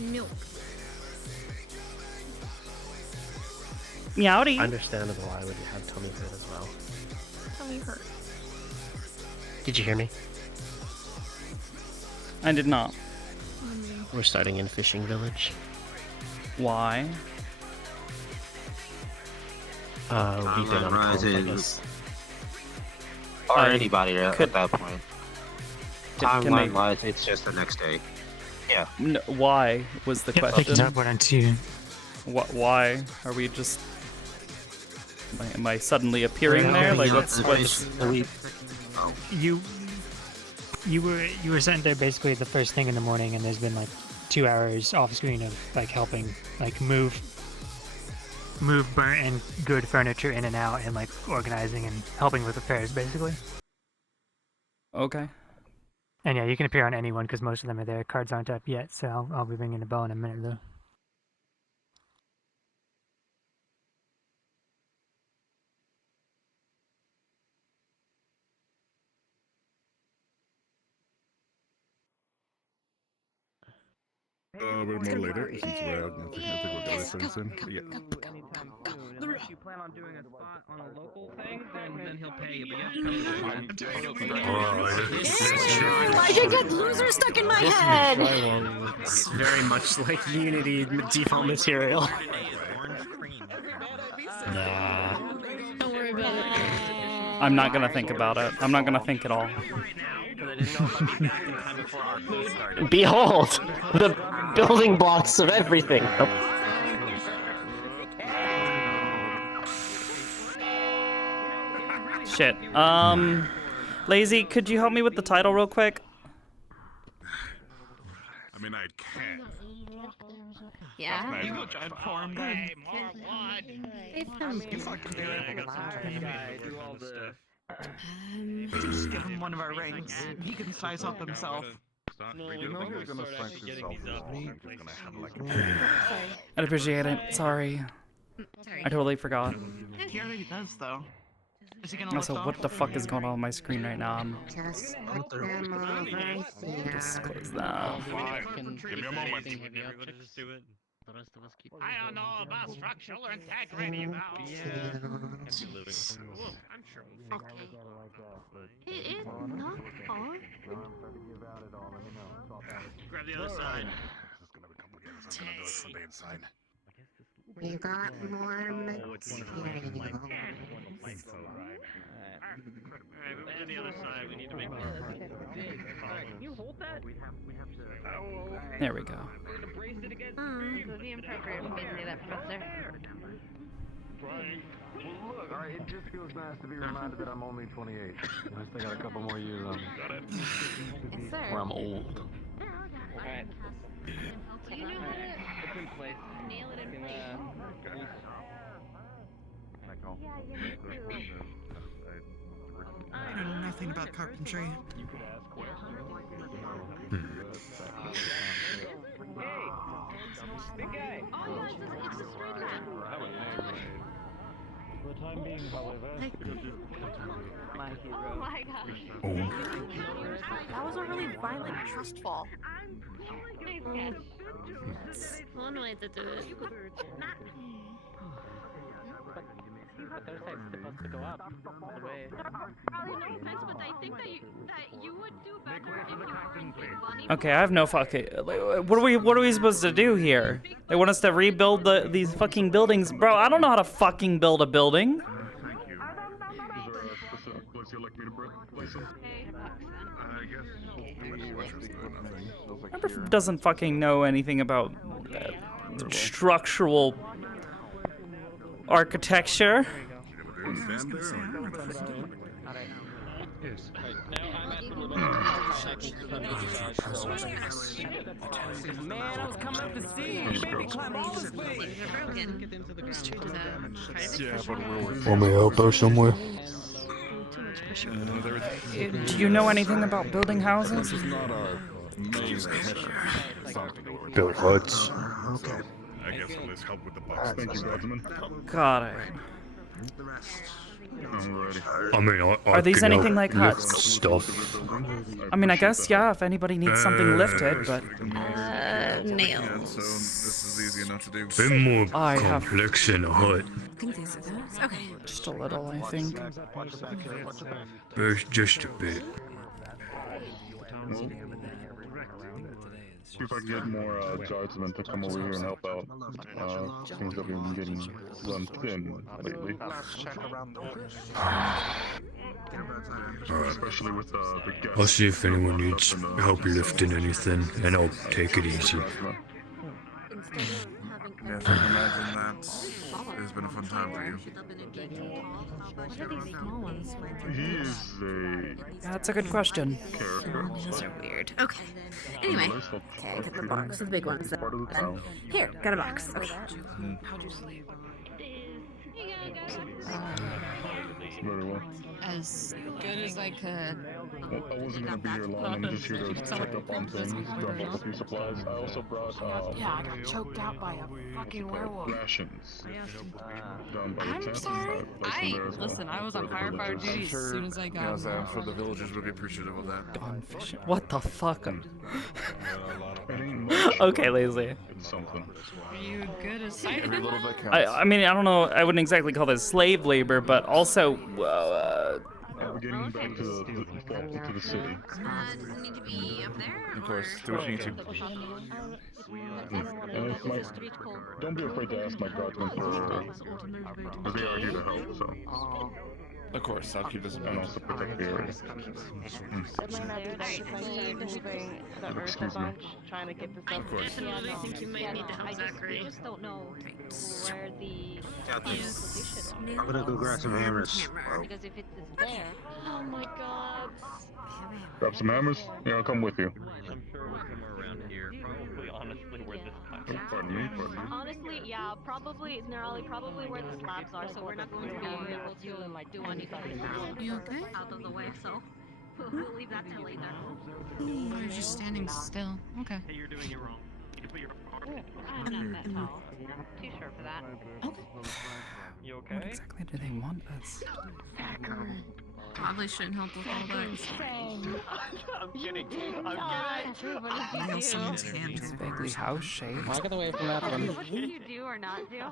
Milk. Meowdy. Understandable, I would have tummy hurt as well. Tummy hurt. Did you hear me? I did not. We're starting in Fishing Village. Why? We've been on Rises. Or anybody at that point. Timeline-wise, it's just the next day. Yeah. No, why was the question? Picking up on two. Why are we just? Am I suddenly appearing there? Like what's? You were sent there basically the first thing in the morning, and there's been like 2 hours off screen of like helping like move burnt and good furniture in and out, and like organizing and helping with repairs basically. Okay. And yeah, you can appear on anyone because most of them are there. Cards aren't up yet, so I'll be ringing the bell in a minute though. We're more later since I think we're going soon. Yeah. If you plan on doing a spot on a local thing, then he'll pay you. But Why did I get loser stuck in my head? It's very much like Unity default material. Nah. Don't worry about it. I'm not gonna think about it. I'm not gonna think at all. Behold, the building blocks of everything. Shit. Lazy, could you help me with the title real quick? I mean, I can. Yeah. you go giant farm guy. Just give him one of our rings. He can size up himself. I'd appreciate it. Sorry. I totally forgot. He already does, though. Is he gonna Also, what the fuck is going on my screen right now? I'm Just put them over here. just close that. Give me a moment. I don't know about structural integrity though. Yeah. I'm sure. Okay. It is not hard. Grab the other side. This is gonna be complicated. So I'm gonna do it from the inside. We got more material. Alright, move to the other side. We need to make more. Can you hold that? There we go. It would be inappropriate for me to say that, Professor. Look, alright, it just feels nice to be reminded that I'm only 28. I still got a couple more years on me. Yes, sir. Where I'm old. Alright. Do you know how to It's in place. nail it in place? I know nothing about carpentry. Big guy! Oh, it's a straight line. For the time being, however, My hero. Oh my gosh. That was a really violent trust fall. Nice catch. One way to do it. But those side's supposed to go up. The way. Probably no offense, but I think that you would do better if you weren't Big Bunny. Okay, I have no fucking. What are we supposed to do here? They want us to rebuild these fucking buildings, bro. I don't know how to fucking build a building. Thank you. Is there a specific place you'd like me to place them? Remember, doesn't fucking know anything about structural architecture. Stand there. Man, I was coming up to see you. You made me climb all this way. Want my elbow somewhere? Do you know anything about building houses? This is not our main mission. Something to Build huts. I guess at least help with the box. Thank you, Guardsman. Got it. Alrighty. I mean, I Are these can anything help like lift huts? stuff. I mean, I guess, yeah, if anybody needs something lifted, but... Nails. So this is easy enough to do. Bit more I have- complex than a hut. I think these are those. Okay. Just a little, I think. Just a bit. See if I can get more guardsmen to come over here and help out. Things have been getting run thin lately. Especially with the guests. I'll see if anyone needs help lifting anything, and I'll take it easy. Yes, I can imagine that it's been a fun time for you. What are these small ones? He is a That's a good question. character. These are weird. Okay. Anyway. Okay, get the box of the big ones Part of the then. town. Here, got a box. Okay. Very well. As good as I could. Well, I wasn't gonna be here long. I'm just here to check up on things, drop off a few supplies. I also brought Yeah, I got choked out by a fucking werewolf. rations down by the I'm tent. sorry. Listen, I was on For the firefighter villagers. duty as soon as I got home. I'm sure the villagers would be appreciative of that. Gone fishing. What the fuck? It ain't much, Okay, but lazy. it's something. Are you good as cider? Every little bit counts. I mean, I don't know, I wouldn't exactly call this slave labor, but also, We're getting back to the city. Does it need to be up there? Of course, do what you need to. And if my, don't be afraid to ask my guardsmen for, because they are here to help, so. Of course, I'll keep this in mind. And also protect the area. Excuse me. Of course. I think you might need to help Zachary. I just don't know where the location I'm gonna go grab some hammers. because if it's there. Oh my god. Grab some hammers? Yeah, I'll come with you. I'm sure we're somewhere around here. Probably, honestly, where this Oh, pardon me. Honestly, yeah, probably where the slabs are, so we're not going to be able to do anything You okay? out of the way, so we'll leave that till later. You're just standing still. Okay. Hey, you're doing it wrong. You need to put your I'm not that tall. Too short for that. You what okay? exactly do they want us? Probably shouldn't help with all that. I'm kidding. I'm kidding. Nail someone's hand. It's vaguely house-shaped. Get away from that one. What can you do or not do?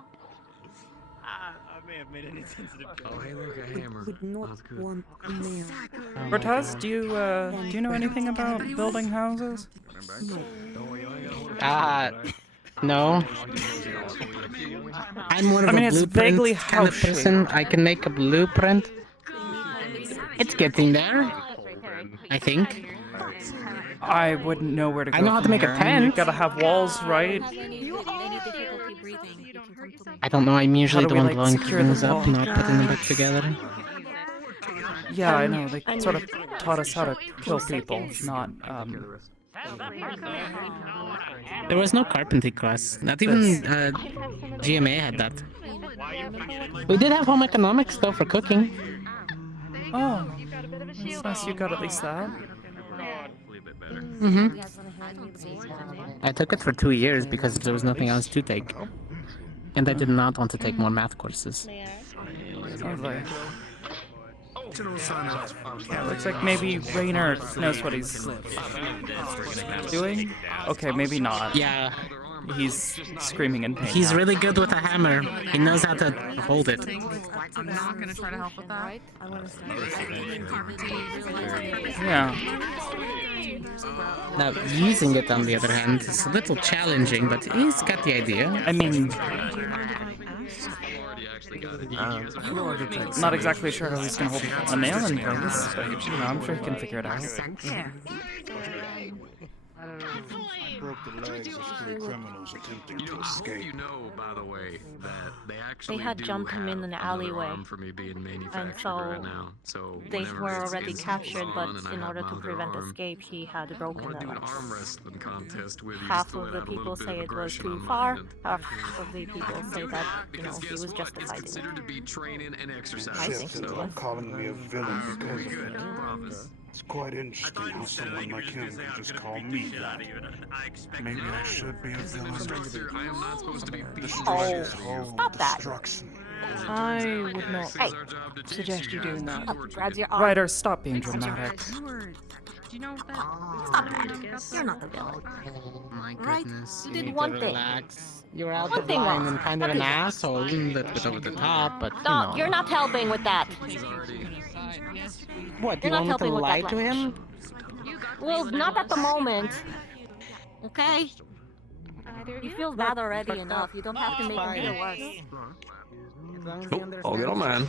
I may have made an insensitive joke. Oh, hey, look, a hammer. Would not want a nail. Cortez, do you know anything about building houses? No. I'm more of I mean, a it's blueprint vaguely kind of house-shaped. person. I can make a blueprint. It's getting there, I think. I wouldn't know where to go. I know how to from make a here. tent. You gotta have walls, right? I don't know, I'm usually How do the we, one like, blowing secure the things up, wall? not putting them back together. Yeah, I know. They sort of taught us how to kill people, not, There was no carpentry class. Not even GMA had that. We did have home economics though for cooking. Oh, that's nice. You got at least that. Mm-hmm. I took it for 2 years because there was nothing else to take. And I did not want to take more math courses. Lovely. Yeah, looks like maybe Raynor knows what he's doing. Okay, maybe not. Yeah. He's screaming in pain. He's now. really good with a hammer. He knows how to hold it. I'm not gonna try to help with that. Yeah. Now, using it, on the other hand, is a little challenging, but he's got the idea. I mean, not exactly sure how he's gonna hold a nail in place, but you know, I'm sure he can figure it out. Broke the legs of 3 criminals attempting to escape. You know, by the way, that they actually had do jumped him in have an another alleyway, arm for me being and manufactured so right now. So they whenever were it's- already it's captured, but on and I in have order my to other prevent arm, escape, he had I broken want to the do an legs. arm wrestling contest with you. Half just to of the let out a little people bit say of it was aggression too on my far, end. half of the people say that, you know, Because he guess was what? It's justified in it. considered to be training and exercise. I think Shit, it I'm was. calling me a villain because Very of good. it. Promise. It's quite interesting how someone like him could just call me that. Maybe I should be a villain. I am not supposed to be Oh, stop that. Destruction. I would not suggest you doing that. Oh, grabs your arm. Ryder, stop being dramatic. Do you know that? Stop that. You're not the villain. Oh my Right? goodness. You did need one to thing. relax. You're out One of thing line wrong. and kind of One an thing wrong. asshole. A little bit over the top, but you No, know. you're not helping with that. What, You're you not want me to helping with lie that to him? Well, not at the moment. Okay? You feel bad already enough. You don't have to make him feel worse. I'll get on man.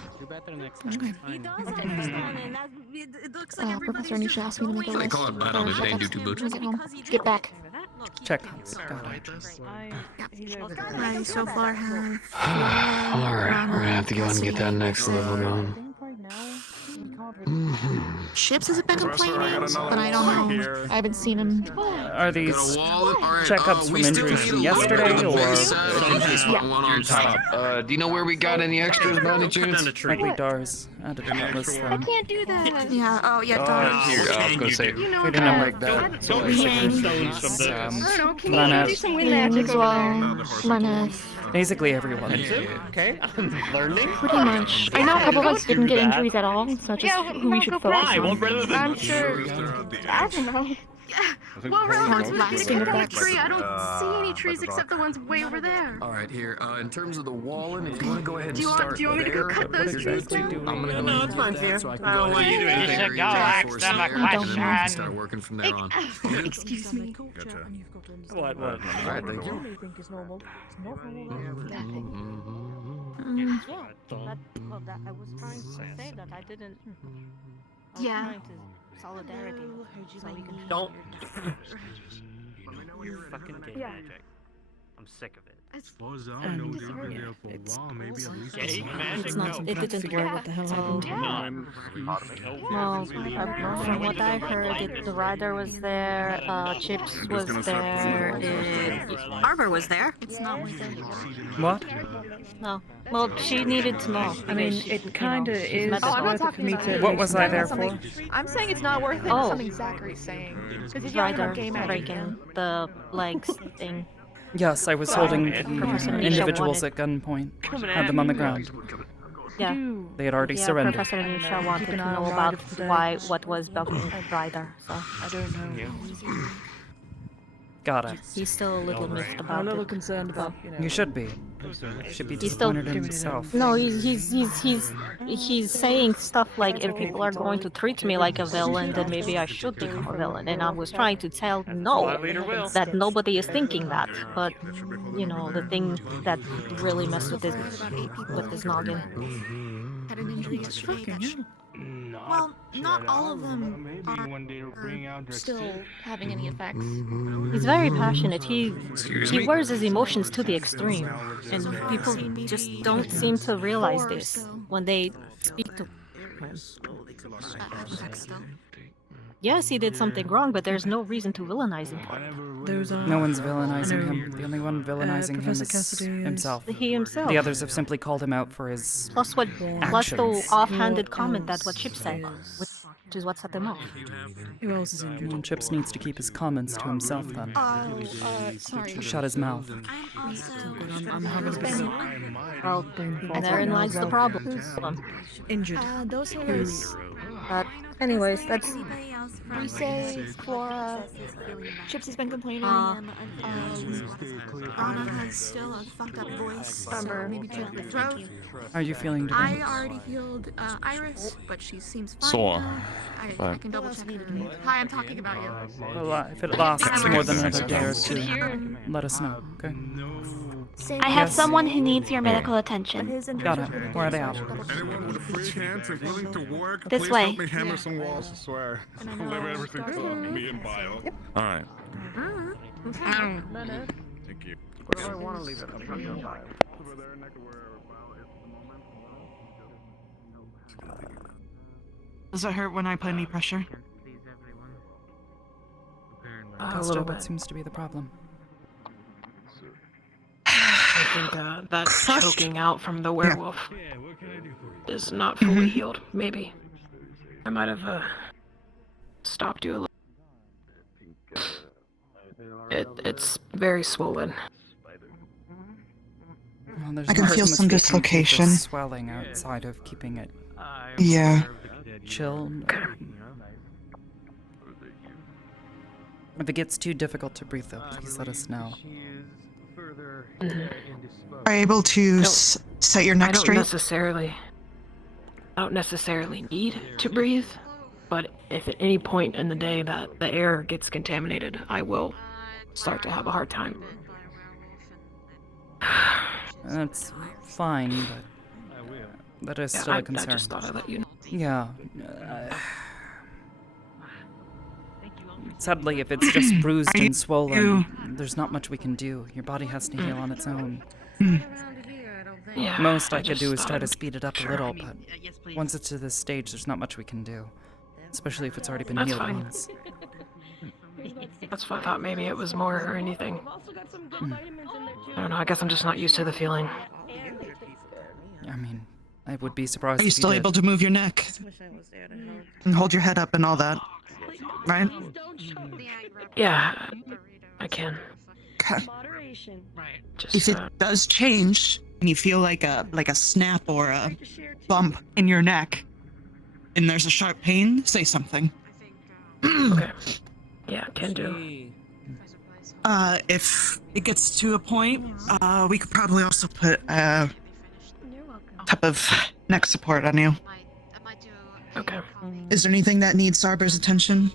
Professor Nisha asked me to make a They list. call it bad on it, they ain't do too much. Get home. Get back. Check. Got it. I so far have. Alright, we're gonna have to go and get that next level going. Chips has been complaining, but I don't know. I haven't seen him. Are these checkups from injuries from yesterday, or? Do you know where we got any extras by any chance? Frankly, Dars. I did not list I them. can't do that. Yeah. Oh, yeah. Dars. Here, I was gonna say, You know we didn't have like that. As well. Leneth. Basically everyone. Okay, learning. Pretty much. I know a couple of us didn't get injuries at all, so just who we should focus on. I'm sure. I don't know. Well, Hard lasting effects. I don't see any trees except the ones way over there. All right, here. In terms of the walling, if you want to go ahead and Do you want me to go cut those trees down? I'm gonna go ahead and get that so I can go ahead and You get should that go ask reinforced them a there and question. start working from there on. Excuse me. Gotcha. What? All right, thank you. I was trying to say that I didn't. Yeah. Solidarity. So we can. Don't. You fucking gay magic. I'm sick of it. Suppose I know they've been there for a while. Maybe at least. Gay magic? It's not. It didn't work. What the hell happened? Well, from what I heard, the rider was there. Chips was there. Arbor was there. It's not worth it. What? No. Well, she needed to know. I mean, it kind of is worth it for me to. What was I there for? I'm saying it's not worth it. Oh. Something Zachary's saying. Because he's yelling Rider about gay magic. breaking the legs thing. Yes, I was holding the Professor Nisha individuals at wanted- gunpoint. Had them on the ground. Yeah. They had already Yeah, surrendered. Professor Nisha wanted Keep to an eye know on about Ryder today. what was bugging Ryder. So I don't know. Got it. he's still a little miffed I'm a about little it. concerned about, You should be. Should be He's still- disappointed in himself. No, he's saying stuff like, if people are going to treat me like a villain, then maybe I should become a villain. And I was trying to tell no, that nobody is thinking that. But you know, the thing that really messed with his noggin. Had an injury yesterday that well, not all of them are still having any effects. He's very passionate. He me? wears his emotions to the extreme, and people just don't seem to realize this when they speak to him. Yes, he did something wrong, but there's no reason to villainize him for it. There's No one's villainizing him. The only one villainizing him Professor is Cassidy is- himself. He himself. The others have simply called him out for his Plus the actions. offhanded comment that what Chip said, which is what set them off. Who else is injured? Well, Chips needs to keep his comments to himself then. Sorry. Shut his mouth. I'm having a bit. Well, and therein lies the problem. Injured. Those who Who's? But anyways, that's we say for Chips has been complaining. Anna has still a fucked up voice. So maybe check the throat. How are you feeling today? I already healed Iris, but she seems fine. Sore. now. I can double check her. Hi, I'm talking about you. Well, if it lasts more than another day or two, let us know, okay? I have Yes. someone who needs your medical attention. Got it. Where are they at? Anyone with free hands and willing to work, This please way. help me hammer some walls, I swear. I'll leave everything to me and Bio. Alright. Thank you. Where do I want to leave it? I'm trying to buy it. Over there next to where Bio is at the moment. Does it hurt when I apply knee pressure? A Costa, little what bit. seems to be the problem? I think that choking out from the werewolf is not fully healed. Maybe I might have stopped you a little. It's very swollen. Well, there's I can not feel much some we can do with dislocation. swelling outside of keeping it Yeah. chill. If it gets too difficult to breathe, though, please let us know. Are you able to set your neck straight? I don't necessarily need to breathe, but if at any point in the day that the air gets contaminated, I will start to have a hard time. That's fine, but that is still a concern. I just thought I'd let you know. Yeah. Sadly, if it's just bruised and swollen, there's not much we can do. Your body has to heal on its own. Yeah, Most I could do is try to speed it up a little, but once it's to this stage, there's not much we can do. Especially if it's already been healed once. That's what I thought maybe it was more or anything. I don't know, I guess I'm just not used to the feeling. I mean, I would be surprised Are you if still did. able to move your neck? And hold your head up and all that? Right? Yeah, I can. Okay. If it does change, and you feel like a snap or a bump in your neck, and there's a sharp pain, say something. Okay. Yeah, can do. If it gets to a point, we could probably also put a type of neck support on you. Okay. Is there anything that needs Arbor's attention?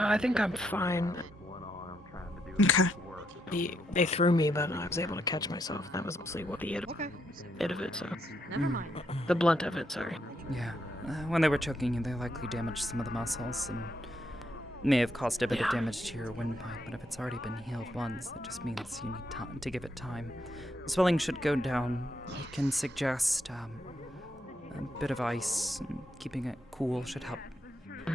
I think I'm fine. Okay. They threw me, but I was able to catch myself. That was mostly what the hit of it, so. Never mind. The blunt of it, sorry. Yeah. When they were choking you, they likely damaged some of the muscles and may have caused a bit of damage to your windpipe, but if it's already been healed once, that just means you need time to give it time. The swelling should go down. I can suggest a bit of ice, and keeping it cool should help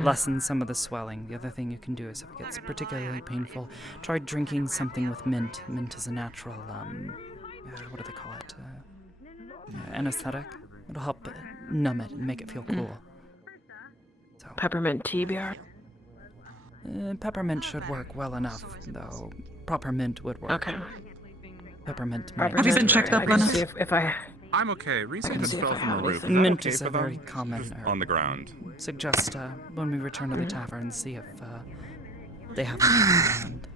lessen some of the swelling. The other thing you can do is if it gets particularly painful, try drinking something with mint. Mint is a natural, what do they call it? Anesthetic. It'll help numb it and make it feel cool. So. Peppermint tea, BR? Peppermint should work well enough, though. Proper mint would work. Okay. Peppermint. Have you been checked up, Lena? I'm okay. Reese just fell from the roof. Mint okay is a for very them? common. On the ground. Suggest when we return to the tavern, see if they have around.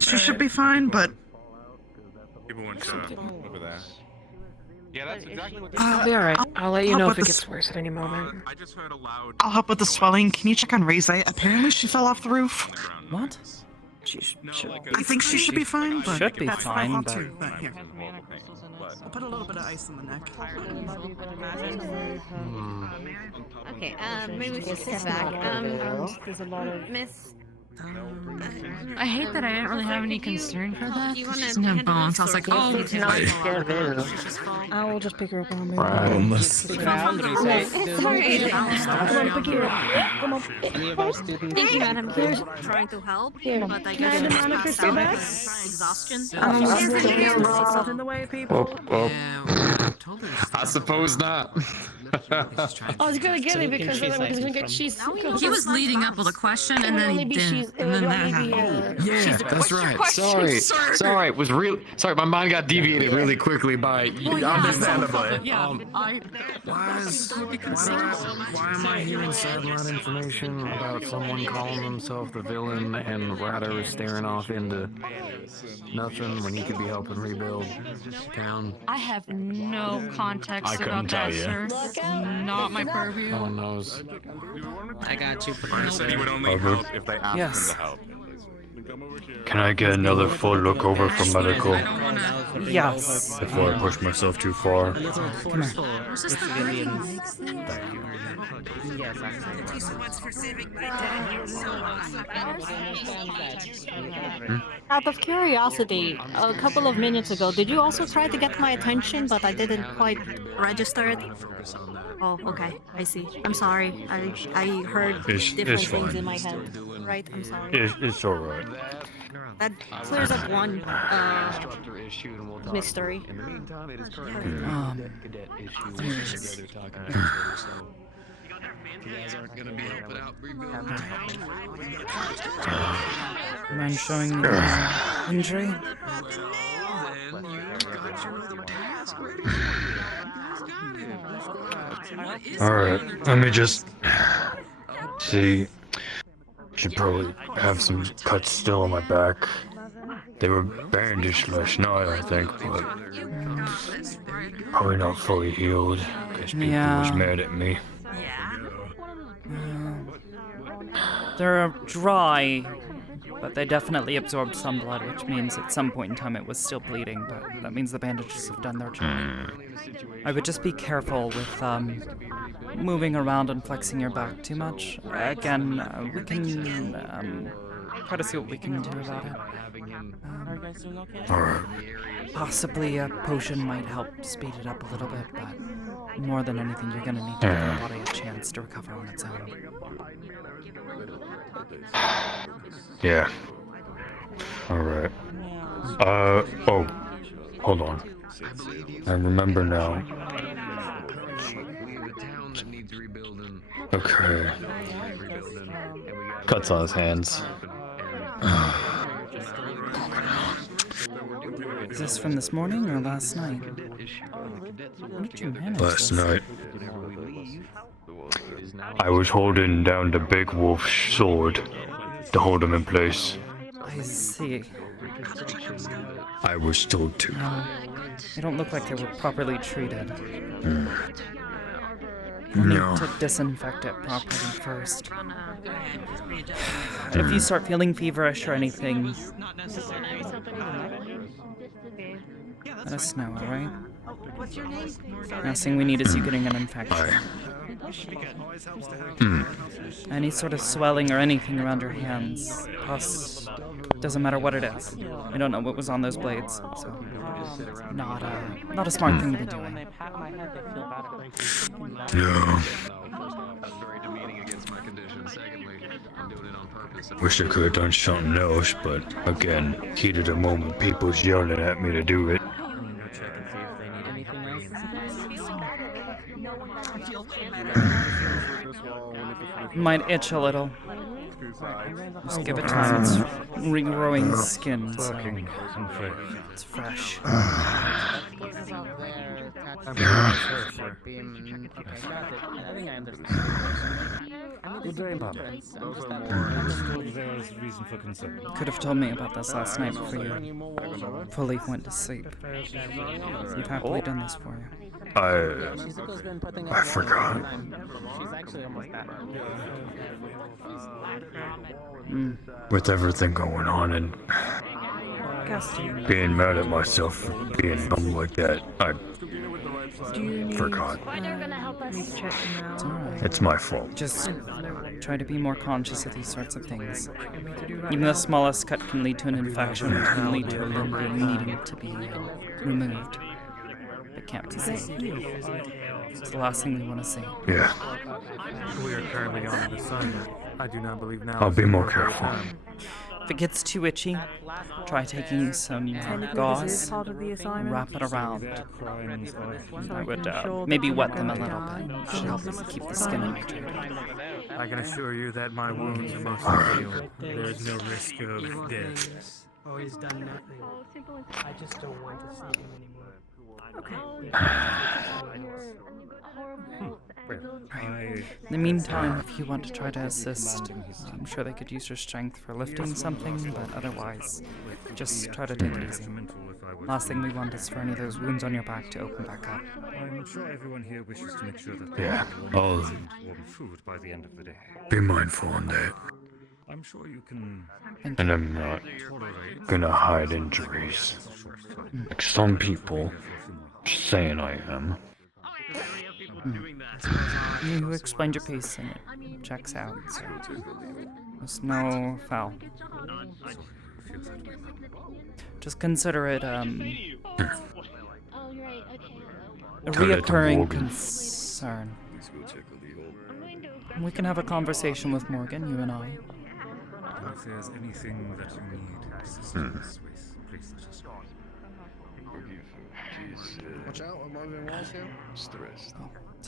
She should be fine, but People went over there. Yeah, that's exactly what I'll be alright. I'll let you help know with if it the gets worse at any moment. I just heard a loud. I'll help with the swelling. Can you check on Ray's eye? Apparently she fell off the roof. What? I think she should be fine, but should be that's fine, what I but thought too. But here, I'll put a little bit of ice on the neck. Okay, maybe we should step back. Miss. I hate that I didn't really have any concern for that. You She wanna doesn't have handle bones. this I was like, or oh, do you okay. I will just pick her up on my Unless It's alright. Come on, pick her up. Come on. Thank you, madam. Here's trying to help, but I guess she's passed out from exhaustion. In the way, people. I suppose not. I was gonna get it because then I was gonna get cheese. He was leading up with a question and then he didn't. And then that happened. Yeah, that's right. Sorry. It was real. Sorry, my mind got deviated really quickly by. Understandably. Yeah. Why am I hearing sideline information about someone calling themselves the villain and Ryder is staring off into nothing when he could be helping rebuild town? I have no context I couldn't about tell that, you. sir. Not my purview. No one knows. I got you. Honestly, he would only help if they asked Yes. him to help. Can I get another full look over for medical Yes. before I push myself too far? Come on. Out of curiosity, a couple of minutes ago, did you also try to get my attention, but I didn't quite register it? Oh, okay, I see. I'm sorry. I heard different it's things fine. in my head. Right, I'm sorry. It's alright. That clears up one mystery. In the meantime, it is Um, You guys aren't gonna be helping out rebuilding Mind showing me the injury? Then you've got your other task ready. Alright, let me just see. Should probably have some cuts still on my back. They were bandaged last night, I think, but probably not fully healed because people was mad at me. They're dry, but they definitely absorbed some blood, which means at some point in time it was still bleeding, but that means the bandages have done their job. I would just be careful with moving around and flexing your back too much. Again, we can try to see what we can do about it. Possibly a potion might help speed it up a little bit, but more than anything, you're gonna need to give your body a chance to recover on its own. Yeah. Alright. Oh. Hold on. I remember now. Okay. Cuts on his hands. Is this from this morning or last night? How did you manage Last this? night. I was holding down the big wolf's sword to hold him in place. I see. I was told to. No, they don't look like they were properly treated. You No. need to disinfect it properly first. If you start feeling feverish or anything, let us know, alright? Last thing we need is you getting an infection. Any sort of swelling or anything around your hands, plus, doesn't matter what it is. We don't know what was on those blades, so not a smart thing to be doing. No. Wish I could have done something else, but again, heat of the moment, people's yelling at me to do it. Might itch a little. Just give it time. It's regrowing skin, so it's fresh. Could have told me about this last night before you fully went to sleep. You've happily done this for you. I forgot. With everything going on and being mad at myself for being dumb like that, I forgot. It's my fault. Just try to be more conscious of these sorts of things. Even the smallest cut can lead to an infection, can lead to a limb needing to be removed. It can't be seen. It's the last thing we want to see. Yeah. We are currently on the assignment. I do not believe now. I'll be more careful. If it gets too itchy, try taking some gauze, wrap it around. I would maybe wet them a little bit. It should help us keep the skin hydrated. I can assure you that my wounds are mostly healed. There is no risk of death. Oh, he's done nothing. I just don't want to see him anymore. In the meantime, if you want to try to assist, I'm sure they could use your strength for lifting something, but otherwise, just try to take it easy. Last thing we want is for any of those wounds on your back to open back up. I'm sure everyone here wishes to make sure that Yeah, I'll warm food by the end of the day. be mindful on that. I'm sure you can. And I'm not gonna hide injuries. Like some people saying I am. You explained your piece and it checks out, so there's no foul. Just consider it a reoccurring concern. We can have a conversation with Morgan, you and I. If there's anything that you need assistance with, please let us know. Watch out, I'm moving walls here. Stressed.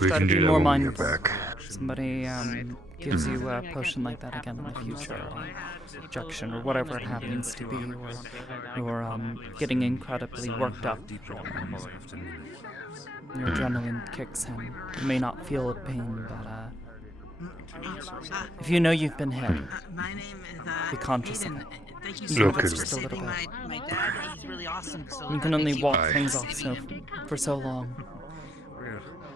We Try to can be do that more when we get mindful. back. Somebody gives you a potion like that again in the future, or injection, or whatever it happens to be, or you're getting incredibly worked up. Your adrenaline kicks in. You may not feel the pain, but if you know you've been hit, My name is be conscious of it. Thank you Even so if much it's for just a little saving bit. my dad. He's really awesome. So You can only thank walk you. things off for so long.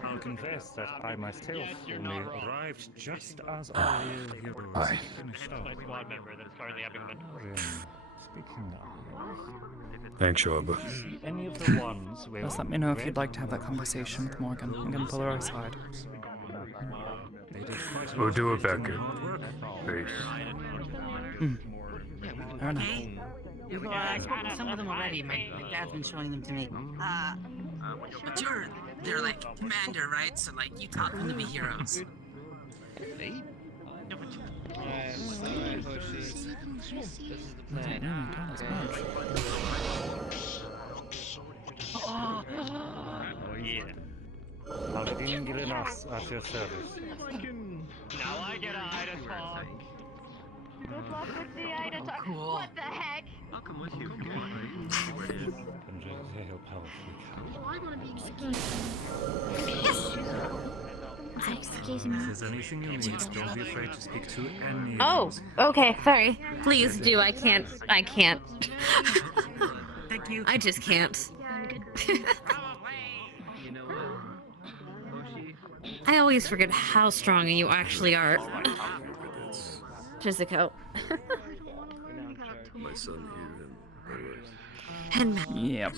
I'll confess that I myself only arrived just as our heroes Hi. finished up. Squad member that is currently having a mental Speaking of, Thanks, Arbor. any of the ones where Just let me know if you'd like to have that conversation with Morgan. I'm gonna pull her aside. We'll do it back in base. Fair enough. Well, I've spoken to some of them already. My dad's been showing them to me. But you're their like commander, right? So like you taught them to be heroes. Oh yeah. Paladin Gilinas at your service. Now I get a hide and fall. Good luck with the item. Cool. What the heck? I'll come with you. Excuse me. If there's anything you need, don't be afraid to speak to any. Oh, okay, sorry. Please do. I can't. Thank you. I just can't. I always forget how strong you actually are. Jessica. My son here And Yep.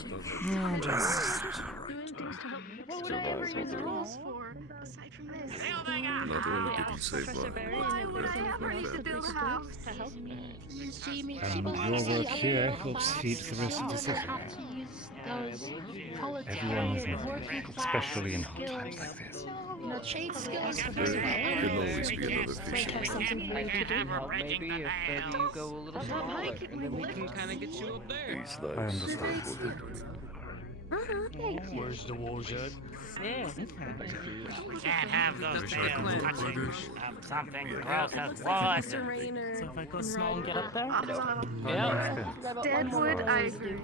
Yeah, just... Whatever his rules for, aside from this. Not only did he save lives, And your work here helps feed the rest of the city. Everyone is needed, especially in hard times like this. Trade skills for there can always be another Fishin. have something for you to do. Maybe if maybe you go a little smaller, and then we can kind of get you up there. These lives understand what they're doing. Where's the war zone? Yeah. We can't have those fails touching something gross as blood. So if I go small and get up there? Yeah. Deadwood, I agree.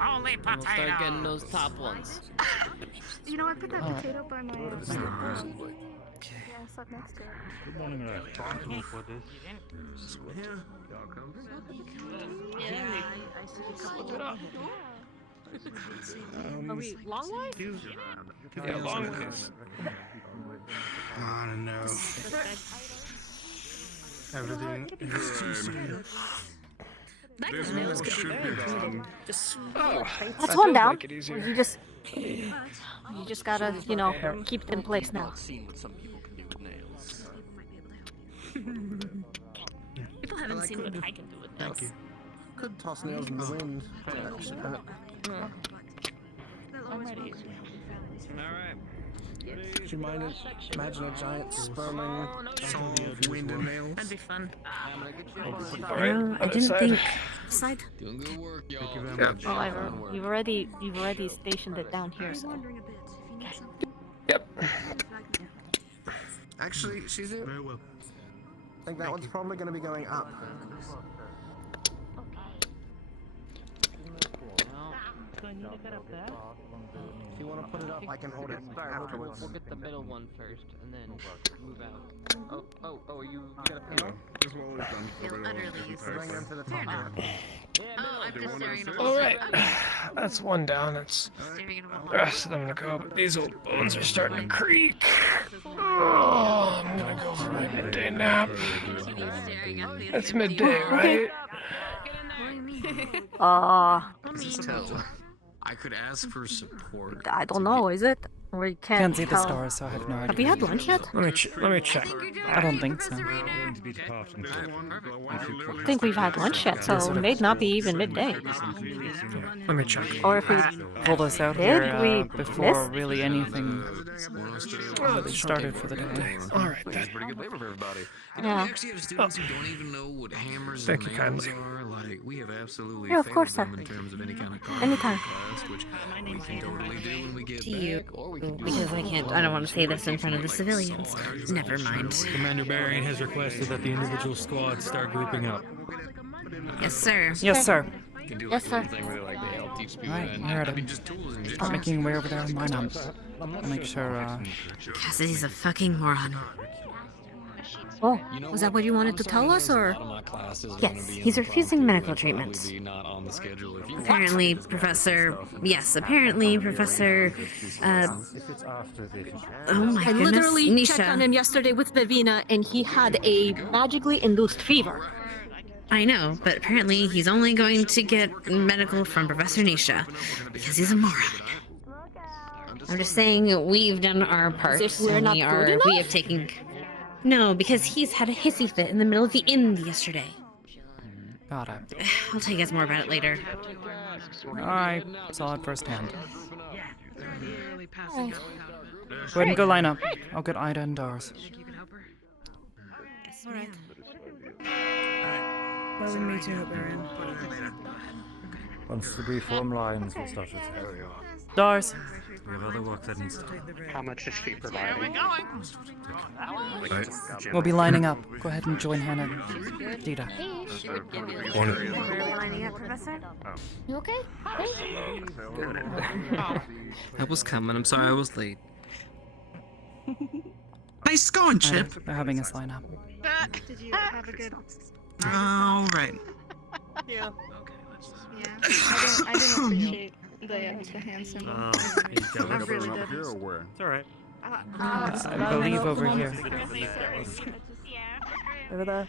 Only We'll start getting potatoes. those top ones. You know, I put that potato by my What is that person like? Yeah, I slept next to it. Good morning, Responsible for this. I see a couple of Are we long ways? Yeah, long ways. I don't know. Everything is too soon. That This nails one could should be be very done. easy. Just That's one down. You just gotta, keep it in place now. People haven't seen what I can do with nails. Thank you. Could toss nails in the wind. Would you mind imagine a giant sperming solve wind and nails? That'd be fun. Alright, I didn't think. Side. Doing good work, y'all. Thank you very much. Well, you've already stationed it down here, so. Actually, she's it. Very well. I think that one's probably going to be going up. Do I need to get up there? If you want to put it up, I can hold it afterwards. We'll get the middle one first, and then move out. Oh, you gotta pay me. This one was done. Feel utterly Bring them to the top. Oh, I'm just staring at a All right, that's one down. That's the rest of them to go. But these old bones are starting to creak. Oh, I'm gonna go for my midday nap. It's midday, right? I could ask for support. I don't know, is it? Or you can't Can't see the tell. stars, so I have no idea. Have you had lunch yet? Let me check. I don't think so. I think we've had lunch yet, so it may not be even midday. Let me check. Or if we Pulled us out did, here we before missed? really anything started for the day. All right, Pretty good labor for everybody. Yeah. We actually have students who don't even know what hammers Thank and you nails kindly. are. Like, like we have absolutely Yeah, of failed course, them sir. in terms of any kind of Anytime. class, which we can totally do when we get To you, back, or we can do because I can't. I don't want to say this in front of the civilians. Never mind. Commander Barian has requested that the individual squads start grouping up. Yes, sir. Yes, sir. You can do Yes, sir. thing where they like they help teach people Alright, that. you're at I mean, him. just tools and Start making your way over there and line up. Make sure, Cassidy's a fucking moron. Oh, was that what you wanted to tell us, or? Yes, he's refusing medical treatments. Not on the schedule if you Apparently, Professor. Yes, apparently, Professor. Oh my I goodness, literally checked Nisha. on him yesterday with Vivina, and he had a magically induced fever. I know, but apparently he's only going to get medical from Professor Nisha because he's a moron. I'm just saying we've done our part. As if we're and not good enough? we have taken. No, because he's had a hissy fit in the middle of the inn yesterday. got it. I'll tell you guys more about it later. Alright, saw it firsthand. Oh. Go ahead and go line up. I'll get Ida and Doris. Alright. Well, we meet you at Baron. Once the reform lines will start to tell you. Doris. We have other work that needs to be. How much is she providing? We'll be lining up. Go ahead and join Hannah and Dita. Lining up, Professor? You okay? I was coming. I'm sorry I was late. Nice scone, Chip. They're having us line up. Did you have a good... All right. Yeah. I didn't appreciate the hand symbol. I really did. It's alright. I believe over here. Over there.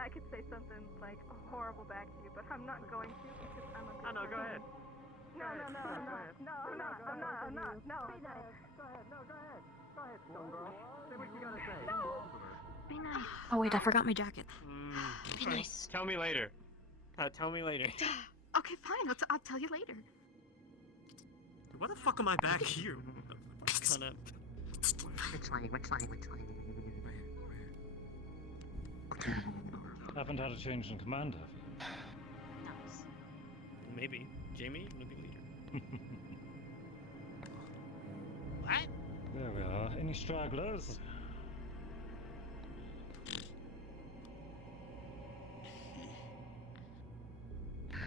I could say something like horrible back to you, but I'm not going to because I'm a good person. Go ahead. No, I'm not. No. Go ahead, stone girl. Say what you gotta say. No. Be nice. Oh wait, I forgot my jacket. Be nice. Tell me later. Tell me later. Okay, fine. I'll tell you later. Why the fuck am I back here? Which line? Haven't had a change in command, have you? Maybe. Jamie, maybe later. What? There we are. Any stragglers?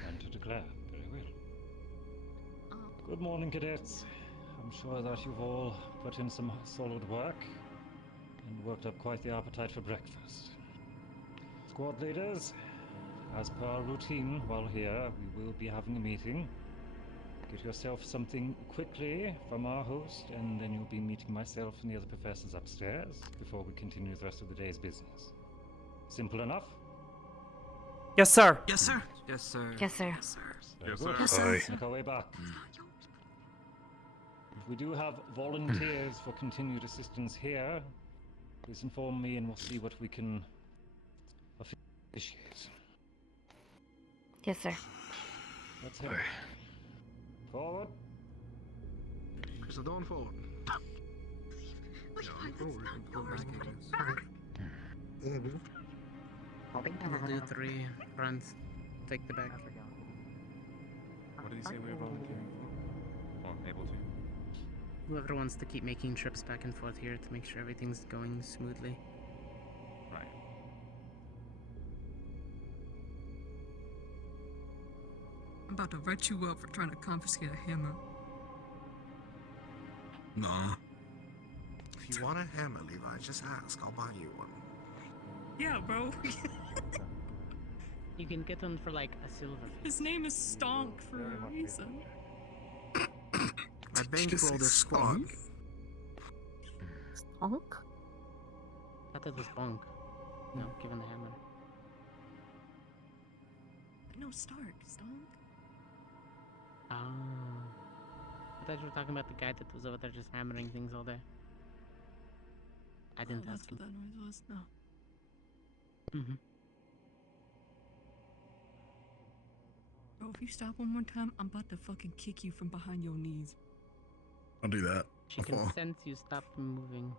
And to declare. Very well. Good morning, cadets. I'm sure that you've all put in some solid work and worked up quite the appetite for breakfast. Squad leaders, as per our routine while here, we will be having a meeting. Get yourself something quickly from our host, and then you'll be meeting myself and the other professors upstairs before we continue the rest of the day's business. Simple enough? Yes, sir. Yes, sir. Yes, sir. Yes, sir. Very Yes, good. sir. Aye. Make our way back. If we do have volunteers for continued assistance here, please inform me and we'll see what we can officiate. Yes, sir. Let's head. Forward. Chris, going forward. We'll do 3 runs. Take the back. What did he say we were volunteering for? Oh, able to. Whoever wants to keep making trips back and forth here to make sure everything's going smoothly. Right. I'm about to write you up for trying to confiscate a hammer. Nah. If you want a hammer, Levi, just ask. I'll buy you one. Yeah, bro. You can get one for like a silver. His name is Stonk for a reason. My bankroll this squad. Stonk? I thought it was bonk. No, given the hammer. No, Stark. Stonk. Ah. I thought you were talking about the guy that was over there just hammering things all day. I didn't That's ask him. what that noise was. No. Mm-hmm. Bro, if you stop one more time, I'm about to fucking kick you from behind your knees. I'll do that. She can sense you stop moving.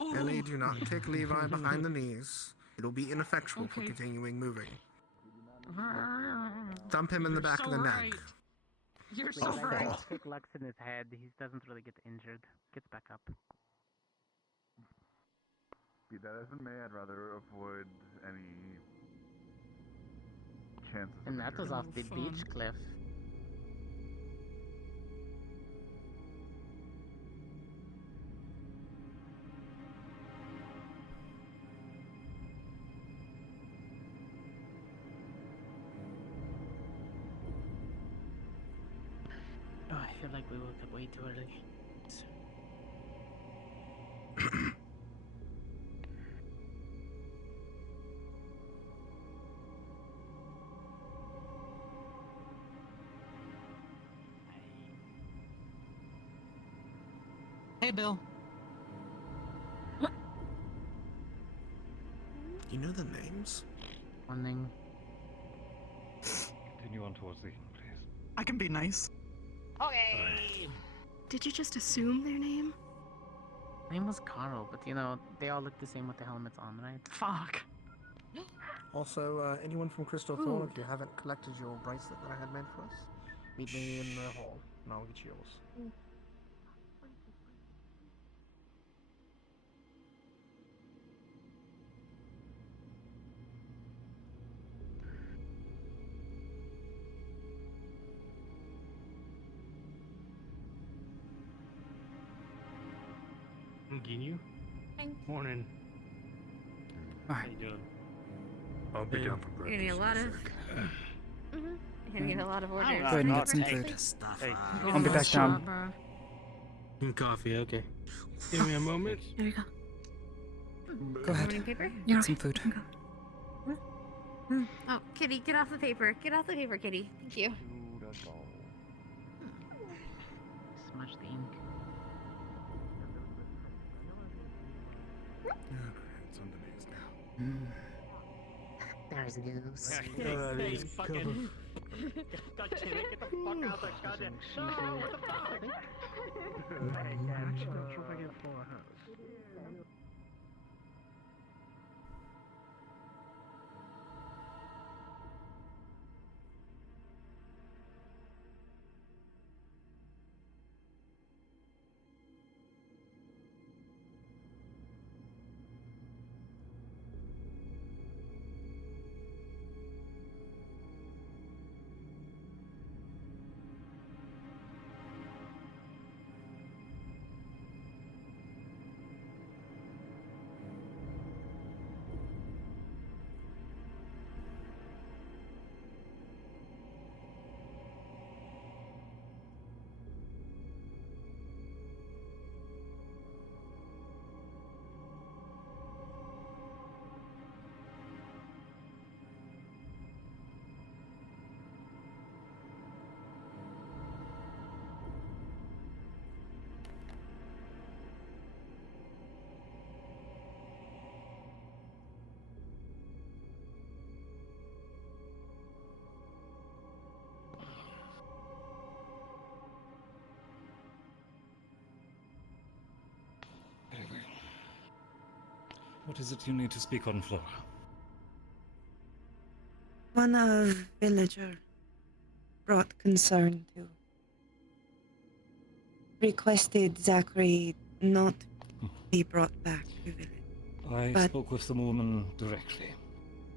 Ellie, do not kick Levi behind the knees. It'll be ineffectual for continuing moving. Thump him in the back of the neck. You're so right. Kick Lux in his head. He doesn't really get injured. Gets back up. Be that as it may, I'd rather avoid any chances. And that was off the beach cliff. Oh, I feel like we woke up way too early. Hey, Bill. You know the names? Morning. Continue on towards the inn, please. I can be nice. Okay. Did you just assume their name? Name was Carl, but you know, they all look the same with the helmets on, right? Fuck. Also, anyone from Crystal Thorn, if you haven't collected your bracelet that I had made for us, meet me in the hall, and I'll get yours. Ginyu? Morning. How you doing? I'll be down for You're gonna need a lot of. You're gonna need a lot of orders. Go ahead and get some food. I'll be back down. Coffee, okay. Give me a moment. There you go. Go ahead. Morning paper? Get some food. Oh, Kitty, get off the paper. Get off the paper, Kitty. Thank you. Smudge the ink. It's on the knees now. There's news. Hey, fucking. God damn it, get the fuck out of there, goddamn. No, what the fuck? What is it you need to speak on, Flora? One of villager brought concern to. Requested Zachary not be brought back to village. I spoke with the woman directly,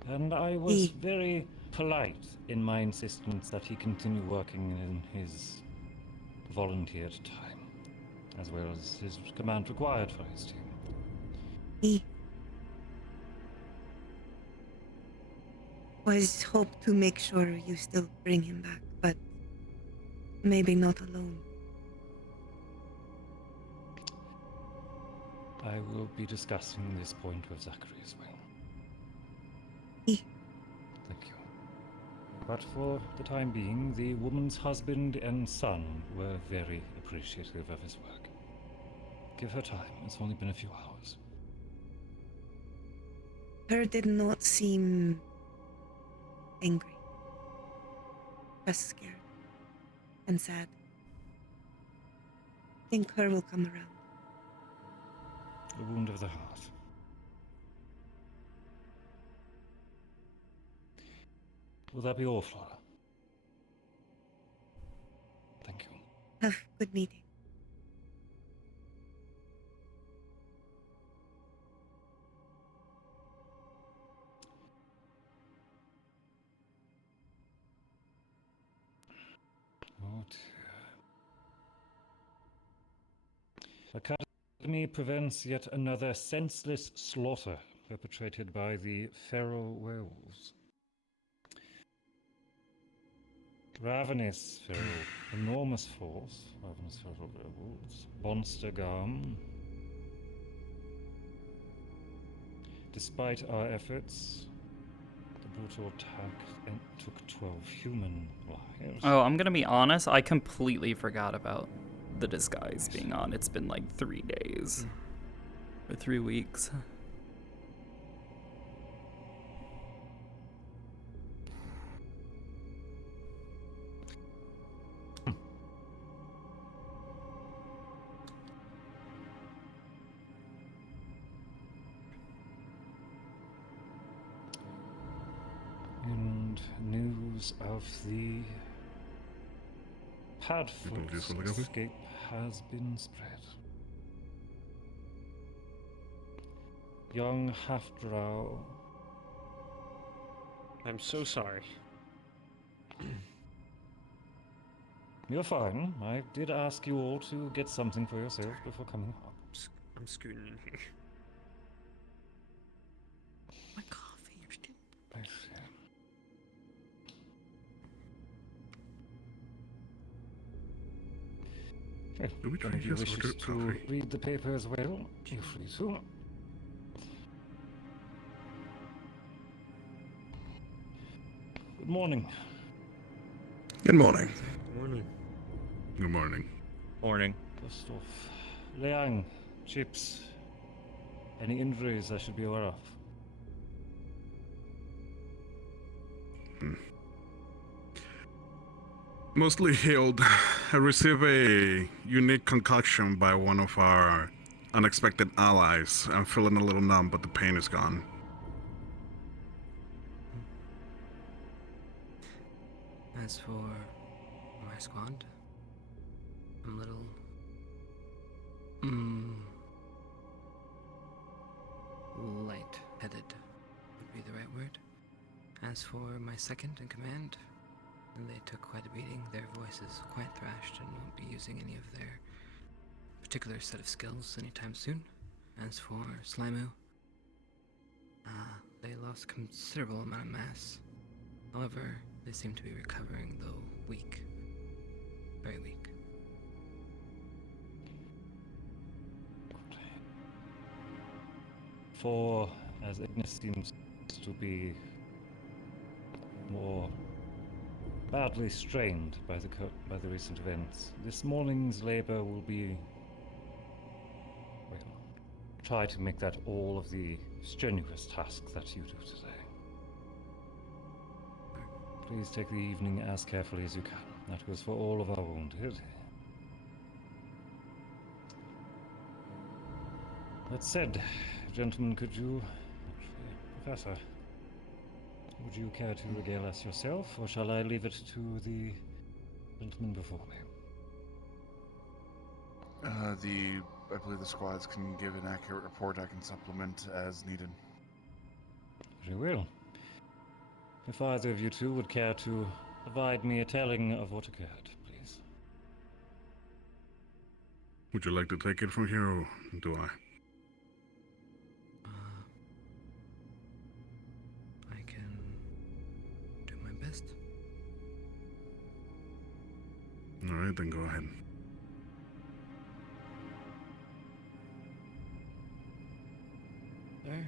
and I was very polite in my insistence that he continue working in his volunteered time, as well as his command required for his team. He was hoped to make sure you still bring him back, but maybe not alone. I will be discussing this point with Zachary as well. Thank you. But for the time being, the woman's husband and son were very appreciative of his work. Give her time. It's only been a few hours. Her did not seem angry, just scared and sad. I think her will come around. a wound of the heart. Will that be all, Flora? Thank you. Have a good meeting. Oh dear. Academy prevents yet another senseless slaughter perpetrated by the feral werewolves. Ravenous feral, enormous force, ravenous feral werewolves, monster gum. Despite our efforts, the brutal attack took 12 human lives. Oh, I'm gonna be honest, I completely forgot about the disguise being on. It's been like 3 days. Or 3 weeks. And news of the Padfoot's escape has been spread. Young half-drow. I'm so sorry. You're fine. I did ask you all to get something for yourself before coming up. I'm scooting in here. My coffee, you're still. I see. Do we try If you this wish or to read the paper as well, feel free to. Good morning. Good morning. Morning. Good morning. Morning. First off, Liang, Chips, any injuries I should be aware of? Mostly healed. I received a unique concoction by one of our unexpected allies. I'm feeling a little numb, but the pain is gone. As for my squad, I'm a little light-headed would be the right word. As for my second in command, they took quite a beating. Their voices quite thrashed and won't be using any of their particular set of skills anytime soon. As for Slimu, they lost considerable amount of mass. However, they seem to be recovering, though weak. Very weak. For, as Ignis seems to be more badly strained by the recent events, this morning's labor will be, well, try to make that all of the strenuous task that you do today. Please take the evening as carefully as you can. That goes for all of our wounded. That said, gentlemen, could you... Professor, would you care to regale us yourself, or shall I leave it to the gentleman before me? I believe the squads can give an accurate report. I can supplement as needed. Very well. If either of you two would care to provide me a telling of what occurred, please. Would you like to take it from here, or do I? I can do my best. Alright, then go ahead. Sir,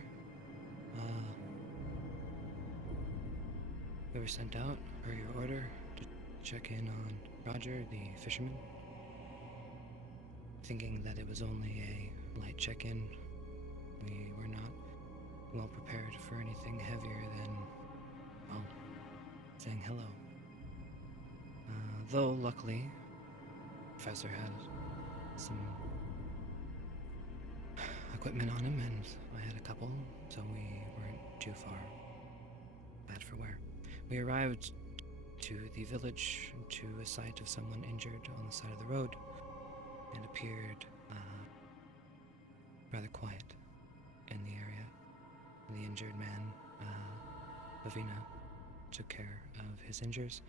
we were sent out per your order to check in on Roger, the fisherman. Thinking that it was only a light check-in, we were not well prepared for anything heavier than, well, saying hello. Though, luckily, Professor had a equipment on him, and I had a couple, so we weren't too far bad for wear. We arrived to the village to a sight of someone injured on the side of the road, and appeared rather quiet in the area. The injured man, Lavina, took care of his injuries.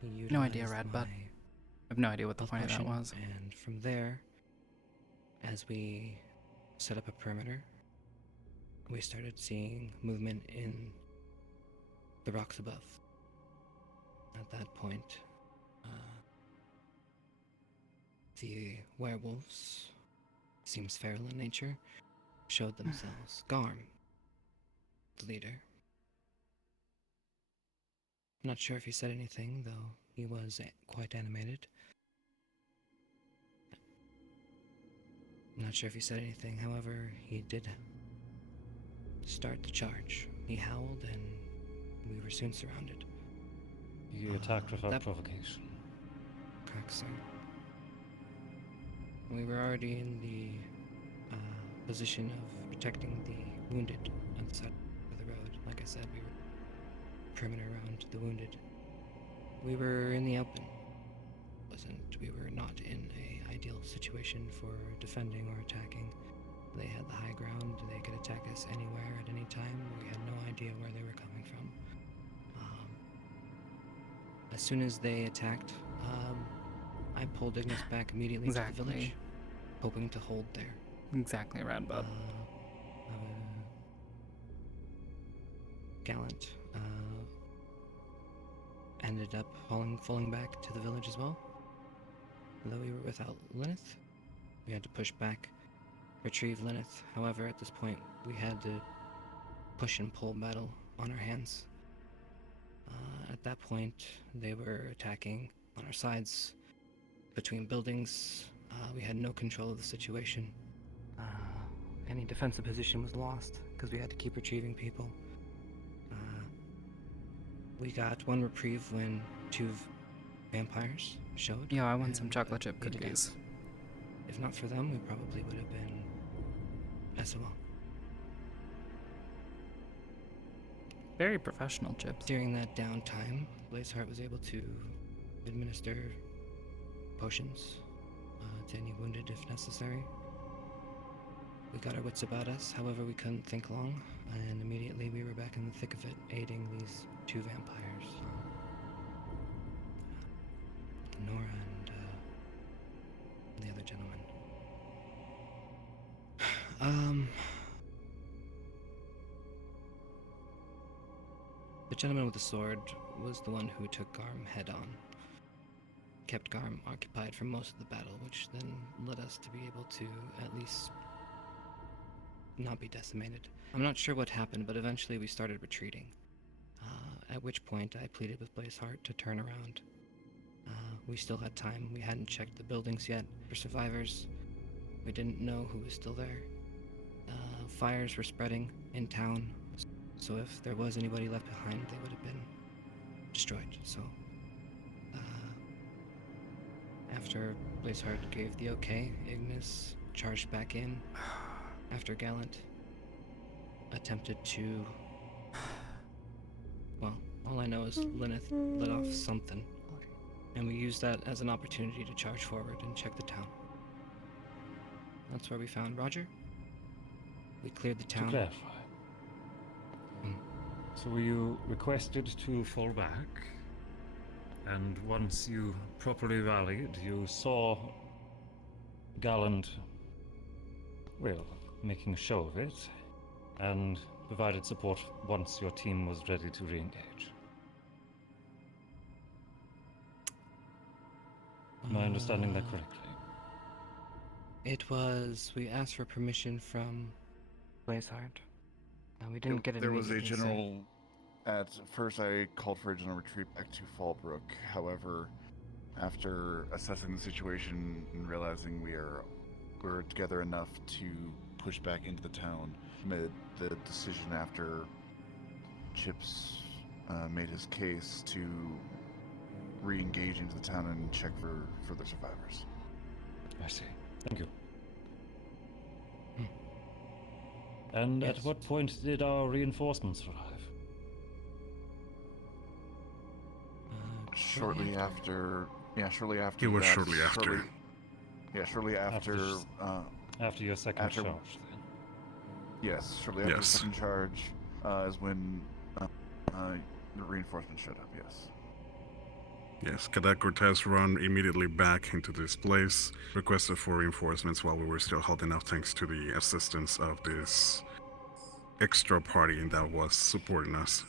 He No idea, utilized Rad Butt. my I have no idea what the point of that potion, was. And from there, as we set up a perimeter, we started seeing movement in the rocks above. At that point, the werewolves, seems feral in nature, showed themselves. Garm, the leader. I'm not sure if he said anything, though he was quite animated. I'm not sure if he said anything, however, he did start the charge. He howled, and we were soon surrounded. He attacked without provocation. Correct, sir. We were already in the position of protecting the wounded on the side of the road. Like I said, we were perimeter around the wounded. We were in the open. We were not in an ideal situation for defending or attacking. They had the high ground. They could attack us anywhere at any time. We had no idea where they were coming from. As soon as they attacked, I pulled Ignis back immediately to the village, hoping to hold there. Exactly, Radbub. Gallant ended up falling back to the village as well. Though we were without Lyneth, we had to push back, retrieve Lyneth. However, at this point, we had to push and pull battle on our hands. At that point, they were attacking on our sides, between buildings. We had no control of the situation. Any defensive position was lost because we had to keep retrieving people. We got one reprieve when two vampires showed. Yo, I want some chocolate chip cookies. If not for them, we probably would have been SOL. Very professional chips. During that downtime, Blazeheart was able to administer potions to any wounded if necessary. We got our wits about us, however we couldn't think long, and immediately we were back in the thick of it, aiding these two vampires. Nora and the other gentleman. The gentleman with the sword was the one who took Garm head on. Kept Garm occupied for most of the battle, which then led us to be able to at least not be decimated. I'm not sure what happened, but eventually we started retreating. At which point I pleaded with Blazeheart to turn around. We still had time. We hadn't checked the buildings yet for survivors. We didn't know who was still there. Fires were spreading in town, so if there was anybody left behind, they would have been destroyed. So, after Blazeheart gave the okay, Ignis charged back in after Gallant attempted to... Well, all I know is Lyneth let off something, and we used that as an opportunity to charge forward and check the town. That's where we found Roger. We cleared the town. To clarify. So you requested to fall back, and once you properly rallied, you saw Gallant, well, making a show of it, and provided support once your team was ready to re-engage. Am I understanding that correctly? It was... We asked for permission from Blazeheart. We didn't get it. There was a immediately, so- general... At first I called for a general retreat back to Fallbrook. However, after assessing the situation and realizing we're together enough to push back into the town, made the decision after Chips made his case to re-engage into the town and check for further survivors. I see. Thank you. And at what point did our reinforcements arrive? Shortly after. Yeah, shortly after. It was that, shortly after. Shortly after. After your second charge, then. Yes, shortly after the second charge is when the reinforcements showed up. Yes. Yes, Cadet Cortez ran immediately back into this place, requested for reinforcements while we were still holding out, thanks to the assistance of this extra party that was supporting us.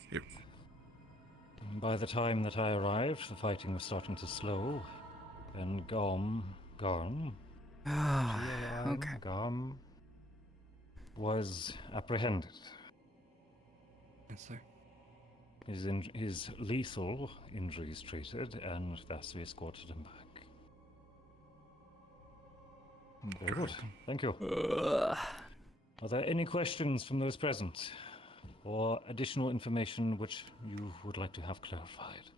By the time that I arrived, the fighting was starting to slow, and Garm was apprehended. Yes, sir. His lethal injuries treated, and thus we escorted him back. Very good. Thank you. Are there any questions from those present, or additional information which you would like to have clarified?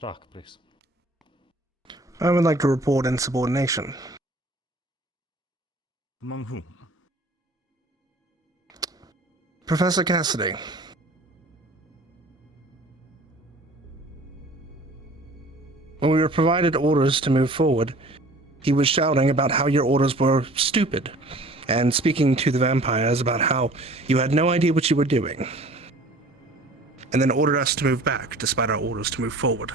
Dark, please. I would like to report insubordination. Among whom? Professor Cassidy. When we were provided orders to move forward, he was shouting about how your orders were stupid, and speaking to the vampires about how you had no idea what you were doing, and then ordered us to move back despite our orders to move forward.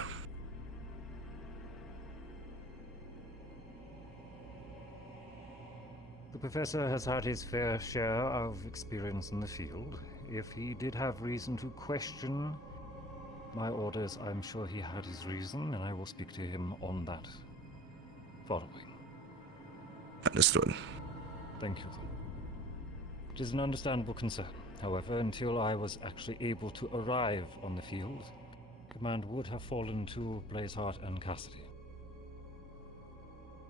The professor has had his fair share of experience in the field. If he did have reason to question my orders, I'm sure he had his reason, and I will speak to him on that following. Understood. Thank you. It is an understandable concern. However, until I was actually able to arrive on the field, command would have fallen to Blazeheart and Cassidy.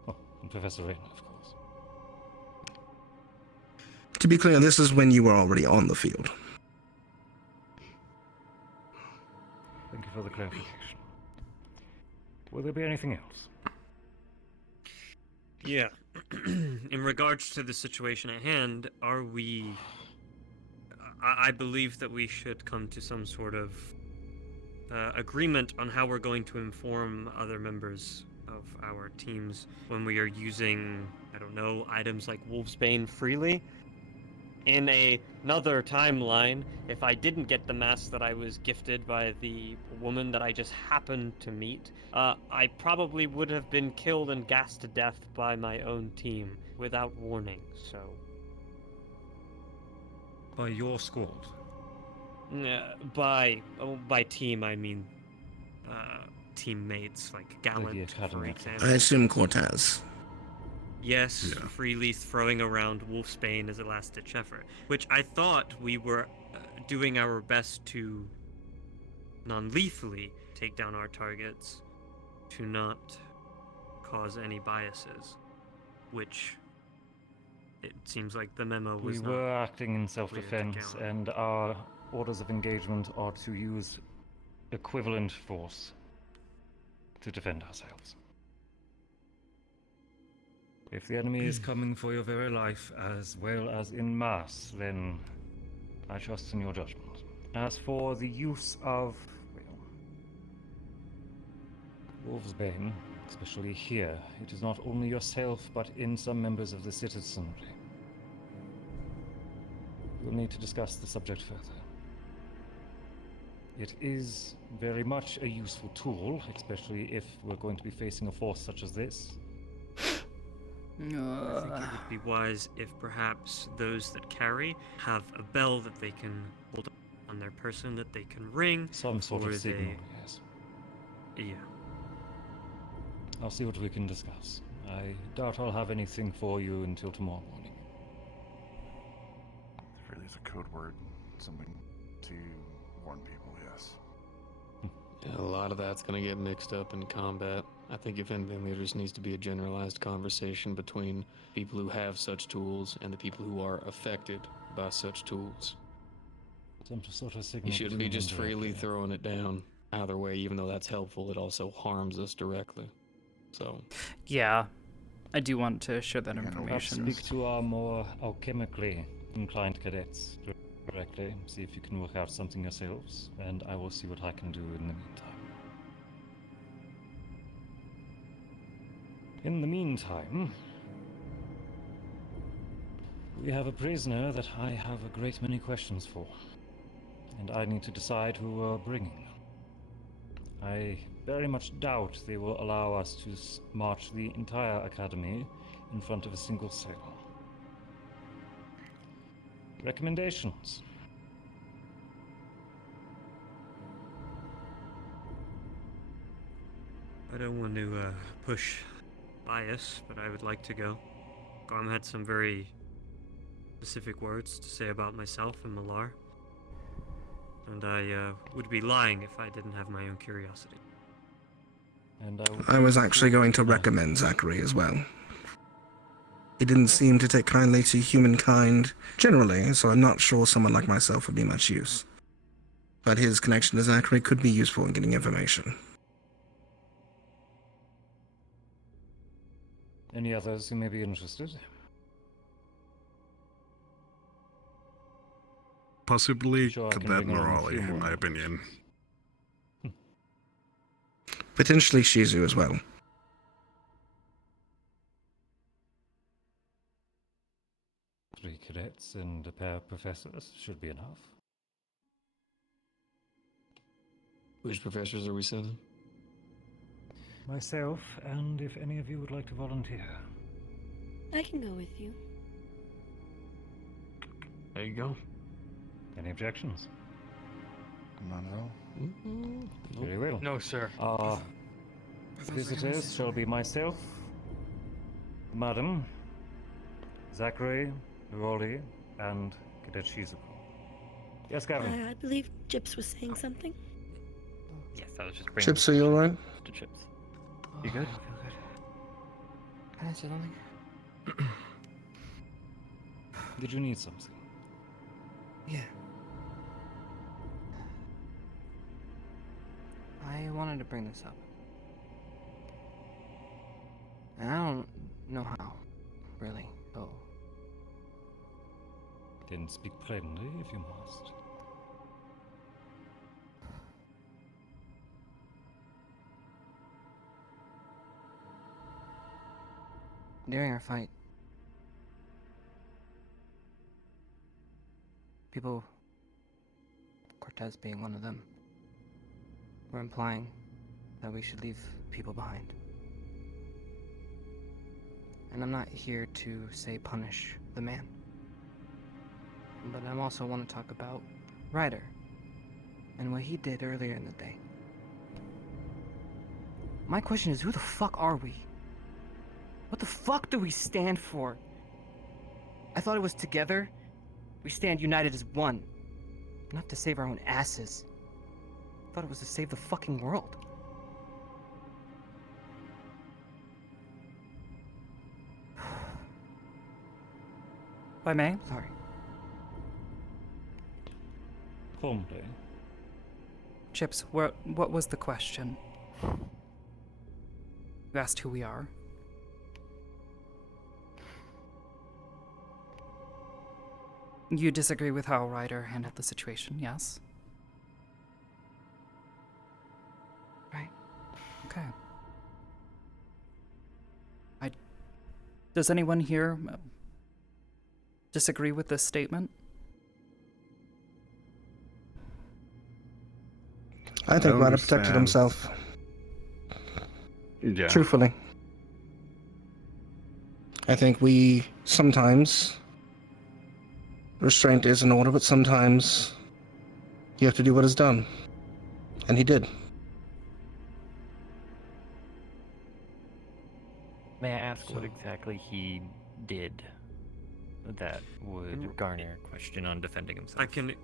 Oh, and Professor Rayner, of course. To be clear, this is when you were already on the field. Thank you for the clarification. Will there be anything else? Yeah. In regards to the situation at hand, are we... I believe that we should come to some sort of agreement on how we're going to inform other members of our teams when we are using, I don't know, items like Wolfsbane freely. In another timeline, if I didn't get the mask that I was gifted by the woman that I just happened to meet, I probably would have been killed and gassed to death by my own team without warning, so... By your squad? By team, I mean teammates, like Gallant, for example. I assume Cortez. Yes, freely throwing around Wolfsbane as a last-ditch effort, which I thought we were doing our best to non-lethally take down our targets, to not cause any biases, which it seems like the memo was We were acting in self-defense, and our orders of engagement are to use equivalent force to defend ourselves. If the enemy is coming for your very life as well as in mass, then I trust in your judgment. As for the use of, Wolfsbane, especially here, it is not only yourself, but in some members of the citizenry. We'll need to discuss the subject further. It is very much a useful tool, especially if we're going to be facing a force such as this. I think it would be wise if perhaps those that carry have a bell that they can hold on their person that they can ring. Some sort of signal, yes. Yeah. I'll see what we can discuss. I doubt I'll have anything for you until tomorrow morning. Really, it's a code word, something to warn people, yes. Yeah, a lot of that's going to get mixed up in combat. I think if anything, there just needs to be a generalized conversation between people who have such tools and the people who are affected by such tools. Some sort of signal. You shouldn't be just between them freely directly. throwing it down either way, even though that's helpful. It also harms us directly. So. Yeah, I do want to share that Perhaps information. speak to our more alchemically inclined cadets directly, see if you can work out something yourselves, and I will see what I can do in the meantime. In the meantime, we have a prisoner that I have a great many questions for, and I need to decide who we're bringing. I very much doubt they will allow us to march the entire academy in front of a single cell. Recommendations? I don't want to push bias, but I would like to go. Garm had some very specific words to say about myself and Malar, and I would be lying if I didn't have my own curiosity. And I was actually going to recommend Zachary as well. He didn't seem to take kindly to humankind generally, so I'm not sure someone like myself would be much use. But his connection to Zachary could be useful in getting information. Any others who may be interested? Possibly Sure, I can Cadet bring along a Morali, few in more. my opinion. Potentially Shizu as well. 3 cadets and a pair of professors should be enough. Which professors are we sending? Myself, and if any of you would like to volunteer. I can go with you. There you go. Any objections? None at all. Very well. No, sir. Visitors shall be myself, Madam, Zachary, Rolly, and Cadet Shizuku. Yes, Gavin? I believe Chips was saying something. Yes, I was just bringing Chips, are you alright? to Chips. You good? I feel good. Can I say something? Did you need something? Yeah. I wanted to bring this up. And I don't know how, really, so... Then speak plainly if you must. During our fight, people, Cortez being one of them, were implying that we should leave people behind. And I'm not here to say punish the man, but I also want to talk about Ryder and what he did earlier in the day. My question is, who the fuck are we? What the fuck do we stand for? I thought it was together. We stand united as one. Not to save our own asses. I thought it was to save the fucking world. If I may? Sorry. Calmly. Chips, what was the question? You asked who we are. You disagree with how Ryder handled the situation, yes? Right. Okay. Does anyone here disagree with this statement? I think Ryder protected understand. himself. Yeah. Truthfully. I think we sometimes... Restraint is in order, but sometimes you have to do what is done. And he did. May I ask what exactly he did that would garner a question on defending himself? I can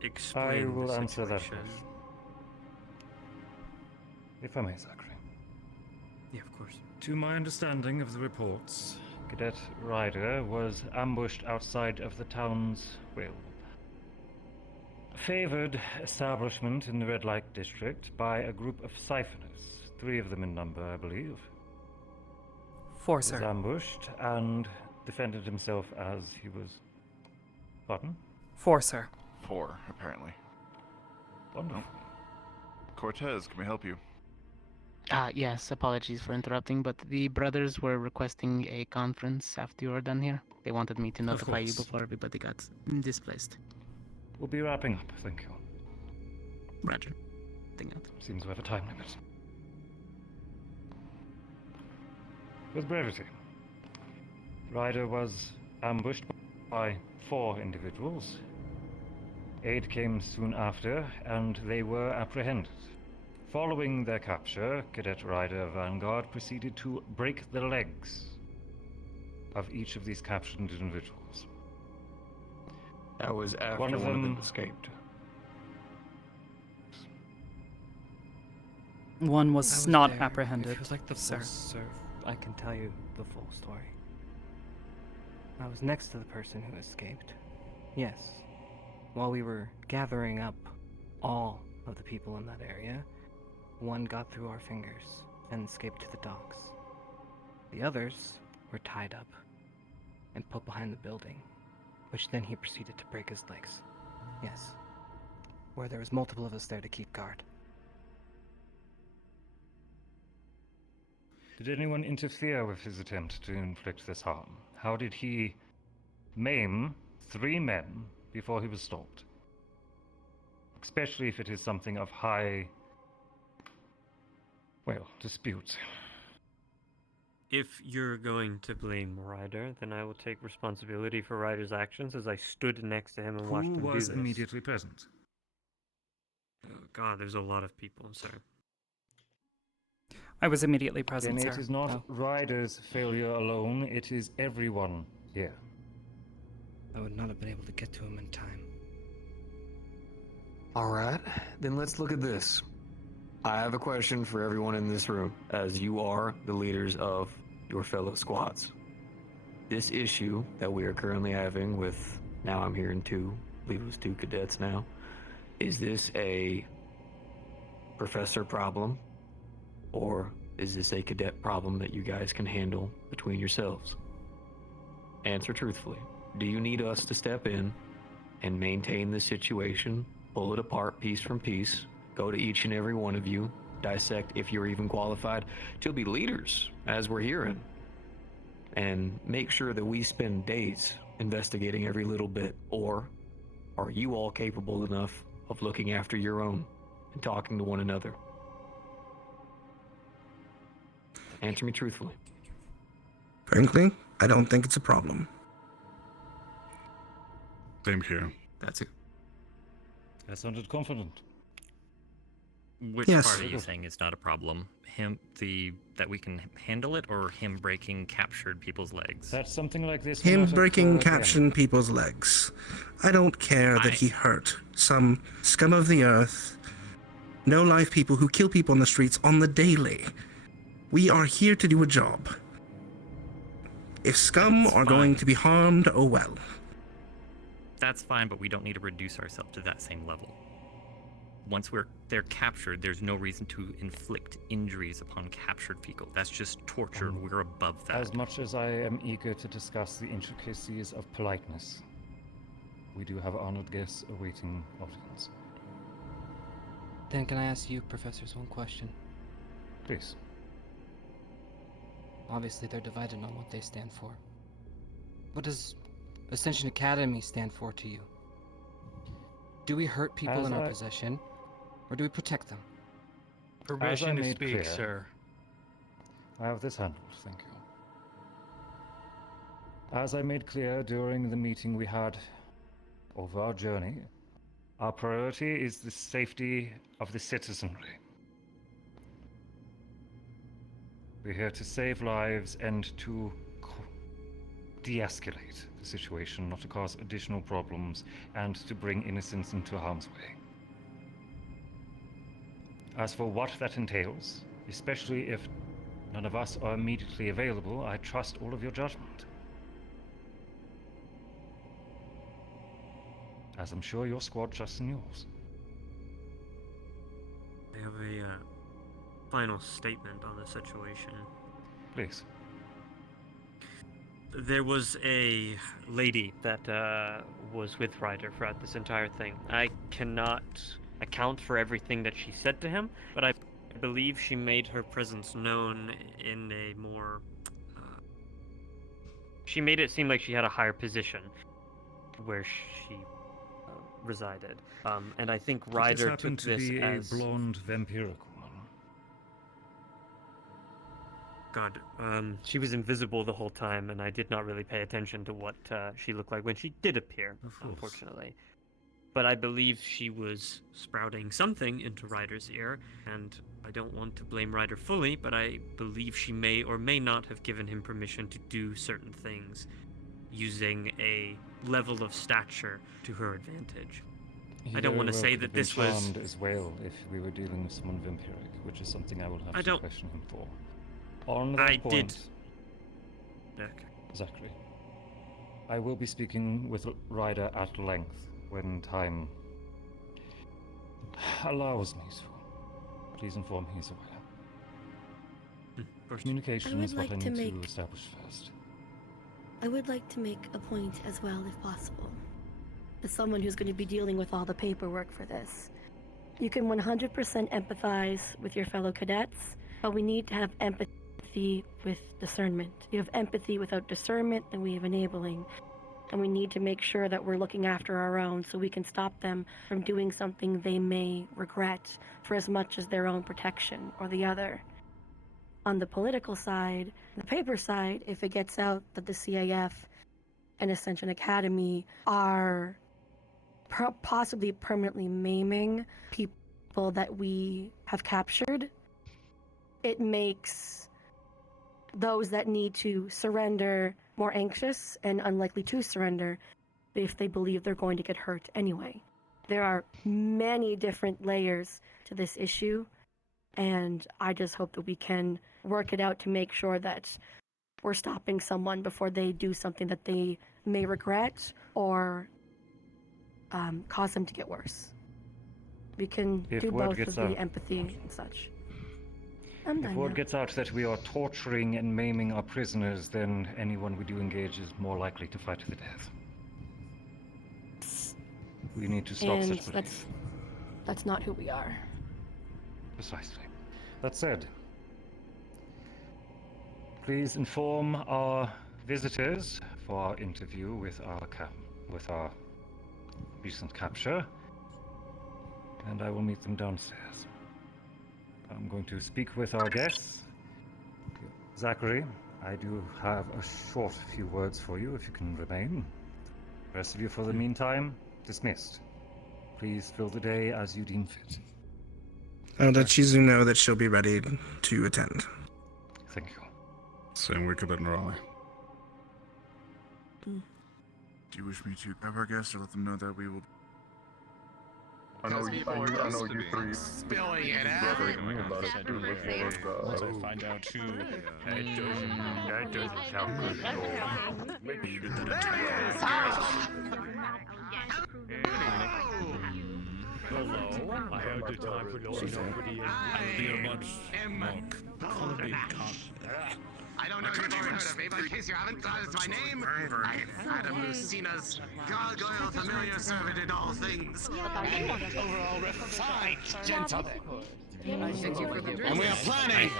explain I will the answer that situation. question. If I may, Zachary. Yeah, of course. To my understanding of the reports, Cadet Ryder was ambushed outside of the town's, well, favored establishment in the Red Light District by a group of siphoners, 3 of them in number, I believe. 4, He sir. was ambushed and defended himself as he was Pardon? 4, sir. 4, apparently. Wonderful. Cortez, can we help you? Yes, apologies for interrupting, but the brothers were requesting a conference after you were done here. They wanted me to notify you course. before everybody got displaced. We'll be wrapping up, thank you. Roger. Seems we have a time limit. With brevity. Ryder was ambushed by 4 individuals. Aid came soon after, and they were apprehended. Following their capture, Cadet Ryder Vanguard proceeded to break the legs of each of these captured individuals. That was after one of them escaped. One was, I was not there. apprehended, If it was like the sir. full serve, I can tell you the full story. I was next to the person who escaped. Yes. While we were gathering up all of the people in that area, one got through our fingers and escaped to the docks. The others were tied up and put behind the building, which then he proceeded to break his legs. Yes. Where there was multiple of us there to keep guard. Did anyone interfere with his attempt to inflict this harm? How did he maim 3 men before he was stopped? Especially if it is something of high, well, dispute. If you're going to blame Ryder, then I will take responsibility for Ryder's actions as I stood next to him and watched him do this. Who was immediately present? Oh God, there's a lot of people, I'm sorry. I was immediately present, Then sir. it is not Ryder's failure alone, it is everyone here. I would not have been able to get to him in time. Alright, then let's look at this. I have a question for everyone in this room, as you are the leaders of your fellow squads. This issue that we are currently having with, now I'm hearing 2, I believe it was 2 cadets now, is this a professor problem? Or is this a cadet problem that you guys can handle between yourselves? Answer truthfully. Do you need us to step in and maintain the situation, pull it apart piece from piece, go to each and every one of you, dissect if you're even qualified to be leaders, as we're hearing, and make sure that we spend days investigating every little bit? Or are you all capable enough of looking after your own and talking to one another? Answer me truthfully. Frankly, I don't think it's a problem. Same here. That's it. I sounded confident. Which Yes. part are you saying is not a problem? That we can handle it, or him breaking captured people's legs? That's something like this. Him breaking captured people's legs. I don't care that he hurt some scum of the earth, no-life people who kill people on the streets on the daily. We are here to do a job. If scum are going to be harmed, oh well. That's fine, but we don't need to reduce ourselves to that same level. Once they're captured, there's no reason to inflict injuries upon captured people. That's just torture. We're above that. As much as I am eager to discuss the intricacies of politeness, we do have honored guests awaiting audience. Then can I ask you, professors, one question? Please. Obviously, they're divided on what they stand for. What does Ascension Academy stand for to you? Do we hurt people in our possession, or do we protect them? Permission to speak, sir. I have this handled, thank you. As I made clear during the meeting we had over our journey, our priority is the safety of the citizenry. We're here to save lives and to de-escalate the situation, not to cause additional problems, and to bring innocents into harm's way. As for what that entails, especially if none of us are immediately available, I trust all of your judgment. As I'm sure your squad trusts in yours. I have a final statement on the situation. Please. There was a lady that was with Ryder throughout this entire thing. I cannot account for everything that she said to him, but I believe she made her presence known in a more... she made it seem like she had a higher position where she resided. And I think Ryder took this as... a blonde vampiric woman. God, she was invisible the whole time, and I did not really pay attention to what she looked like when she did appear, unfortunately. But I believe she was sprouting something into Ryder's ear, and I don't want to blame Ryder fully, but I believe she may or may not have given him permission to do certain things, using a level of stature to her advantage. I don't want to say that this was... charmed as well if we were dealing with someone vampiric, which is something I will have to question him for. On that point, Okay. Zachary, I will be speaking with Ryder at length when time allows me to. Please inform me he's aware. Communication is what I need to establish first. I would like to make a point as well, if possible. As someone who's going to be dealing with all the paperwork for this, you can 100% empathize with your fellow cadets, but we need to have empathy with discernment. You have empathy without discernment, then we have enabling. And we need to make sure that we're looking after our own so we can stop them from doing something they may regret for as much as their own protection or the other. On the political side, the paper side, if it gets out that the CAF and Ascension Academy are possibly permanently maiming people that we have captured, it makes those that need to surrender more anxious and unlikely to surrender if they believe they're going to get hurt anyway. There are many different layers to this issue, and I just hope that we can work it out to make sure that we're stopping someone before they do something that they may regret or cause them to get worse. We can do both of the empathy and such. If word gets out that we are torturing and maiming our prisoners, then anyone we do engage is more likely to fight to the death. We need to stop such behavior. That's not who we are. Precisely. That said, please inform our visitors for our interview with our recent capture, and I will meet them downstairs. I'm going to speak with our guests. Zachary, I do have a short few words for you if you can remain. The rest of you, for the meantime, dismissed. Please fill the day as you deem fit. I'll let Shizu know that she'll be ready to attend. Thank you. Same with Cadet Raleigh. Do you wish me to grab our guests or let them know that we will... I know you three. Spilling it out. Once I find out who... That doesn't sound good at all. Maybe you did that. Hello, I had the time for nobody and be a much monk. I don't know if you've ever heard of me, but in case you haven't, that is my name. I'm Adam Lucina's gargoyle familiar servant in all things. And overall refined gentleman. And we are planning,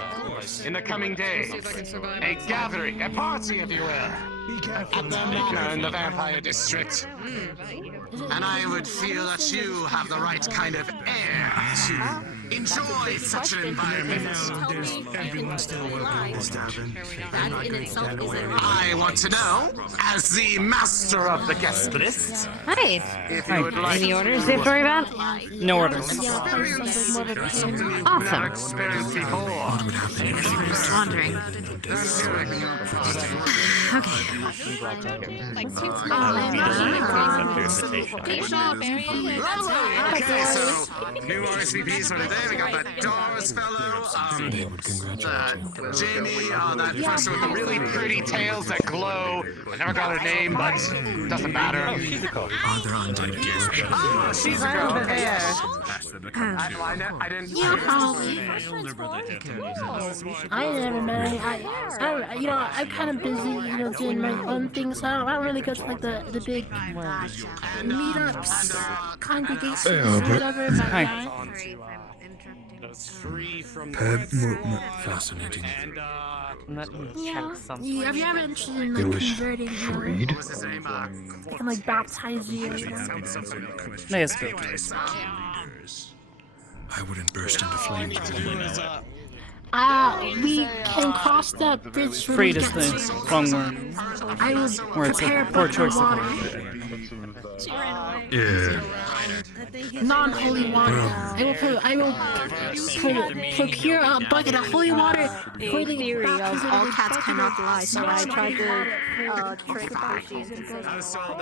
in the coming days, a gathering, a party, if you will, at the manor in the Vampire District. And I would feel that you have the right kind of air to enjoy such an environment. Everyone still welcome this tavern. I want to know, as the master of the guest list, Hi. if you would like Any orders they have to worry about? No orders. Awesome. Experience before. Just wondering. Okay, so new RSVPs for today. We got the Doors fellow. They would congratulate you. Jamie, that person with the really pretty tails that glow. I never got her name, but doesn't matter. Oh, she's a girl. Oh, they're on date. Oh, she's a girl. I didn't. I never met. I'm kind of busy, doing my own thing, so I don't really go to like the big meetups, congregations, whatever. Hi. Fascinating. Yeah. If you're ever interested in It like was converting, freed? I can like baptize you. Let's go. I wouldn't burst into flames. We can cross that bridge when Freed we is get the to it. wrong word. I will Or it's prepare a poor choice of water. word. Yeah. Non-holy water. I will procure a bucket of holy water for the theory of baptism all of cats the cannot lie, so I tried to trick I was told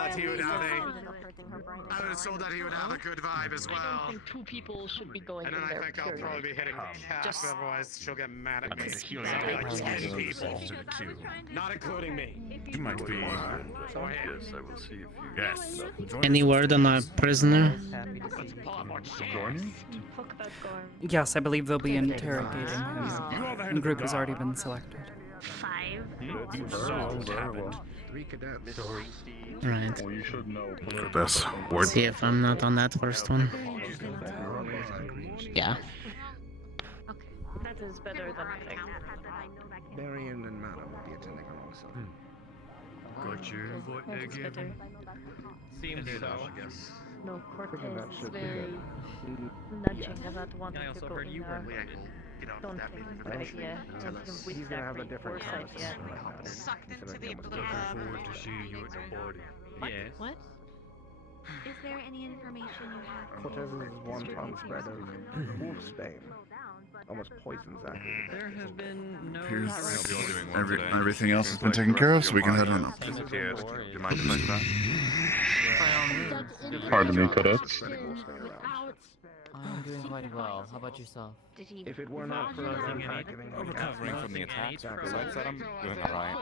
that he would have a good vibe as I well. don't think two people should be going And in then I there. think I'll probably be hitting Cat, Just- otherwise she'll get mad at me. That'll be like 10 people. Not including me. You might be. Yes, I will see if you. Yes. Any word on a prisoner? Yes, I believe they'll be interrogating him. The group has already been selected. 5. Right. That's word. See if I'm not on that first one. Yeah. That is better than nothing. Marion and Madam will be attending also. Got your vote again. Seems so. I guess. No, Cortez that is should be very good. nudging about wanting I to also go heard in you there. weren't Don't think it's a good idea. He's gonna have a different foresight yet. conversation. Looking forward to seeing you at the party. Yes. What? Is there any information you have? Cortez's one-ton spread of wolfsbane almost poisons that. There have been no. Here's everything else has been taken care of, so we can head on up. Disappeared. Do you mind if I do that? Pardon me, cadets. I'm doing quite well. How about yourself? If it were not for Recovering from the attack, besides that, I'm doing alright.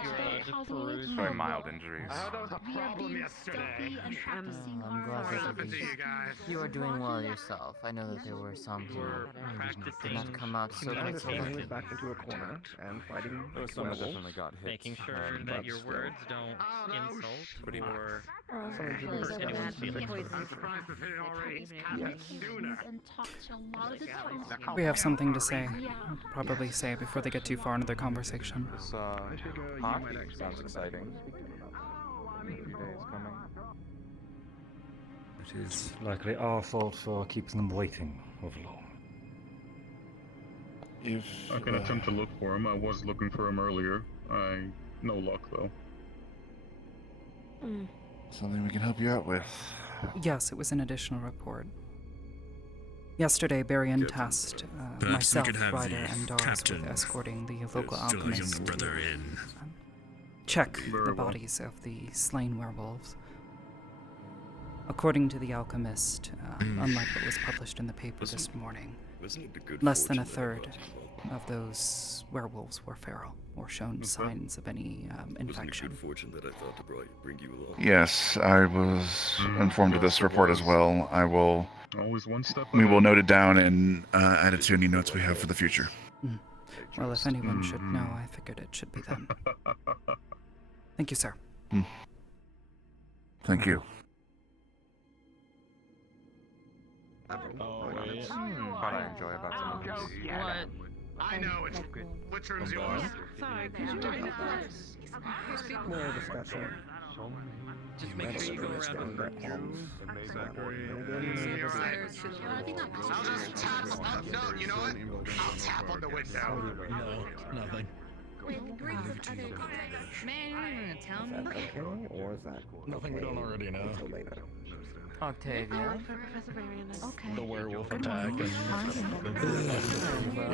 Very mild injuries. I'm glad that you are doing well yourself. I know that there were some who did not come out so quickly. back into a corner and fighting. Some definitely got hit. Making sure that your words don't insult or hurt anyone's feelings. We have something to say. Probably say it before they get too far into their conversation. This, hockey sounds exciting. A few days coming. It is likely our fault for keeping them waiting overlong. If I can attempt to look for him. I was looking for him earlier. No luck though. Something we can help you out with. Yes, it was an additional report. Yesterday, Barian tasked myself, Ryder, and Doris with escorting the local alchemist to check the bodies of the slain werewolves. According to the alchemist, unlike what was published in the paper this morning, less than a third of those werewolves were feral or shown signs of any infection. Yes, I was informed of this report as well. Always one step We will note it down and add it to any notes we have for the future. Well, if anyone should know, I figured it should be them. Thank you, sir. Thank you. What I enjoy about some of these. What? I know it. Which room's yours? Sorry, could you take More discussion. Just make sure you go around the room. You're right. I'll just tap. No, you know what? I'll tap on the window. No, nothing. Man, tell me. Okay, or is that nothing we don't already know? Until later. Octavia. Okay. The werewolf attack.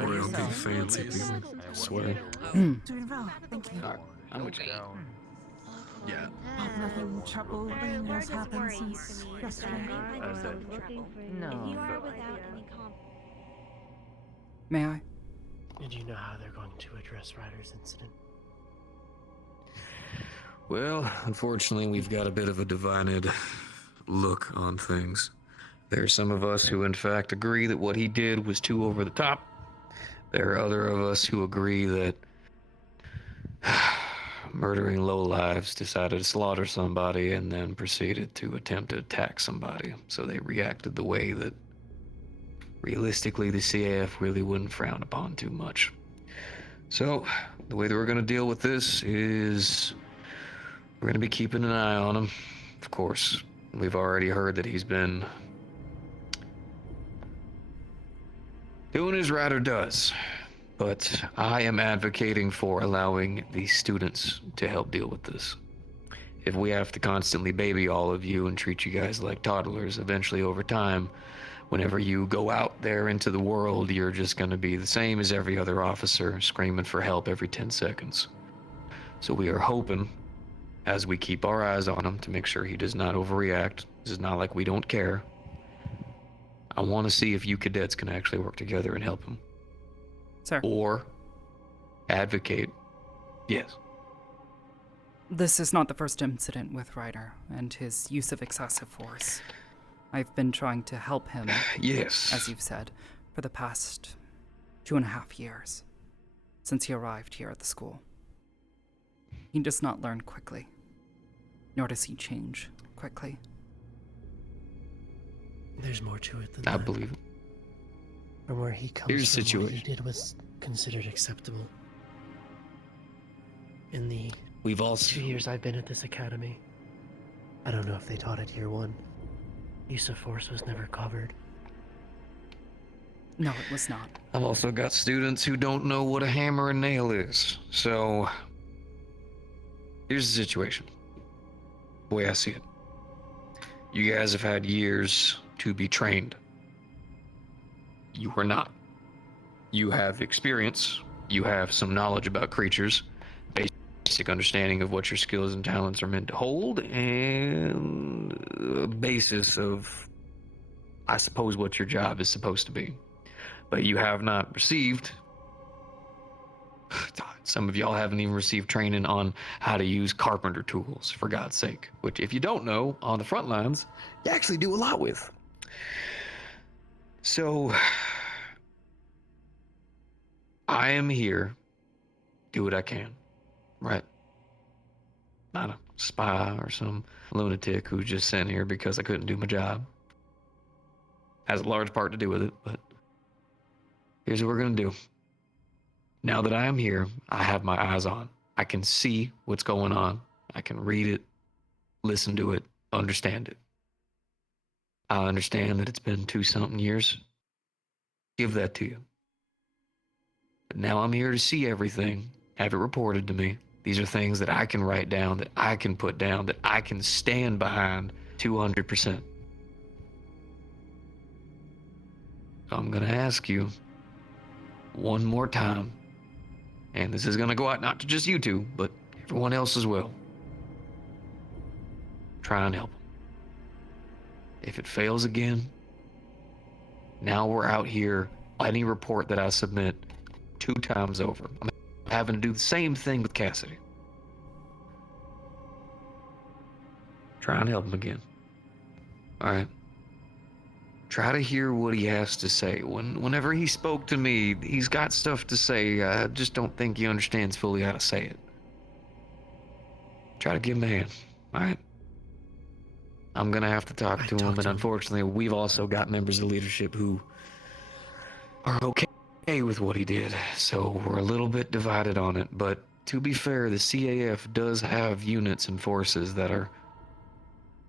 Real big fancy people. I swear. Doing well, thank you. I'm with you. Yeah. Nothing troubling has happened since yesterday. No. May I? And do you know how they're going to address Ryder's incident? Well, unfortunately, we've got a bit of a divided look on things. There are some of us who, in fact, agree that what he did was too over the top. There are other of us who agree that murdering lowlives decided to slaughter somebody and then proceeded to attempt to attack somebody. So they reacted the way that, realistically, the CAF really wouldn't frown upon too much. So, the way that we're going to deal with this is we're going to be keeping an eye on him. Of course, we've already heard that he's been doing as Ryder does. But I am advocating for allowing the students to help deal with this. If we have to constantly baby all of you and treat you guys like toddlers, eventually over time, whenever you go out there into the world, you're just going to be the same as every other officer, screaming for help every 10 seconds. So we are hoping, as we keep our eyes on him to make sure he does not overreact, this is not like we don't care. I want to see if you cadets can actually work together and help him. Sir. Or advocate. Yes. This is not the first incident with Ryder and his use of excessive force. I've been trying to help him, yes, as you've said, for the past 2.5 years, since he arrived here at the school. He does not learn quickly, nor does he change quickly. There's more to it than that. I believe it. From where he comes Here's the from, what he situation. did was considered acceptable. In the We've also 2 years I've been at this academy, I don't know if they taught it year one. Use of force was never covered. No, it was not. I've also got students who don't know what a hammer and nail is. So, here's the situation. The way I see it. You guys have had years to be trained. You are not. You have experience. You have some knowledge about creatures, basic understanding of what your skills and talents are meant to hold, and a basis of, I suppose, what your job is supposed to be. But you have not received, some of y'all haven't even received training on how to use carpenter tools, for God's sake. Which, if you don't know, on the front lines, you actually do a lot with. So, I am here, do what I can, right? Not a spy or some lunatic who just sent here because I couldn't do my job. Has a large part to do with it, but here's what we're gonna do. Now that I am here, I have my eyes on. I can see what's going on. I can read it, listen to it, understand it. I understand that it's been 2-something years. Give that to you. But now I'm here to see everything, have it reported to me. These are things that I can write down, that I can put down, that I can stand behind 200%. So I'm gonna ask you one more time, and this is gonna go out not to just you two, but everyone else as well. Try and help them. If it fails again, now we're out here, any report that I submit 2 times over. I'm having to do the same thing with Cassidy. Try and help him again. Alright. Try to hear what he has to say. Whenever he spoke to me, he's got stuff to say. I just don't think he understands fully how to say it. Try to give him a hand. Alright? I'm gonna have to talk to him, and unfortunately, we've also got members of leadership who are okay with what he did, so we're a little bit divided on it. But to be fair, the CAF does have units and forces that are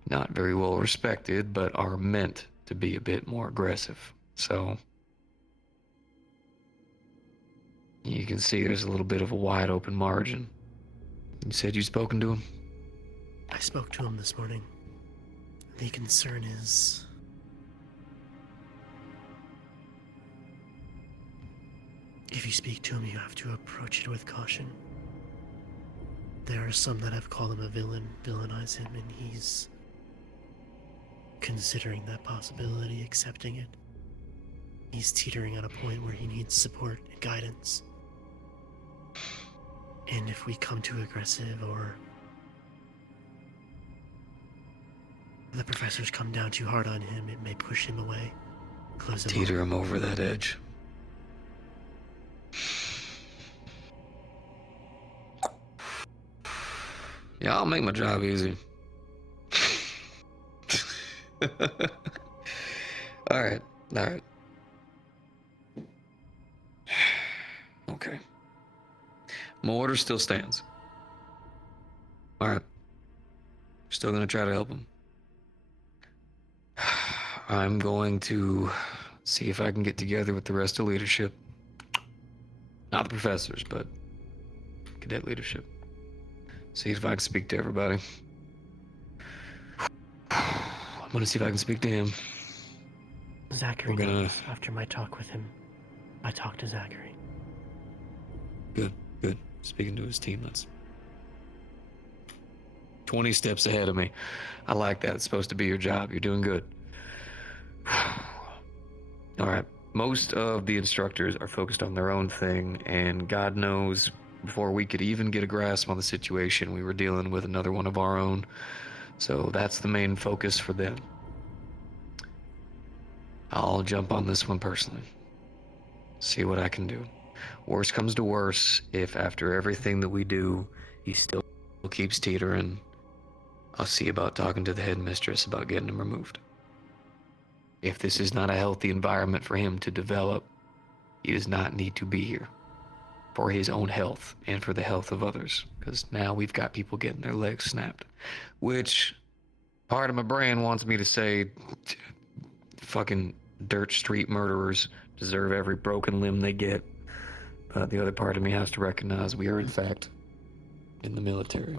not very well respected, but are meant to be a bit more aggressive. So you can see there's a little bit of a wide open margin. You said you'd spoken to him? I spoke to him this morning. The concern is if you speak to him, you have to approach it with caution. There are some that have called him a villain, villainize him, and he's considering that possibility, accepting it. he's teetering at a point where he needs support and guidance. And if we come too aggressive or the professors come down too hard on him, it may push him away, close him Teeter him over that edge. Yeah, I'll make my job easy. Alright. Okay. My order still stands. Alright. Still gonna try to help him. I'm going to see if I can get together with the rest of leadership. Not the professors, but cadet leadership. See if I can speak to everybody. I'm gonna see if I can speak to him. Zachary knows. After my talk with him, I talked to Zachary. Good. Speaking to his team, that's 20 steps ahead of me. I like that. It's supposed to be your job. You're doing good. Alright. Most of the instructors are focused on their own thing, and God knows, before we could even get a grasp on the situation, we were dealing with another one of our own. So that's the main focus for them. I'll jump on this one personally. See what I can do. Worst comes to worst, if after everything that we do, he still keeps teetering, I'll see about talking to the headmistress about getting him removed. If this is not a healthy environment for him to develop, he does not need to be here. For his own health and for the health of others. Because now we've got people getting their legs snapped. Which, part of my brain wants me to say, fucking dirt street murderers deserve every broken limb they get. But the other part of me has to recognize we are in fact in the military.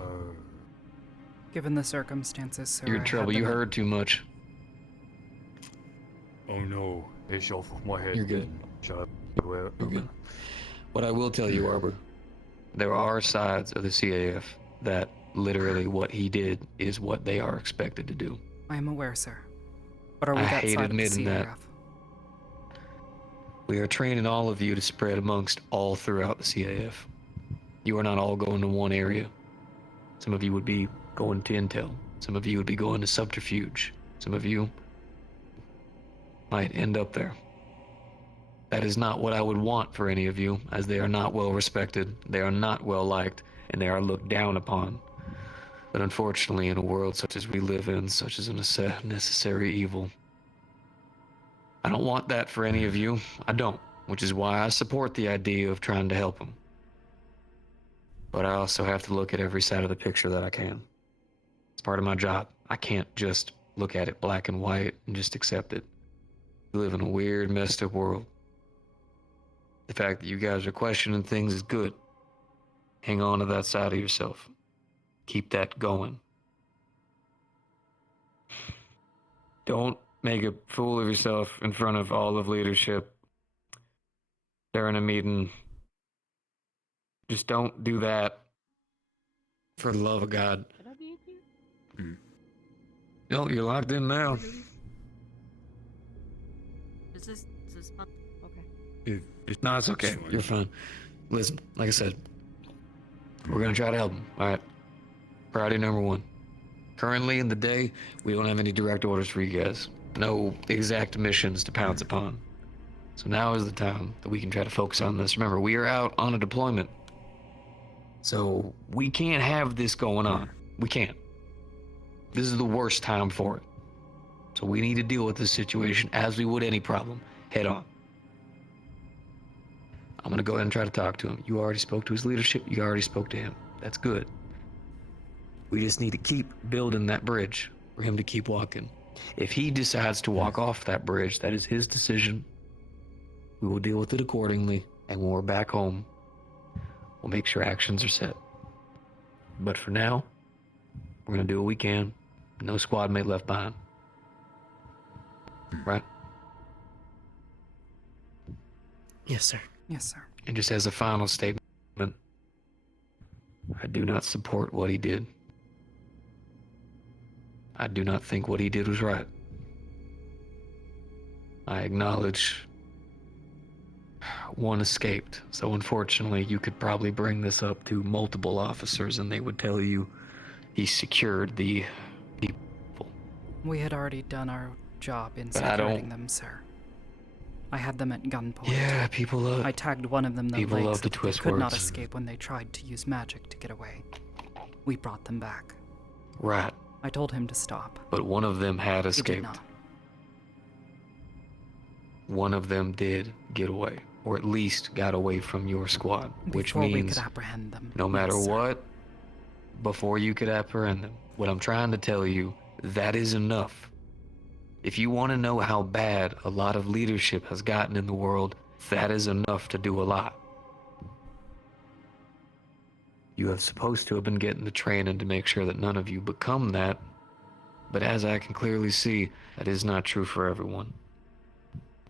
Given the circumstances, sir, You're in trouble. You heard too much. Oh no, it's off my head. You're good. Shut up. You're good. What I will tell you, Arbor, there are sides of the CAF that literally what he did is what they are expected to do. I am aware, sir. But are we I that hate side admitting of the that. CAF? We are training all of you to spread amongst all throughout the CAF. You are not all going to one area. Some of you would be going to Intel. Some of you would be going to Subterfuge. Some of you might end up there. That is not what I would want for any of you, as they are not well respected, they are not well liked, and they are looked down upon. But unfortunately, in a world such as we live in, such as a necessary evil, I don't want that for any of you. I don't, which is why I support the idea of trying to help them. But I also have to look at every side of the picture that I can. It's part of my job. I can't just look at it black and white and just accept it. We live in a weird, messed up world. The fact that you guys are questioning things is good. Hang on to that side of yourself. Keep that going. Don't make a fool of yourself in front of all of leadership during a meeting. Just don't do that. For the love of God. No, you're locked in now. Is this okay? It's okay. You're fine. Listen, like I said, we're gonna try to help him. All right. Priority number 1. Currently in the day, we don't have any direct orders for you guys. No exact missions to pounce upon. So now is the time that we can try to focus on this. Remember, we are out on a deployment. So we can't have this going on. We can't. This is the worst time for it. So we need to deal with this situation as we would any problem, head on. I'm gonna go ahead and try to talk to him. You already spoke to his leadership. You already spoke to him. That's good. We just need to keep building that bridge for him to keep walking. If he decides to walk off that bridge, that is his decision. We will deal with it accordingly, and when we're back home, we'll make sure actions are set. But for now, we're gonna do what we can. No squad mate left behind. Right? Yes, sir. Yes, sir. And just as a final statement, I do not support what he did. I do not think what he did was right. I acknowledge one escaped. So unfortunately, you could probably bring this up to multiple officers and they would tell you he secured the people. We had already done our job in But I securing don't- them, sir. I had them at gunpoint. Yeah, people love. I tagged one of them the people leg love so to that they twist could not words. escape when they tried to use magic to get away. We brought them back. Right. I told him to stop. But one of them had He did escaped. not. One of them did get away, or at least got away from your squad, which Before we means could apprehend them. no matter Yes, sir. what, before you could apprehend them. What I'm trying to tell you, that is enough. If you want to know how bad a lot of leadership has gotten in the world, that is enough to do a lot. You have supposed to have been getting the training to make sure that none of you become that, but as I can clearly see, that is not true for everyone.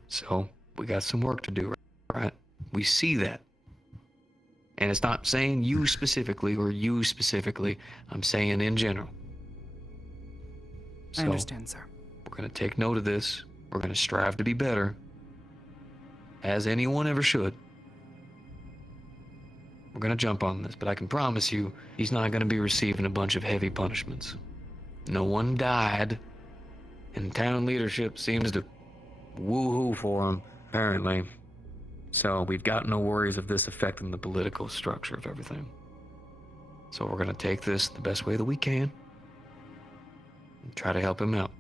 So, we got some work to do, right? We see that. And it's not saying you specifically or you specifically, I'm saying in general. I understand, sir. We're going to take note of this. We're going to strive to be better, as anyone ever should. We're going to jump on this, but I can promise you, he's not going to be receiving a bunch of heavy punishments. No one died, and town leadership seems to woo-hoo for him, apparently. So we've got no worries of this affecting the political structure of everything. So we're going to take this the best way that we can and try to help him out.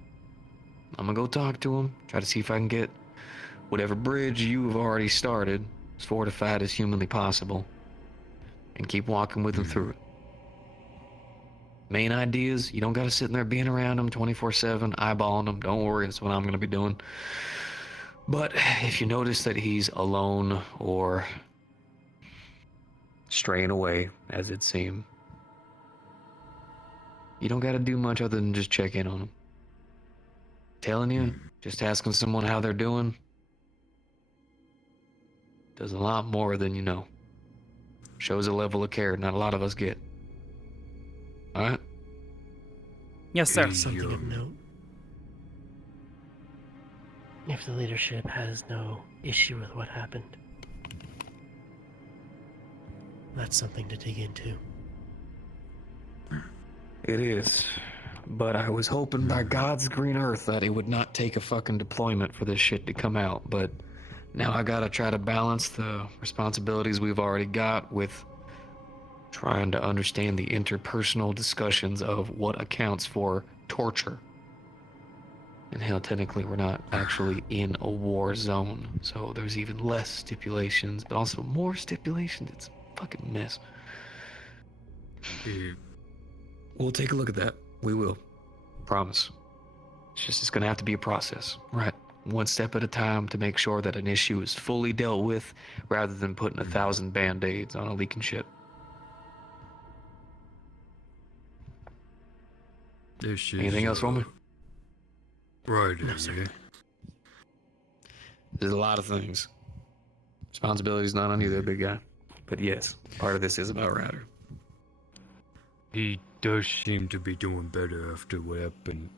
I'm going to go talk to him, try to see if I can get whatever bridge you have already started as fortified as humanly possible, and keep walking with him through it. Main ideas, you don't got to sit in there being around him 24/7, eyeballing him. Don't worry, that's what I'm going to be doing. But if you notice that he's alone or straying away, as it seemed, you don't got to do much other than just check in on him. Telling you, just asking someone how they're doing does a lot more than you know. Shows a level of care not a lot of us get. Alright? Yes, sir. Something of note. If the leadership has no issue with what happened, That's something to dig into. It is. But I was hoping by God's green earth that it would not take a fucking deployment for this shit to come out. But now I gotta try to balance the responsibilities we've already got with trying to understand the interpersonal discussions of what accounts for torture. And hell, technically we're not actually in a war zone, so there's even less stipulations, but also more stipulations. It's a fucking mess. We'll take a look at that. We will. Promise. It's gonna have to be a process, right? One step at a time to make sure that an issue is fully dealt with rather than putting 1,000 band-aids on a leaking ship. This is, Anything else for me? Right, No, sir. There's a lot of things. Responsibility's not on you there, big guy. But yes, part of this is about Ryder. He does seem to be doing better after what happened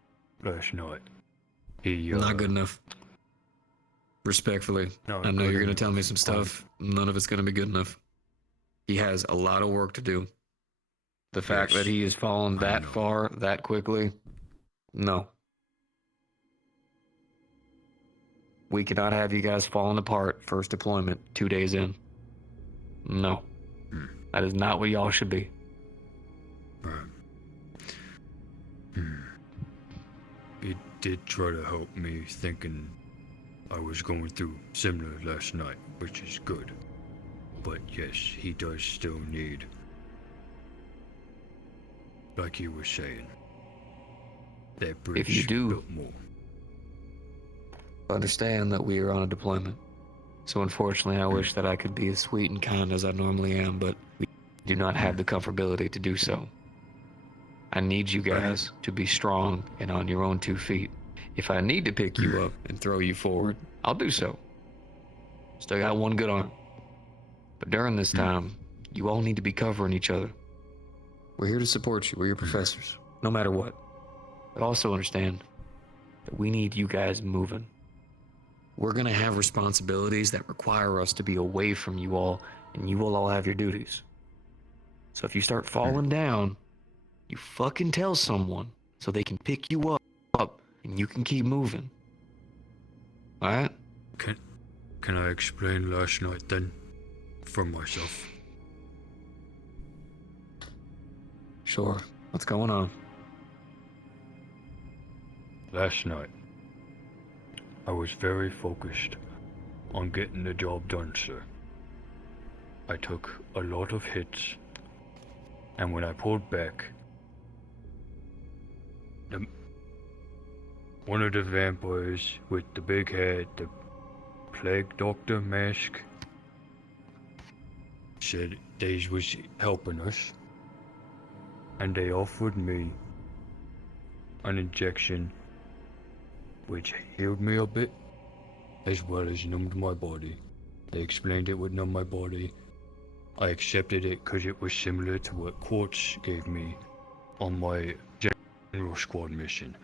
last night. He, Not good enough. Respectfully, No, I know good you're gonna enough. tell me some stuff. None of it's gonna be good enough. He has a lot of work to do. The fact Yes, that he has fallen that far, that quickly, no. We cannot have you guys falling apart first deployment 2 days in. No. That is not what y'all should be. He did try to help me, thinking I was going through similar last night, which is good. But yes, he does still need, like he was saying, that bridge If you do built more. understand that we are on a deployment. So unfortunately, I wish that I could be as sweet and kind as I normally am, but we do not have the comfortability to do so. I need you guys to be strong and on your own 2 feet. If I need to pick you up and throw you forward, I'll do so. Still got one good arm. But during this time, you all need to be covering each other. We're here to support you. We're your professors, no matter what. But also understand that we need you guys moving. we're gonna have responsibilities that require us to be away from you all, and you will all have your duties. So if you start falling down, you fucking tell someone so they can pick you up and you can keep moving. Alright? Can I explain last night then? For myself. Sure. What's going on? Last night, I was very focused on getting the job done, sir. I took a lot of hits, and when I pulled back, one of the vampires with the big head, the plague doctor mask, said they was helping us, and they offered me an injection which healed me a bit, as well as numbed my body. They explained it would numb my body. I accepted it because it was similar to what Quartz gave me on my General Squad mission.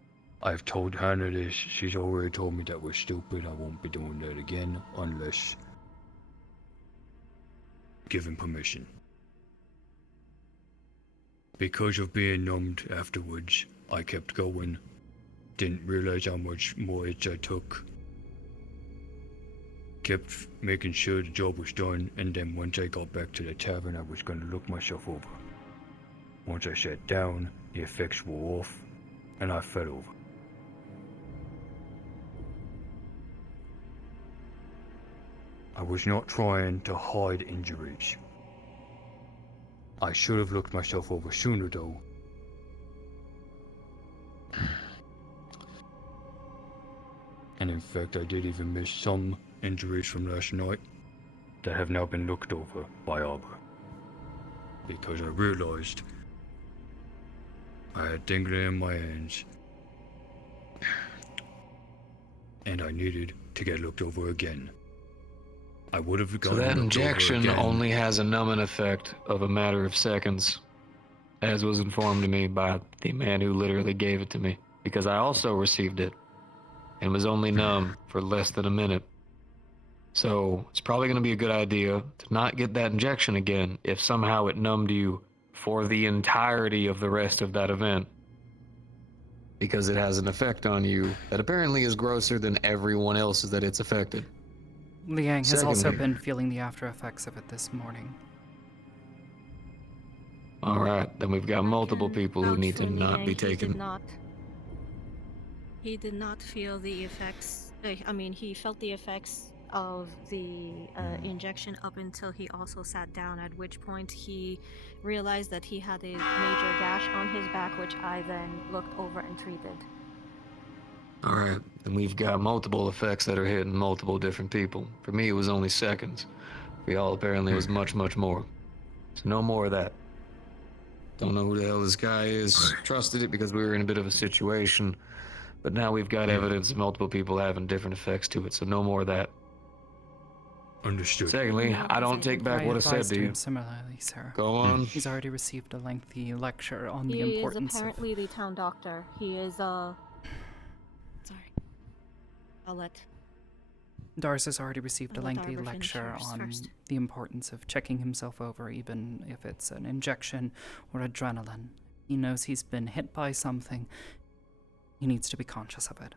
I've told Hannah this. She's already told me that was stupid. I won't be doing that again unless given permission. Because of being numbed afterwards, I kept going. Didn't realize how much more hits I took. Kept making sure the job was done, and then once I got back to the tavern, I was going to look myself over. Once I sat down, the effects wore off, and I fell over. I was not trying to hide injuries. I should have looked myself over sooner though. And in fact, I did even miss some injuries from last night that have now been looked over by Arbor. Because I realized I had Dingley in my hands and I needed to get looked over again. I would have So gotten that looked over injection again. only has a numbing effect of a matter of seconds, as was informed to me by the man who literally gave it to me, because I also received it and was only numb for less than a minute. So it's probably going to be a good idea to not get that injection again if somehow it numbed you for the entirety of the rest of that event, because it has an effect on you that apparently is grosser than everyone else's that it's affected. Liang has also Secondly- been feeling the after effects of it this morning. All right, then we've got multiple people who vouch need to for not Liang. be taken. He did not feel the effects. He felt the effects of the injection up until he also sat down, at which point he realized that he had a major gash on his back, which I then looked over and treated. All right, then we've got multiple effects that are hitting multiple different people. For me, it was only seconds. For y'all, apparently, it was much, much more. So no more of that. Don't know who the hell this guy is. Trusted it because we were in a bit of a situation. But now we've got evidence of multiple people having different effects to it, so no more of that. Understood. Secondly, I don't take back what I said advised to you. him similarly, sir. Go on. He's already received a lengthy lecture on the He is importance of... apparently the town doctor. He is Sorry. I'll let. Dars has already received a I'll let lengthy Arbor finish lecture hers on first. the importance of checking himself over, even if it's an injection or adrenaline. He knows he's been hit by something. He needs to be conscious of it.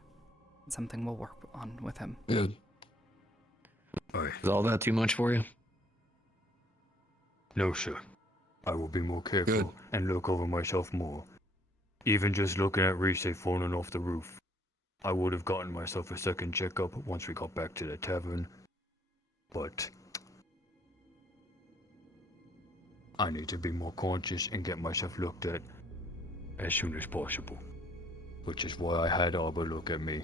Something we'll work on with him. Good. Is all that too much for you? No, sir. I will be more careful and look over myself more. Even just looking at Reese falling off the roof. I would have gotten myself a second checkup once we got back to the tavern. But I need to be more conscious and get myself looked at as soon as possible. Which is why I had Arbor look at me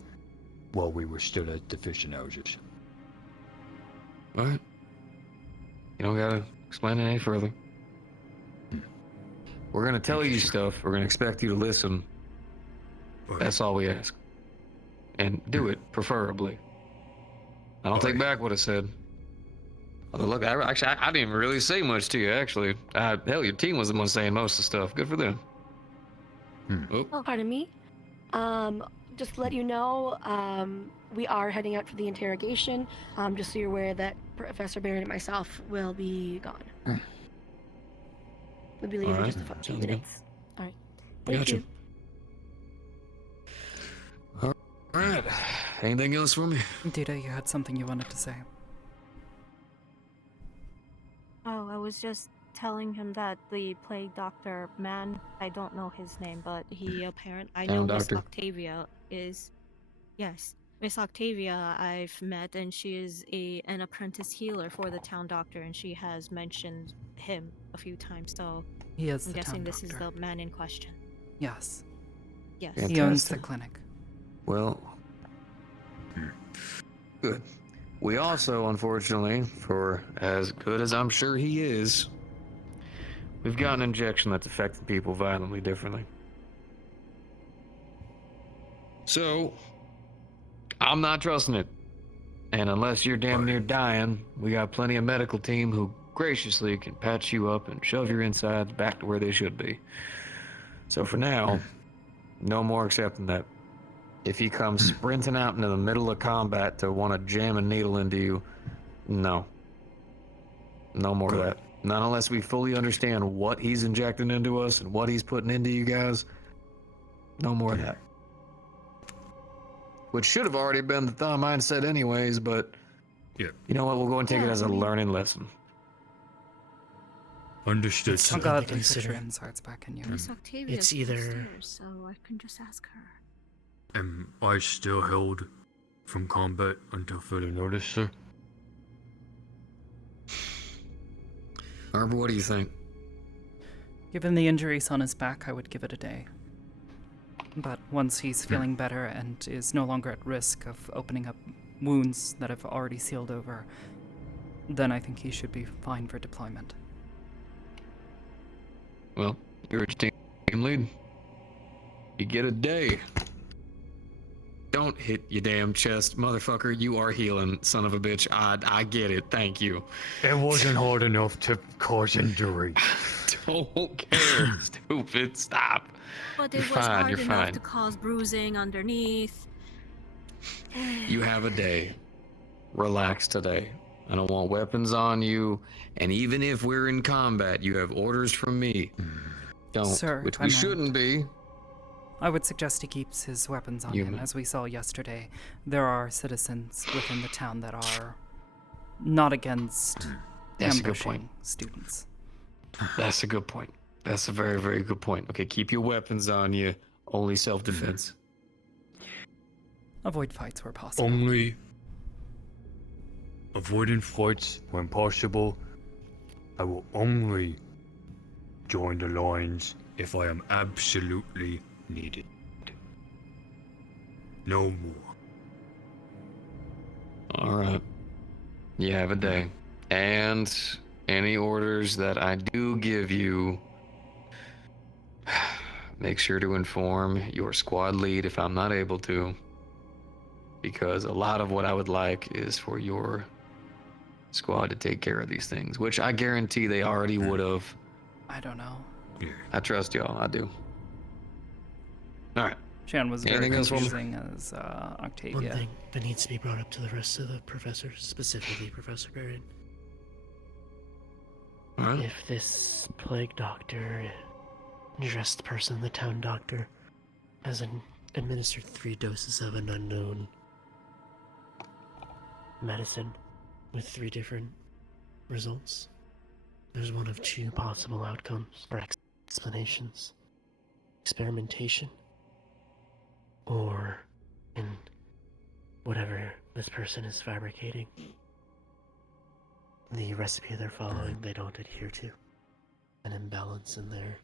while we were still at the fishing houses. Alright. You don't gotta explain it any further. We're gonna tell you stuff. We're gonna expect you to listen. That's all we ask. And do it, preferably. I don't take back what I said. Although, look, I didn't even really say much to you, actually. Hell, your team was the one saying most of the stuff. Good for them. Oh, pardon me. just to let you know, we are heading out for the interrogation. Just so you're aware that Professor Barron and myself will be gone. We'll be leaving just a few Sounds good. minutes. All right. Thank Gotcha. you. All right. Anything else for me? Dita, you had something you wanted to say. Oh, I was just telling him that the plague doctor man, I don't know his name, but I know Town Miss doctor. Octavia is, yes, Miss Octavia I've met, and she is an apprentice healer for the town doctor, and she has mentioned him a few times, so He is I'm the guessing town this is doctor. the man in question. Yes. Yes. He owns the Fantastic. clinic. Well, good. We also, unfortunately, for as good as I'm sure he is, we've got an injection that's affecting people violently differently. So, I'm not trusting it. And unless you're damn near dying, we got plenty of medical team who graciously can patch you up and shove your insides back to where they should be. So for now, no more accepting that. If he comes sprinting out into the middle of combat to want to jam a needle into you, no. No more of that. Not unless we fully understand what he's injecting into us and what he's putting into you guys. No more of that. Which should have already been the thought mindset anyways, but you know what? We'll go and take it as a learning lesson. Understood. I'm something glad to they put consider. your insides back in you. Miss Octavia It's is either- upstairs, so I can just ask her. Am I still held from combat until further notice, sir? Arbor, what do you think? Given the injuries on his back, I would give it a day. But once he's feeling better and is no longer at risk of opening up wounds that have already sealed over, then I think he should be fine for deployment. Well, you're a team lead. You get a day. Don't hit your damn chest, motherfucker. You are healing, son of a bitch. I get it. Thank you. It wasn't hard enough to cause injury. Don't care, stupid. Stop. But it You're was fine, hard you're enough fine. to cause bruising underneath. You have a day. Relax today. I don't want weapons on you. And even if we're in combat, you have orders from me. Don't. Sir, Which I we might. shouldn't be. I would suggest he keeps his weapons on You him. may. As we saw yesterday, there are citizens within the town that are not against That's a good ambushing point. students. That's a good point. That's a very, very good point. Okay, keep your weapons on you. Only self-defense. Avoid fights where possible. Only avoiding fights when possible. I will only join the lines if I am absolutely needed. No more. All right. You have a day. And any orders that I do give you, make sure to inform your squad lead if I'm not able to. Because a lot of what I would like is for your squad to take care of these things, which I guarantee they already would have. I don't know. I trust y'all. I do. All right. Shan was very Anything else for me? confusing as Octavia. One thing that needs to be brought up to the rest of the professors, specifically Professor Barron. Alright. If this plague doctor, dressed person, the town doctor, has administered 3 doses of an unknown medicine with 3 different results, there's one of 2 possible outcomes or explanations: experimentation, or in whatever this person is fabricating, the recipe they're following they don't adhere to, an imbalance in their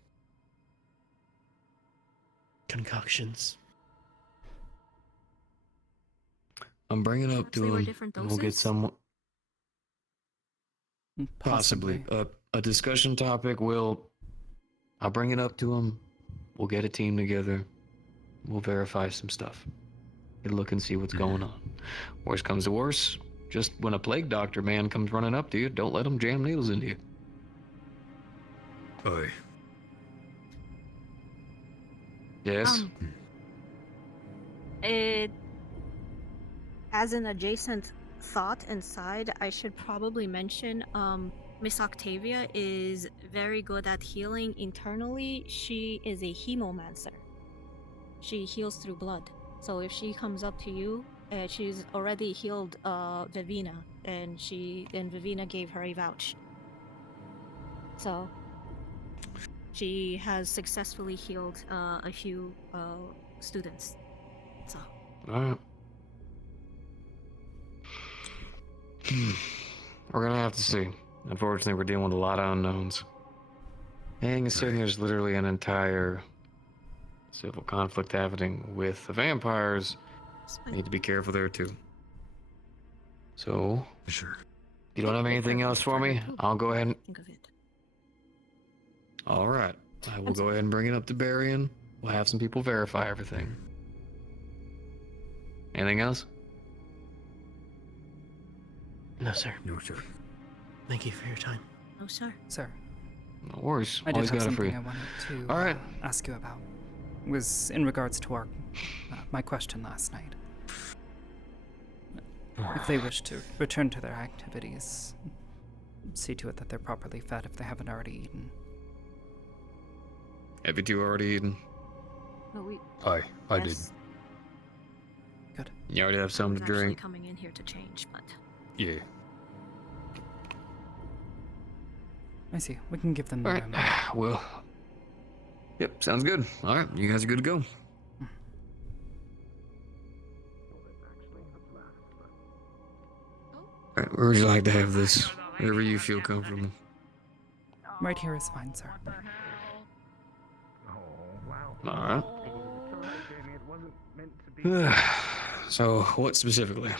concoctions. I'm bringing up to they were him. different And we'll get doses? some. Possibly. A discussion topic. I'll bring it up to him. We'll get a team together. We'll verify some stuff. Get a look and see what's going on. Worst comes to worst, just when a plague doctor man comes running up to you, don't let him jam needles into you. Aye. Yes? As an adjacent thought inside, I should probably mention Miss Octavia is very good at healing internally. She is a hemomancer. She heals through blood. So if she comes up to you, she's already healed Vivina, and Vivina gave her a vouch. So she has successfully healed a few students. So. Alright. We're gonna have to see. Unfortunately, we're dealing with a lot of unknowns. And considering there's literally an entire civil conflict happening with the vampires, need to be careful there too. So, sure. You don't have anything else for me? I'll go ahead and... Think of it. Alright. I will go ahead and bring it up to Barry and we'll have some people verify everything. Anything else? No, sir. No, sir. Thank you for your time. No, sir. Sir. No worries. I did Always have got it for something you. I wanted to All right. ask you about. It was in regards to our my question last night. If they wish to return to their activities, see to it that they're properly fed if they haven't already eaten. Have you two already eaten? No, we. I did. Yes, Good. You already have something to actually drink? coming in here to change, but. Yeah. I see. We can give them the Alright. Well. Yep, sounds good. Alright, you guys are good to go. Alright, where would you like to have this? Wherever you feel comfortable. Right here is fine, sir. Alright. So, what specifically?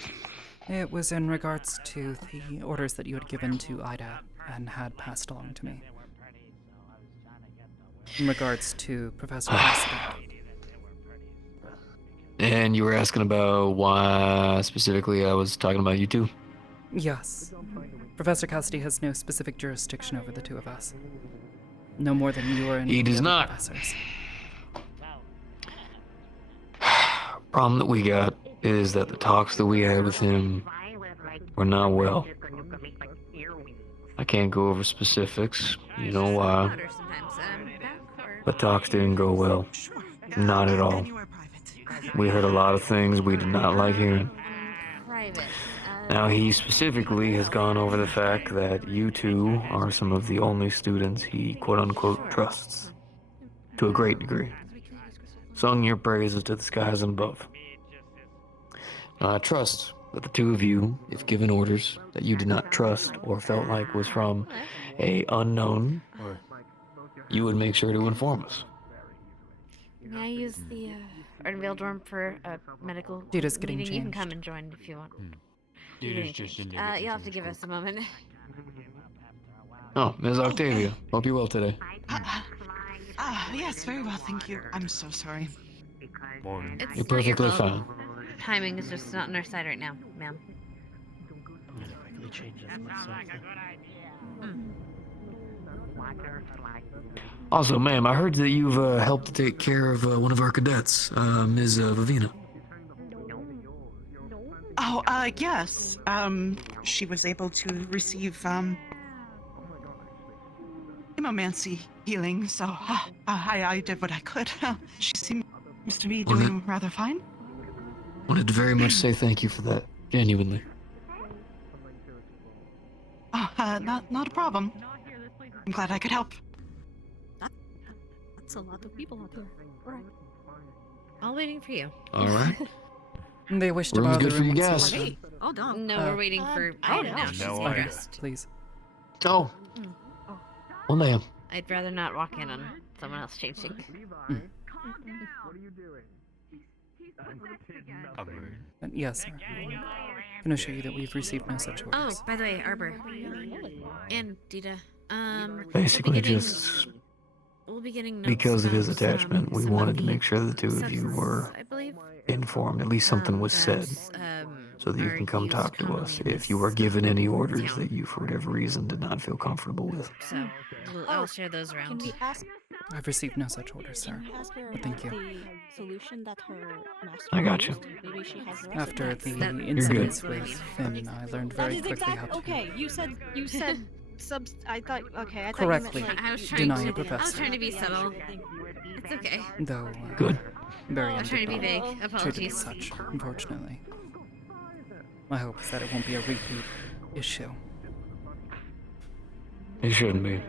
It was in regards to the orders that you had given to Ida and had passed along to me. In regards to Professor Cassidy. And you were asking about why specifically I was talking about you two? Yes. Professor Cassidy has no specific jurisdiction over the two of us. No more than you or any He does other not. professors. Problem that we got is that the talks that we had with him were not well. I can't go over specifics, you know why. But talks didn't go well. Not at all. We heard a lot of things we did not like hearing. Now he specifically has gone over the fact that you two are some of the only students he quote-unquote trusts. To a great degree. Sung your praises to the skies and above. Now I trust that the two of you, if given orders that you did not trust or felt like was from a unknown, you would make sure to inform us. May I use the unveiled dorm for a medical Dita's getting meeting? You can changed. come and join if you want. Dita's just in there getting You'll have to give us a moment. Oh, Ms. Octavia. Hope you're well today. Yes, very well, thank you. I'm so sorry. It's You're not your perfectly fault. fine. Timing is just not on our side right now, ma'am. Also, ma'am, I heard that you've helped to take care of one of our cadets, Ms. Vivina. Oh, yes. She was able to receive, hemomancy healing, so I did what I could. She seems to be doing rather fine. Wanted to very much say thank you for that, genuinely. Not a problem. I'm glad I could help. That's a lot of people out there. Right. All waiting for you. All right. They wish to Room's borrow good the for you room once guys. more. Hey, hold on. No, we're waiting for Ida now. She's Okay, dressed. please. Oh. Well, ma'am. I'd rather not walk in on someone else changing. Yes, sir. I can assure you that we've received no such orders. Oh, by the way, Arbor. And Dita. Basically just We'll be getting notes because of his about, attachment, we some wanted of to the make sure the two of you were I believe. informed. At least something was said. so that you can come talk to us if you were given any orders that you, for whatever reason, did not feel comfortable with. So I'll share those around. Can we ask? I've received no such orders, sir. Can we ask her But thank you. the solution that her master I got you. used? Maybe she has the After recipe. the incidents with Finn, I learned very quickly how to Okay, you said I thought okay. I thought correctly you meant, like, I was deny trying a to. I was professor. trying to be subtle. It's okay. Though, Good. very I'm trying to be vague. treated as Apologies. such, unfortunately. My hope is that it won't be a repeat issue. It shouldn't be.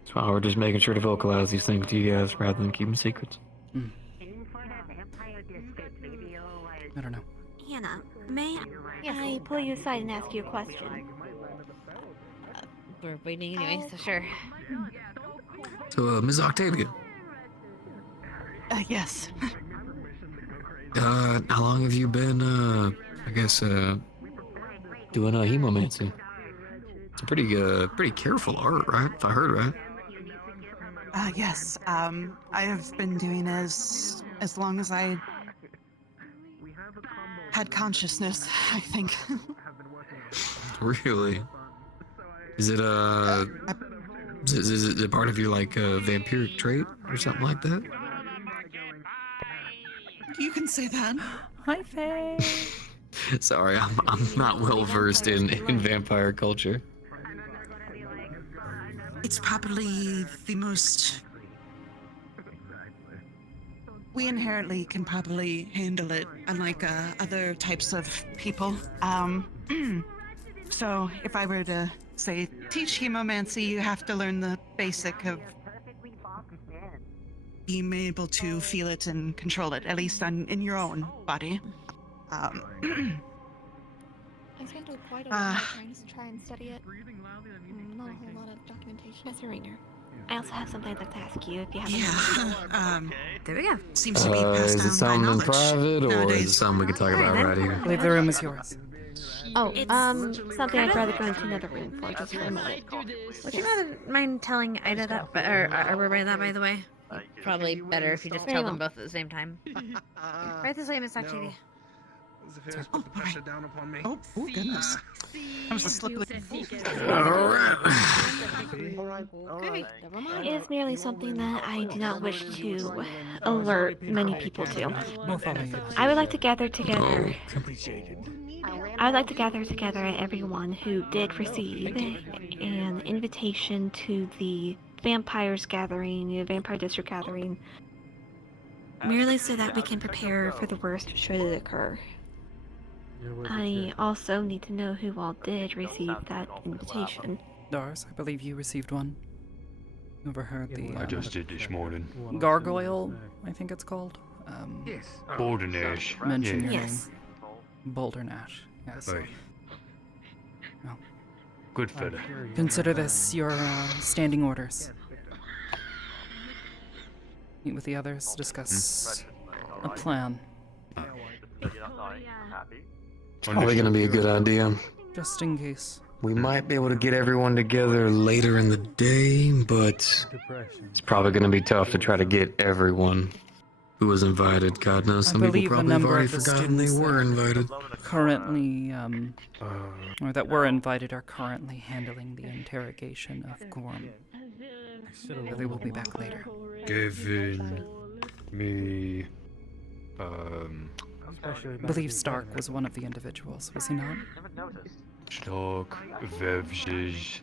That's why we're just making sure to vocalize these things to you guys rather than keep them secrets. Mm. I don't know. Hannah, may I pull you aside and ask you a question? We're waiting anyway, so sure. So, Ms. Octavia, Yes. how long have you been, I guess, doing hemomancy? It's a pretty careful art, right? If I heard right. Yes. I have been doing as long as I had consciousness, I think. Really? Is it is it part of your like vampiric trait or something like that? You can say that. Hi, Faye. Sorry, I'm not well versed in vampire culture. It's probably the most. We inherently can probably handle it, unlike other types of people. So if I were to say teach hemomancy, you have to learn the basic of being able to feel it and control it, at least in your own body. I spent quite a while trying to try and study it. Not a whole lot of documentation. Mr. Rainer, I also have something I'd like to ask you if you have There we go. Seems to be passed Is down it something in knowledge private or is it nowadays. something we can talk about right here? I believe the room is yours. Oh, something I'd rather go into another room for just for a moment. Would you rather mind telling Ida that, or Arbor that, by the way? Probably better if you just tell them both at the same time. Right this way, Miss Octavia. Oh, oh, goodness. I'm just slippery. It is merely something that I do not wish to alert many people to. We'll follow you. I would like to gather together. I would like to gather together everyone who did receive an invitation to the Vampires Gathering, the Vampire District Gathering, merely so that we can prepare for the worst should it occur. I also need to know who all did receive that invitation. Doris, I believe you received one. Overheard the. I just did this morning. Gargoyle, I think it's called. Boulder Nash. Mention Yeah. your Yes. name. Boulder Nash. Yes. Hey. Well, Good fella. consider this your standing orders. Meet with the others, discuss a plan. Probably gonna be a good idea. Just in case. We might be able to get everyone together later in the day, but it's probably gonna be tough to try to get everyone who was invited. God knows some I people believe a probably have number already of the forgotten they students were that invited. currently, or that were invited are currently handling the interrogation of Gorm. But they will be back later. Kevin, me, I believe Stark was one of the individuals, was he not? Stark, Vevzij,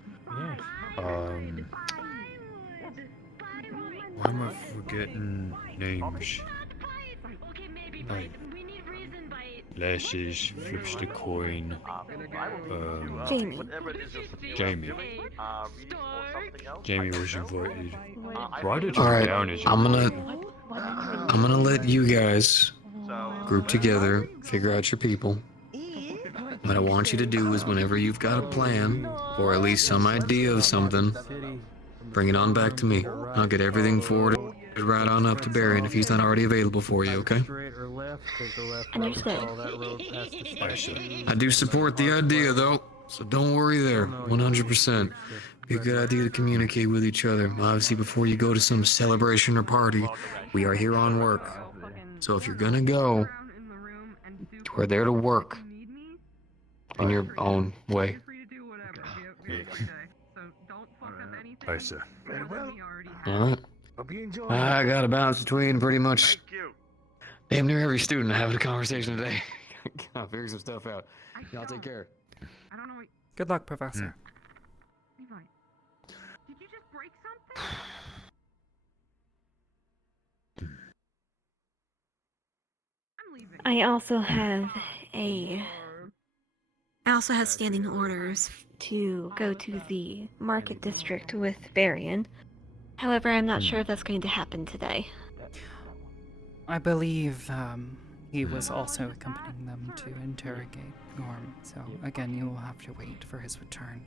why am I forgetting names? Like, Lashes, flips the coin, Jamie. Jamie. Jamie was invited. Write it All right, down as I'm gonna let you guys group together, figure out your people. What I want you to do is whenever you've got a plan, or at least some idea of something, bring it on back to me. I'll get everything forwarded right on up to Barry if he's not already available for you, okay? Understood. I do support the idea though, so don't worry there, 100%. Be a good idea to communicate with each other. Obviously before you go to some celebration or party, we are here on work. So if you're gonna go, we're there to work. in your own way. I see. Alright. I got a balance between pretty much damn near every student having a conversation today. Gotta figure some stuff out. Y'all take care. Good luck, Professor. Did you just break something? I also have standing orders to go to the market district with Varian. However, I'm not sure if that's going to happen today. I believe he was also accompanying them to interrogate Gorm, so again, you will have to wait for his return.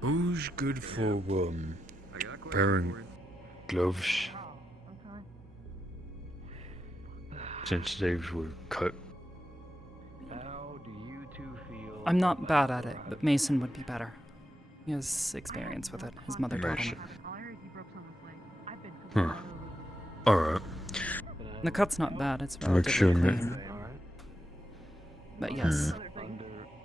Who's good for wearing gloves? Since they were cut. I'm not bad at it, but Mason would be better. He has experience with it. His mother taught him. Huh. Alright. The cut's not bad, it's Make relatively sure clean. But yes,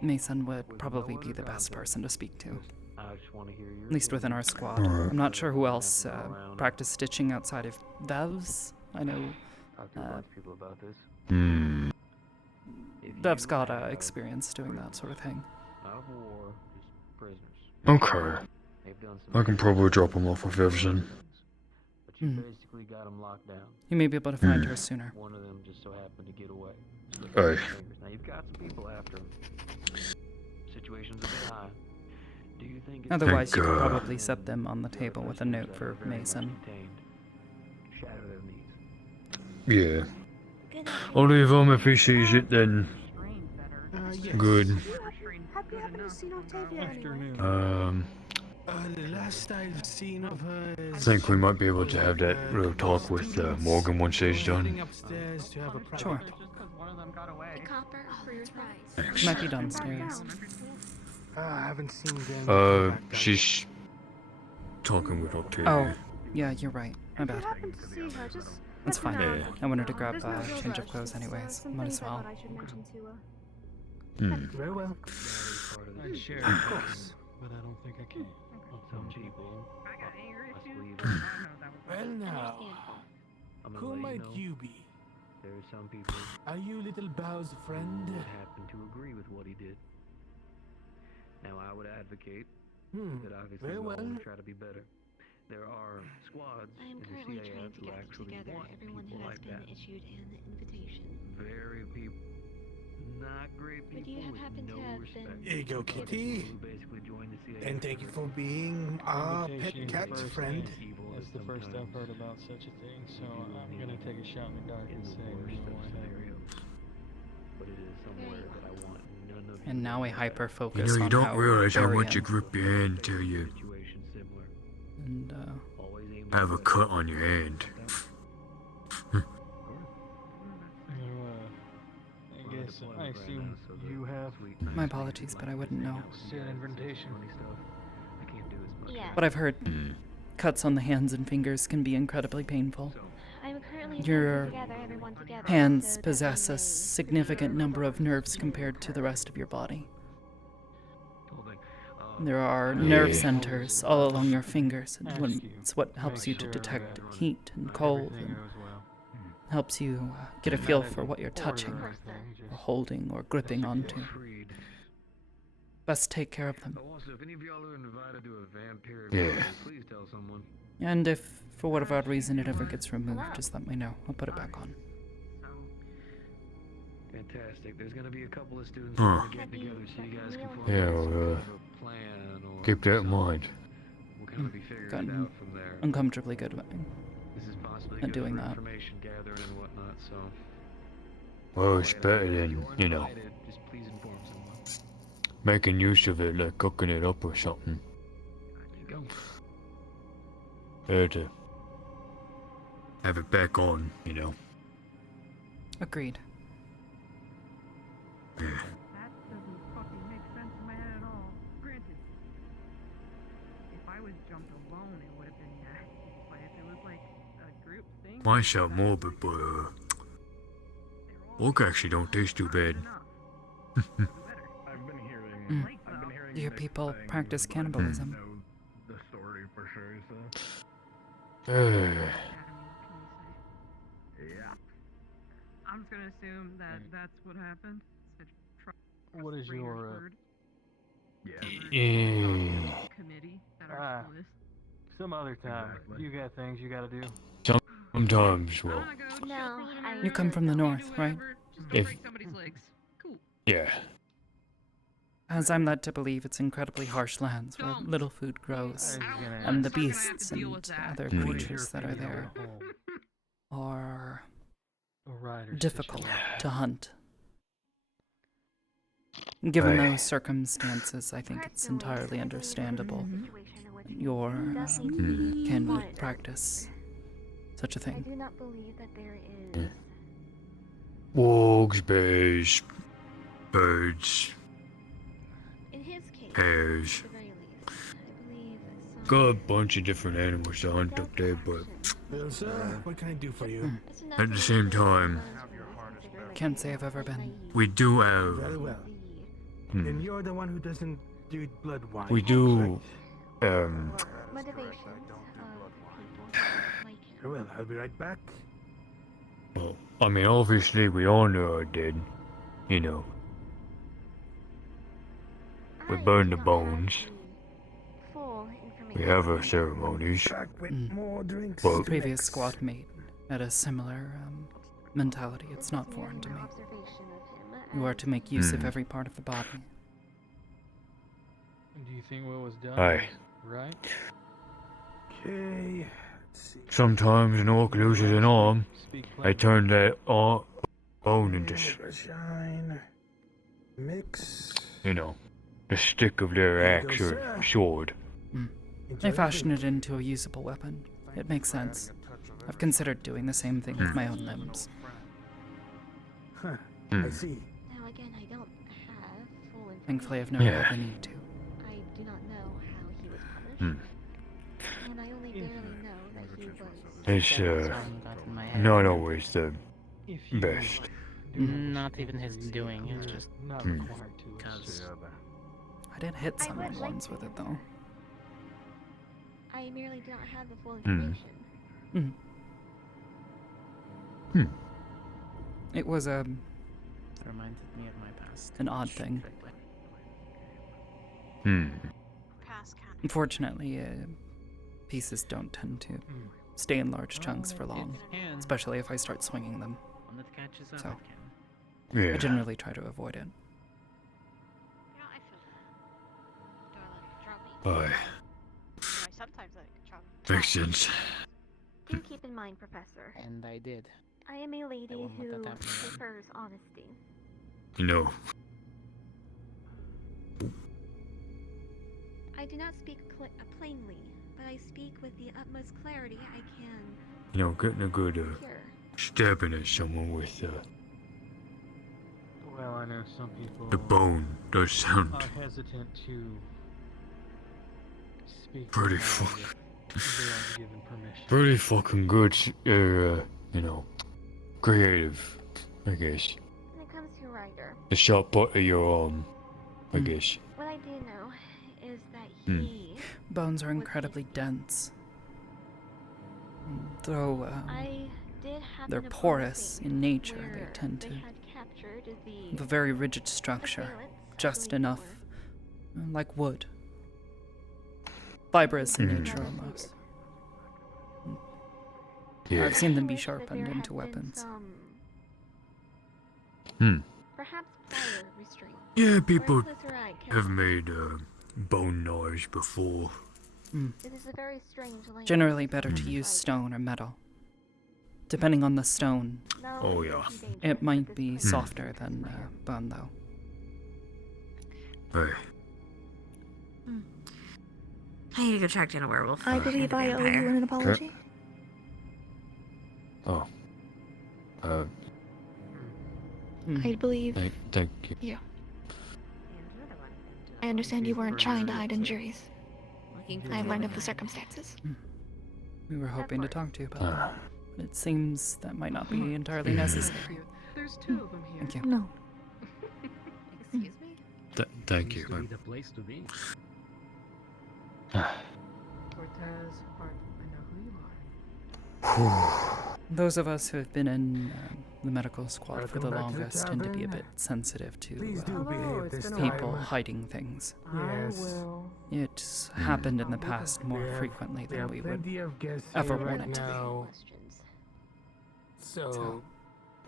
Mason would probably be the best person to speak to. At least within our squad. Alright. I'm not sure who else practiced stitching outside of Vev's. I know Vev's got experience doing that sort of thing. Okay. I can probably drop him off with Everson. You may be able to find her sooner. One of them just so happened to get away. Hey. Now you've got some people after him. Situation's a bit high. Do you think Otherwise, you could probably set them on the table with a note for Mason. Yeah. I'll leave him if he sees it then. Good. Have you happened to see Octavia anyway? The last I've seen of her I is think we might be able to have that real talk with Morgan once he's done. upstairs to have a Sure. The copper for your fries. Thanks. Might be downstairs. I haven't seen them. She's talking with Octavia. Oh, yeah, you're right. My bad. Happened to see her, just That's fine. Yeah. I wanted to grab a change of clothes anyways. Might as well. I should mention to Very well. I share, of course, but I don't think I can. Some people. Well now, who might you be? There are some people Are you Little Bao's friend? that happen to agree with what he did. Now I would advocate that obviously Very we all well. want to try to be better. There are squads I am in the currently CAF trying to who get actually together want everyone people who has like been that. issued an invitation. Very people. Not great Would people you have with happened no to have respect. been- Here you go, Kitty. Who basically joined the CAF And thank you for being our pet cat friend. That's the first I've heard about such a thing, so I'm gonna take a shot in the dark and say no way. But it is somewhere that I want none of And now we hyper You focus know, you on don't how realize how much you Varian grip your hand till you and have a cut on your hand. I guess I assume you have my apologies, but I wouldn't know. an invitation. Yeah. But I've heard cuts on the hands and fingers can be incredibly painful. I'm currently Your putting together everyone together. hands so that possess we a significant number of nerves compared to the rest of your body. There are nerve Yeah. centers all along your fingers, and it's what helps you to detect heat and cold, and helps you get a feel for what you're touching, or holding, or gripping onto. Best take care of them. Also, if any of y'all are invited to a vampire Yeah. party, please tell someone. And if, for whatever odd reason, it ever gets removed, just let me know. I'll put it back on. Fantastic. There's gonna be a couple of students Huh. who are getting together so you guys can form Yeah, some well, sort of a plan or keep that in mind. we'll kind of be figuring it Gotten out from there. uncomfortably good This is possibly at good doing for that. information gathering and whatnot, so Well, it's better than, you know, just please inform someone. making use of it, like cooking it up or something. There you go. Better to have it back on, you know. Agreed. Yeah. That doesn't fucking make sense in my head at all. Granted, if I was jumped alone, it would have been nasty. But if it was like a group thing, Might sound morbid, but pork actually don't taste too bad. Your people practice cannibalism. I'm just gonna assume that that's what happened. What is your committee that are list? some other time? You got things you gotta do. Sometimes, well, No, You come from the north, right? if yeah, As I'm led to believe, it's incredibly harsh lands where little food grows, and the beasts and other creatures that are there are difficult to hunt. Given those circumstances, I think it's entirely understandable that your kin would practice such a I thing. do not believe that there is. wolves, bears, birds, In his case, hares. at the very least, I believe that Got a bunch of different animals to hunt up there, but Well, sir, what can I do for you? at the same time, Can't say I've ever been. we do have. Very well. Hmm. And you're the one who doesn't do blood wine. We do. motivations Very well, I'll be right back. Well, I mean, obviously, we all know are dead. You know. We burn the bones. We have our ceremonies. But Previous squad mate had a similar mentality. It's not foreign to me. You are to make use of every part of the body. Do you think what was done? Aye. Right? Okay. Sometimes an orc loses an arm, they turn that bone into, Shine. Mix. you know, the stick of their axe or sword. They fashion it into a usable weapon. It makes sense. I've considered doing the same thing with my own limbs. Huh. Hmm. I see. Now again, I don't have full information. Thankfully, I've never Yeah. had the need to. I do not know how he was punished, Hmm. and I only barely know that he was. It's not always the best. Not even his doing, it's just not Hmm. required to. because I did hit someone once with it, though. I merely do not have the full Hmm. information. It was it reminded me of my past. an odd thing. Hmm. Unfortunately, pieces don't tend to stay in large chunks for long, especially if I start swinging them. One that catches up, So, it can. Yeah. I generally try to avoid it. Aye. Makes sense. Do keep in mind, Professor. And I did. I am a lady won't let who that happen. prefers honesty. You know, I do not speak plainly, but I speak with the utmost clarity I can. getting a good Here. stabbing at someone with Well, I know some people the bone does sound are hesitant to speak. pretty about fuck, it if they aren't given permission. pretty fucking good. Creative, I guess. When it comes to Ryder, The sharp part of your arm, I guess. what I do know is that Hmm. he. Bones are incredibly dense. Though I did happen they're upon a porous thing in nature, where they tend to they had captured the have a very rigid structure, just enough like wood. Fibrous in nature almost. Yeah. I've seen them be sharpened into weapons. Perhaps prior restraint. Yeah, people Whereas Glyceride can- have made bone knives before. It is a very strange language. Generally better to use stone or metal. Depending on the stone, Oh yeah. it might be softer than bone, though. Hey. I need to go track down a werewolf. I believe I owe you an apology. Oh. I believe. Thank you. Yeah. I understand you weren't trying to hide injuries. I've learned of the circumstances. We were hoping to talk to you about that. But it seems that might not be entirely necessary. There's two of them here. Thank you. No. Excuse me? Thank you. the place to be. Cortez, Hart, I know who you are. Those of us who have been in the medical squad for the longest tend to be a bit sensitive to people hiding things. Yes. It's happened in the past more frequently than we would ever want it to be. So,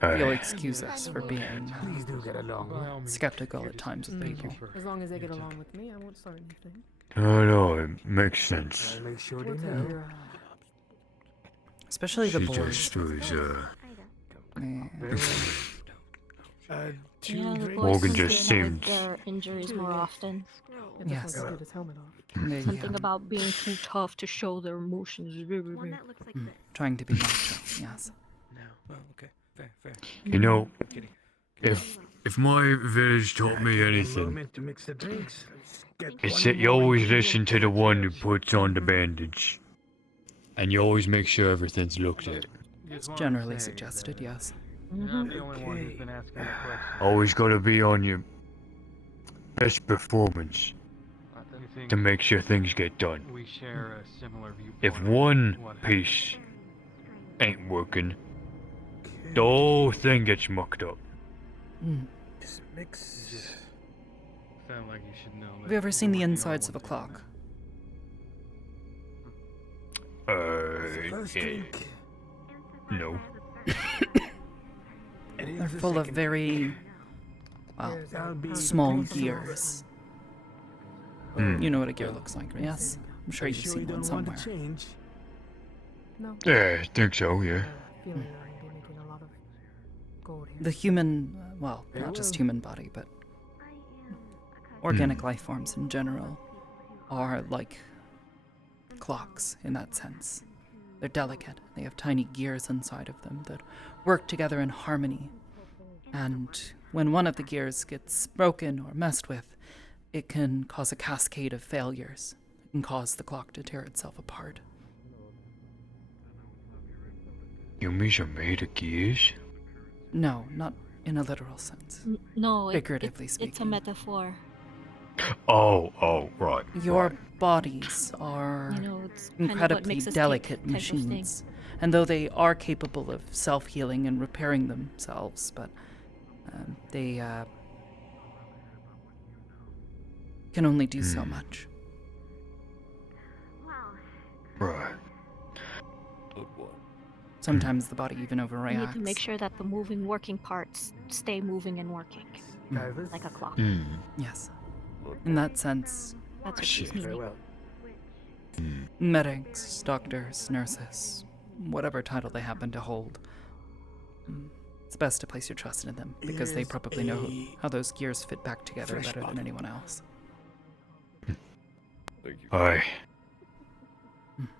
You'll excuse us for being please do get along. skeptical at times with people. As long as they get along with me, I won't start anything. No, it makes sense. Make sure What's in your Especially the She boys. just was, Yeah, the boys Morgan seem to just have seemed. their injuries more often. Yes. Get his helmet off. They, Something about being too tough to show their emotions. trying to be macho, yes. No. Well, okay. Fair. You know, if my village taught me anything, To mix the drinks. it's that you always listen to the one who puts on the bandage. And you always make sure everything's looked at. It's generally suggested, yes. You're not the only one who's been asking the question. Always gotta be on your best performance You think to make sure things get done. we share a similar viewpoint? If on one what piece ain't working, the whole thing gets mucked up. Just mix. Felt like you should know. Have you ever seen the insides of a clock? No. They're full of very, well, small gears. You know what a gear looks like, yes? I'm sure you've seen one somewhere. No. Yeah, I think so, yeah. Feeling I'm be making a lot of gold here. The human, well, not just human body, but organic life forms in general are like clocks in that sense. They're delicate. They have tiny gears inside of them that work together in harmony. And when one of the gears gets broken or messed with, it can cause a cascade of failures. It can cause the clock to tear itself apart. Humans are made of gears? No, not in a literal sense. No, Figuratively it's a speaking. metaphor. Oh, right. Your right. bodies are You know, it's kind of what incredibly makes us delicate tick type of thing. machines. And though they are capable of self-healing and repairing themselves, but they can only do so much. Right. Sometimes the body even You need overreacts. to make sure that the moving working parts stay moving and working. Like a clock. Yes. In that sense, That's what she's meaning. medics, doctors, nurses, whatever title they happen to hold, it's best to place your trust in them because they probably know how those gears fit back together better than anyone else. Aye.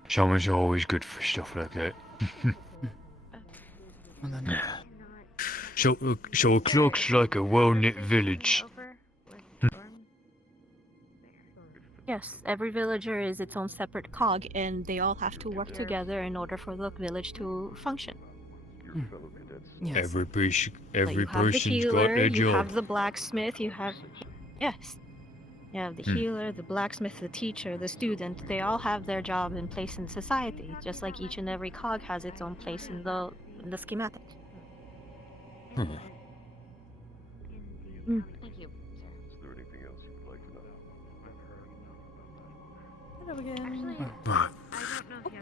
Shamans are always good for stuff like that. Well then, So a clock's like a well-knit village. Yes, every villager is its own separate cog, and they all have to work together in order for the village to function. yes. Every Like, every you have the person's got healer, their you job. have the blacksmith, you have... Yes. You have the healer, the blacksmith, the teacher, the student. They all have their job and place in society, just like each and every cog has its own place in the schematic. Thank you,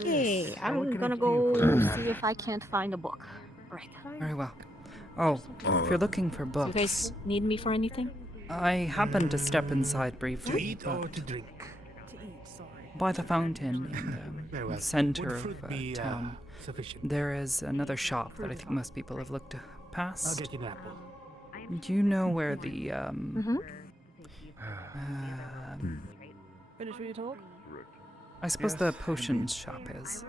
Okay, I'm gonna go see if I can't find a book. Right. Very well. Oh, if you're looking for You books, guys need me for anything? I happened to step inside briefly, Or but to drink. by the fountain in Very the well. center Would of fruit be town, sufficient? there is another shop that I think most people have looked I'll past. get you an apple. Do you know where the Finish what you talk? I suppose the potions shop is?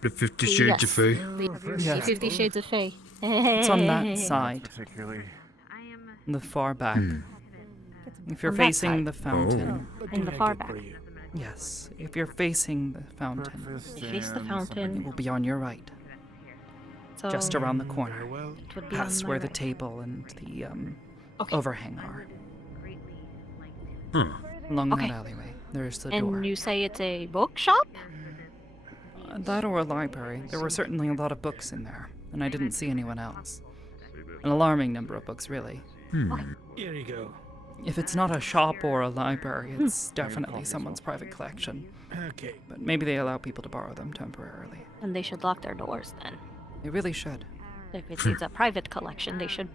The 50 Shades of Fey. Yes. 50 Shades of Fey. It's on that side, the far back. If you're On that facing side. the fountain, In the far back. Yes, if you're facing the fountain, Face the fountain. it will be on your right. So Just around the corner. it would be Past on my where the right. table and the Okay. overhang are. Hmm. Along Okay. that alleyway, there's the And door. you say it's a bookshop? That or a library. There were certainly a lot of books in there, and I didn't see anyone else. An alarming number of books, really. Here you go. If it's not a shop or a library, it's definitely someone's private collection. Okay. But maybe they allow people to borrow them temporarily. And they should lock their doors then. They really should. If it's a private collection, they should.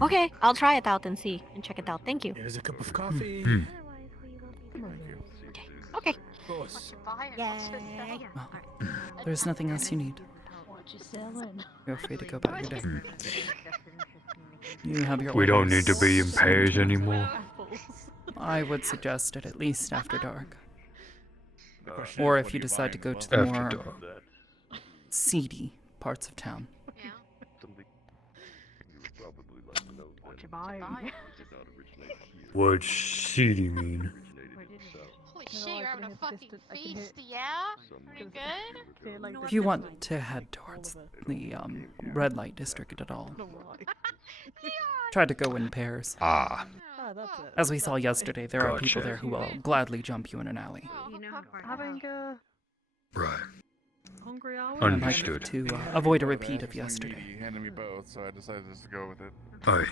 Okay, I'll try it out and see and check it out. Thank you. Here's a cup of coffee. Okay. Boss. Yay. Well, there's nothing else you need. Feel free to go about your day. You have your We don't need orders. to be in pairs anymore. I would suggest it at least after dark. Or if you decide to go to the After more dark. seedy parts of town. What's seedy mean? Holy shit, you're having a fucking feast, yeah? Pretty good? If you want to head towards the red light district at all, try to go in pairs. Ah. As we saw yesterday, there are people Gotcha. there who will gladly jump you in an alley. Having a Right. hungry hour? I'd like Understood. to avoid a repeat of yesterday. He handed me both, so I decided just to go with it. Aye.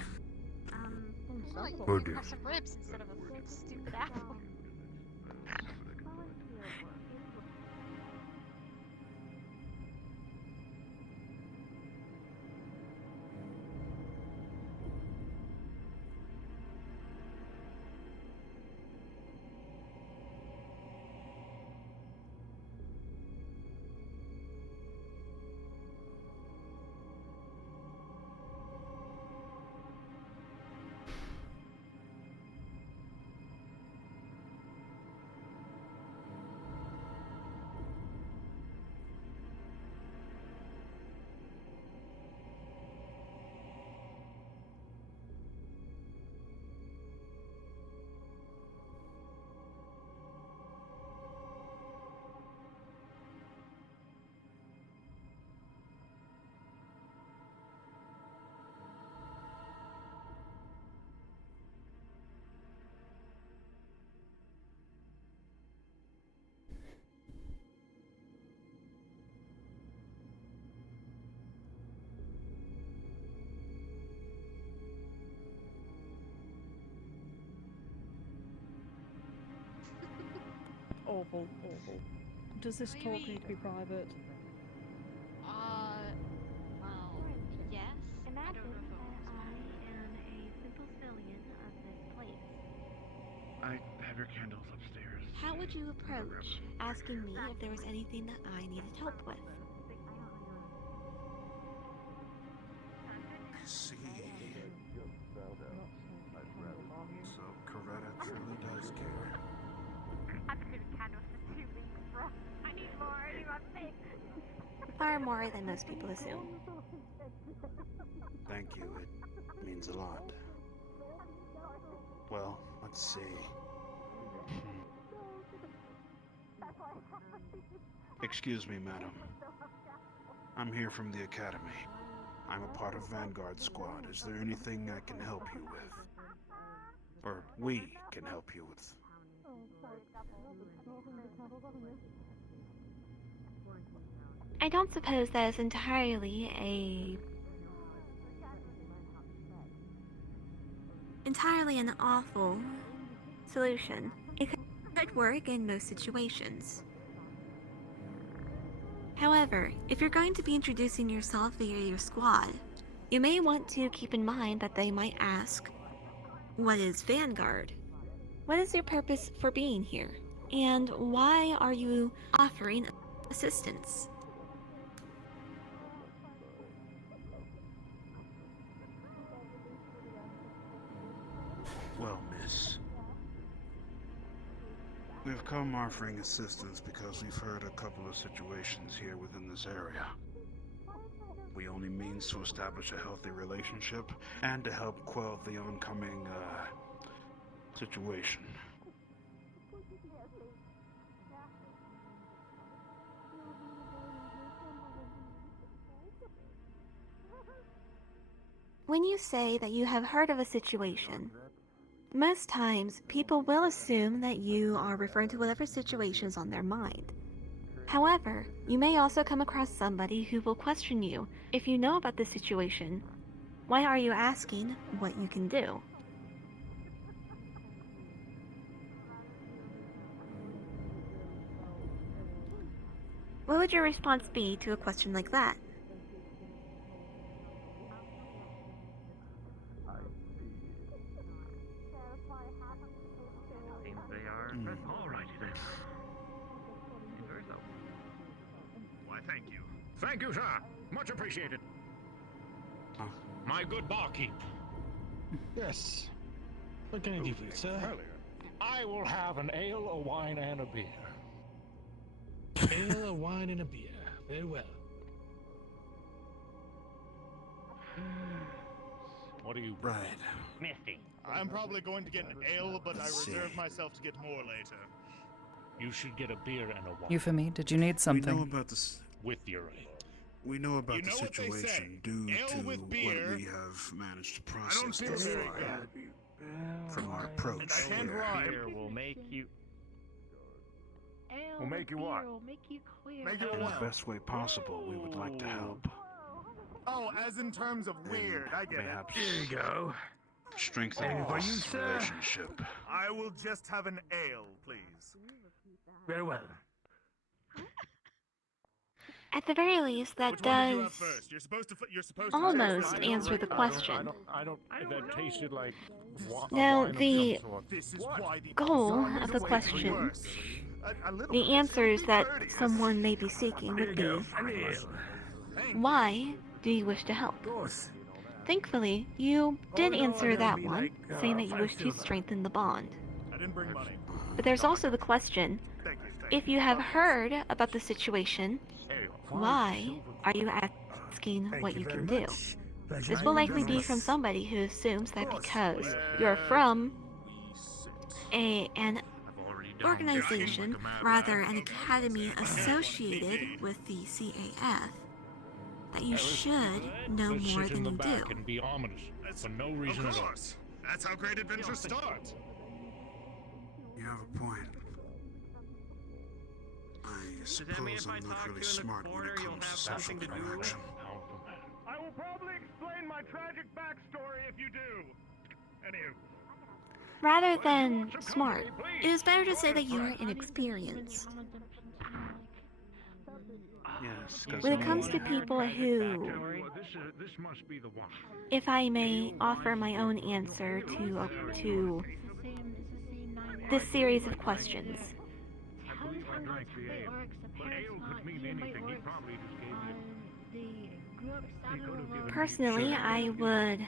We'll do. have some ribs instead of a stupid apple. Awful, awful. Does this talk need to be private? Well, yes. Imagine that I am a simple civilian of this place. I have your candles upstairs. How would you approach asking me if there was anything that I needed help with? I see. So Coretta truly does care. I've been candles for 2 weeks, bro. I need more. I need my face. Far more than most people assume. Thank you. It means a lot. Well, let's see. Excuse me, madam. I'm here from the academy. I'm a part of Vanguard Squad. Is there anything I can help you with? Or we can help you with? I don't suppose that is entirely an awful solution. It could work in most situations. However, if you're going to be introducing yourself via your squad, you may want to keep in mind that they might ask, what is Vanguard? What is your purpose for being here? And why are you offering assistance? Well, miss. We've come offering assistance because we've heard a couple of situations here within this area. We only means to establish a healthy relationship and to help quell the oncoming, situation. When you say that you have heard of a situation, most times people will assume that you are referring to whatever situation is on their mind. However, you may also come across somebody who will question you. If you know about the situation, why are you asking what you can do? What would your response be to a question like that? Seems they are. Alrighty then. Why, thank you. Thank you, sir. Much appreciated. My good barkeep. Yes. What can I do for you, sir? I will have an ale, a wine, and a beer. Ale, a wine, and a beer. Very well. What do you... Right. Misty. I'm probably going to get an ale, but I Let's reserve see. myself to get more later. You should get a beer and a wine. Euphemy, did you need We something? know about this. With your ale. We know about You the know what they situation say, due ale to with what beer. we have managed to I process don't feel thus very far. good. From our approach I can't here. lie. Beer will make you. Will make you what? Will make you clear. Make you In the what? best way possible, we would like to help. Oh, as in terms of weird. I get Perhaps it. Here you go. strengthening For you, this sir. relationship. I will just have an ale, please. Very well. At the very least, that Which one did you have does first? You're supposed to almost taste answer the question. I don't that tasted like Now, wine of the some sort. This is why the goal answer of is the way question, worse. A little the bit answers that courteous. someone may be seeking would be, An ale. why do you wish to help? course. Thankfully, you did no, answer I that mean, one, like, saying that you 5 wish to silver. strengthen the bond. I didn't bring money. But there's also the question, Thank you. if you have heard about the situation, why are you asking what you can do? This will likely be from somebody who assumes that because you're from an organization, rather an academy associated with the CAF, that you should know Let's more sit in than the you back do. and be ominous for no reason Of at all. course. That's how great adventures start. You have a point. I suppose I'm not really smart when it comes to social interaction. I will probably explain my tragic backstory if you do. Anywho. Rather than smart, it is better to say that you are inexperienced. Yes, 'cause When it no comes to one- people who, This must be the one. if I may offer my own answer to this series of questions. I believe I drank the ale. But ale could mean anything. He probably just gave me a... Personally, I would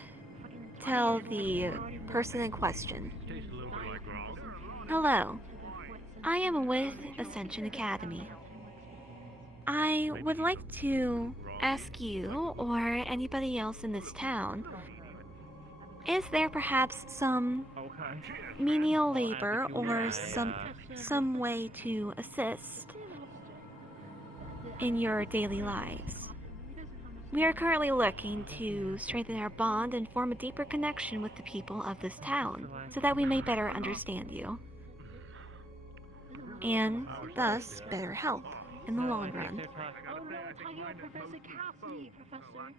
tell the person in question, Tastes a little bit like grog. hello, I am with Ascension Academy. I would like to ask you, or anybody else in this town, is there perhaps some menial labor or some way to assist in your daily lives? We are currently looking to strengthen our bond and form a deeper connection with the people of this town, so that we may better understand you, and thus better help in the long run. Oh no, talking about Professor Cassie, Professor.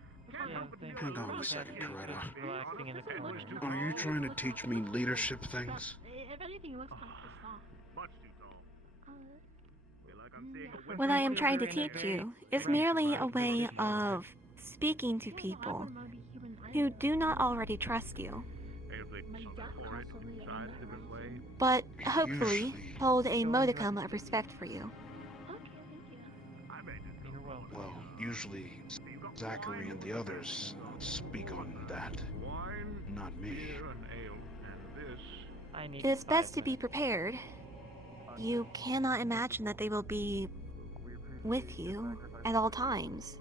Hang on a second, Coretta. Relaxing in the corner. Are you trying to teach me leadership things? If anything, it looks kind of pissed off. What I am trying to teach you is merely a way of speaking to people who do not already trust you, but hopefully hold a modicum of respect for you. Well, usually Zachary and the others speak on that. Not me. It is best to be prepared. You cannot imagine that they will be with you at all times.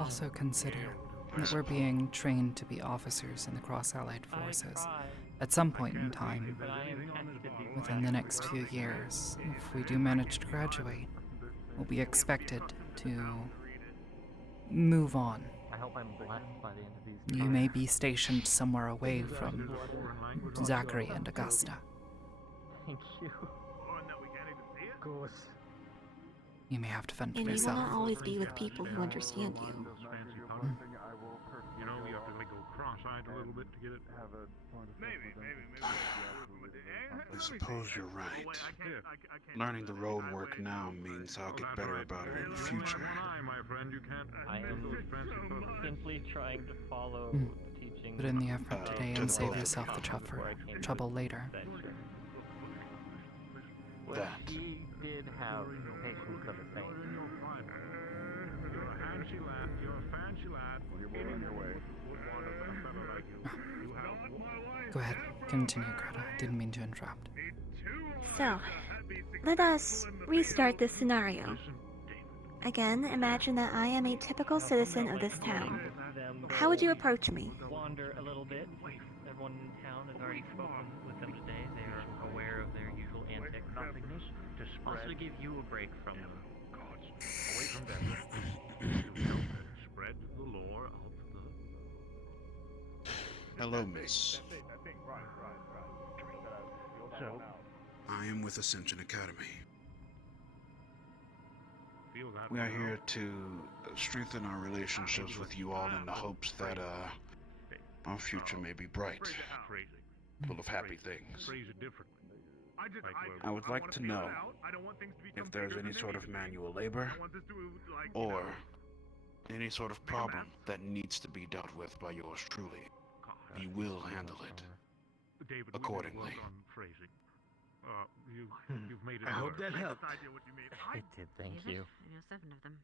Also consider that we're being trained to be officers in the Cross-Allied Forces. At some point in time, within the next few years, if we do manage to graduate, we'll be expected to move on I hope I'm blessed by the end of these. You may be stationed somewhere away from Zachary and Augusta. Thank you. Of course. You may have to fend for And you will yourself. not always be with people who understand you. You know, you have to like go cross-eyed a little bit to get it. Maybe. I suppose you're right. Learning the road work now means I'll get better about it in the future. I am simply trying to follow Mm. the teachings. Put in the effort today to and the save both of yourself the trouble later. Well, That. he did have patience of a saint. You're a fancy lad. You're on your way. Go ahead, continue, Greta. Didn't mean to interrupt. So, let us restart this scenario. Again, imagine that I am a typical citizen of this town. How would you approach me? Wander a little bit. Everyone in town has already spoken with them today. They are aware of their usual antics. Also to give you a break from them. Away from them. Spread the lore of the... Hello, miss. So, I am with Ascension Academy. feel that We are here to strengthen our relationships with you all in the hopes that our future may be bright, full of happy things. Phrase it differently. I would like to know if there's any sort of manual labor or any sort of problem that needs to be dealt with by yours truly. You will handle it David, accordingly. on phrasing. You've made it. I hope that helped. It did, thank you. I know 7 of them.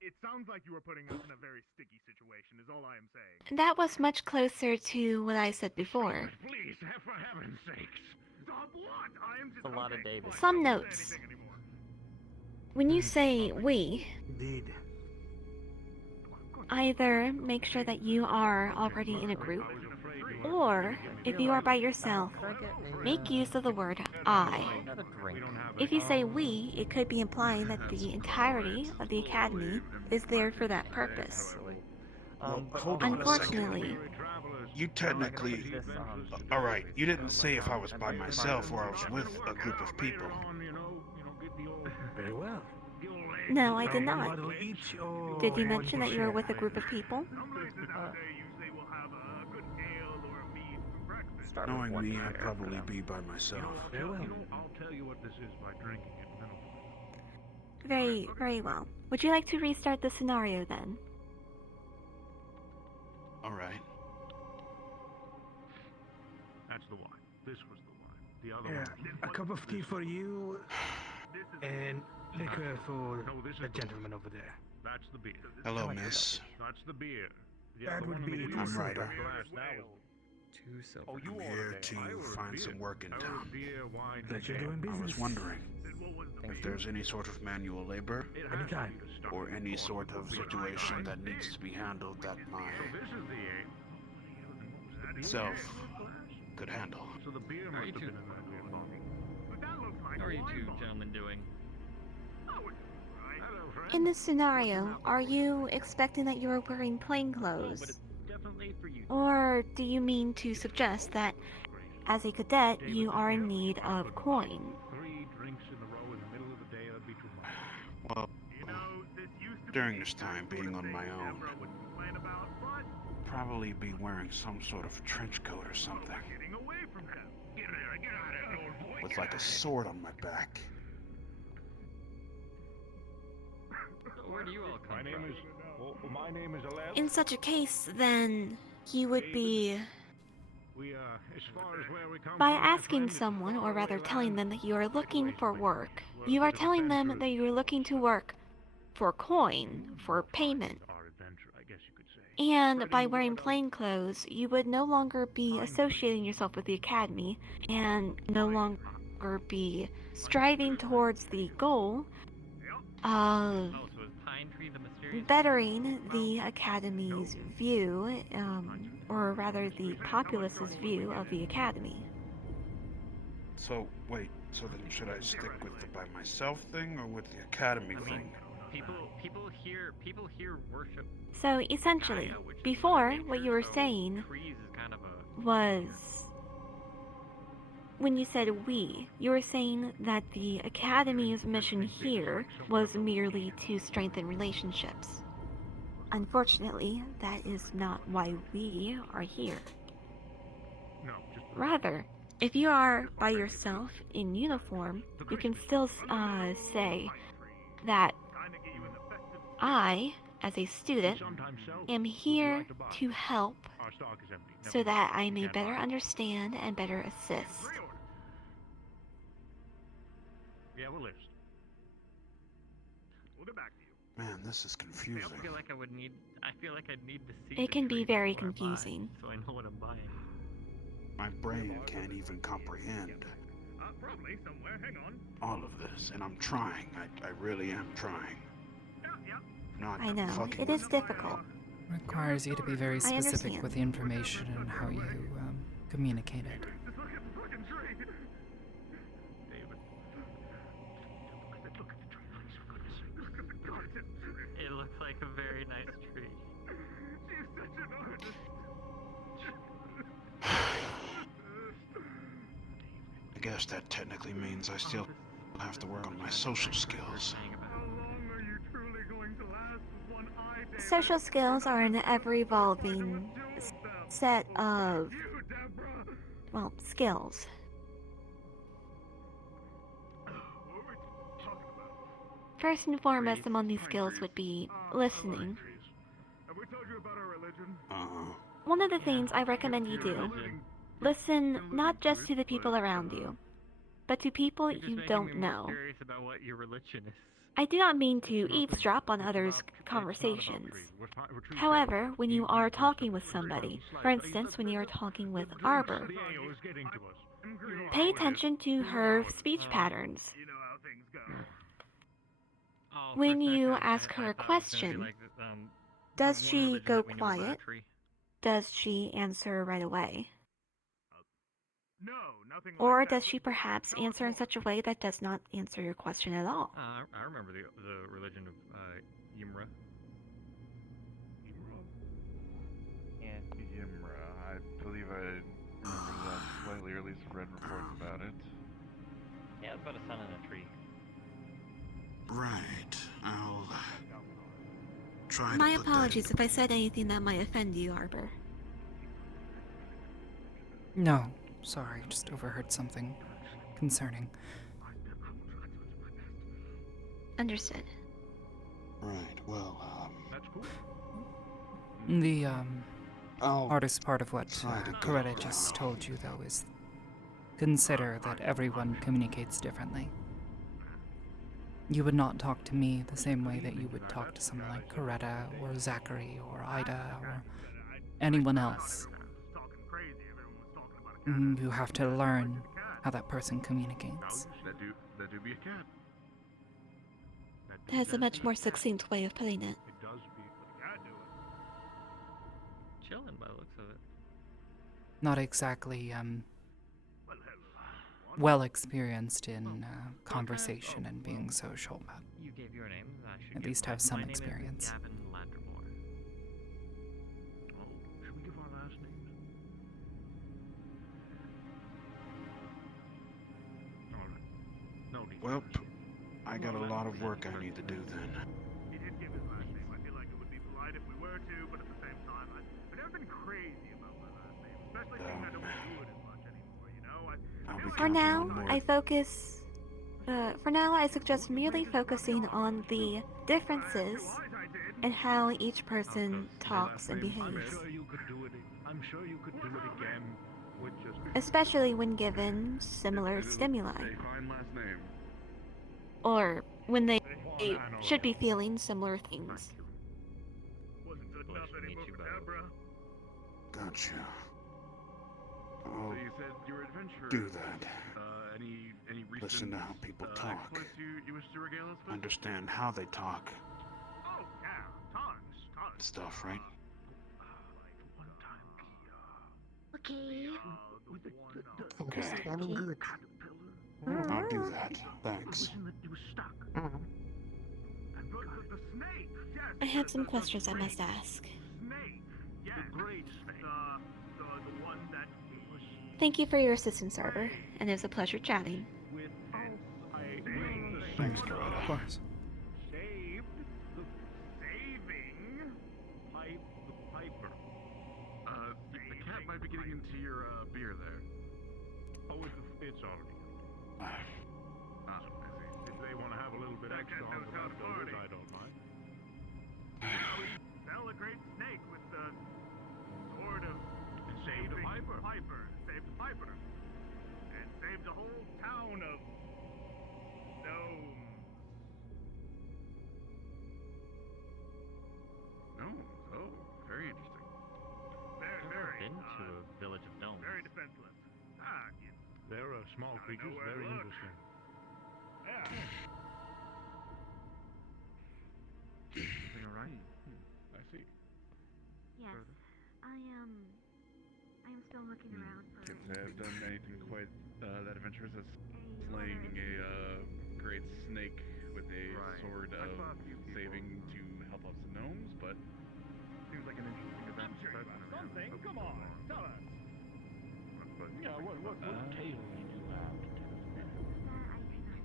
It sounds like you are putting us in a very sticky situation, is all I am saying. That was much closer to what I said before. Please, for heaven's sakes. Stop what? I am just... It's a lot of David. Some notes. When you say we, Indeed. either make sure that you are already in a group, or if you are by yourself, make use of the word I. Another drink. If you say we, it could be implying that the entirety of the academy is there for that purpose. Hold on a second. Unfortunately, You technically... Alright, you didn't say if I was by myself or I was with a group of people. Very well. no, I did not. Model each or Did you want mention to that you were share? with a group of people? Start Knowing with me, one I'd chair. probably be by myself. Very well. I'll tell you what this is by drinking it. and then I'll- Very, very well. Would you like to restart the scenario then? Alright. That's the wine. This was the wine. The other Yeah, one. a cup of tea for you, and liquor for No, this is the the- gentleman over there. That's the beer. Hello, miss. That's the beer. That the would one be with the I'm silver. Ryder. glass, that was- Two silver. Oh, you I'm ordered here it. to I ordered find beer. some work in I ordered town. beer, wine, That you're and doing jam. I was business. wondering if there's any sort of manual labor It has Anytime. to be to start or with. any sort of situation that needs to be handled that my So this is the aim. self could handle. So the beer must have been in that beer bottle. How are you two gentlemen doing? Hello, friend. In this scenario, are you expecting that you are wearing plain clothes? Definitely for you. Or do you mean to suggest that, as a cadet, you are in need of coin? 3 drinks in a row in the middle of the day, that'd be too much. Well, during this time, being on my own, probably be wearing some sort of trench coat or something. With like a sword on my back. Where do you all come from? My name is Alel. In such a case, then, you would be... We, as far as where we come By from, my asking friend, it's someone, or far rather away telling land. them that you are looking for work, We're a you are bit of telling them adventurers. that you are looking to work for coin, for payment. Our adventure, I guess you could say. And by wearing plain clothes, you would no longer be associating yourself with the academy, and no longer be striving towards the goal of Oh, so is Pine Tree the mysterious? bettering the academy's view, or rather the populace's view of the academy. So, wait, so then should I stick with the by myself thing or with the academy thing? People here worship. So essentially, Gaia, which is before, nature, what you were so saying trees is kind of a was, when you said we, you were saying that the Academy's mission here was merely to strengthen relationships. Unfortunately, that is not why we are here. Rather, if you are by yourself in uniform, you can still say that I, as a student, am here to help so that I may better understand and better assist. Yeah, we'll list. We'll get back to you. Man, this is confusing. I feel like I'd need to see It the can be tree very before I buy, confusing. so I know what I'm buying. My brain can't even comprehend Probably somewhere. Hang on. all of this, and I'm trying. I really am trying. Not I know, fucking it is difficult. Requires you to be very I specific understand. with the information and how you communicate it. It looks like a very nice tree. I guess that technically means I still have to work on my social skills. Social skills are an ever-evolving set of, well, skills. First and foremost among these skills would be listening. Have we told you about our religion? One of the things I recommend you do, listen not just to the people around you, but to people you don't know. Curious about what your religion is. I do not mean to eavesdrop on others' conversations. However, when you are talking with somebody, for instance, when you are talking with Arbor, pay attention to her speech patterns. When you ask her a question, does she go quiet? Does she answer right away? No, nothing like Or that. does she perhaps answer in such a way that does not answer your question at all? I remember the religion of Ymra. Yeah, Yimra. I believe I remember that slightly, or at least read reports about it. Yeah, it's about a sun and a tree. Right. I'll try My to put apologies if I said anything that might offend you, Arbor. No, sorry, just overheard something concerning. Understood. Right, well, The I'll hardest part of what try to go Coretta just told you, though, is consider that everyone communicates differently. You would not talk to me the same way that you would talk to someone like Coretta or Zachary or Ida or anyone else. You have to learn how that person communicates. That do be a cat. That is a much more succinct way of putting it. It does speak with a cat do it. Chilling by the looks of it. Not exactly, well experienced in conversation and being social, but You gave your name. I should at give least mine. have some My name is experience. Gavin Lattimore. Oh, should we give our last names? Well, I got a lot of work I need to do then. He did give his last name. I feel like it would be polite if we were to, but at the same time, I've never been crazy about my last name, especially since I don't do it as much anymore, you know? I'll be For counting now, on more. I focus. For now, I suggest merely focusing on the differences in how each person talks and behaves, I'm sure you could do it again with just especially when given similar stimuli, Fine last name. or when they should be feeling similar things. wasn't good enough anymore for Deborah. Gotcha. So I'll you said you were adventurers. do that. Any recent Listen to how people talk. exploits you wish to regale us with? Understand how they talk. Oh, yeah, tons. Stuff, right? Okay. Okay. Okay. I'll do that. Thanks. I have some questions I must ask. Thank you for your assistance, Arbor, and it was a pleasure chatting. Thanks, Coretta. Of course. Saving the Piper. The cat might be getting into your beer there. Oh, it's already. If they want to have a little bit extra on the leftovers, I don't mind. Fell a great snake with the sword of saved the Piper. Saved the Piper. And saved a whole town of gnomes. Gnomes? Oh, very interesting. Very. Been to a village of gnomes. Very defenseless. They're small creatures, very interesting. Yeah. Everything alright? I see. Yes, I am still looking around for. Can't say I've done anything quite that adventurous as slaying a great snake with a sword of saving to help out some gnomes, but seems like an interesting event. Something? Come on, tell us. Yeah, what tale do you have to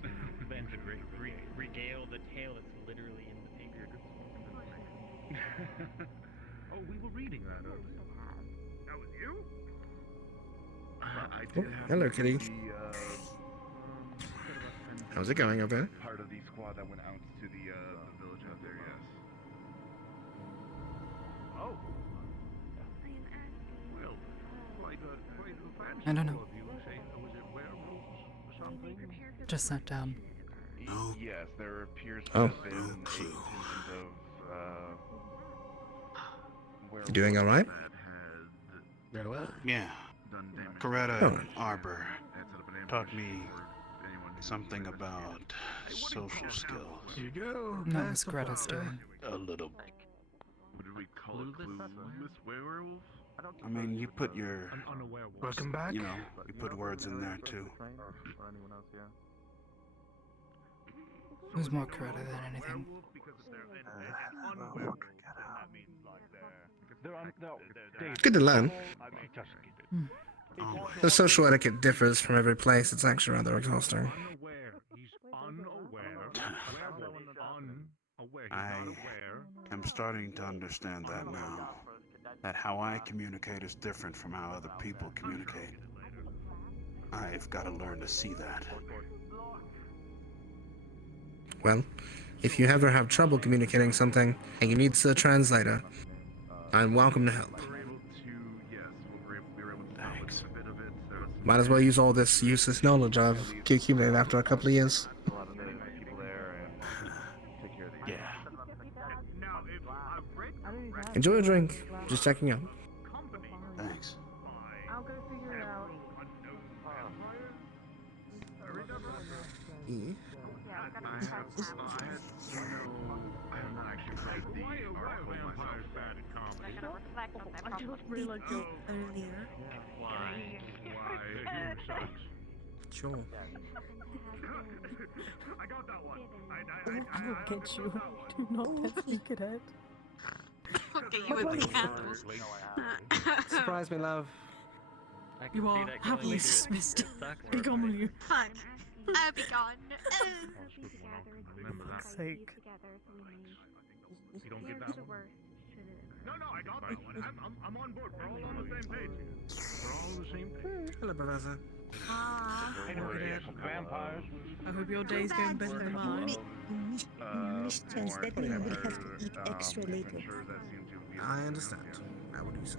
tell? Ben could regale the tale that's literally in the paper. Oh, we were reading that earlier. That was you? I did have hello, kitty. The, How's it going over there? part of the squad that went out to the village out there, yes. Oh. Well, Quite a fancy I don't know. of you. Say, was it werewolves or something? Just sat down. Yes, there appears to Oh, have been no a clue. instance of You doing all right? that had Yeah. done damage. Coretta Oh. and Arbor and set up an ambush taught me for anyone who something tried to about social skills. Here you go. No, it was Greta's doing. A little. What did we call it? Clueless werewolf? I mean, you put your, An unaware wolf. Welcome back. you know, you put words in there too. It was more Greta than anything. It's good to learn. The social etiquette differs from every place. It's actually rather exhausting. He's unaware. Unaware. He's I not aware. am starting to understand that now. That how I communicate is different from how other people communicate. I've got to learn to see that. Well, if you ever have trouble communicating something and you need a translator, I'm welcome to help. We were able to, yes, we were able to salvage a bit of it. There was Might as well use all this useless knowledge I've accumulated after a couple of years. a lot of really nice people there and take care of the Yeah. Now, if I've read Enjoy a drink. Just checking out. Thanks. I'll go figure it out. I have not actually read the article myself. bad at comedy? I just really like it Earlier. Why? You sucks. Sure. I got that one. I will get you. Do not test me, cadet. Okay, you with the candles. Surprise me, love. You are happily dismissed. Be gone with you. Fuck. I'll be gone. Remember that. Sake. You don't get that one? No, I got that one. I'm on board. We're all on the same page. We're all on the same page. Hello, Professor. Vampires. I hope your day's going better than mine. Mistranslating, you will have to eat extra later. I understand. I will do so.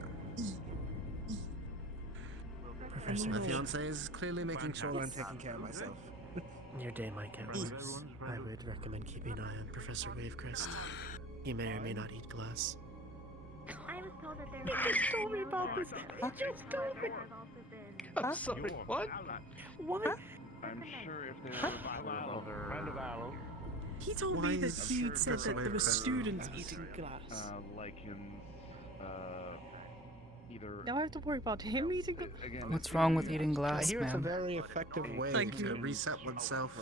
Professor, My fiance is clearly making sure I'm taking care of myself. Your day might get worse. I would recommend keeping an eye on Professor Wavecrest. He may or may not eat glass. I was told that there You just told me about this. You just told me. I'm sorry. What? What? I'm sure if there was other He told me that you'd said that there were students eating glass. lichens, either. Now I have to worry about him eating glass. what's wrong with eating I glass, hear it's a man? very effective way Thank to you. reset oneself,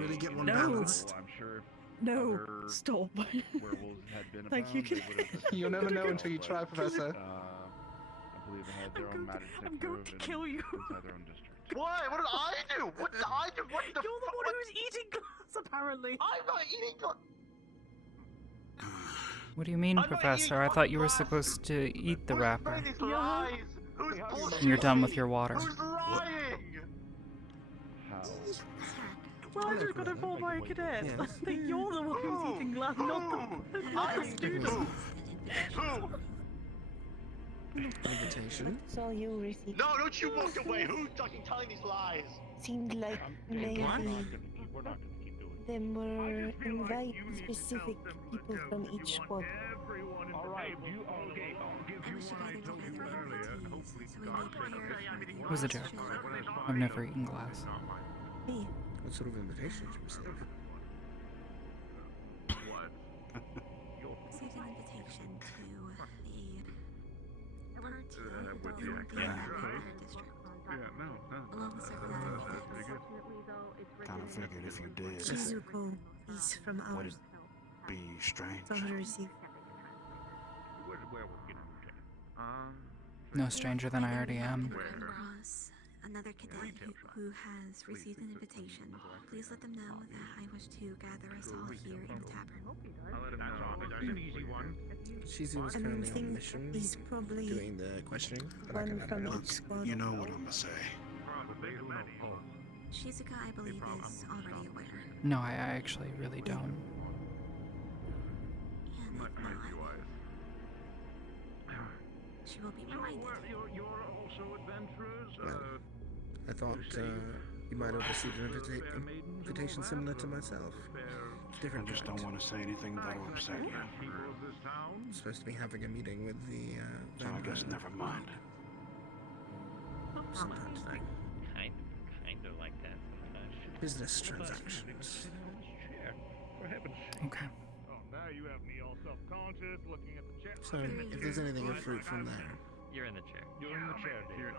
really get one No. balanced. I'm sure No, other stop. werewolves had been Like, you around, can- they would have assisted You'll never as know well, until you but, try, Professor. I believe they had their own matters to I'm take care going of to in- kill you. inside their own district. What? What did I do? What did I do? What the You're the fuck? one who's eating glass, apparently. I'm not eating glass. What do you mean, I'm not Professor? eating I thought you were glass. supposed to eat the wrapper Who's these lies? Who's bullshitting? when you're done with your water. Who's lying? How? Why is it got involved by a cadet? Yes. Like, you're the one who's eating glass, not the student. Who? Invitation. So you received. No, don't you walk away. Who's fucking telling these lies? Seemed like maybe We're not gonna keep doing them were invite specific people from each squad. it. Alright, you okay, I'll give you one I told you earlier, and hopefully It was a joke. I've never eaten glass. Me. What sort of invitation did you receive? What? Received an invitation to the party With the in the Academy. district. Yeah, no. Along with several other That's pretty cadets. good. Kind of figured if you did, Shizuko is from would ours. it be strange? From the receive. where we're getting No stranger than I already am. Come across another cadet who has received an invitation. Please let them know that I wish to gather us all here in the tavern. I'll let him know. That's an easy one. Shizu was And currently I on think mission he's probably doing the questioning, but I one can let her from know. each squad. You know what I'm gonna say. Probably who knows. Oh, Shizuka, I believe, is already aware. No, I actually really don't. And Might if be not, wise. she will be so reminded. you're also adventurers? Well, I thought you might have received an invitation similar to myself. I Different just kind. don't want to say anything that'll upset you. People of this town? Supposed to be having a meeting with the So I guess never mind. some kind of thing. Kind of like that sometimes. Business transactions. For heaven's sake. Okay. Oh, now you have me all self-conscious, looking at the chat. So, if there's anything of fruit from there, You're in the chair. You're in the chair, David.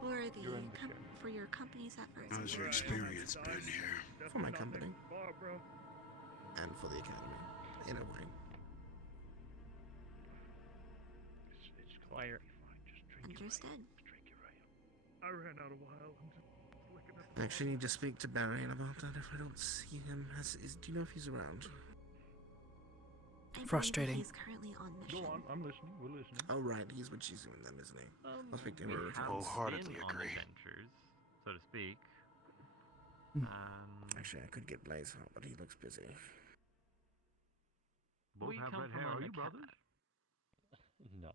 For You're in the chair. for your company's efforts. How's your experience been here? for my company Barbara. and for the academy, in a way. It's clear. Just drink Understood. I ran out of while. I'm just looking at I actually need to speak to Barry about that if I don't see him. Do you know if he's around? I believe Frustrating. He's currently on mission. Go on, I'm listening. We're listening. Oh, right, he's with Shizu and them, isn't he? I'll speak to him when he returns. Wholeheartedly Been on agree. adventures, so to speak. Hmm. Actually, I could get Blaze out, but he looks busy. Both we have come red from hair. on Are the you brothers? No.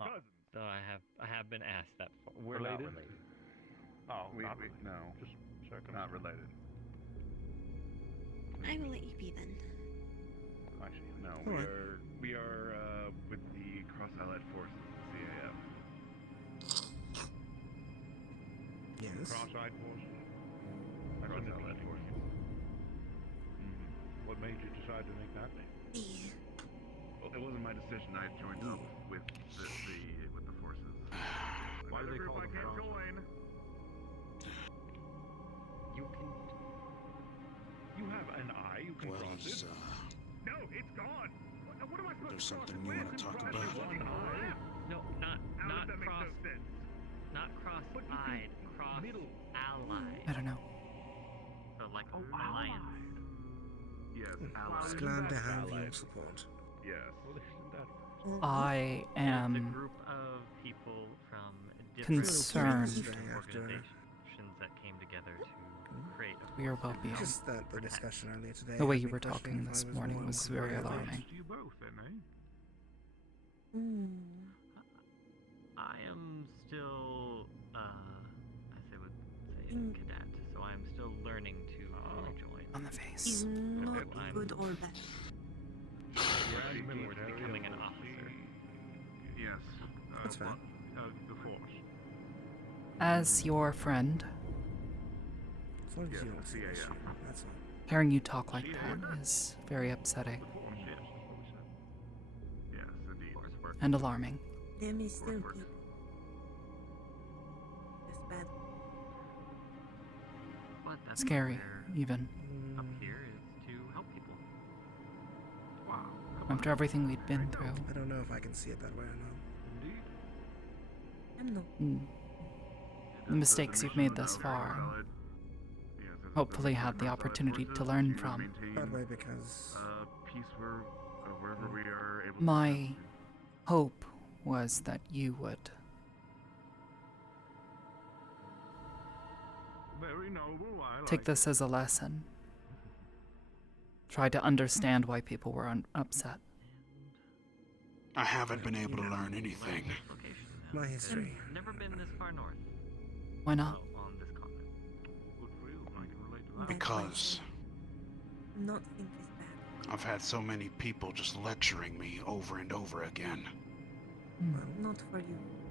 Well, though I have been asked that before. We're Related? not related. Oh, We, not we, related. no, Just circumstances. not related. I will let you be then. Actually, no. Alright. We are with the Cross Allied Forces, the CAF. Yes. Cross-eyed forces. That's Cross an Allied interesting Forces. name. Mm-hmm. What made you decide to make that name? Well, it wasn't my decision. I joined up with the forces. Why do they call them cross? You can. You have an eye. You can Well, cross is, it. No, it's gone. What am I supposed there's to something cross you it want to with? talk Cross about? it one eye? No, How does that make cross. no sense? Not cross-eyed. Cross allied. I don't know. So like alliance. Yes, Just allies. glad to have Allies. your support. Yes. Well, isn't that I It's a am group of people from different concerned organizations that came together to create a for your force well-being. Just that the discussion earlier today. The way had you me were questioning talking if I this was morning more was than very one. alarming. to you both, then, eh? I am still, as they would say, a cadet, so I am still learning to fully join. On the face. Is not I'm good or bad. graduating towards becoming an officer. Yes. That's fine. The force. As your friend, As long as Yes, you don't see yeah, the yeah. issue, that's all. hearing you talk like that is very upsetting Yes, indeed. and alarming. Them is still people. Just bad. But that's Scary, where even. up here is to After everything we'd been through. I don't know if I can see it that way or not. I'm not. The mistakes you've made thus far. Hopefully had the opportunity to learn from. That way because wherever we are able My hope was that you would Very noble. take this as a lesson. Try to understand why people were upset. I haven't been able to learn anything. my history. Never been this far north. Why not? On this continent. Because Not think is bad. I've had so many people just lecturing me over and over again. Not for you.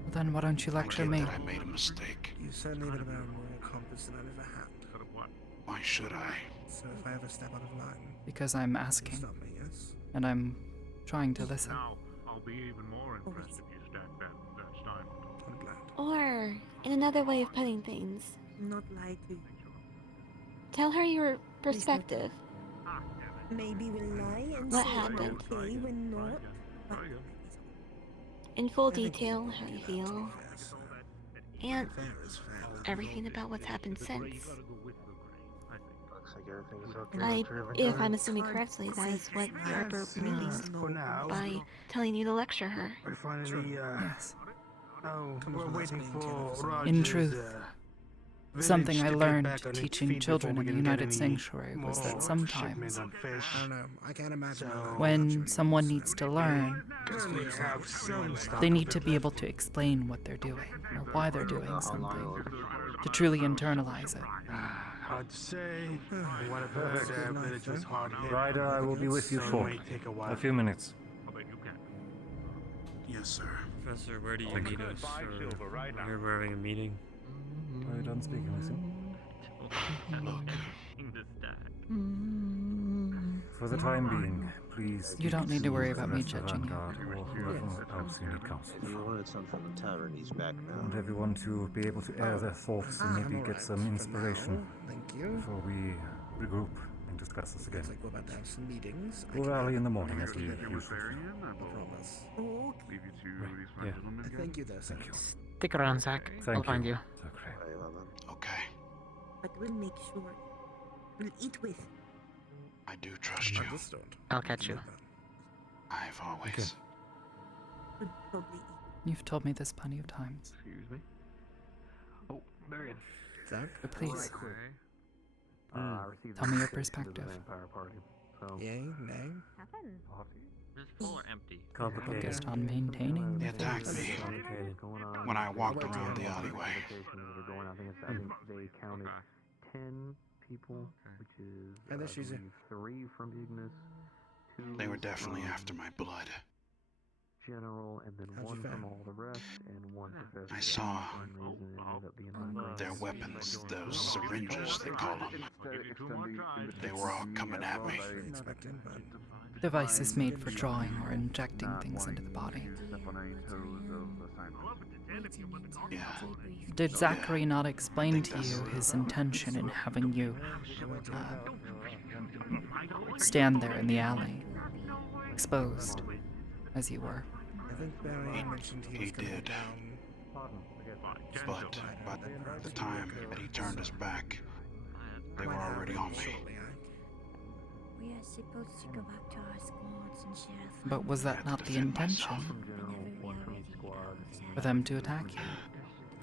Well, then why don't you lecture I get me? that I made a mistake. You certainly have been a moral compass than I've ever had. Why should I? So if I ever step out of line, Because I'm asking. stop me, yes? And I'm trying to listen. Now, I'll be even more impressed if you stack that stein on top. I'm glad. Or, in another way of putting things, Not lie to you. tell her your perspective. Maybe we'll lie and What say happened? I'm okay when not. But In full detail, how you feel. And everything about what's happened since. If I'm assuming correctly, that is what Arbor means by telling you to lecture her. We finally, Yes. oh, we're waiting for Roger's, In truth, something village I to get learned back on its teaching feet children before in we the can get United any Sanctuary was more that sometimes, shipments on fish. I don't know. I can't imagine how when someone needs to learn, We have some stuff they need to be able to explain what they're doing or why they're doing something, to truly internalize it. Hard to say. One of the village was hard hit. Ryder, I will be with you so it for may take a while. a few minutes. Yes, sir. Professor, where do you need us? Or we're having a meeting. Are you done speaking, Lucy? Look, For the time being, please. You don't need to worry about me rest of judging you. Vanguard or whoever else you need counsel. You wanted some from the tavern, he's back I now. want everyone to be able to air their thoughts and maybe get some inspiration Thank you. before we regroup and discuss this again. Looks like we're about to have some meetings. We'll rally in the morning as we I usually. promise. leave you to these fine Yeah. gentlemen again. Thank you, though, sir. Thank you. Stick around, Zach. Thank I'll find you. Okay. okay. But we'll make sure. We'll eat with. I do trust you. Understood. I'll catch you. I've always. We'll probably eat. You've told me this plenty of times. Excuse me. Oh, Marion. Zach? But please, received tell me your a perspective. vampire party. So, Yay? Nay? Is it full or empty? Focused on maintaining They the attacked faith. me when I walked around the alleyway. I think they counted 10 people, which is And this is 3 from Ignis, 2 They were definitely after my blood. general, and then How'd you 1 fare? from all the rest, and 1 professor. I saw For some reason, it ended up being my their friend. weapons, those syringes they call them. They were all coming at me. Expected, but Devices made for drawing or injecting things into the body. Yeah. Did Zachary not explain to you his intention in having you stand there in the alley, exposed as you were? I think Barry mentioned he was He going to did. down. But by the time that he turned his back, they were already on me. We are supposed to go back to our squads and share a But was that not the intention? For them to attack you?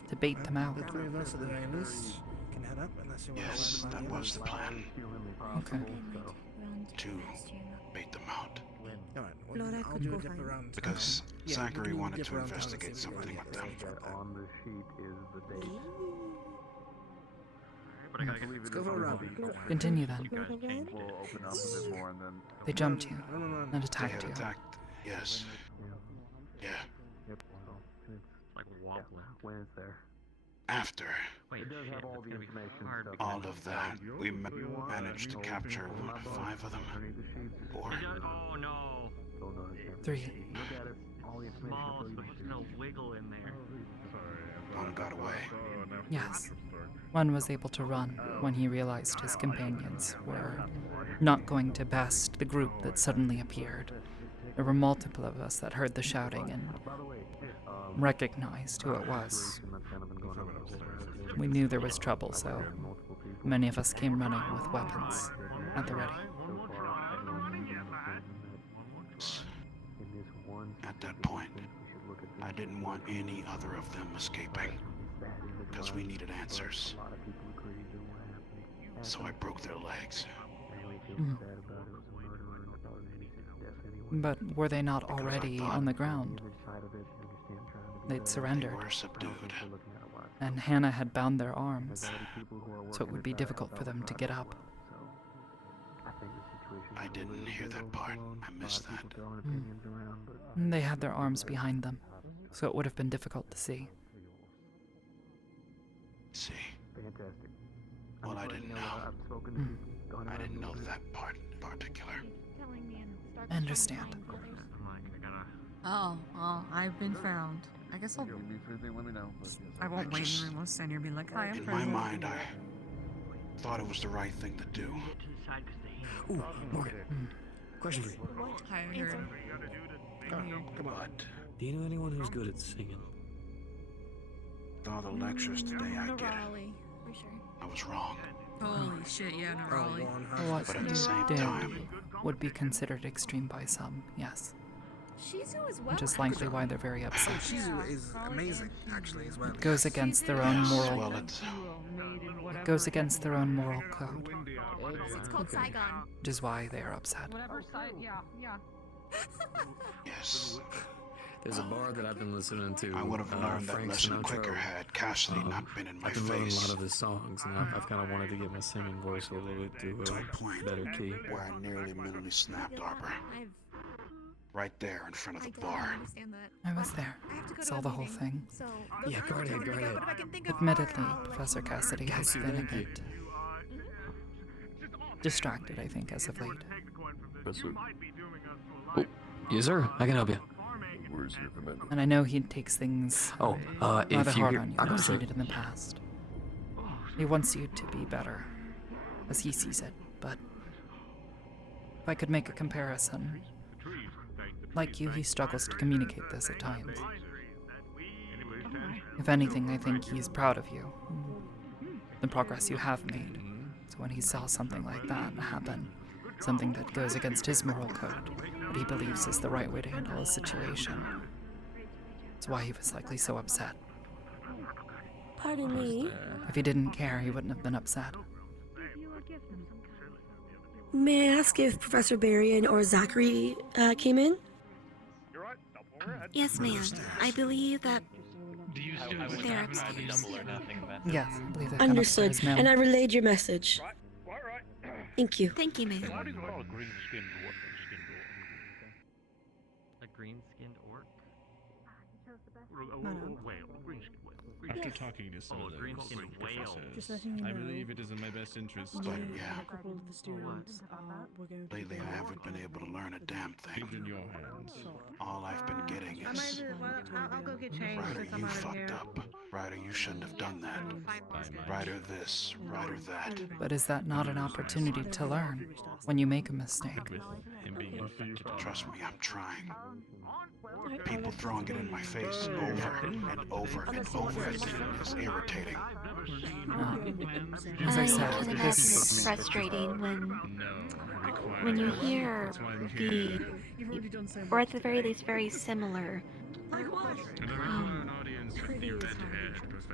To bait them out? The 3 of us at the very least can head up unless you want Yes, to that was the plan. Okay. To bait them out. Alright, well, Laura I'll could do go a dip find around. Because Yeah, Zachary you can wanted dip to around town and investigate see what something you with can them. get. On the sheet is the date. But I gotta get Let's go for a run. Continue then. We'll open up a bit more and then. They jumped you No. and They attacked had you. attacked. Yes. Yeah. Yep, so it's Like wobbling. when it's there. After Wait, It does shit, have all that's the gonna be information hard stuff. because all of that, we managed to capture 5 of them. Or Oh no. Don't notice it. 3. Look at it. All the information Small, will so tell there's you. no wiggle in there. one got away. Yes. One was able to run when he realized his companions were not going to best the group that suddenly appeared. There were multiple of us that heard the shouting and recognized who it was. We knew there was trouble, so many of us came running with weapons at the ready. At that point, I didn't want any other of them escaping, because we needed answers. So I broke their legs. But were they not already on the ground? They'd surrendered. They were subdued. And Hannah had bound their arms, so it would be difficult for them to get up. I didn't hear that part. I missed that. They had their arms behind them, so it would have been difficult to see. See? Well, I didn't know. I didn't know that part in particular. I understand. Oh, well, I've been found. I guess I won't wait in the room. I'll stand here and be like, hi, I'm In my mind, I thought it was the right thing to do. Ooh, Morgan. Question for you. Hi, I heard. Come on. Do you know anyone who's good at singing? With all the lectures today I get, I was wrong. Holy shit, yeah, no, Raleigh. What But at the you same did time, would be considered extreme by some, yes. Shizu as well. Which is likely why they're very upset. Shizu is amazing, actually, as well. It goes against their own moral. well, It goes against their own moral code. It's called Saigon. Which is why they are upset. Whatever side, yeah. yes. There's a bar that I've been listening to. I would have learned that Frank lesson Sinatra. quicker had Cassidy not been in my I've been loving a face. lot of his songs, and I've kind of wanted to get my singing voice a little bit to a point better key. where I nearly mentally snapped Arbor. Right there in front of the bar. I was there. Saw the whole thing. Yeah, go ahead. Admittedly, Professor Cassidy has been a bit distracted, I think, as of late. Oh, yes, sir. I can help you. Where's your commander? And I know he takes things Oh, rather if you hard hear, on you, I'm as he sorry. did in the past. He wants you to be better, as he sees it, but if I could make a comparison, like you, he struggles to communicate this at times. If anything, I think he's proud of you, the progress you have made. So when he saw something like that happen, something that goes against his moral code, what he believes is the right way to handle a situation, that's why he was likely so upset. Pardon me. If he didn't care, he wouldn't have been upset. May I ask if Professor Berrien or Zachary came in? Yes, ma'am. I believe that they're upstairs. Yes, I believe they're coming Understood. upstairs, ma'am. And I relayed your message. Thank you. Thank you, ma'am. A green-skinned orc? After talking to some of the green-skinned whale. professors, I believe it is in my best interest to... Yeah. A couple of the students were going to Lately, I haven't been able to learn a damn Give thing. in your hands. All I've been getting is, I'll go get changed Ryder, since I'm you out of fucked here. up. Ryder, you shouldn't have done that. Ryder this, Ryder that. But is that not an opportunity to learn when you make a mistake? Him being infected. Trust me, I'm trying. People throwing it in my face over and over and over again is irritating. As I said, can imagine it's frustrating when you hear the, or at the very least, very similar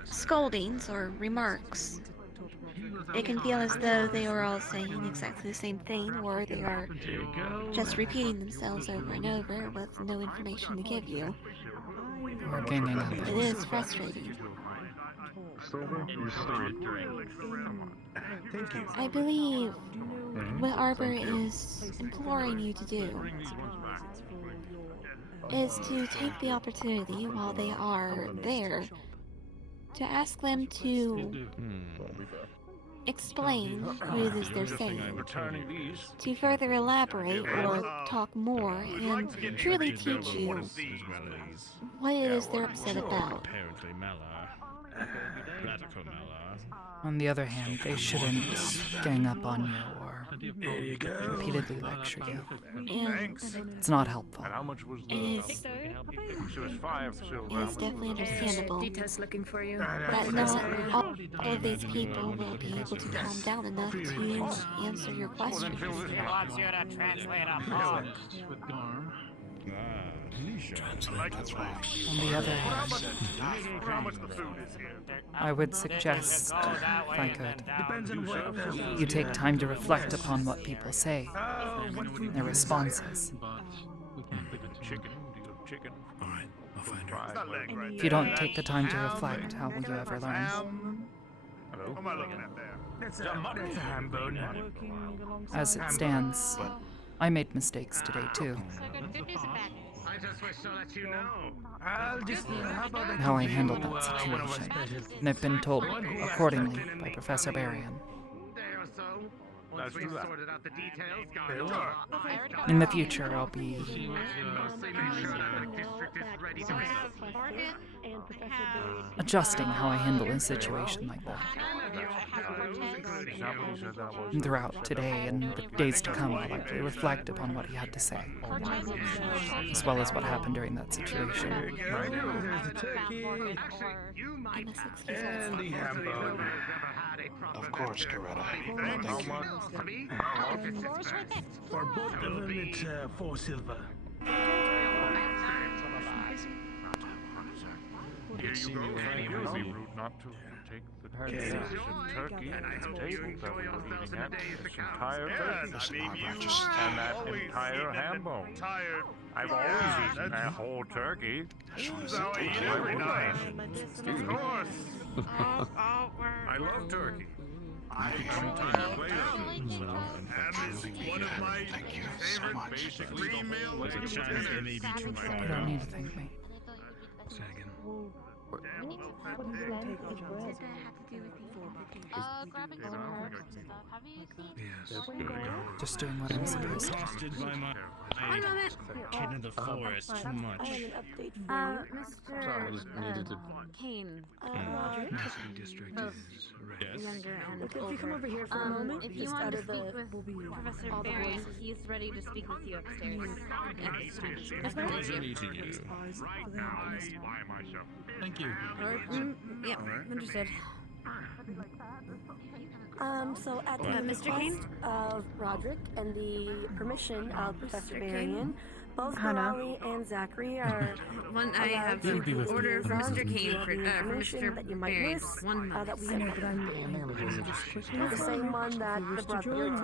scoldings or remarks. It can feel as though they are all saying exactly the same thing, or they are just repeating themselves over and over with no information to give you. We're gaining up. It is frustrating. Thank you. I believe what Arbor is imploring you to do is to take the opportunity while they are there to ask them to explain who it is they're saying, to further elaborate or talk more and truly teach you what it is they're upset about. Apparently Malar. Radical Malar. On the other hand, they shouldn't gang up on you or repeatedly lecture you. It's not helpful. And how much was the? It is It was 5 silver. It is definitely understandable D-Test looking for you. that not all of these people will be able to calm down enough to answer your questions. wants you to translate a poem. That's right. On the other hand, I would suggest, if I could, you take time to reflect upon what people say, their responses. Alright, I'll find her. If you don't take the time to reflect, how will you ever learn? Hello? What am I looking at there? That's a ham bone. As it stands, I made mistakes today too. I just wish to let you know. How I handled that situation, and I've been told accordingly by Professor Barrion. Day or so. Once we've sorted out the details, In the future, I'll be mostly make sure that the district is ready to receive. adjusting how I handle a situation like that. And throughout today and the days to come, I'll likely reflect upon what he had to say, as well as what happened during that situation. Of course, Coretta. Thank you. For both of them, it's 4 silver. Here you go. It would be rude not to take the turkey and the table that we were eating at. This entire turkey. And that entire ham bone. I've always eaten that whole turkey. Every night. Of course. I love turkey. I can entire plate of it. And it's one of my favorite basic green meal ways for dinner. You don't need to thank me. Just doing what I'm supposed to. Kid in the forest, too much. Mr. Kane. District is Younger and If you come over here for a moment, if you just want out to of the speak with Professor Barry, he's ready to speak with you upstairs at this time. Pleasure meeting you. Right now, I buy myself. Thank you. Yep, understood. So at the Mr. Kane? request of Roderick and the permission of Professor Barrion, both Morali and Zachary are I have allowed to order for liaison Mr. Kane to for the information Mr. that you might Barry. miss, 1 moment. that we have the same one that the brothers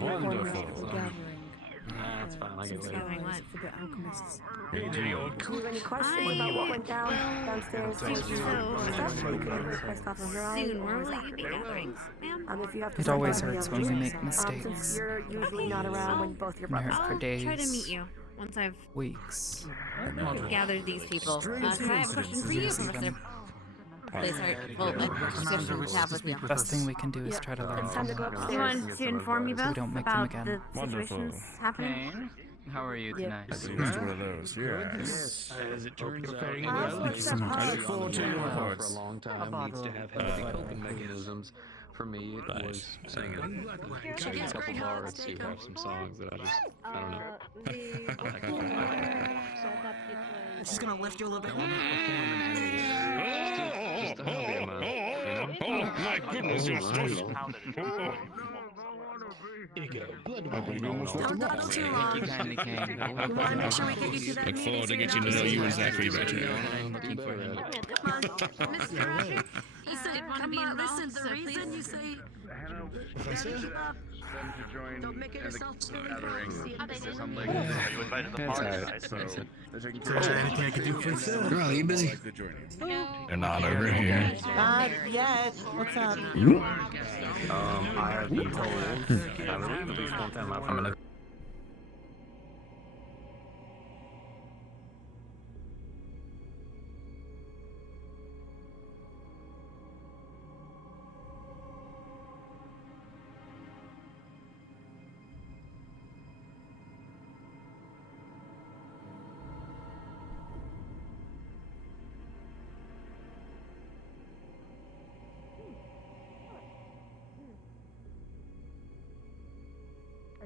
Wonderful. That's fine, I get it. for the alchemists. Hey, New York. If you have any questions about what went downstairs, stuff, you can request off of Morali Soon, where or will you be Zachary. gathering, ma'am? If you have to It send always anybody hurts else, when we make since mistakes. you're usually not around when both your Can hurt brothers for are. days, Try to meet you once I've weeks. gathered these people. I have a question for you, Professor. Please, well, a discussion to have with you. Best thing we can do is try to learn from Do them. you want to inform me So we both don't make them about again. the situations happening? How are you tonight? It's one of those, yes. As it turns out, I look forward to your For a reports. long time, needs to have healthy coping mechanisms. For me, it was singing. Singing a couple bars to have some songs that I don't know. It's just gonna lift you a little bit. Just a hobby of mine, you know? Oh, my goodness, you're so... Here you go. Blood Don't dawdle too long. You kindly came. We want to make sure we get you to that Look meeting. forward to so getting to you're know not you and missing Zachary out. better. Come on, Mr. Roderick. You said, come on, listen, the reason you say don't make it yourself You invited the party, right? So, anything I can do for you, sir? Girl, you busy? They're not over here. Not yet. What's up? I have been told, I believe at least one time I'm gonna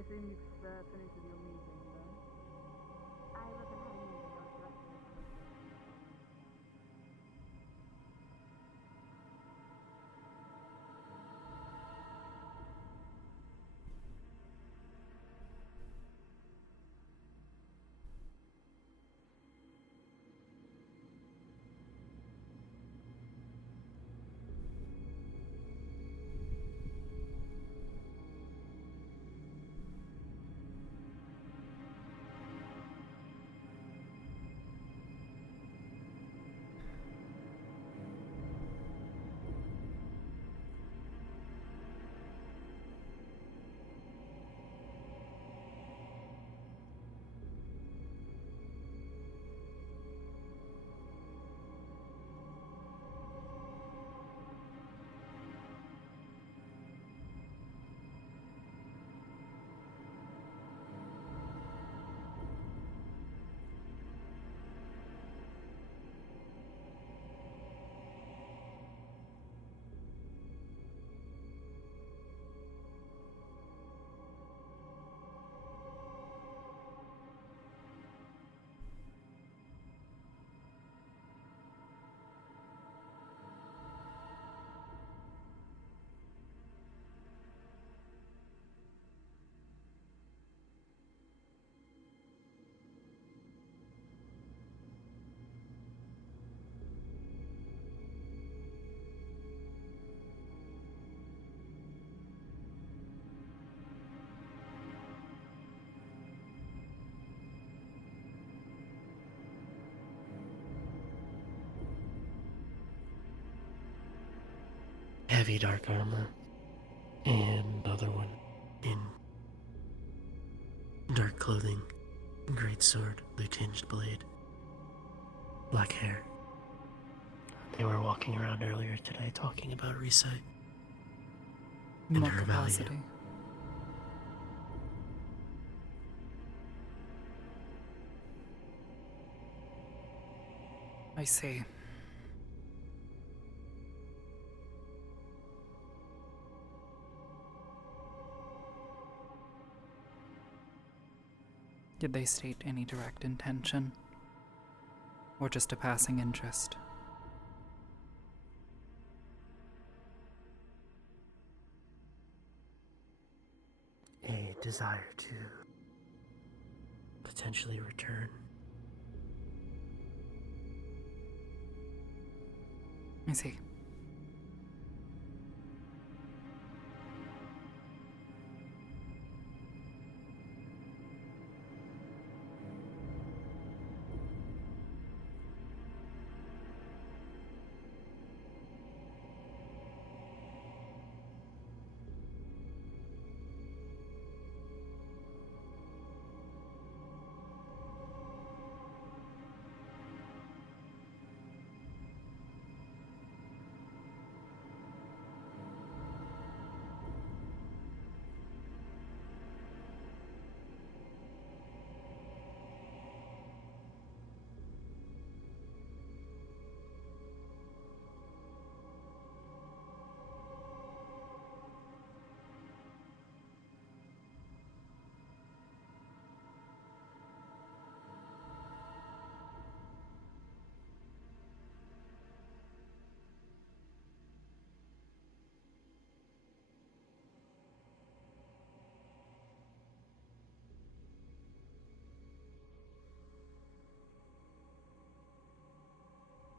assume you've finished with your meeting then? I wasn't having a meeting, I was directing a conversation. Heavy dark armor, and another one in dark clothing, great sword, blue tinged blade, black hair. They were walking around earlier today talking about Risa and What her capacity? value. I see. Did they state any direct intention? Or just a passing interest? A desire to potentially return. I see.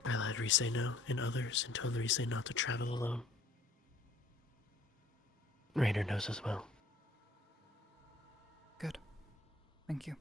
I let Risa know and others and told Risa not to travel alone. Rainer knows as well. Good. Thank you.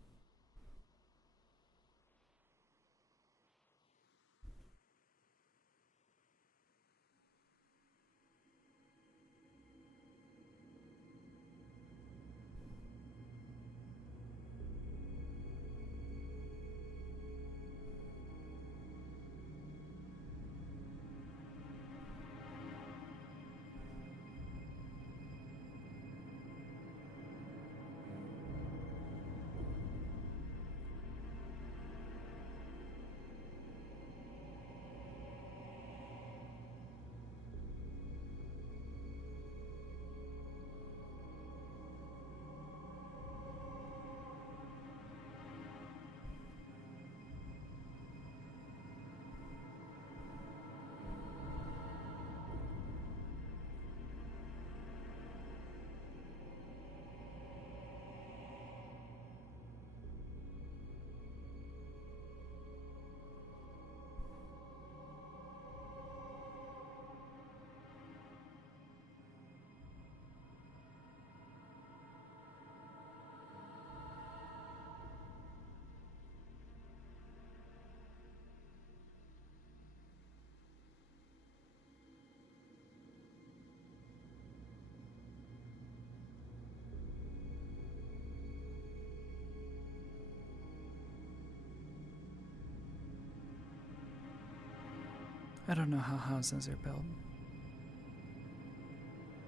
I don't know how houses are built,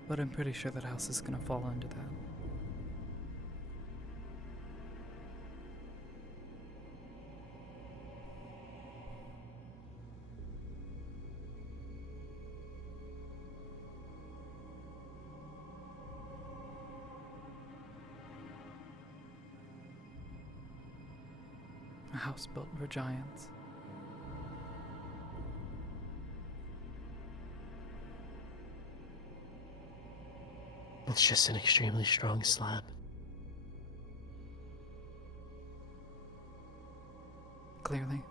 but I'm pretty sure that house is gonna fall into that. A house built for giants. It's just an extremely strong slab. Clearly.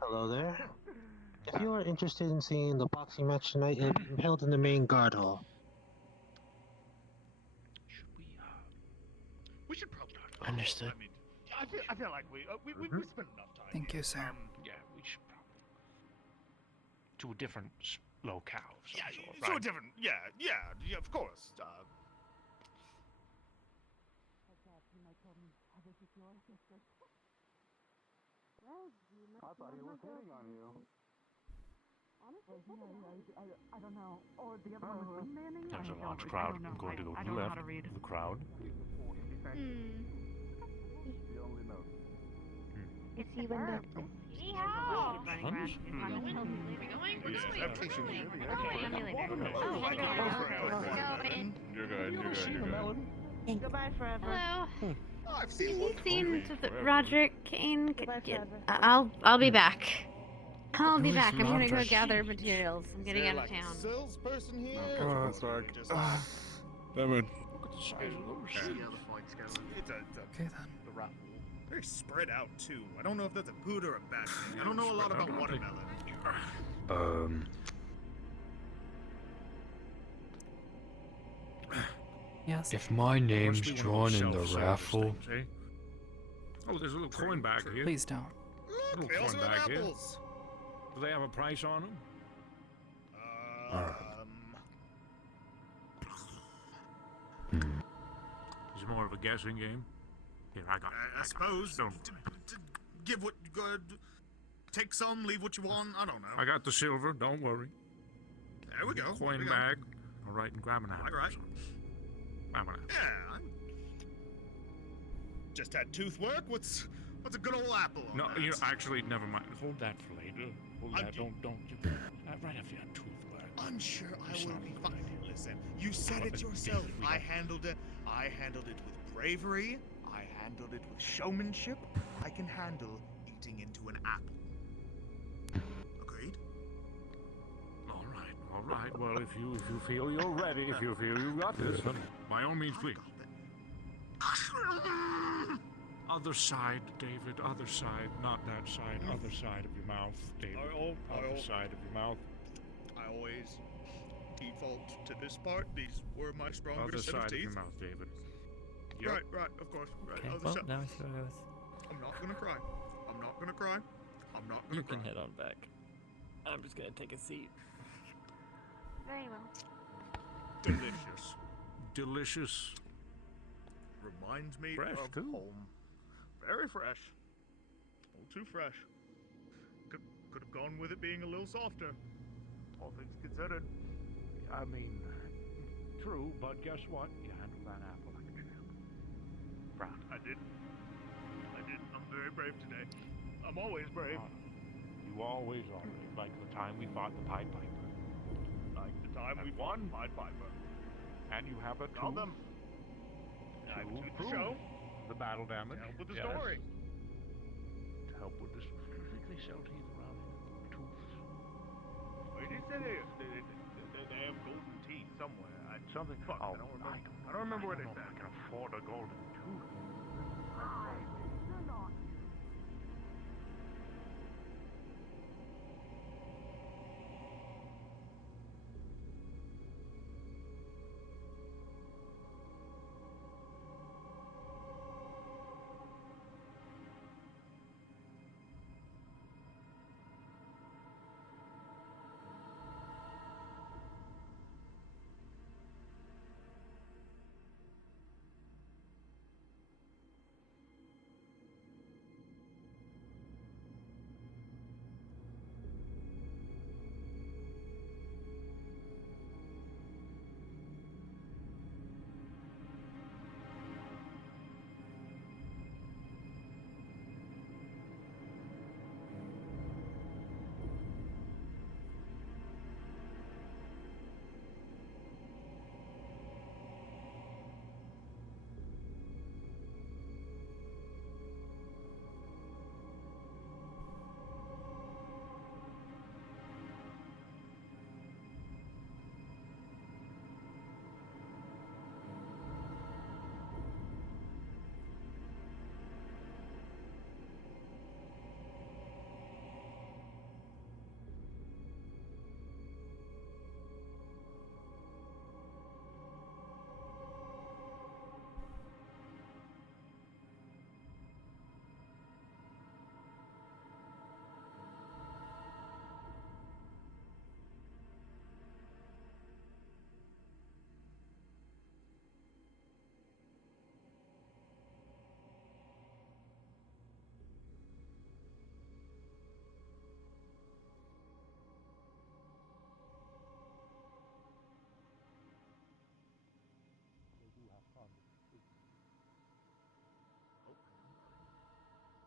Hello there. If you are interested in seeing the boxing match tonight, it will be held in the main guard hall. We should probably. Understood. I mean, I feel like we spent enough time. Thank you, sir. Yeah, we should probably to a different locale. Of some sort, to a right? different. Yeah, of course. I thought he was hitting on you. Honestly, I don't know. Or the other one was wingmanning? There's a large I crowd don't know. going to go I to the don't know left how to read. of the crowd. You only know. Is he when the You're good. Goodbye forever. Hello. Oh, I've Have seen you seen forever. Roderick Kane? Goodbye forever. I'll be back. I'll be Who's back. I'm gonna go Roderick? gather materials. I'm getting out of town. Salesperson here. Damn it. Okay then. The raffle. Very spread out too. I don't know if that's a good or a bad thing. I don't know a lot about watermelon. Yes. If my name's Must be one drawn of those in the self-service raffle, things, eh? Oh, there's a little coin bag here. Please don't. Look, they also coin have bag here. apples. Do they have a price on them? Hmm. Is it more of a guessing game? Here, I got. I suppose. Give what you got. Take some, leave what you want. I don't know. I got the silver. Don't worry. There we go. Coin bag. All right, and grab an apple. Right. Grab an apple. Yeah. Just had tooth work. What's a good old apple on No, that? you know, actually, never mind. Hold that for later. Hold that. Don't. Right after your tooth work. I'm sure I will be fine. Listen, you said it yourself. I handled it. I handled it with bravery. I handled it with showmanship. I can handle eating into an apple. Agreed? All right. Well, if you feel you're ready, if you feel you got this, then by all means, please. Other side, David. Other side, not that side. Other side of your mouth, David. Other side of your mouth. I always default to this part. These were my stronger Other set side of of teeth. your mouth, David. Yep. Right, of course. Right. Okay, Other well, side. now I see what I was. I'm not gonna cry. I'm not gonna cry. I'm not gonna You cry. can head on back. I'm just gonna take a seat. Very well. Delicious. Delicious. Reminds me Fresh, of too. home. Very fresh. A little too fresh. Could have gone with it being a little softer. All things considered. I mean, true, but guess what? You handled that apple like a champ. Proud. I did. I'm very brave today. I'm always brave. You always are. Like the time we fought the Pied Piper. Like the time we won Pied Piper. And you have a Call them. I have a tooth to show. The battle damage. To help with the Yes. story. To help with this. I think they sell teeth around here. Tooths. Wait, you said they have golden teeth somewhere. Something. Fuck, I don't remember. I don't remember what they said. I can afford a golden tooth.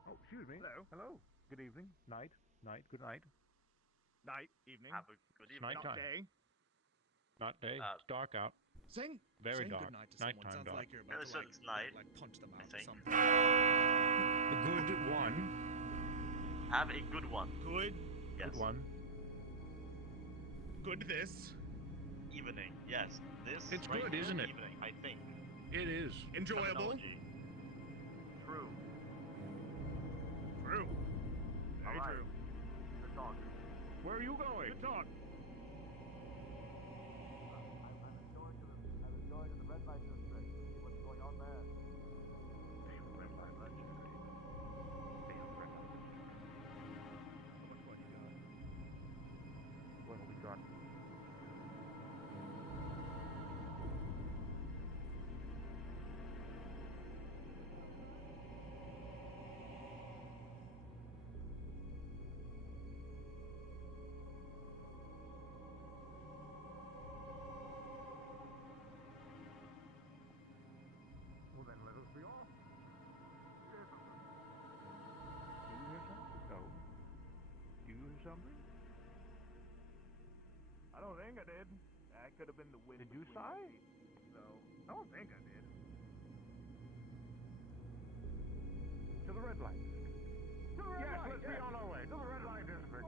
Oh, excuse me. Hello. Good evening. Night. Good night. Night, evening. Have a good It's evening. nighttime. Day. Not day. It's dark out. Saying Very saying dark. Good night to someone Nighttime sounds dark. like you're about to It's night, punch them out I or think. something. A good one. Have a good one. Good. Yes. Good one. Good this. Evening. Yes. This. It's right good, here, isn't it? Evening. I think. It is. Enjoyable. Terminology. True. True. Very All right. true. Good talk. Where are you going? Good talk. I'm enjoying the red light district. See what's going on there. Red light district. How much money you got? What have we got? something? I don't think I did. That could have been the wind. Did you sigh? No, I don't think I did. To the red light district. To the red light. Let's be on our way. To the red light district.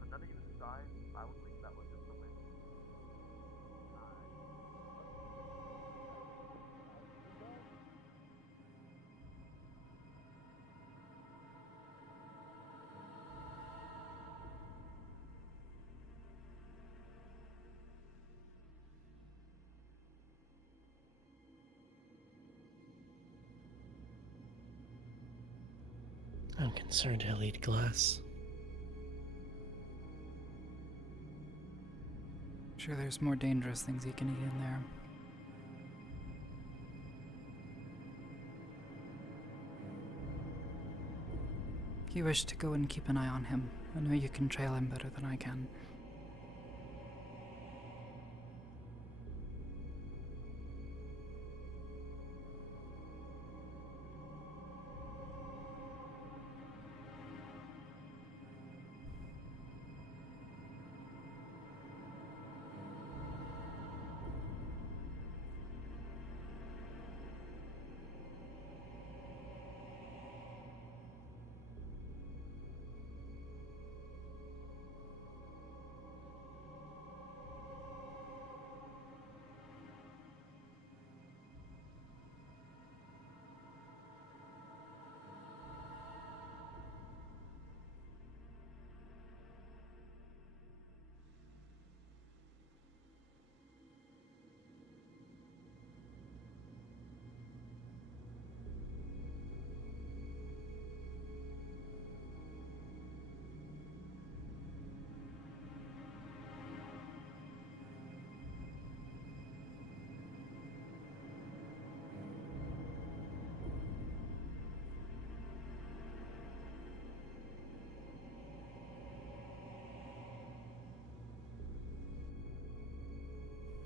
None of you sighed. I would think that was just the wind. I'm concerned he'll eat glass. Sure, there's more dangerous things you can eat in there. If you wish to go and keep an eye on him, I know you can trail him better than I can.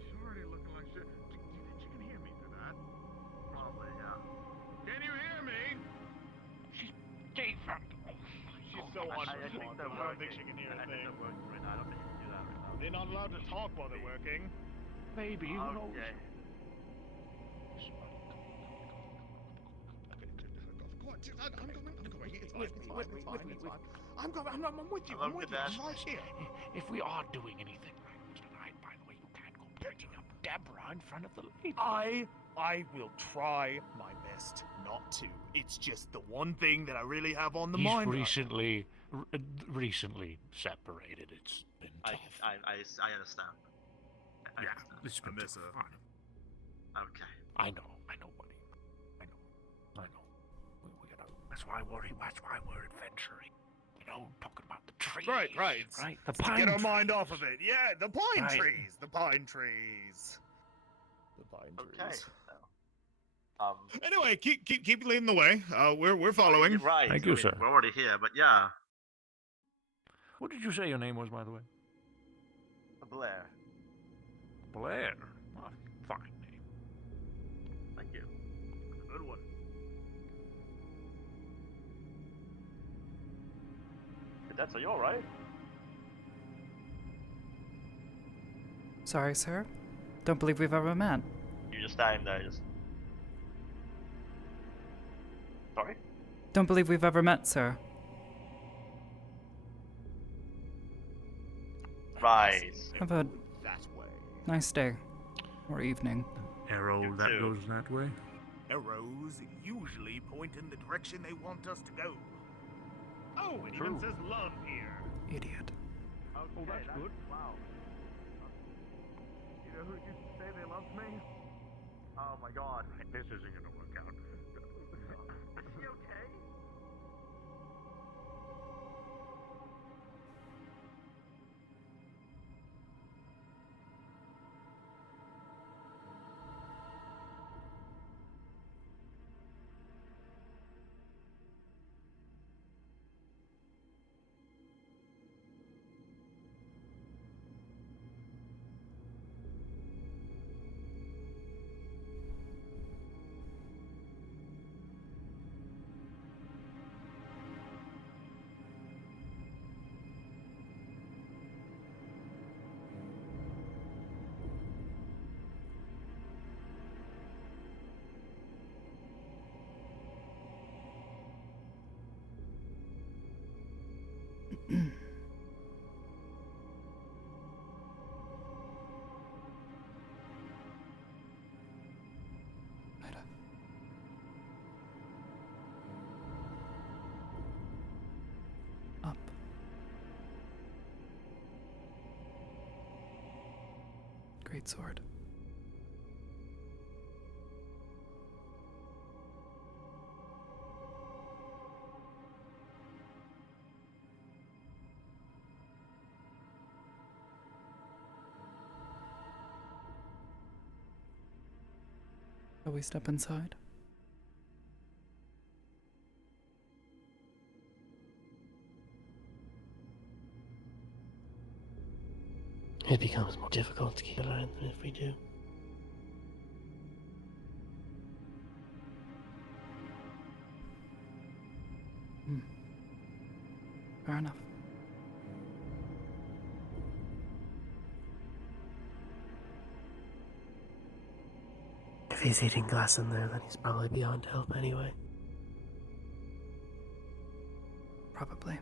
She's already looking like shit. Do you think she can hear me through that? Probably, yeah. Can you hear me? She's different. She's so I think unresponsive. they're I don't think she can hear a I think thing. they're working right now. I don't think you can do that right now. They're not allowed to talk while they're working. Maybe, who knows? Okay. I'm going. It's fine. With me. I'm with you. I'm with you. I'm right here. If we are doing anything like this tonight, by the way, you can't go breaking up Deborah in front of the lady. I will try my best not to. It's just the one thing that I really have on the He's mind. recently separated. It's been tough. I understand. I understand. It's been miss her. fun. Okay. I know, buddy. I know. We gotta. That's why we're adventuring. You know, talking about the trees. Right. The To pine get our trees. mind off of it. Yeah, the pine Right. trees. The pine trees. The pine trees. Okay. Anyway, keep leading the way. We're following. Right. Thank you, sir. We're already here, but yeah. What did you say your name was, by the way? Blair. Blair. Oh, fine name. Thank you. Good one. Cadets, are you alright? Sorry, sir. Don't believe we've ever met. You're just standing there, just. Sorry? Don't believe we've ever met, sir. Right. Have a That way. nice day. Or evening. Arrow You that too. goes that way. Arrows usually point in the direction they want us to go. Oh, It true. even says love here. Idiot. Oh, that's good. Wow. You know who used to say they loved me? Oh my god. This isn't gonna work out. Is she okay? Up. Great sword. Shall we step inside? It becomes more difficult to keep an eye on them if we do. Fair enough. If he's eating glass in there, then he's probably beyond help anyway. Probably.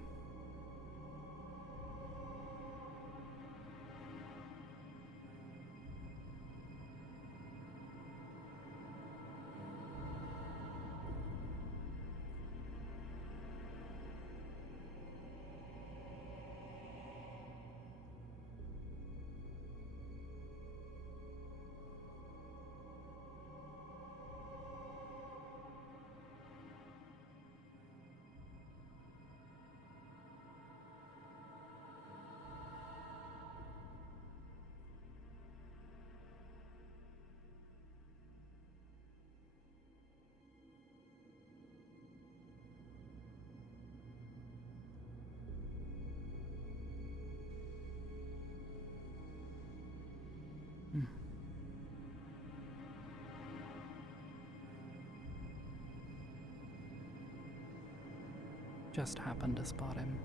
Just happened to spot him.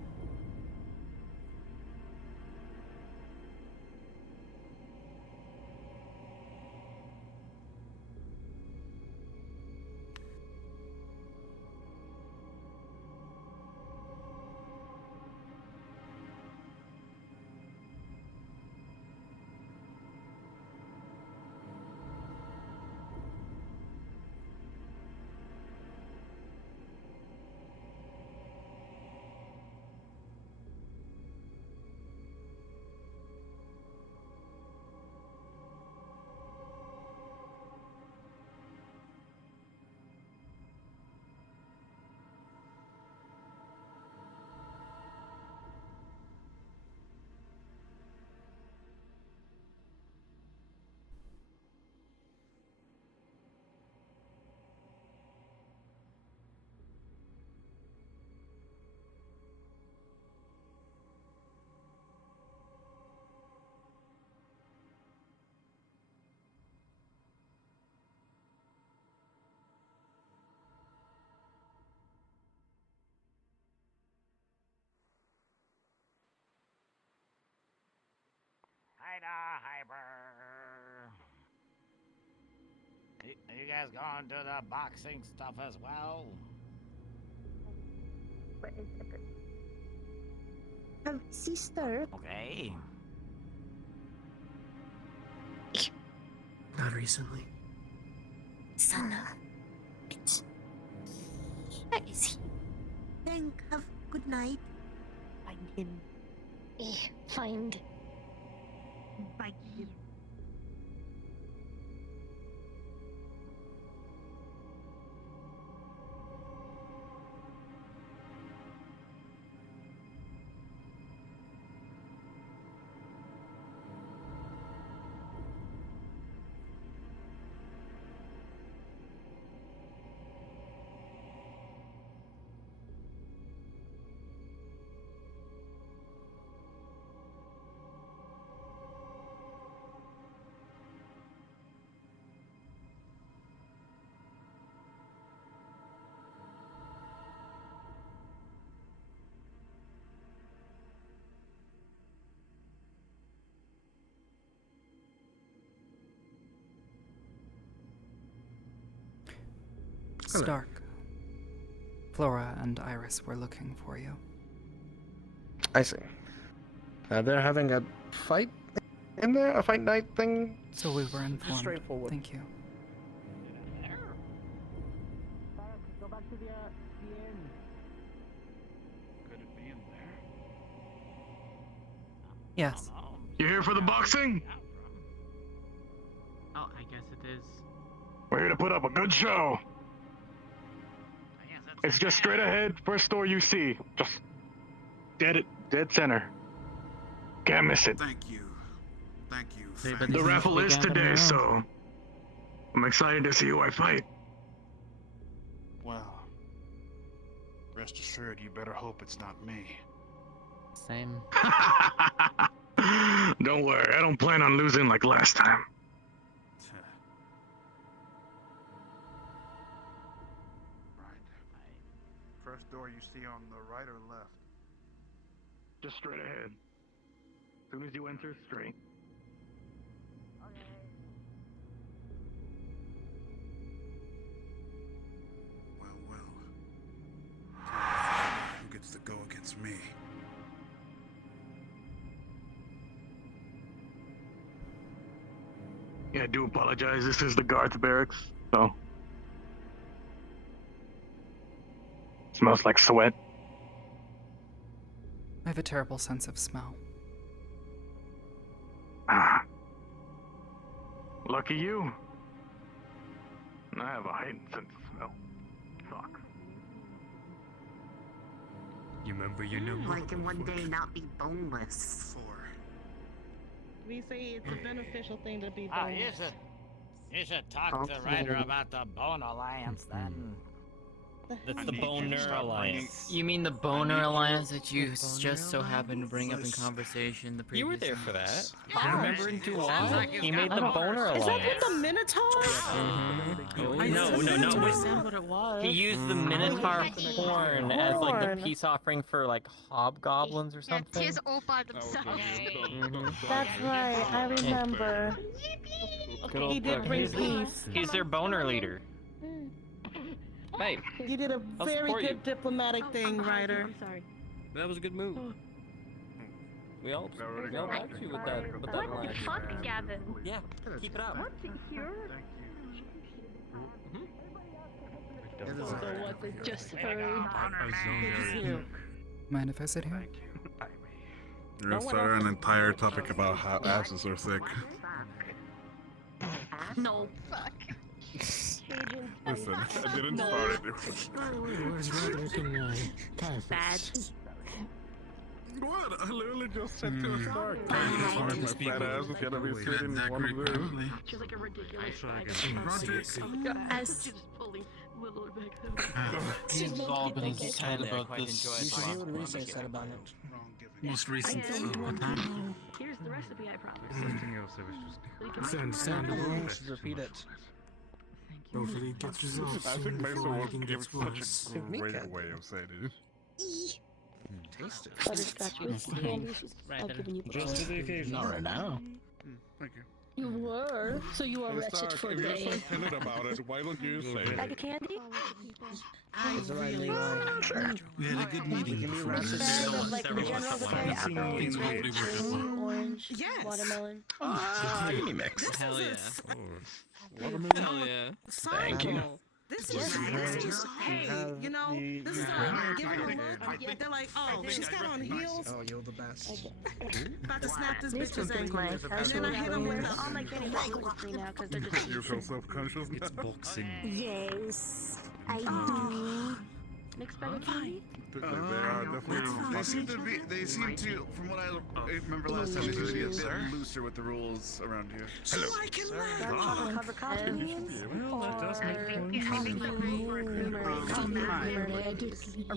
Hi da, Arbor. Are you guys going to the boxing stuff as well? What is it? Sister. Okay. Not recently. Son of a bitch. Where is he? Then have good night. Find him. Find. Bye. Stark. Flora and Iris were looking for you. I see. They're having a fight in there? A fight night thing? So we were informed. Straightforward. Thank you. Go back to the inn. Could it be in there? Yes. You here for the boxing? Oh, I guess it is. We're here to put up a good show. It's just straight ahead, first door you see. Just dead center. Can't miss it. Thank you. Thank you. The raffle is today, so I'm excited to see who I fight. Well, rest assured, you better hope it's not me. Same. Don't worry, I don't plan on losing like last time. First door you see on the right or left? Just straight ahead. As soon as you enter, straight. Well. Who gets to go against me? Yeah, I do apologize. This is the guards barracks, so. Smells like sweat. I have a terrible sense of smell. Lucky you. I have a heightened sense of smell. Sucks. You remember your number? Like in one day not be boneless. We say it's a beneficial thing to be Ah, boneless. you should talk to Ryder about the Bone Alliance then. That's the Boner Alliance. You mean the Boner Alliance that you just so happened to bring up in conversation the previous You were there for that. Yeah. Remember in Duan? He made the Boner Is Alliance. that with the Minotaur? No. What it was. He used the Minotaur horn as like the peace offering for like hobgoblins or something. Tis all by themselves. That's right, I remember. He did bring peace. He's their boner leader. Hey, You did a I'll very support good you. diplomatic thing, Ryder. I'm sorry. that was a good move. We all backed you with that line. Fuck, Gavin. Yeah, keep it up. What secure? So was it just for... Mind if I sit here? You're gonna start an entire topic about how asses are thick. No. Fuck. Listen, I didn't start it. Bad. What? I literally just said to a start. My fat ass is gonna be sitting in one of those. She's like a ridiculous As little back He's all been excited about this. You should hear what Risa said about it. Most recent Here's the recipe, I promise. Everything else I was just. It's understandable. You should repeat it. Hopefully it gets resolved. I think Mesa will give such a great way of saying it. Taste it. Butterscotch whiskey candy. I've given you Just to the occasion. Not right now. Thank you. You were, so you are wretched for a If you're day. so timid about it, why don't you say Like a it? candy? It's alright, Levi. We had a good meeting before this. Like in general, the apple, Things will hopefully work out well. orange, watermelon. Creamy mix. Hell yeah. Hell yeah. Thank you. This is hey, you know, this is like giving a look. They're like, oh, she's got on heels. Oh, you're the best. About to snap this These bitch's ones ankle. my And then I hit him with the I'm like getting wrong with me now because they're just You feel self-conscious now? It's boxing. Yes, I do. Mixed bag of candy? They are definitely. They seem to, from what I remember last time, they seem to be a bit looser with the rules around here. So I can Cover copies.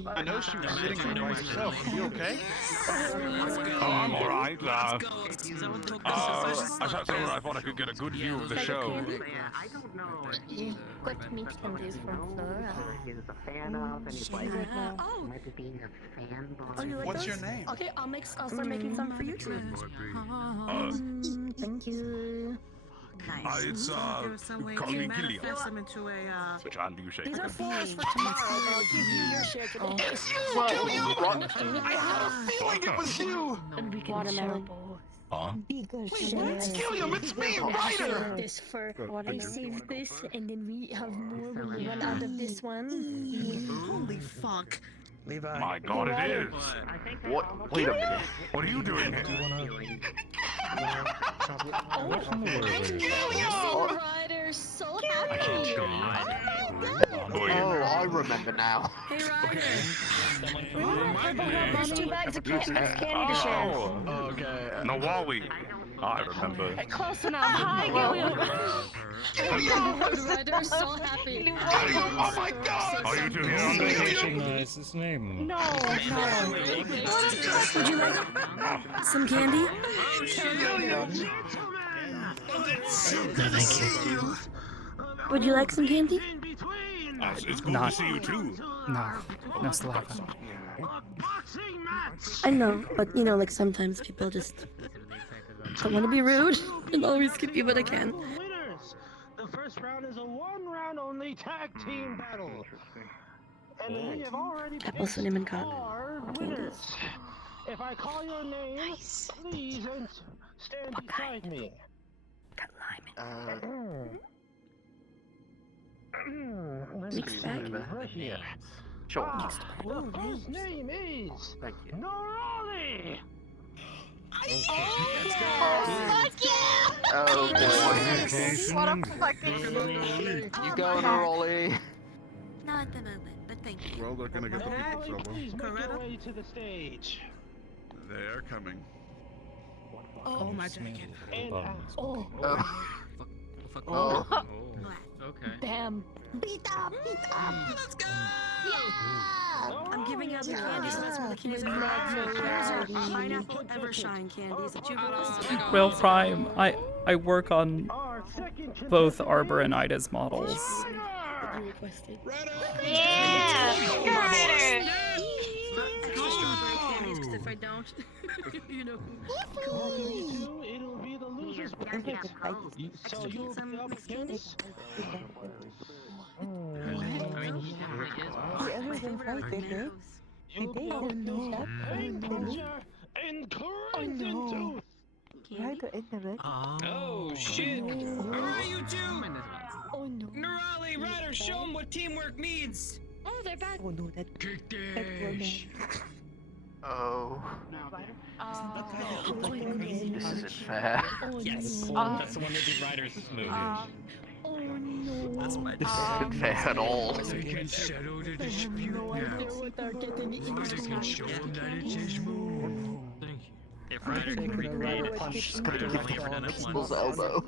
I know she was sitting there by herself. You okay? Oh, I'm alright. I thought I could get a good view of the show. I don't know. Got meat candies from Flora. He was a fan of, and he's like, Oh. might be being a fanboy. Oh, you like What's those? your name? Okay, I'll start making some for you too. Thank you. Nice. It's There was some way call to me Gilliam. manifest them into a Which hand do you shake? These are floors for tomorrow, but I'll give you your share today. I had a feeling it was you! And we can Watermelon. Huh? It's Gilliam, it's me, Ryder! This for I saved this, and then we have more when we run out of this one. holy fuck. Levi. My God, it is! What? Wait a minute. What are you doing Do you here? Gilliam! Ryder, so happy. Oh, I remember now. Hey, Ryder. There's 2 bags of candy to share. Oh, okay. Nawali. I remember. Close enough. Hi, Gilliam. Ryder, so happy. Oh my God! Are you two here on vacation? His name. No. Would you like some candy? Thank you. Would you like some candy? It's cool Not- to see you too. No saliva. I know, but you know, like sometimes people just don't want to be rude and always give you what I can. Winners! The first round is a 1-round only tag team battle. And we have already Apple cinnamon cup. 4 winners. If I call your name, please stand beside me. Got lime Let's Mixed see bag. right here. Sure. The first name is Thank you. Norali. Oh boy. What a fucking. You go, Noroli. Not at the moment, but thank you. Well, they're gonna get the people trouble. Please make your way to the stage. They are coming. Oh, my jacket. And Oh. Oh. Okay. Damn. Beat up! Let's go! I'm giving out the candies, so that's where the candies are. There's our pineapple Evershine candies that you've Real Prime, I work on both Arbor and Ida's models. you requested. Yeah! Ryder! Extra strawberry candies, because if I don't, you know. it'll be the loser's bracket. So you'll be up against. You'll be up against Pain Puncher and Crimson Tooth. Oh shit! Alright, you two! Oh no. Nerali, Ryder, show them what teamwork means! Oh, they're back. Oh no, that kick dash! Oh. This isn't fair. Yes! That's the one that did Ryder's movie. Oh no. This isn't fair at all. We can settle the dispute now. What are getting into? We can show them that it's his move. Thank you. If Ryder can recreate a punch, She's gonna give I'll the leave it in a people's one. elbow.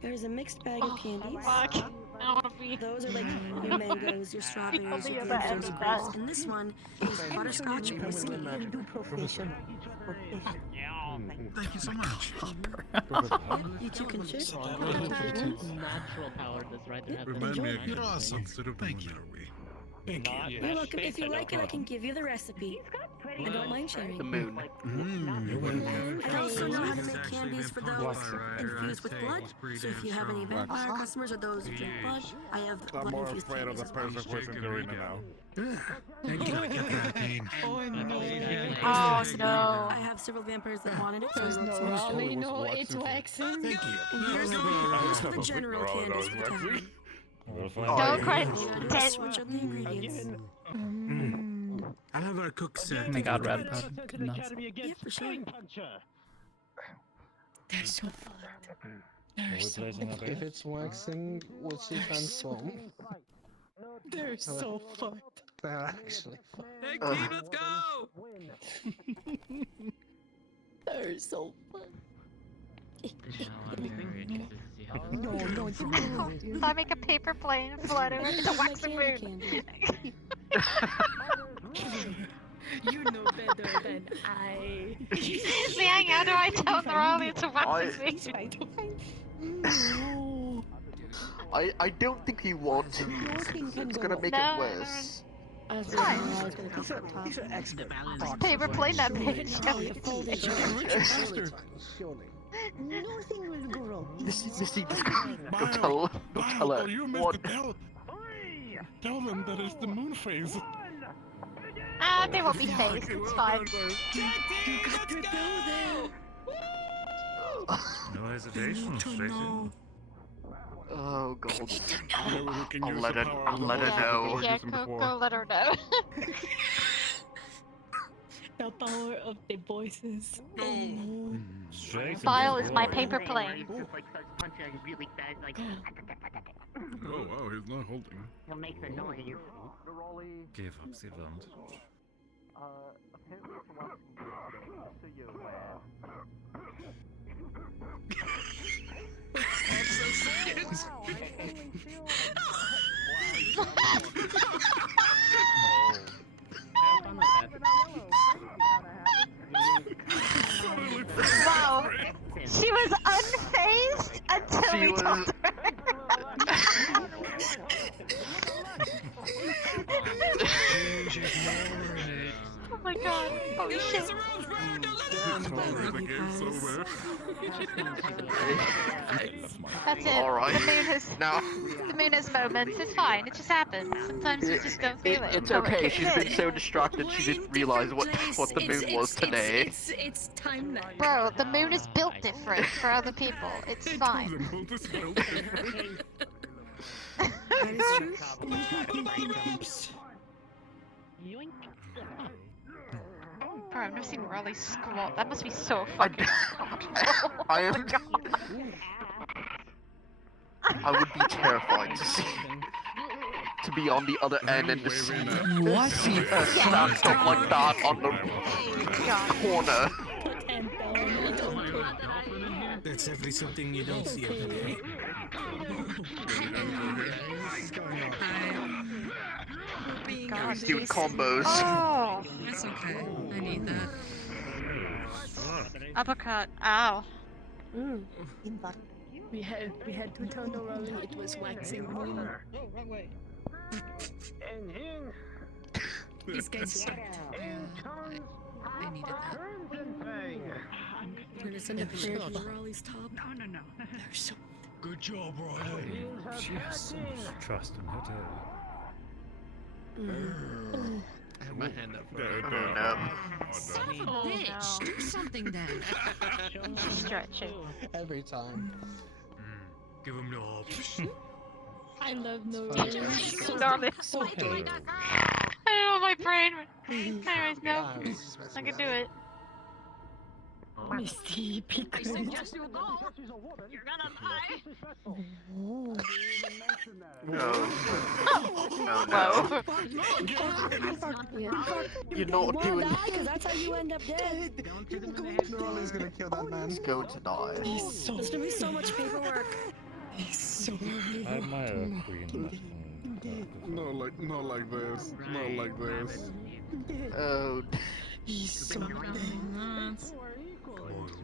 There's a mixed bag of candies. Fuck. I don't want to be. Those are like your mangoes, your strawberries, your other end grapes, your of grapes. that. And this one is butterscotch whiskey. Thank you so much. You two can share. Natural power does Ryder have? Remind me again. You're awesome. Thank you. Thank you. You're welcome. If you like it, I can give you the recipe. I don't mind sharing. The moon. I also know how to make candies for those infused with blood. So if you have any vampire customers or those who drink blood, I have blood infused candies as well. doing it now. Thank you. I get that pain. Oh no. I have several vampires that wanted it, so I There's wrote no some extra. Raleigh, no, it's waxing. And here's for the general candies for the town. Don't cry. Switch up the ingredients. I'll have our cook set. Oh my god, Red Pub. Good enough. Yeah, for sure. They're so fun. If it's waxing, what's she transform? They're so fucked. They're actually fun. Hey, team, let's go! They're so fun. No. If I make a paper plane and fly over to wax the moon. You know better than I. See, how do I tell Nerali to wax me? I don't think you want to use it. It's gonna make it worse. It's fine. Paper plane that bitch. Nothing will go wrong. Missy, go tell her. You What? missed the tell them that it's the moon phase. They won't be phased, it's fine. No hesitation, straight in. Oh god. I'll let her know. Yeah, go let her know. The power of the voices. File is my paper plane. Oh wow, he's not holding. He'll make the noise. Give up the event. Apparently it's watching so you're aware. Wow, she was unfazed until we told her. Oh my god, holy shit. That's it. Alright. The moon has moments. It's fine. It just happens. Sometimes you just don't feel it. It's okay. She's been so distracted she didn't realize what the moon was today. It's time now. Bro, the moon is built different for other people. It's fine. That is true. Bro, I've never seen Raleigh squat. That must be so fucking I am. I would be terrified to be on the other end and to see her stacked up like that on the corner. That's definitely something you don't see every day. He's doing combos. Oh! That's okay. I need that. Uppercut. Ow. We had to turn around. It was waxing moon. Oh, wrong way. These guys suck. I needed that. I'm gonna send a prayer to Raleigh's top. No. They're so. Good job, Riley. She has so much trust in her too. I have my hand up. Son of a bitch! Do something then. Stretching. Every time. Give him the hops. I love Norway. Darling. I know my brain. Anyways, no. I can do it. Misty, I suggest you go. You're gonna die. No. You're not doing it. Because that's how you end up dead. Raleigh's gonna kill that man. He's going to die. There's gonna be so much paperwork. I admire Queen. Not like this. Not like this. Oh. He's so nuts.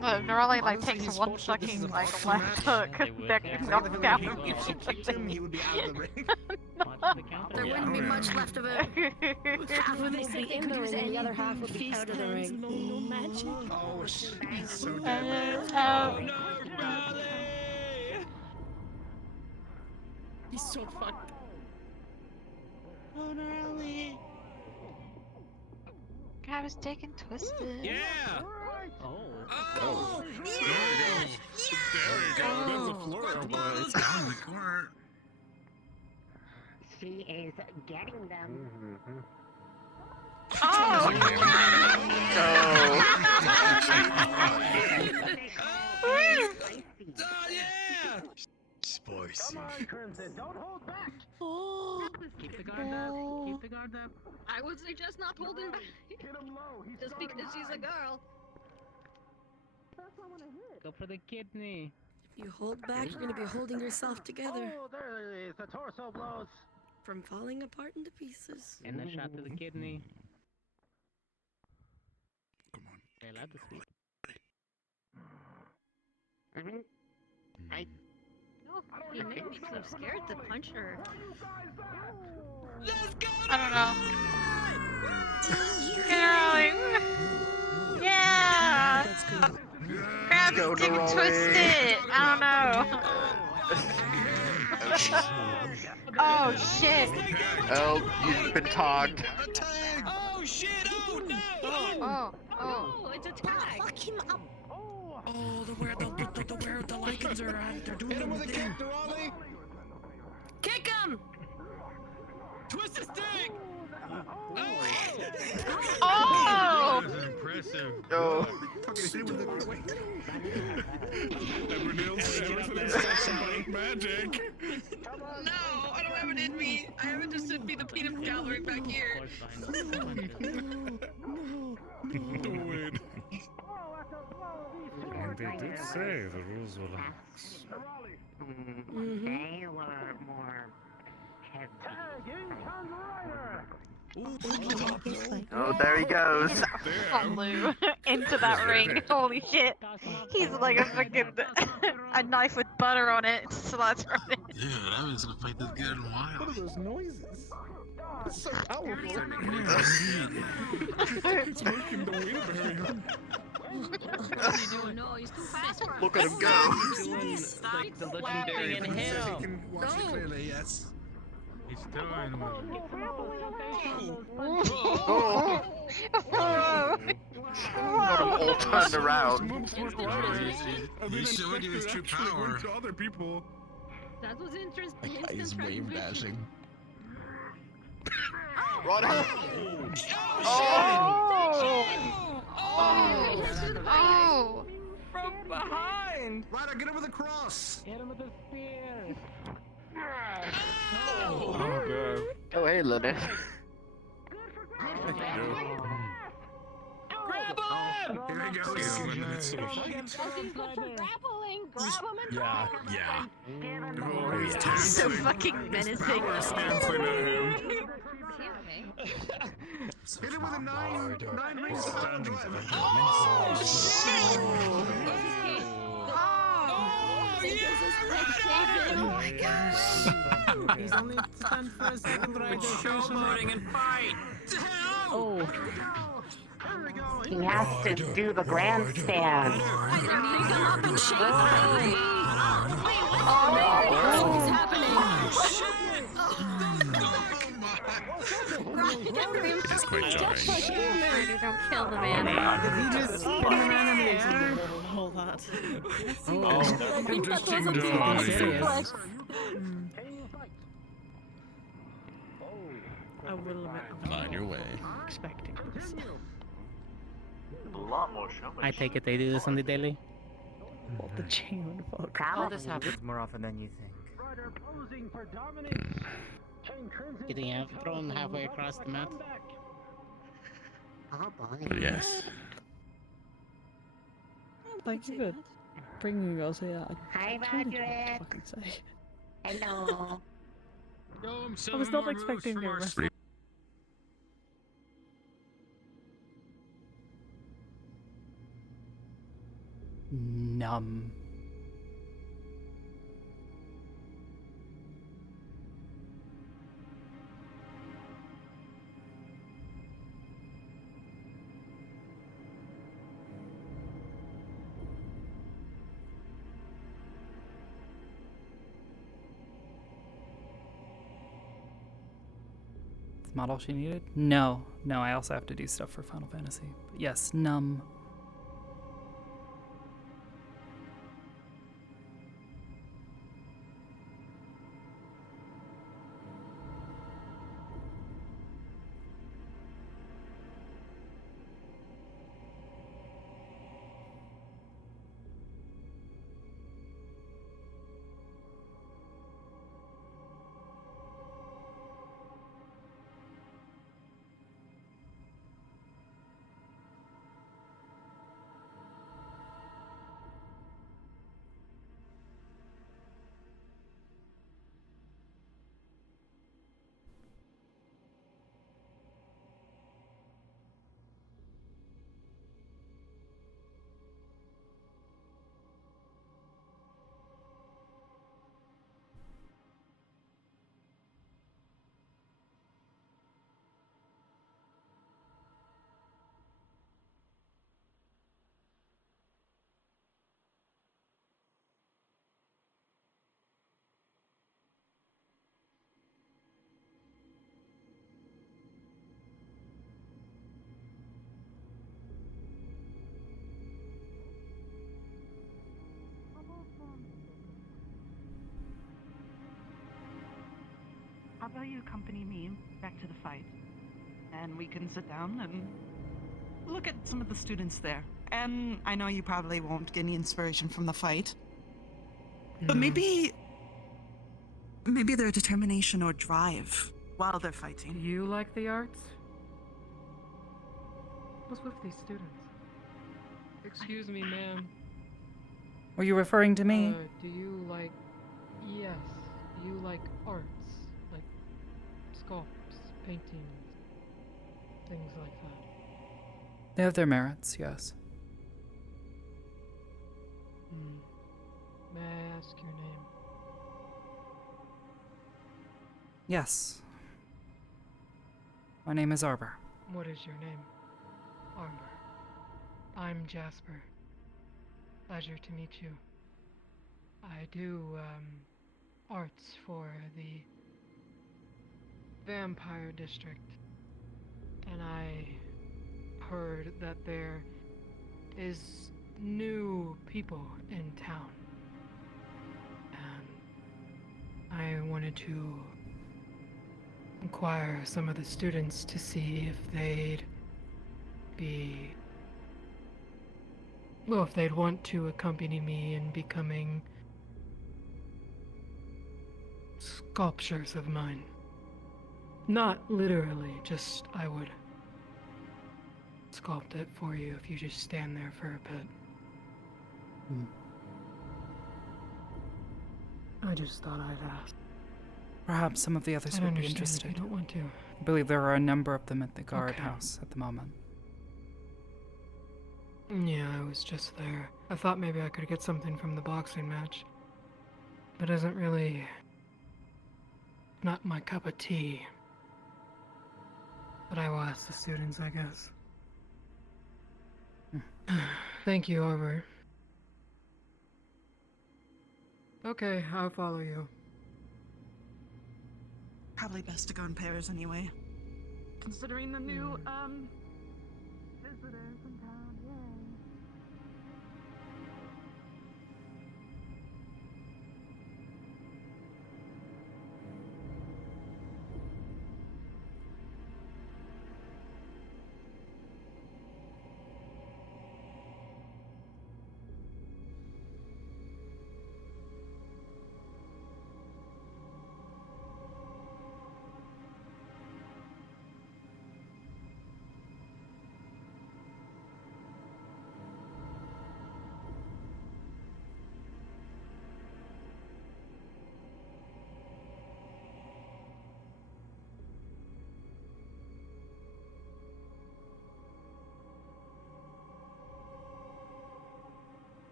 Well, Norley like takes one fucking like left hook, they're knocked down. If she kicked him, he would be out of the ring. There wouldn't be much left of it. Half of it would be in the ring, and the other half would be out of the ring. No magic. Oh, she's so dead. He's so fucked. Oh, Norley. I was taken twisted. Yeah! Oh, yes! There we go. That's a floral boy. It's down in the corner. She is getting them. Oh! Oh, yeah! Spicy. Come on, Crimson, don't hold back. Oh. Keep the guard up. Keep the guard up. I would suggest not holding back. Hit him low. He's Just because she's a girl. Go for the kidney. If you hold back, you're gonna be holding yourself together Oh, there it is. The torso blows. from falling apart into pieces. And a shot to the kidney. Come on. You're allowed to sleep. He made me so scared to punch her. I don't know. Get her, Norley. Yeah! That's good. Grab go, Stick Neroli. twist it. I don't know. Oh shit. Oh, you've been tagged. Oh shit! Oh no! Oh. Oh, it's a tag. Fuck him up. Oh, the lichens are they're doing Hit him with a thing. kick, Neroli. Kick him! Twist the stick. Oh! That was impressive. Oh. Magic. No, I don't have it in me. I have it just to be the peanut gallery back here. Do it. And they did say the rules were lax. They were more heavy. Oh, there he goes. Flew into that ring. Holy shit. He's like a fucking a knife with butter on it. Slaughtering it. Yeah, I haven't seen a fight this good in a while. What are those noises? It's so powerful. It's working the weight barrier. No, he's too fast for us. Look at him go. Like the legendary. He can watch it clearly, yes. He's still in with Oh. Got him all turned around. He's showing you his true power. To other people. That was interesting. He's wave dashing. Run him. Oh! From behind. Ryder, get him with a cross. Hit him with a spear. Oh, hey, Linus. Grab him! Here he goes. Grappling, grab him and Yeah. Oh, he's So dancing. fucking menacing. Power dancing at him. Hit him with a nine rings. Standing for Oh shit! Oh my god! He's only stunned for a second, right? showboating and fight. Oh. He has to do the grandstand. Pick him up and shake him. What is happening? It's quite jarring. Don't kill the man. Did he just spin around in the air? Hold that. Oh, interesting drawing. I will admit, Mind your way. expecting this. A lot more showmanship. I take it they do this on the daily. Well, the chain would fall. Oh, this happens more often than you think. Do they have thrown halfway across the map? Oh boy. Yes. Thank you for bringing us here. Hi, I don't know what to Roderick. fucking say. Hello. I was not expecting a wrestling. Numb. Not all she needed? No. No, I also have to do stuff for Final Fantasy. But yes, numb. how about you accompany me back to the fight? And we can sit down and look at some of the students there. And I know you probably won't get any inspiration from the fight. But maybe their determination or drive while they're fighting. Do you like the arts? What's with these students? Excuse me, ma'am. Were you referring to me? Do you like... Yes. Do you like arts? Like sculpts, paintings, things like that? They have their merits, yes. May I ask your name? Yes. My name is Arbor. What is your name? Arbor. I'm Jasper. Pleasure to meet you. I do, arts for the Vampire District. And I heard that there is new people in town. And I wanted to inquire some of the students to see if they'd be... Well, if they'd want to accompany me in becoming sculptures of mine. Not literally, just I would sculpt it for you if you just stand there for a bit. I just thought I'd ask. Perhaps some of the others I would be understand interested. if you don't want to. I believe there are a number of them at the Okay. guardhouse at the moment. Yeah, I was just there. I thought maybe I could get something from the boxing match. But isn't really... not my cup of tea. But I will ask the students, I guess. Thank you, Arbor. Okay, I'll follow you. Probably best to go in pairs anyway. Considering the new, visitors in town, yay.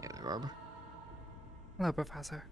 Yeah, there, Arbor. Hello, Professor.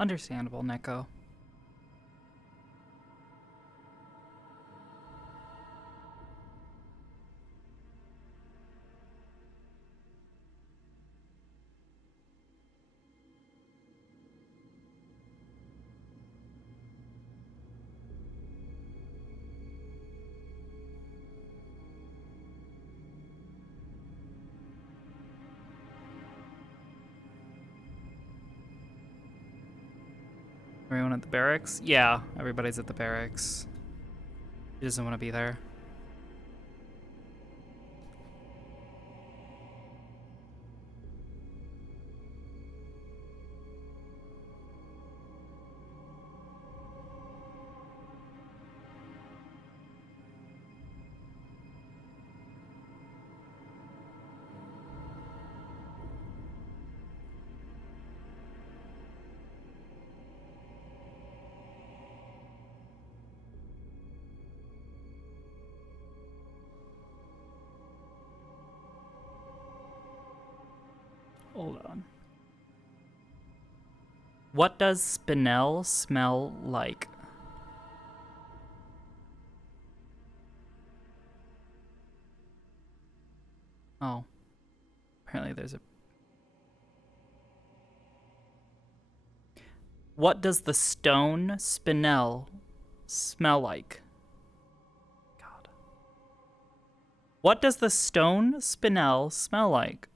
Understandable, Neko. Everyone at the barracks? Yeah, everybody's at the barracks. He doesn't want to be there. Hold on. What does spinel smell like? Oh. Apparently there's a... What does the stone spinel smell like? God. What does the stone spinel smell like?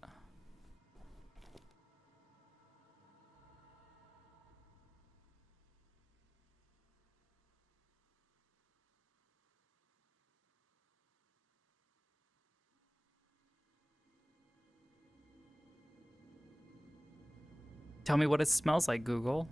Tell me what it smells like, Google.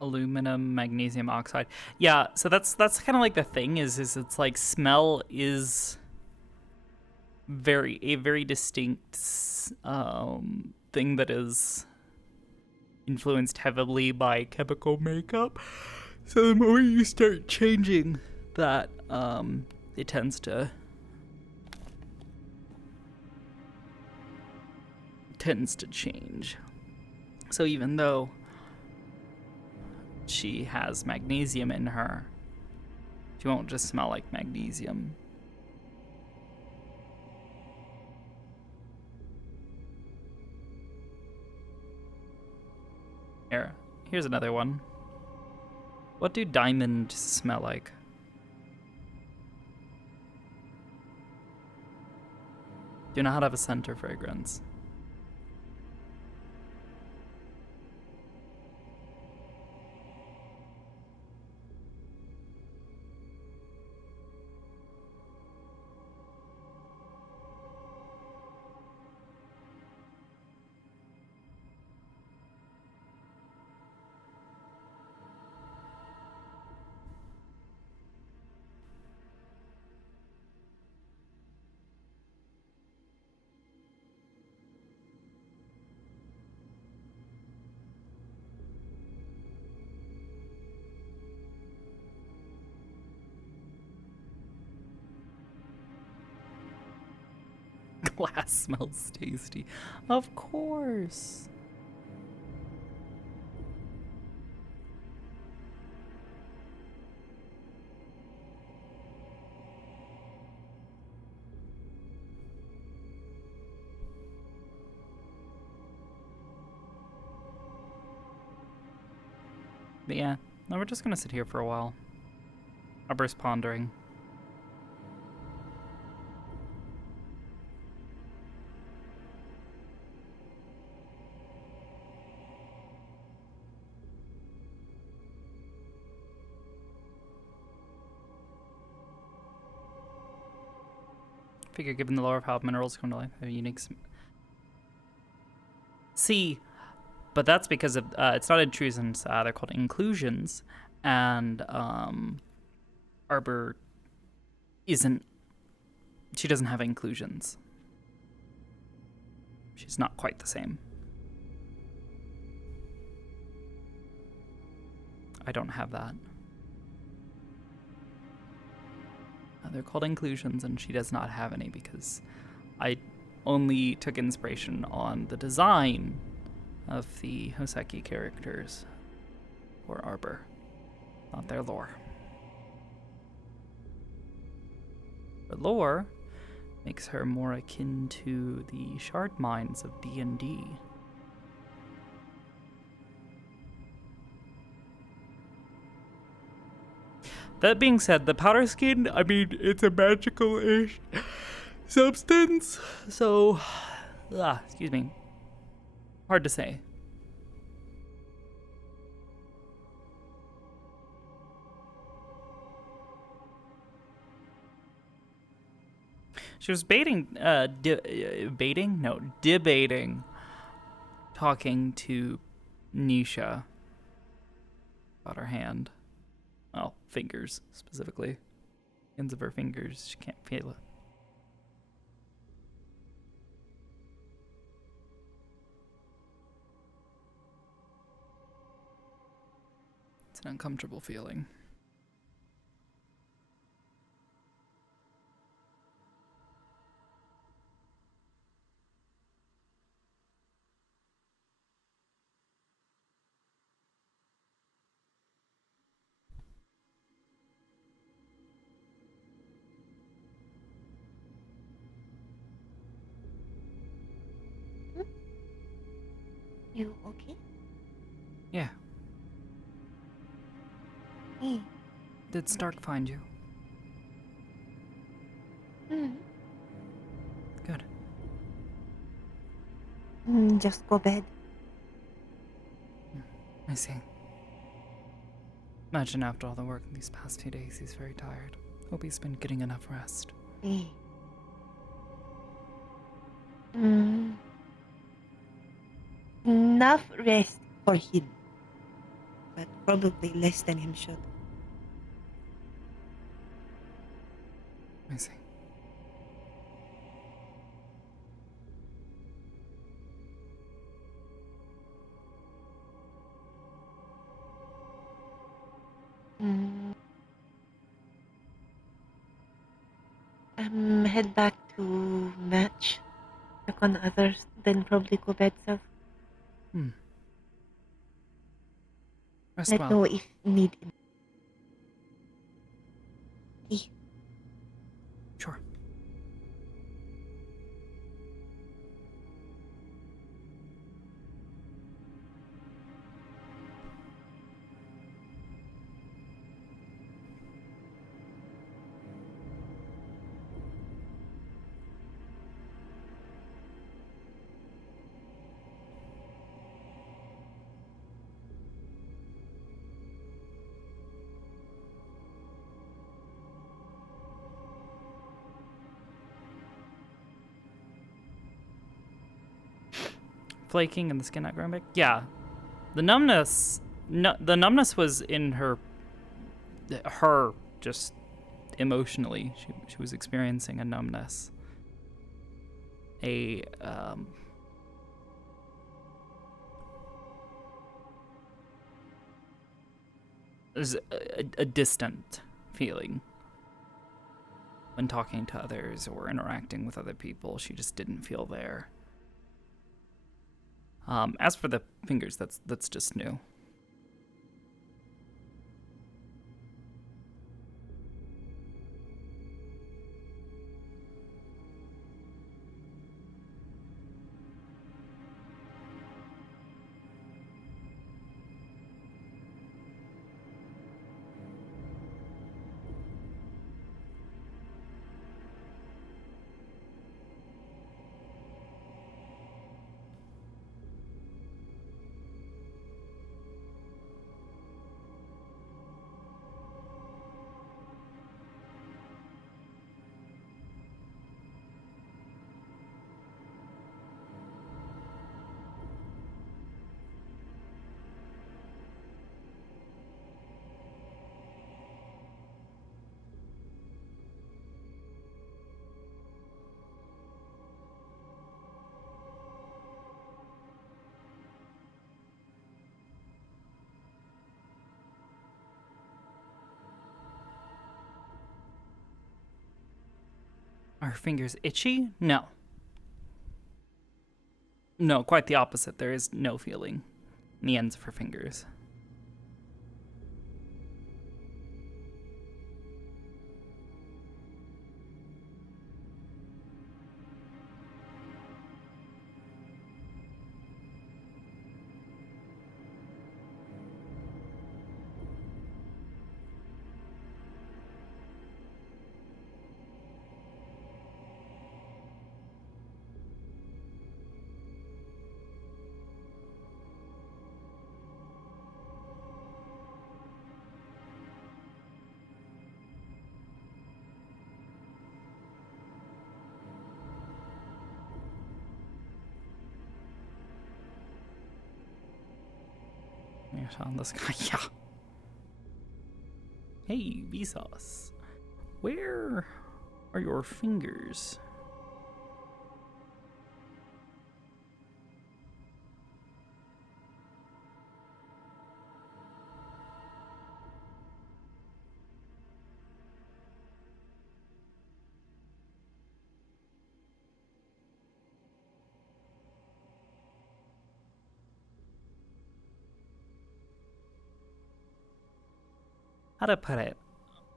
Aluminum, magnesium oxide. Yeah, so that's kind of like the thing is it's like smell is a very distinct thing that is influenced heavily by chemical makeup. So the more you start changing that, it tends to change. So even though she has magnesium in her, she won't just smell like magnesium. Here's another one. What do diamonds smell like? Do not have a scent or fragrance. Glass smells tasty. Of course. But yeah, no, we're just gonna sit here for a while. Arbor's pondering. Figure, given the lore of how minerals come to life, have a unique. See, but that's because of it's not intrusions. They're called inclusions, and Arbor isn't. She doesn't have inclusions. She's not quite the same. I don't have that. They're called inclusions, and she does not have any because I only took inspiration on the design of the Hoseki characters for Arbor, not their lore. The lore makes her more akin to the shard mines of D&D. That being said, the powder skin, I mean, it's a magical-ish substance, so, excuse me, hard to say. She was debating talking to Nisha about her hand. Well, fingers, specifically. Ends of her fingers. She can't feel it. It's an uncomfortable feeling. You okay? Yeah. Hey. Did Stark find you? Good. Just go bed. I see. Imagine after all the work in these past few days, he's very tired. Hope he's been getting enough rest. Hey. Enough rest for him, but probably less than him should. I see. Head back to match. Check on others, then probably go bed self. Rest Let well. know if need. Sure. Flaking and the skin not growing back? Yeah. The numbness... the numbness was in her just emotionally. She was experiencing a numbness. A distant feeling when talking to others or interacting with other people. She just didn't feel there. As for the fingers, that's just new. Are her fingers itchy? No. No, quite the opposite. There is no feeling in the ends of her fingers. On this guy, yeah. Hey, Vsauce. Where are your fingers? How to put it?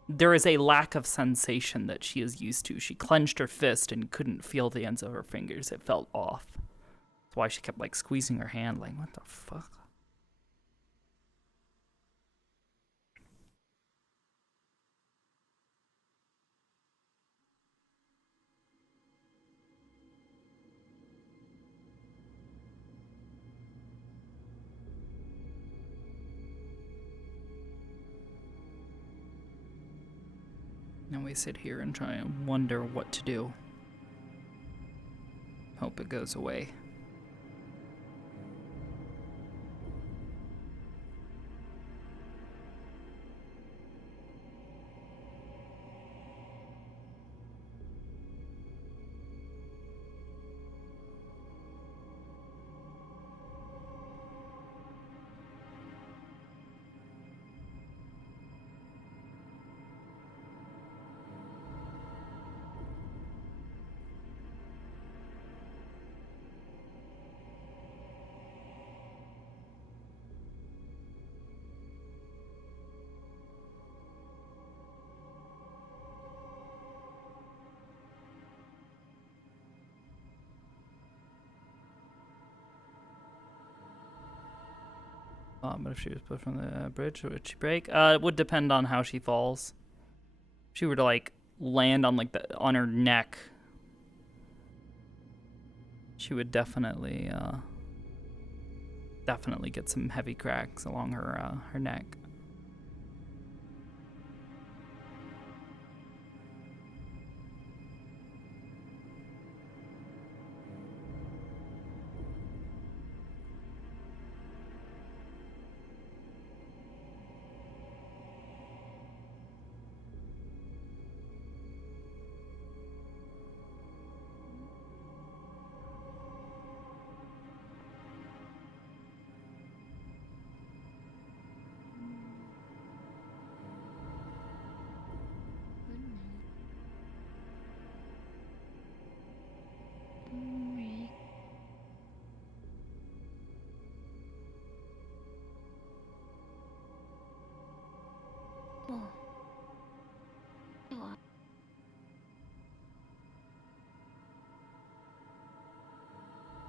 There is a lack of sensation that she is used to. She clenched her fist and couldn't feel the ends of her fingers. It felt off. That's why she kept like squeezing her hand like, what the fuck? Now we sit here and try and wonder what to do. Hope it goes away. But if she was put from the bridge, would she break? It would depend on how she falls. If she were to like land on like on her neck, she would definitely get some heavy cracks along her her neck.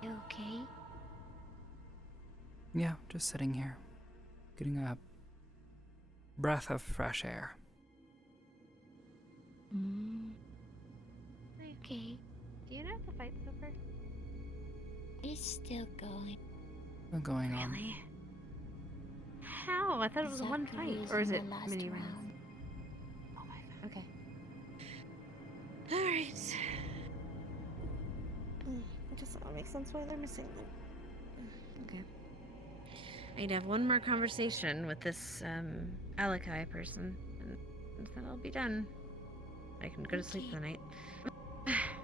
You okay? Yeah, just sitting here, getting a breath of fresh air. Okay. Do you know if the fight's over? It's still going. Still going on. Really? How? I thought it was one fight. Or is it many rounds? Oh my god. Okay. Alright. It just all makes sense why they're missing them. Okay. I need to have one more conversation with this Alakai person, and then I'll be done. I can go to sleep for the night.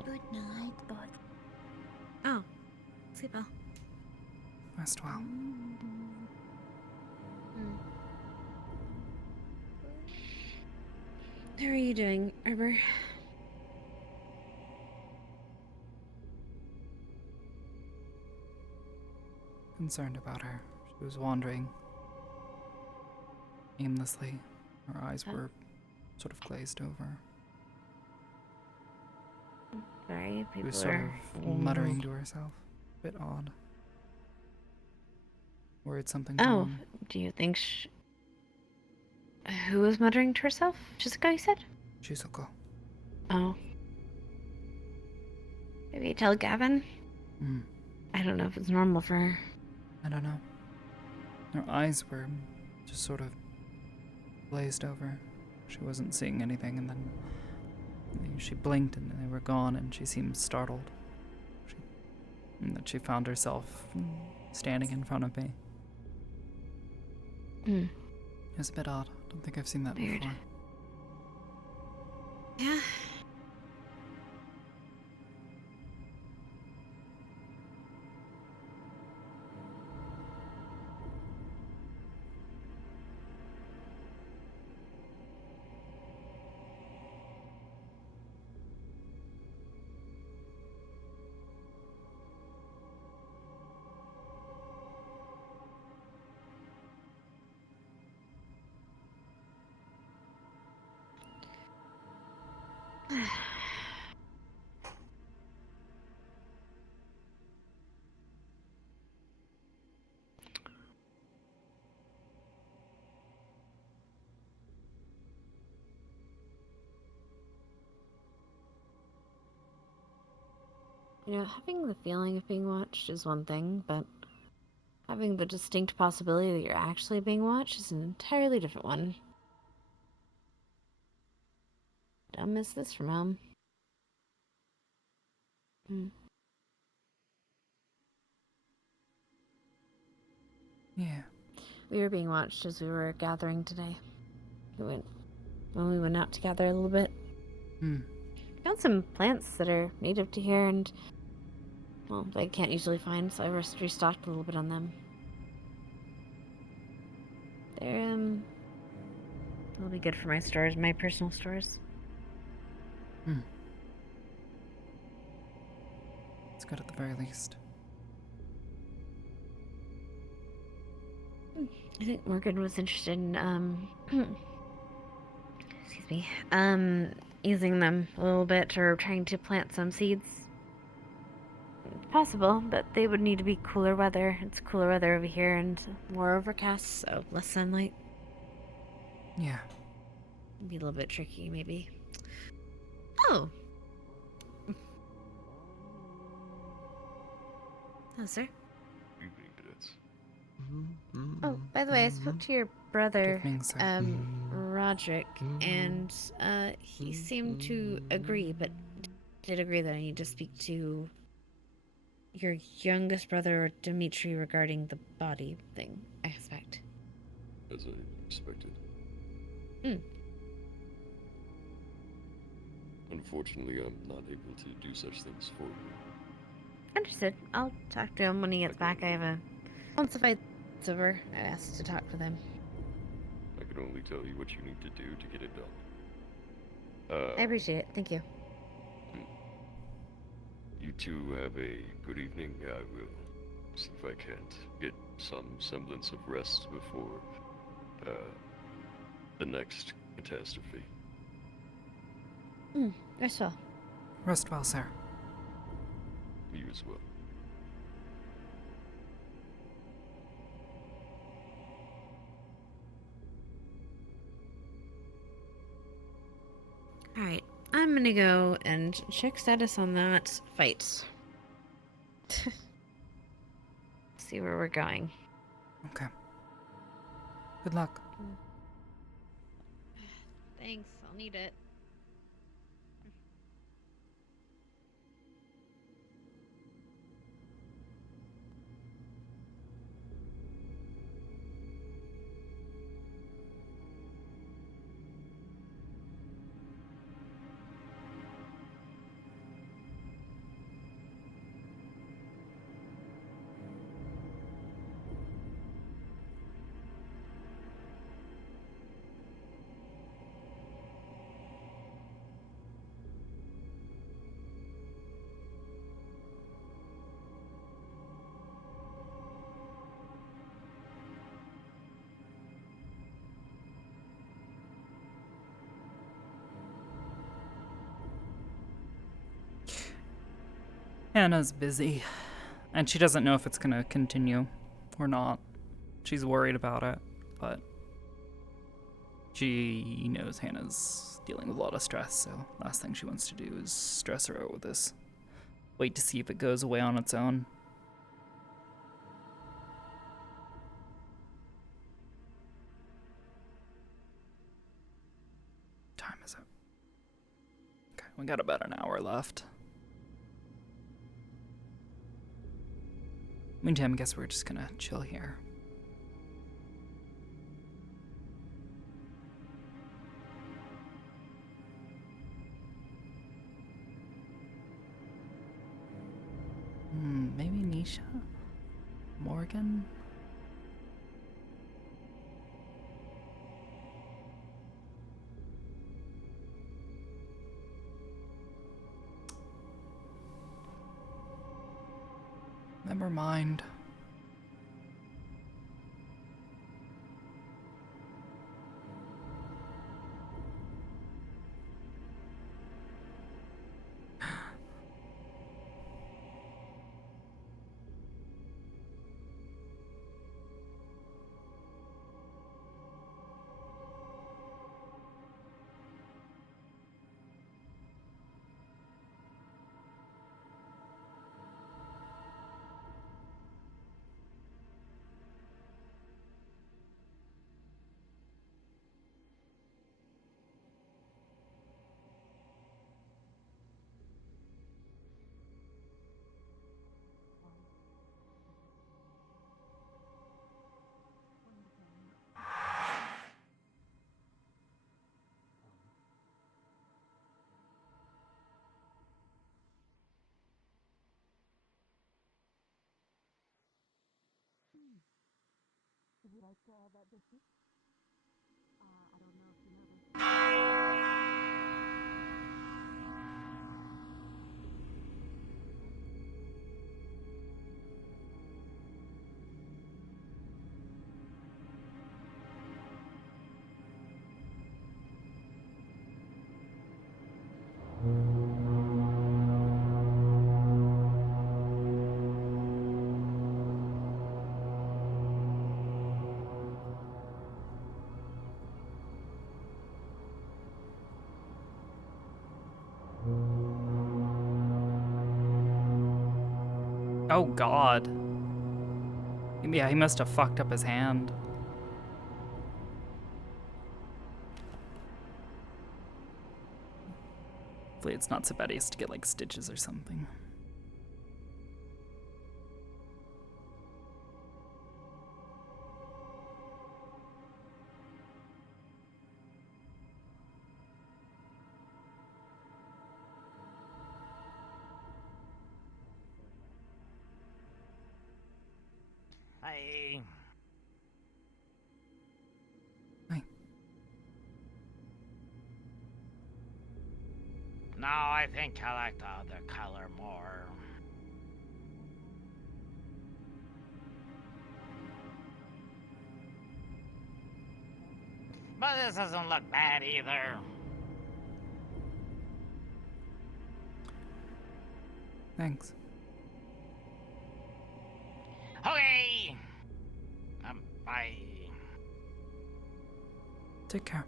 Good night, bud. Oh, sleep well. Rest well. How are you doing, Arbor? concerned about her. She was wandering aimlessly. Her eyes were sort of glazed over. Sorry, She people was sort are of muttering to herself. A bit odd. Worried something's Oh, wrong. do you think who was muttering to herself? Shizuko, you said? Shizuko. Oh. Maybe tell Gavin? Hmm. I don't know if it's normal for her. I don't know. Her eyes were just sort of glazed over. She wasn't seeing anything, and then she blinked and they were gone, and she seemed startled. And that she found herself standing in front of me. It was a bit odd. I don't think I've seen that before. Yeah. You know, having the feeling of being watched is one thing, but having the distinct possibility that you're actually being watched is an entirely different one. Don't miss this from home. Yeah. We were being watched as we were gathering today. When we went out to gather a little bit. Found some plants that are native to here, and well, I can't usually find, so I restocked a little bit on them. They're they'll be good for my stores, my personal stores. It's good at the very least. I think Morgan was interested in excuse me, using them a little bit, or trying to plant some seeds. Possible, but they would need to be cooler weather. It's cooler weather over here and more overcast, so less sunlight. Yeah. Be a little bit tricky, maybe. Oh. Hello, sir. Evening, cadets. Oh, by the way, I spoke to your brother, Good evening, sir. Roderick, and he seemed to agree, but did agree that I need to speak to your youngest brother, Dimitri, regarding the body thing, I expect. As I expected. Unfortunately, I'm not able to do such things for you. Understood. I'll talk to him when he gets back. I have a... Once the fight's over, I asked to talk with him. I can only tell you what you need to do to get it done. I appreciate it. Thank you. You two have a good evening. I will see if I can't get some semblance of rest before the next catastrophe. Rest well. Rest well, sir. You as well. Alright, I'm gonna go and check status on that fight. See where we're going. Okay. Good luck. Thanks, I'll need it. Hannah's busy, and she doesn't know if it's gonna continue or not. She's worried about it, but she knows Hannah's dealing with a lot of stress, so last thing she wants to do is stress her out with this. Wait to see if it goes away on its own. Time is up. Okay, we got about an hour left. Meantime, I guess we're just gonna chill here. Maybe Nisha? Morgan? Never mind. Would you like to have that biscuit? I don't know if you know this. Oh god. Yeah, he must have fucked up his hand. Hopefully it's not so bad he has to get like stitches or something. Hi. Hi. No, I think I like the other color more. But this doesn't look bad either. Thanks. Okay. Bye. Take care.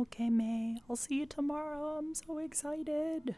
Okay, May. I'll see you tomorrow. I'm so excited.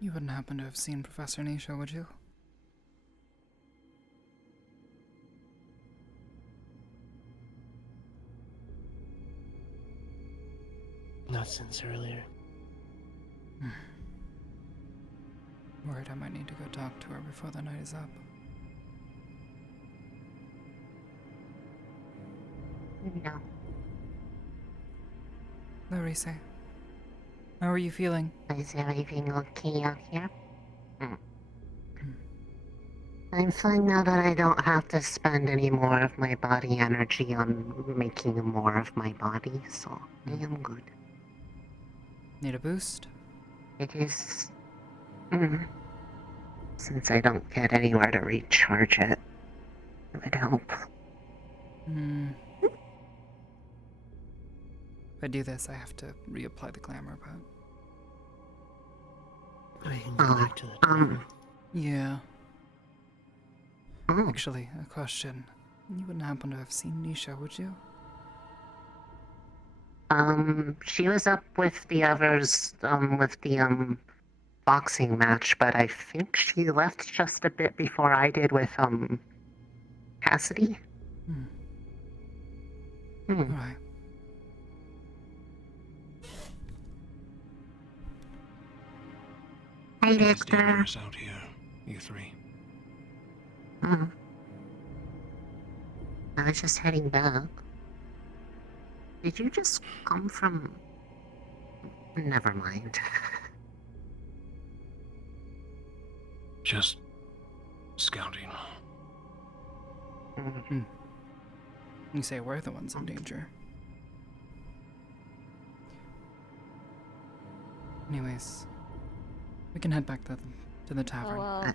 You wouldn't happen to have seen Professor Nisha, would you? Not since earlier. Worried I might need to go talk to her before the night is up. No. Clarice, how are you feeling? Is everything okay out here? I'm fine now that I don't have to spend any more of my body energy on making more of my body, so I am good. Need a boost? It is... Since I don't get anywhere to recharge it, it would help. If I do this, I have to reapply the glamour, but... We can go back to the tavern. Yeah. Actually, a question. You wouldn't happen to have seen Nisha, would you? She was up with the others, with the, boxing match, but I think she left just a bit before I did with, Cassidy. Alright. Hi, It's Victor. dangerous out here, you three. I was just heading back. Did you just come from... Never mind. Just scouting. You say we're the ones in danger. Anyways, we can head back to the tavern.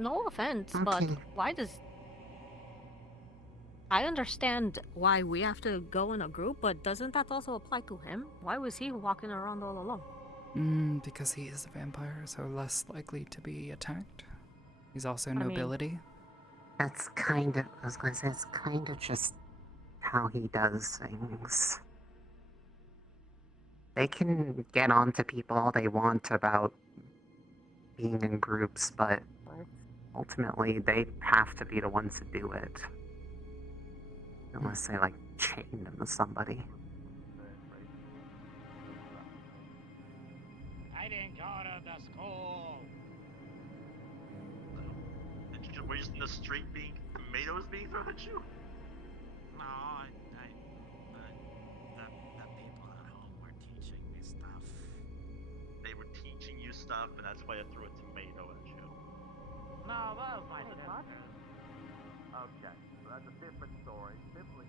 No offense, but why does... I understand why we have to go in a group, but doesn't that also apply to him? Why was he walking around all alone? Because he is a vampire, so less likely to be attacked. He's also nobility. That's kind of... I was going to say, it's kind of just how he does things. They can get on to people all they want about being in groups, but ultimately they have to be the ones to do it. Unless they, like, chain them to somebody. I didn't go to the school. Were you just in the street being tomatoes being thrown at you? No, the people at home were teaching me stuff. They were teaching you stuff, and that's why I threw a tomato at you. No, that was my sister. Okay, so that's a different story. Simply,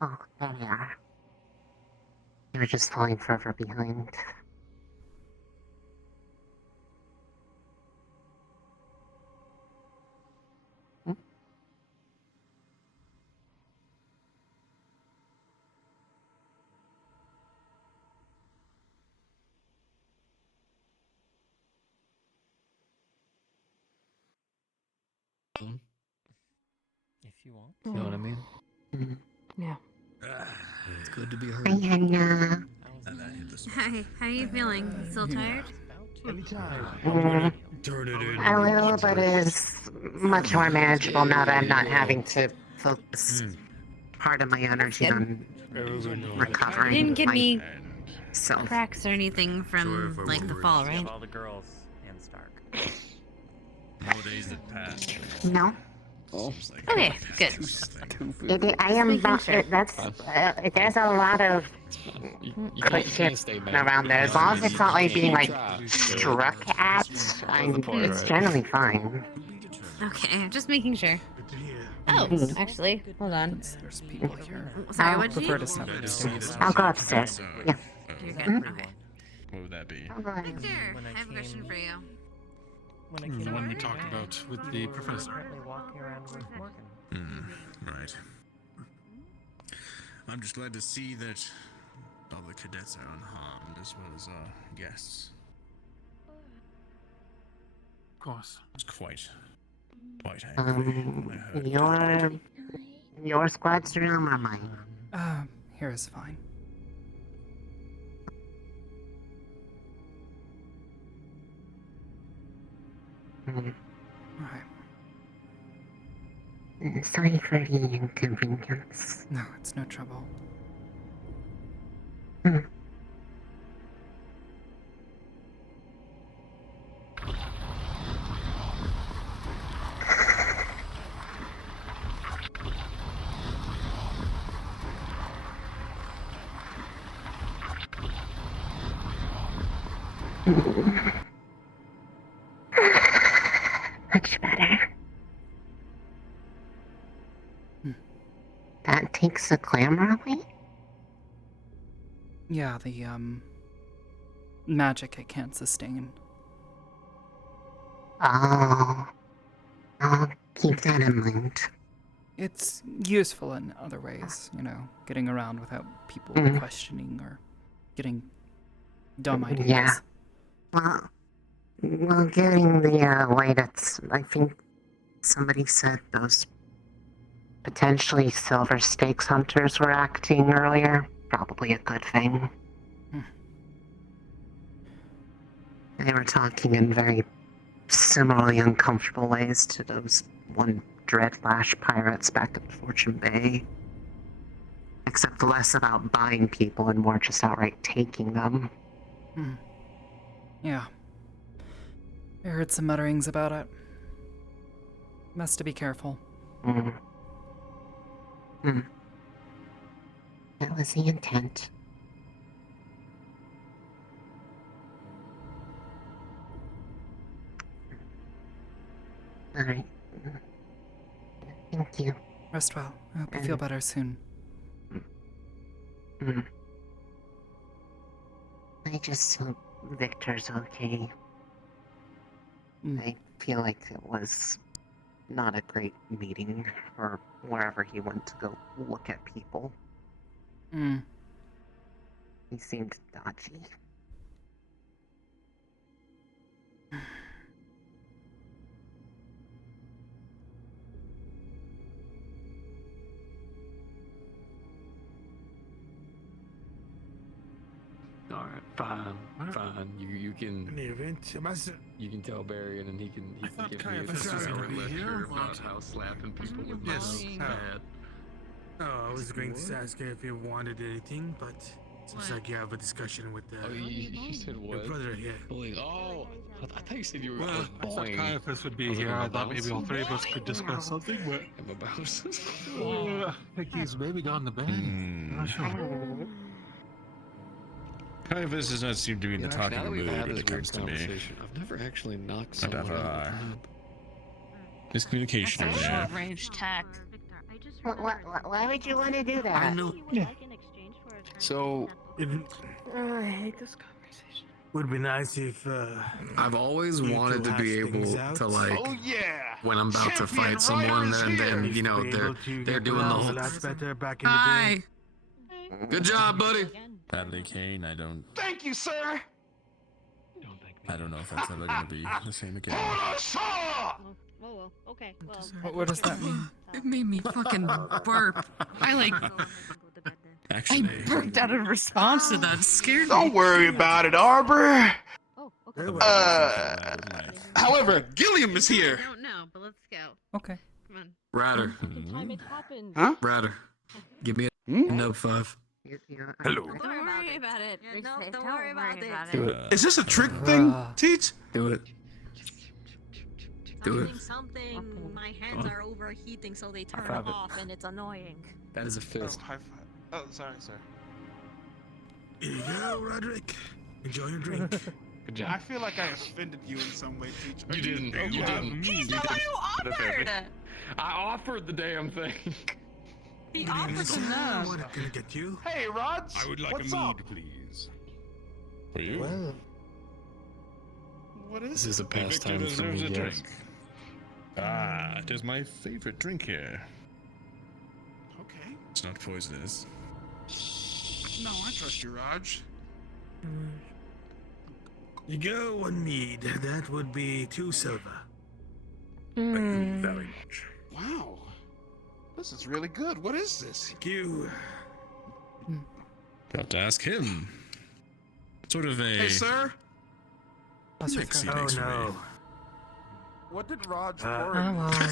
Oh, there they are. You were just falling further behind. If you want. You know what I mean? Yeah. It's good to be Hi, Hannah. Hi, how are you feeling? Still tired? A little, but it is much more manageable now that I'm not having to focus part of my energy on recovering. You didn't get any myself. cracks or anything from like the fall, right? All the girls and Stark. No days that passed. No. Okay, good. I am Making about. sure. There's a lot of cushion around there. As long as it's not like being like struck at, it's generally fine. Okay, I'm just making sure. Oh, actually, hold on. There's people here. Sorry, I what'd you prefer to say? step upstairs. I'll go upstairs. Yeah. You're good. Okay. What would that be? Victor, I have a question for you. The one we talked about with the professor. Walking around with Morgan. Right. I'm just glad to see that all the cadets are unharmed as well as our guests. Of course. It's quite angry when I heard. Your squad's room or mine? Here is fine. Mm. Alright. Sorry for the inconvenience. No, it's no trouble. Much better. That takes the glamour away? Yeah, the magic it can't sustain. Oh. I'll keep that in mind. It's useful in other ways, you know, getting around without people Mhm. questioning or getting dumb ideas. Yeah. Well, getting the light, I think somebody said those potentially silver stakes hunters were acting earlier. Probably a good thing. They were talking in very similarly uncomfortable ways to those one Dreadlash pirates back at Fortune Bay. Except less about buying people and more just outright taking them. Yeah. I heard some mutterings about it. Best to be careful. That was the intent. Alright. Thank you. Rest well. I hope you feel better soon. I just hope Victor's okay. I feel like it was not a great meeting, or wherever he went to go look at people. He seemed dodgy. Alright, fine. You can. In the event, You can tell Barry, and then he can give me Caiaphas a was short already lecture here, about what? how slapping people with Yes. knives is bad. I was going to ask if you wanted anything, but seems like you have a discussion with Oh, you said what? your brother here. Bullying. Oh, I thought you said you were. Well, I thought bullying. Caiaphas would be was here. like, I thought maybe all three of us could discuss something, but I think he's maybe gone to bed. Not sure. Caiaphas does not seem to be in the Now talking that we've mood had when this it weird comes to me. conversation, I've never actually knocked someone Whatever. out of the lab. Miscommunication That's a there. short-range tack. Why would you want to do that? I know. So, I hate this conversation. Would be nice if. I've always you wanted two to be hash able things out. to like, Oh yeah! when I'm about to Champion fight someone, Ryder is and here! then you know Be they're able to they're get doing the along whole. a lot better back in the Hi. day. Good job, buddy. Sadly, Kane, I don't Thank you, sir. know if that's ever gonna be the same again. Oh, okay. Well, What does that mean? It made me fucking burp. I Actually, burped out in response to that. It scared me. Don't worry about it, Arbor. oh, okay. However, Gilliam is here. I don't know, but let's go. Okay. Come on. Ryder, Time it happens. Huh? Ryder, give me a note 5. Hello. Don't worry about it. No, don't worry about it. Do it. Is this a trick thing, Teach? Do it. Do it. Something. My hands are overheating, so they turn five it. off, and it's annoying. That is a fist. High five. Oh, sorry, sir. Here you go, Roderick. Enjoy your drink. Good job. I feel like I offended you in some way, Teach. You didn't. You didn't. He's the one who offered! I offered the damn thing. He offered to know. What can I get you? Hey, Rods. I would like What's a mead, up? please. For you? Well, what is This is a The victor pastime for deserves me, a yes. drink. Ah, it is my favorite drink here. Okay. It's not poisonous. No, I trust you, Raj. You go 1 mead. That would be 2 silver. Thank you very much. Wow. This is really good. What is this? Thank you. You'll have to ask him. Sort of a Hey, sir. mix he Oh, makes for me. no. What did Raj Oh, well, I can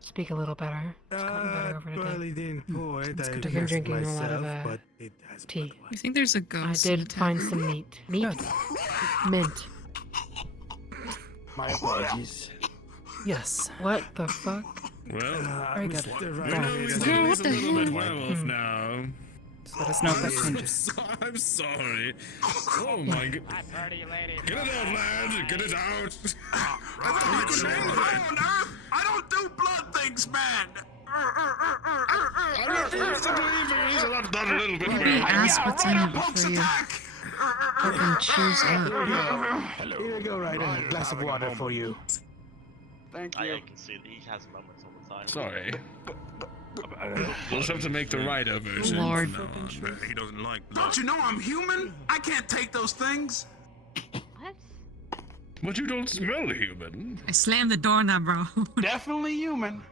speak a little better. It's gotten better over Barely today. didn't pour it. I've I been guessed drinking a lot myself, of but it has tea. You think there's a I ghost? did find some meat. Meat? Mint. My apologies. Yes. What the fuck? Well, Very good. Mr. we Ryder know is he's Girl, a what the little bit hell? werewolf now. Just let us know if that changes. I'm sorry. Oh my god. Hi, pretty lady. Get it out, lad. Get it out. I don't do blood things, man. I refuse to believe it. He's not done a little bit Maybe well. ask what's in it before you fucking choose up. Hello. Here you go, Ryder. A glass of water for you. Thank I can see that he has moments all the time. Sorry. We'll just have to make the Ryder version. Lord. No, he doesn't like blood. Don't you know I'm human? I can't take those things. What? But you don't smell human. I slammed the door now, bro. Definitely human.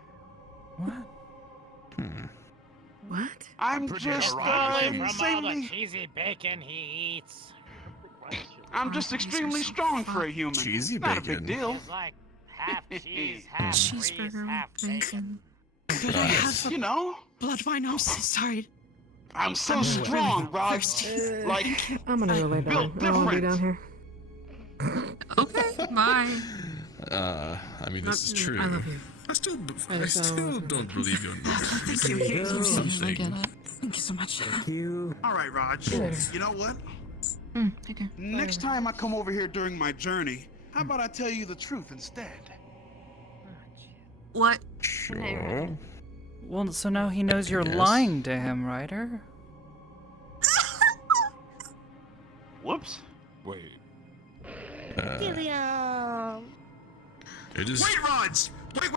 What? I'm From just all the insanely. cheesy bacon he eats. I'm just extremely strong for a human. Cheesy Not a bacon. big deal. It's like half cheese, half grease, Cheeseburger half bacon. bacon. Did I have You know, blood wine? I'm so sorry. I'm so strong, Rod. Like, I'm gonna go lay down. built I don't wanna be different. down here. Okay, bye. I mean, this is true. I love you. I still don't- don't believe you're not. Thank you. There you go. I get it. Thank you so much. you. All right, Raj. You know what? Okay. Next time I come over here during my journey, how about I tell you the truth instead? What? Sure. Well, so now he knows you're Yes. lying to him, Ryder. Whoops. Wait. Gilliam! It is. Wait, Raj!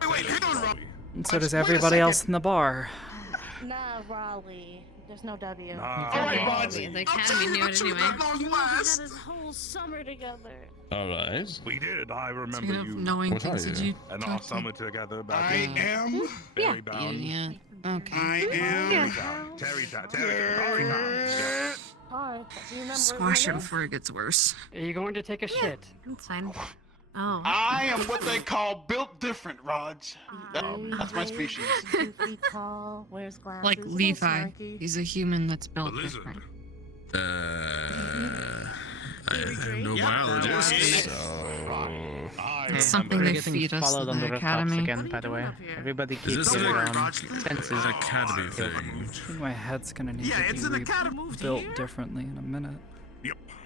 Wait, hang on, Raj! And so does Wait a everybody second. else in the bar. Nah, Raleigh. There's no W. All right, Raj. The I'll Academy tell you knew the it truth anyway. at long We had last. this whole summer together. All right. We did. I remember Speaking of you. knowing What things, are did you? you And talk our to summer together back I in am. Berry Bound. Yeah. Okay. I am. Terry Town. Yeah. Hi. Do you remember Squash it before it gets worse. Are you going to take a shit? That's fine. Oh. I am what they call built different, Raj. That's my species. 2 feet tall, wears glasses. Like a little Levi. snarky. He's a human that's built Lizard. different. I am no biologist, so. It's something they feed us followed in on the the rooftops academy. again, by the way. Everybody Is keeps this their like senses. an academy thing? I think my head's gonna need Yeah, to it's be an academy. rebuilt differently in a minute.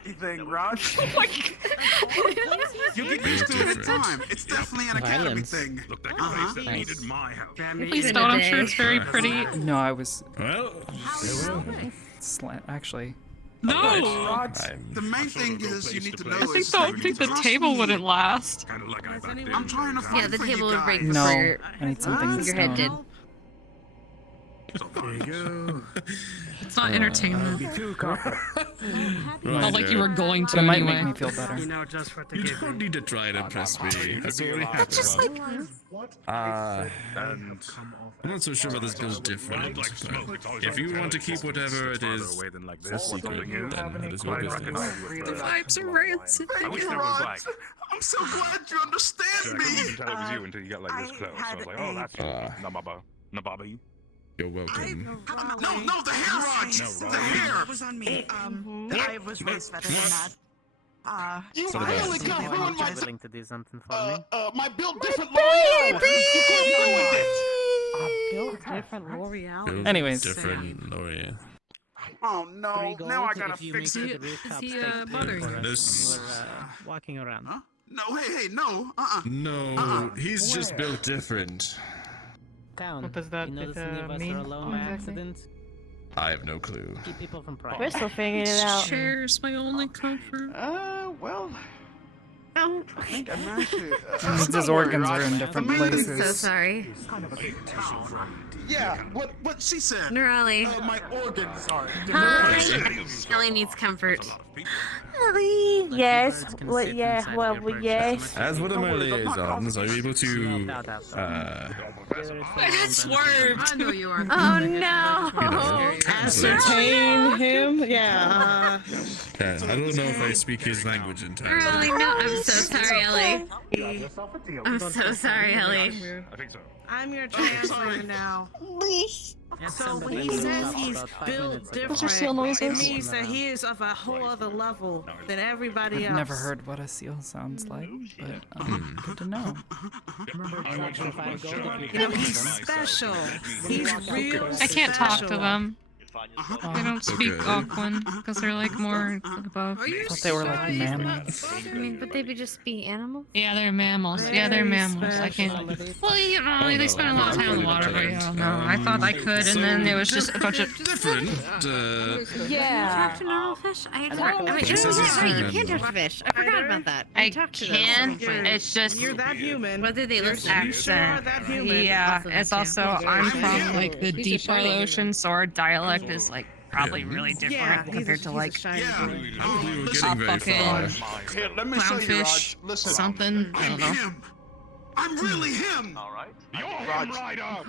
Anything, Raj? Oh my god. You get used to it in time. It's definitely an academy Violence. thing. Looked like a place that needed my help. Please don't. I'm sure it's very pretty. No, I was. Well, Actually. No! Raj, the main thing is you need to know I is don't think the table wouldn't last. I'm trying to fight Yeah, the for table you would break guys. No, before I need something your head did. stone. There you go. It's not entertainment. Not like you were going to But it might anyway. make me feel better. You know, just what they You give don't need to try and impress me. That's already That's just happened. And I'm not so sure about this build's different. But if you want to keep whatever it is a secret, then that is your business. The vibes are rancid. Thank you, Raj. I'm so glad you understand me. I couldn't even tell it was you until you got like this close. So I was like, oh, that's you. Nababa. You're welcome. No, the hair, Raj. The hair. It was on me. I was raised better than that. You What about- really could have ruined my willing to do something for me? my build different L'Oreal. You could have ruined it. Build different L'Oreal. Build Anyways. different L'Oreal. Oh no! Now I gotta fix it. Is he bothering you? This. Walking around. Huh? No, hey, no. No, he's just built different. Town. What does that You notice mean? any of us are alone by accident? I have no clue. Keep people from prying. We're still figuring it out. Shares my only comfort. Well. Oh, I think I'm actually. His organs are in different I'm so places. sorry. Yeah, what she said. Nerali. My organs are. Hi. Ellie needs comfort. Ellie. Yes. What? Yeah. Well. Yes. As one of my liaisons, are you able to, Swerve. I know you are. Oh no. ascertain him? Yeah. I don't know if I speak his language entirely. Nerali, no. I'm so sorry, Ellie. I'm so sorry, Ellie. I think so. I'm your translator now. So when he says he's built different, it means that he is of a whole other level than everybody else. I've never heard what a seal sounds like, but good to know. You know, he's special. He's real I can't talk to special. them. They don't speak Alcuin because they're like more above. I thought they were like mammals. I mean, would they just be animals? Yeah, they're mammals. Yeah, they're mammals. I can't. Well, you know, they spend a lot of time in the water, but yeah, no. I thought I could, and then it was just a bunch of. Different. Yeah. Talk to normal fish? I mean, She says it's right, you human. can talk to fish. I forgot about that. I talk to can. them. It's just You're that human. Whether they listen. accent. that human. Yeah, Also it's that also too. I'm from like the He's deep a part of the shiny ocean, so our dialect is like probably really different Yeah, compared to like I don't believe we're a getting very far. fucking Here, let me show you, Raj. clownfish, Listen. something. I don't know. Him. I'm really him. All right. You're him right up.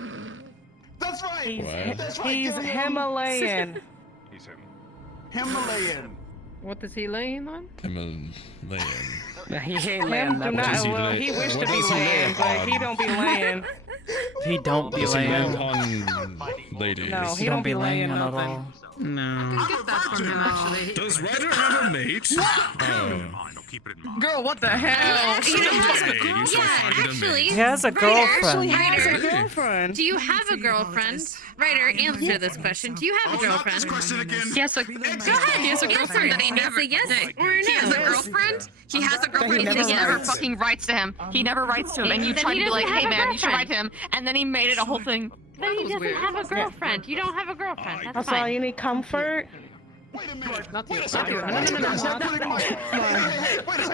That's right. What? That's right. He's Gillian. Himalayan. He's him. Himalayan. What is he laying on? Himalayan. He ain't laying that not- way. well, he wished What does he lay upon? don't be laying. He don't be Does he lay laying. upon ladies? No, He don't be laying at all. No. Get that from him, actually. Does Ryder have a mate? Oh. Keep it in mind. Girl, what the hell? You don't have Hey, you shall find a actually. mate. He has a girlfriend. Ryder, girlfriend. do you have a girlfriend? Ryder, answer this question. Do you have a Not this girlfriend? question again. Yes, go ahead. He has a girlfriend that he never. It's a yes or He has a no. girlfriend. He has a girlfriend. He never never writes. fucking writes to him. He never writes to him, and you Then tried he to be like, doesn't "Hey have a man, you should write to girlfriend. him," and then he made it a whole thing. Then he doesn't have a girlfriend. You don't have a girlfriend. That's fine. You need comfort. Wait a minute. Not you. Wait a second. No. Wait a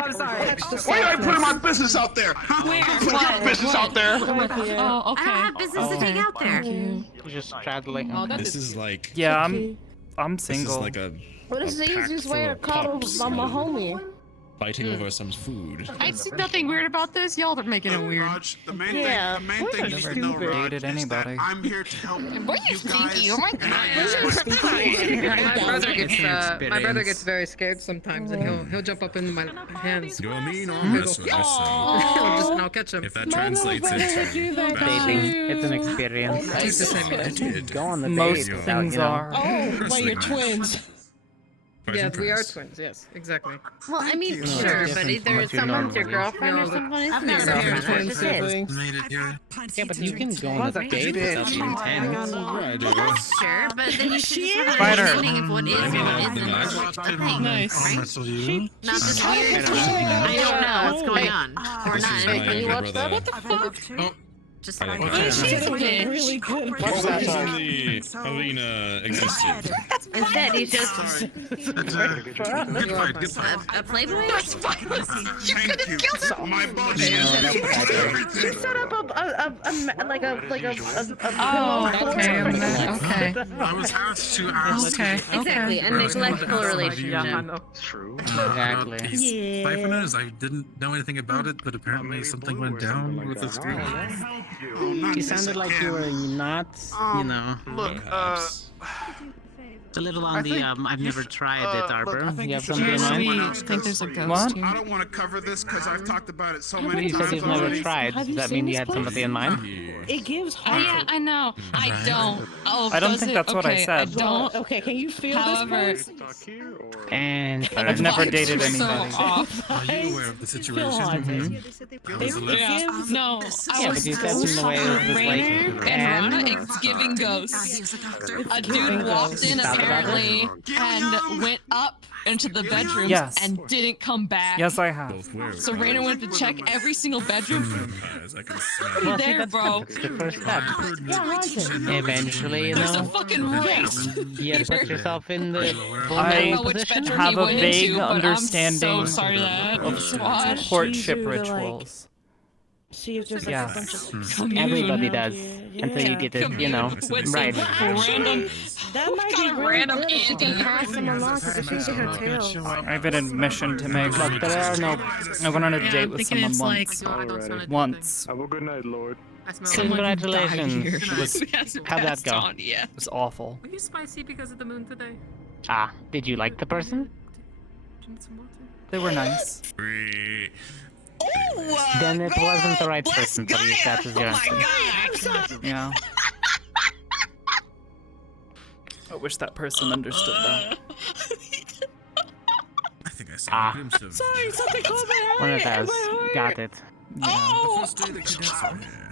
I'm sorry. Why are you putting my business out there? Where? Put your business out there. Oh, okay. I don't have business to take out there. You're just straddling. Oh, This is like. Yeah, I'm This is single. like a. What is the pack easiest full way to of cuddle pups my homie? fighting over some food. I see nothing weird about this. Y'all are making it weird. Raj, the main Yeah, thing you I've need never to know, Raj, dated is that anybody. I'm here to help Boy, you're you stinky. guys. Oh my god. My brother gets very scared sometimes, and he'll jump up in my hands. You're a mean officer, I'll catch him. if that translates into. Dating. It's an experience. I did. Go on the Most date, things you know. are. Oh, Wrestling match. twins. Yeah, we are twins. Yes, exactly. Well, I mean, you. sure, No, but different either from what you someone's your normally- girlfriend or No, someone isn't I've your never girlfriend. had That twin just is. siblings. Made it here. Yeah, but you can go on a date without being intent. Well, that's sure, but then you should just have an Spider. understanding of what is and what isn't a thing, Nice. right? Not this weird, I don't know what's going on. Or This not. is my Can you watch that? brother. What the fuck? Just like Really good. What's that on the arena existed? Instead, he's just Good fight, good fight. a playboy. Thank you. My boss He set up Okay. I was asked to ask. Okay. Exactly, a neglectful relationship. True. Exactly. These siphoners, I didn't know anything about it, but apparently something went down with this group. You sounded like you were not, you know. Look, It's a little on the, I've never tried it, Arbor. You have something in We mind? think there's a ghost What? here. I don't want to cover this because I've talked about it so You many said times you've never already. tried. Does that mean you had somebody in mind? It gives heart. Yeah, I know. I don't. Oh, I don't does think it? that's what I Okay, said. I don't. Okay, can you feel However, this person? And I've never vibes dated are so anybody. off. Are you aware of the situation? Yeah. No, I Yeah, was but you said in the way it was Rainer like, and Rana, it's giving ghosts. A dude walked in apparently and went up into the bedrooms Yes. and didn't come back. Yes, I have. So Rainer went to check every single bedroom. Vampires, I can smell What are you there, that's bro? That's the first step. Eventually, you There's a know, fucking race. you have to put yourself in the I don't vulnerable know which position. bedroom have he a went vague into, but understanding I'm so sorry that of squad. courtship You do the, like, rituals. See if there's like Yes. a bunch of Commune. Everybody does. Until you Yeah. get it, you know, With right. Random. that might be Kind of really random good if you can Andy. pass them along because it seems to her tail. I have an admission to make. Look, there are no. I went on a Yeah, date I'm with thinking someone it's once. Once. Have a good night, Lord. Congratulations. How'd that go? Yeah. It was awful. Were you spicy because of the moon today? Ah, did you like the person? They were nice. Then it wasn't the right person for you. That was your answer. Yeah. I wish that person understood that. I think I saw Ah. a glimpse of. Sorry, something caught my eye. One of those. my heart. Got it. Oh! The first day that cadets were here.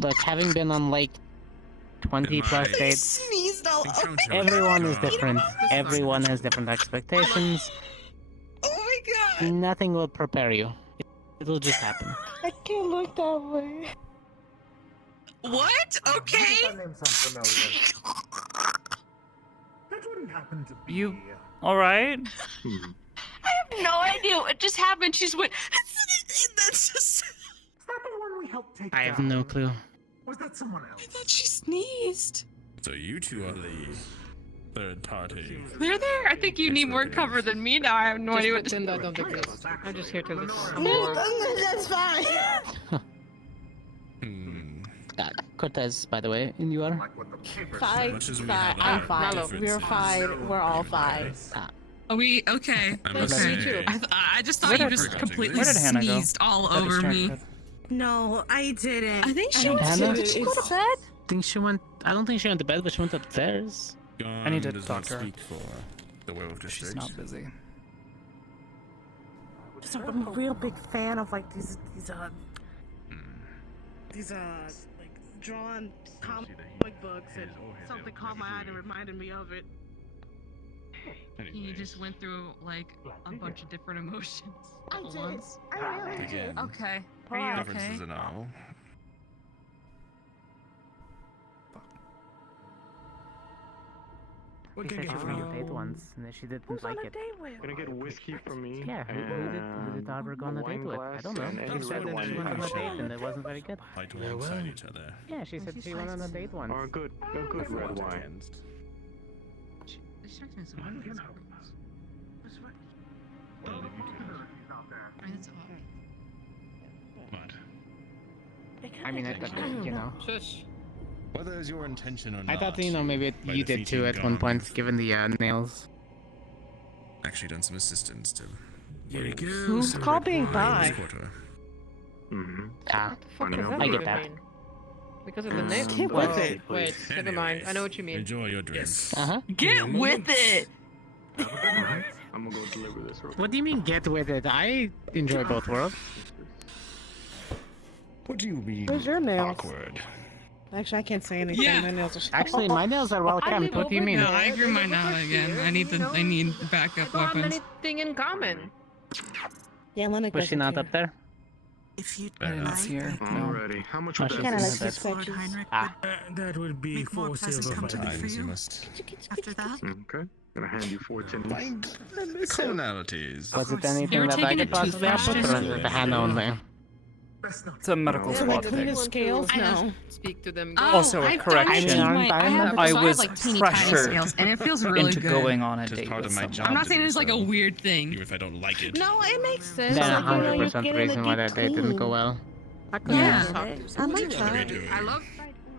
Look, having been on like 20 plus Nice. dates, Sneezed all over. everyone is different. Everyone has different expectations. Oh my god. Nothing will prepare you. It'll just happen. I can't look that way. What? Okay. You alright? I have no idea what just happened. She just went. That's just. I have no clue. Was that someone else? I thought she sneezed. So you two are the third party. They're there. I think you need more cover than me now. I have no idea what to Pretend I don't exist. I'm just here to listen. That's fine. Cortez, by the way, and you are? Fine. much as we Fine. have I'm our fine. differences. We're fine. We're all fine. Are we okay? I must Okay. say, I just thought Where you did- just completely where did Hannah go? sneezed all Got over me. distracted. No, I didn't. I think she don't went. Hannah? Did she go to bed? I don't think she went to bed, but she went upstairs. I need to does talk not to her. speak for the werewolf She's district. not busy. I'm a real big fan of like these like drawn comic books, and something caught my eye and reminded me of it. He just went through like a bunch of different emotions I at did. once. I really did. Again, Okay. Are you okay? differences and all. She said she was on a date once, and then she didn't like it. Gonna get whiskey from me. Yeah, who did Arbor go on a date with? I don't know. She said that she went on a date and it wasn't very good. Fight alongside each other. Yeah, she said she went on a date once. Or a good red wine. What? I mean, I thought, you know. Whether it's your intention or not. I thought, you know, maybe by you did too defeating at one God, point, given the nails. Actually done some assistance to. Here he goes. Who's called being bi? Ah, What does that I get even that. mean? Because of the name? Get with it. Wait, never mind. I know what you mean. Enjoy your drinks. Uh-huh. Get with it. I'm gonna go deliver this. What do you mean get with it? I enjoy both worlds. What do you mean? Where's your nails? Awkward. Actually, I can't say anything. Yeah. My nails are Actually, my nails are well kept. What do you mean? No, I grew mine out again. I need backup don't have weapons. anything in common. Yeah, Lennox Was she doesn't not care. up there? If you It's here. No. Alrighty. How much Oh, would she's that in Kinda the like bed. these scratches. Ah. That would be Make more 4 classes silver come to me for fighters. you. must After that, Okay. Gonna hand you 4 tinnies. find commonalities. Was it They anything were that I taking could a possibly help with, or toothbrush. was it the hand only? It's a medical Yeah, squad like clean thing. the scales now. Speak to them. Also, a correction. I was pressured and it feels really into good. going on a It's date part with of my someone. job. I'm not to saying do it's like a so, weird thing. even if I don't like it. No, it makes sense. Then Like, you know, you're 100% the getting reason a why deep that date didn't go clean. well. I could Yeah. talk to I someone. might try.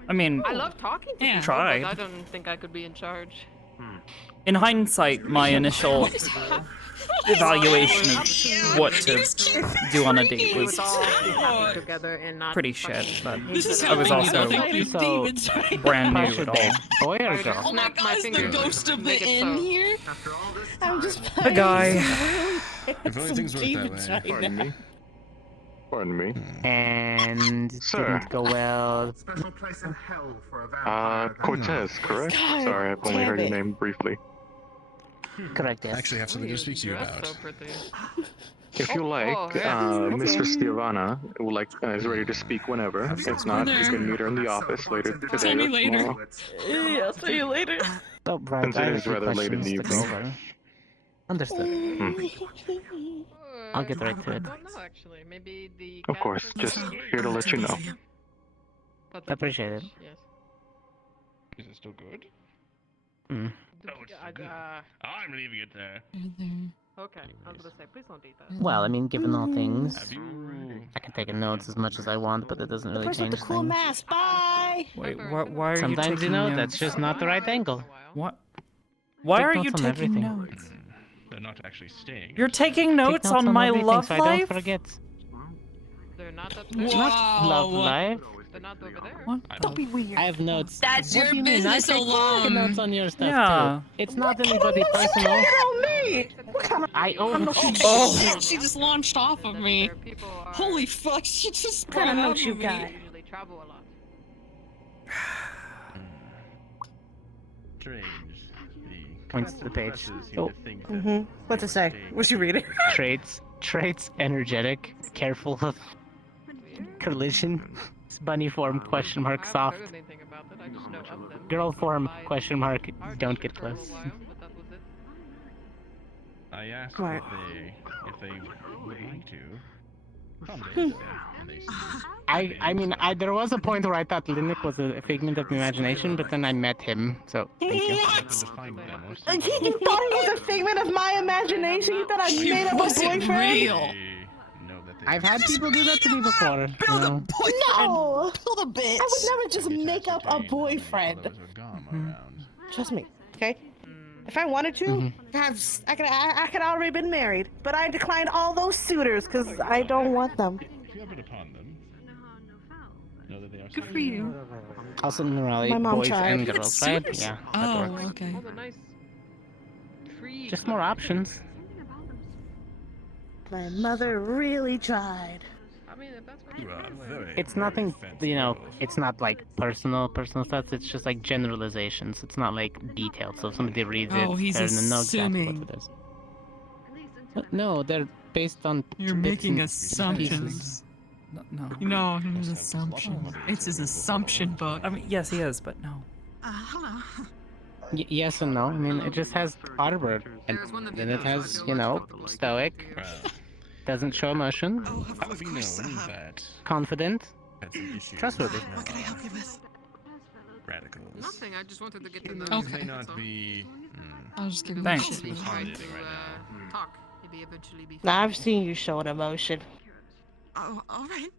I mean, love talking to people, tried. but I don't think I could be in charge. in hindsight, my initial evaluation of what to do on a date We was would all be happy together and not pretty fucking- shit, but This is I was happening, also you know, thank you, So, demons, right? brand new at all. Boy or girl? Oh my Snap my god, is the fingers. ghost of the Make it inn so. here? I'm just The guy. If only things worked that way. Pardon me. Pardon me. And didn't go well. Special place in hell for a vampire. Cortez, correct? God Sorry, I've only damn heard your it. name briefly. Correct, I yes. actually have something to speak to you That's about. so pretty. If you like, Mistress Giovanna is ready to speak whenever. If not, you can meet her in the office later today Tell me or later. tomorrow. Yeah, I'll tell you later. Oh, right. Since I it have a is few rather late in the questions to go evening. over. Understood. I'll get right to it. I don't know actually. Maybe the. Of course, just here to let you know. Appreciate it. Yes. Is it still good? Mm. I'm leaving it there. Okay, I was gonna say, please don't eat that. Well, I mean, given all things, I can take notes as much as I want, but it doesn't really Person change with the cool things. mask. Bye. Wait, why are you Sometimes, taking you know, notes? that's just not the right angle. What? Why Take are notes you on taking everything. notes? They're not actually staying. You're taking notes on my everything love so I don't life? forget. They're not upstairs. Not love life. They're not over there. What? Don't be weird. I have notes. That's What your do you mean? I business take alone. notes on your stuff Yeah. too. It's not anybody personal. on me. What kind of I own. Oh, she just launched off of me. Holy fuck, she just kind brought of up notes you me. got? Usually travel a lot. Strange. Points to the page. Oh. Mm-hmm. What to say? What's you reading? Traits, energetic, careful of collision, bunny form, question mark, soft, I haven't heard anything about it. I just know of them. girl form, question mark, don't get close. But that was it. I asked Right. if they would like to. And they I mean, there was a point where I thought Linux was a figment of imagination, but then I met him, so thank you. You thought he was a figment of my imagination? You thought I made up a boyfriend? real. I've had people do that to me before. Build a you know. boyfriend. No. Build a bitch. I would never just make up a boyfriend. Trust me, okay? If I wanted to, I could already been married, but I declined all those suitors because I don't want them. If you happen upon them, know that they are Good for you. Also, morality, My mom boys tried. and You girls, had right? suitors? Yeah, that Oh, works. okay. All the nice free. Just more options. My mother really tried. I mean, if that's what You are very, It's nothing, very you know, fancy it's not like personal stuff, it's just like generalizations. It's not like details. So if somebody reads Oh, it, he's they're gonna know exactly assuming. what it is. No, they're based on You're bits making and assumptions. pieces. No. No, his assumption. It's his assumption book. I mean, yes, he is, but no. Hello. Yes and no. I mean, it just has Arbor, and then it has, you know, stoic, doesn't show emotion, How have you known that confident, had some issues trustworthy. What can I help you with? radicals? Nothing. I just wanted to get to know. Those you, may that's not all. be. I'll just give him Thanks. It'd be Who's hard to hesitating right now? talk. Maybe eventually be. Now I've seen you show an emotion. Oh, all right.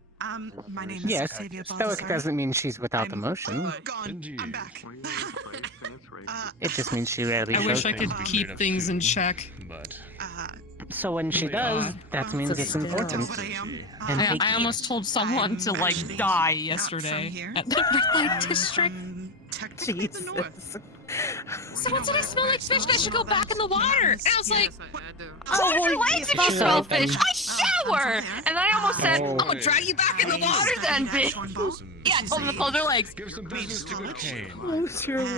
My name is Yes, Xavier stoic doesn't mean she's without emotion. Gone. I'm back. It just means she rarely I shows wish I things. could keep things in check. But So when she does, that means it's important. And take I almost told someone to like die yesterday at the red light district. Jesus. Someone said I smell like fish and I should go back in the water. And I was like, Oh, what well, if you smell fish? I shower! And then I almost said, I'm gonna drag you back in the water then, bitch. Yeah, I told them to close their legs. Give some business to the cane.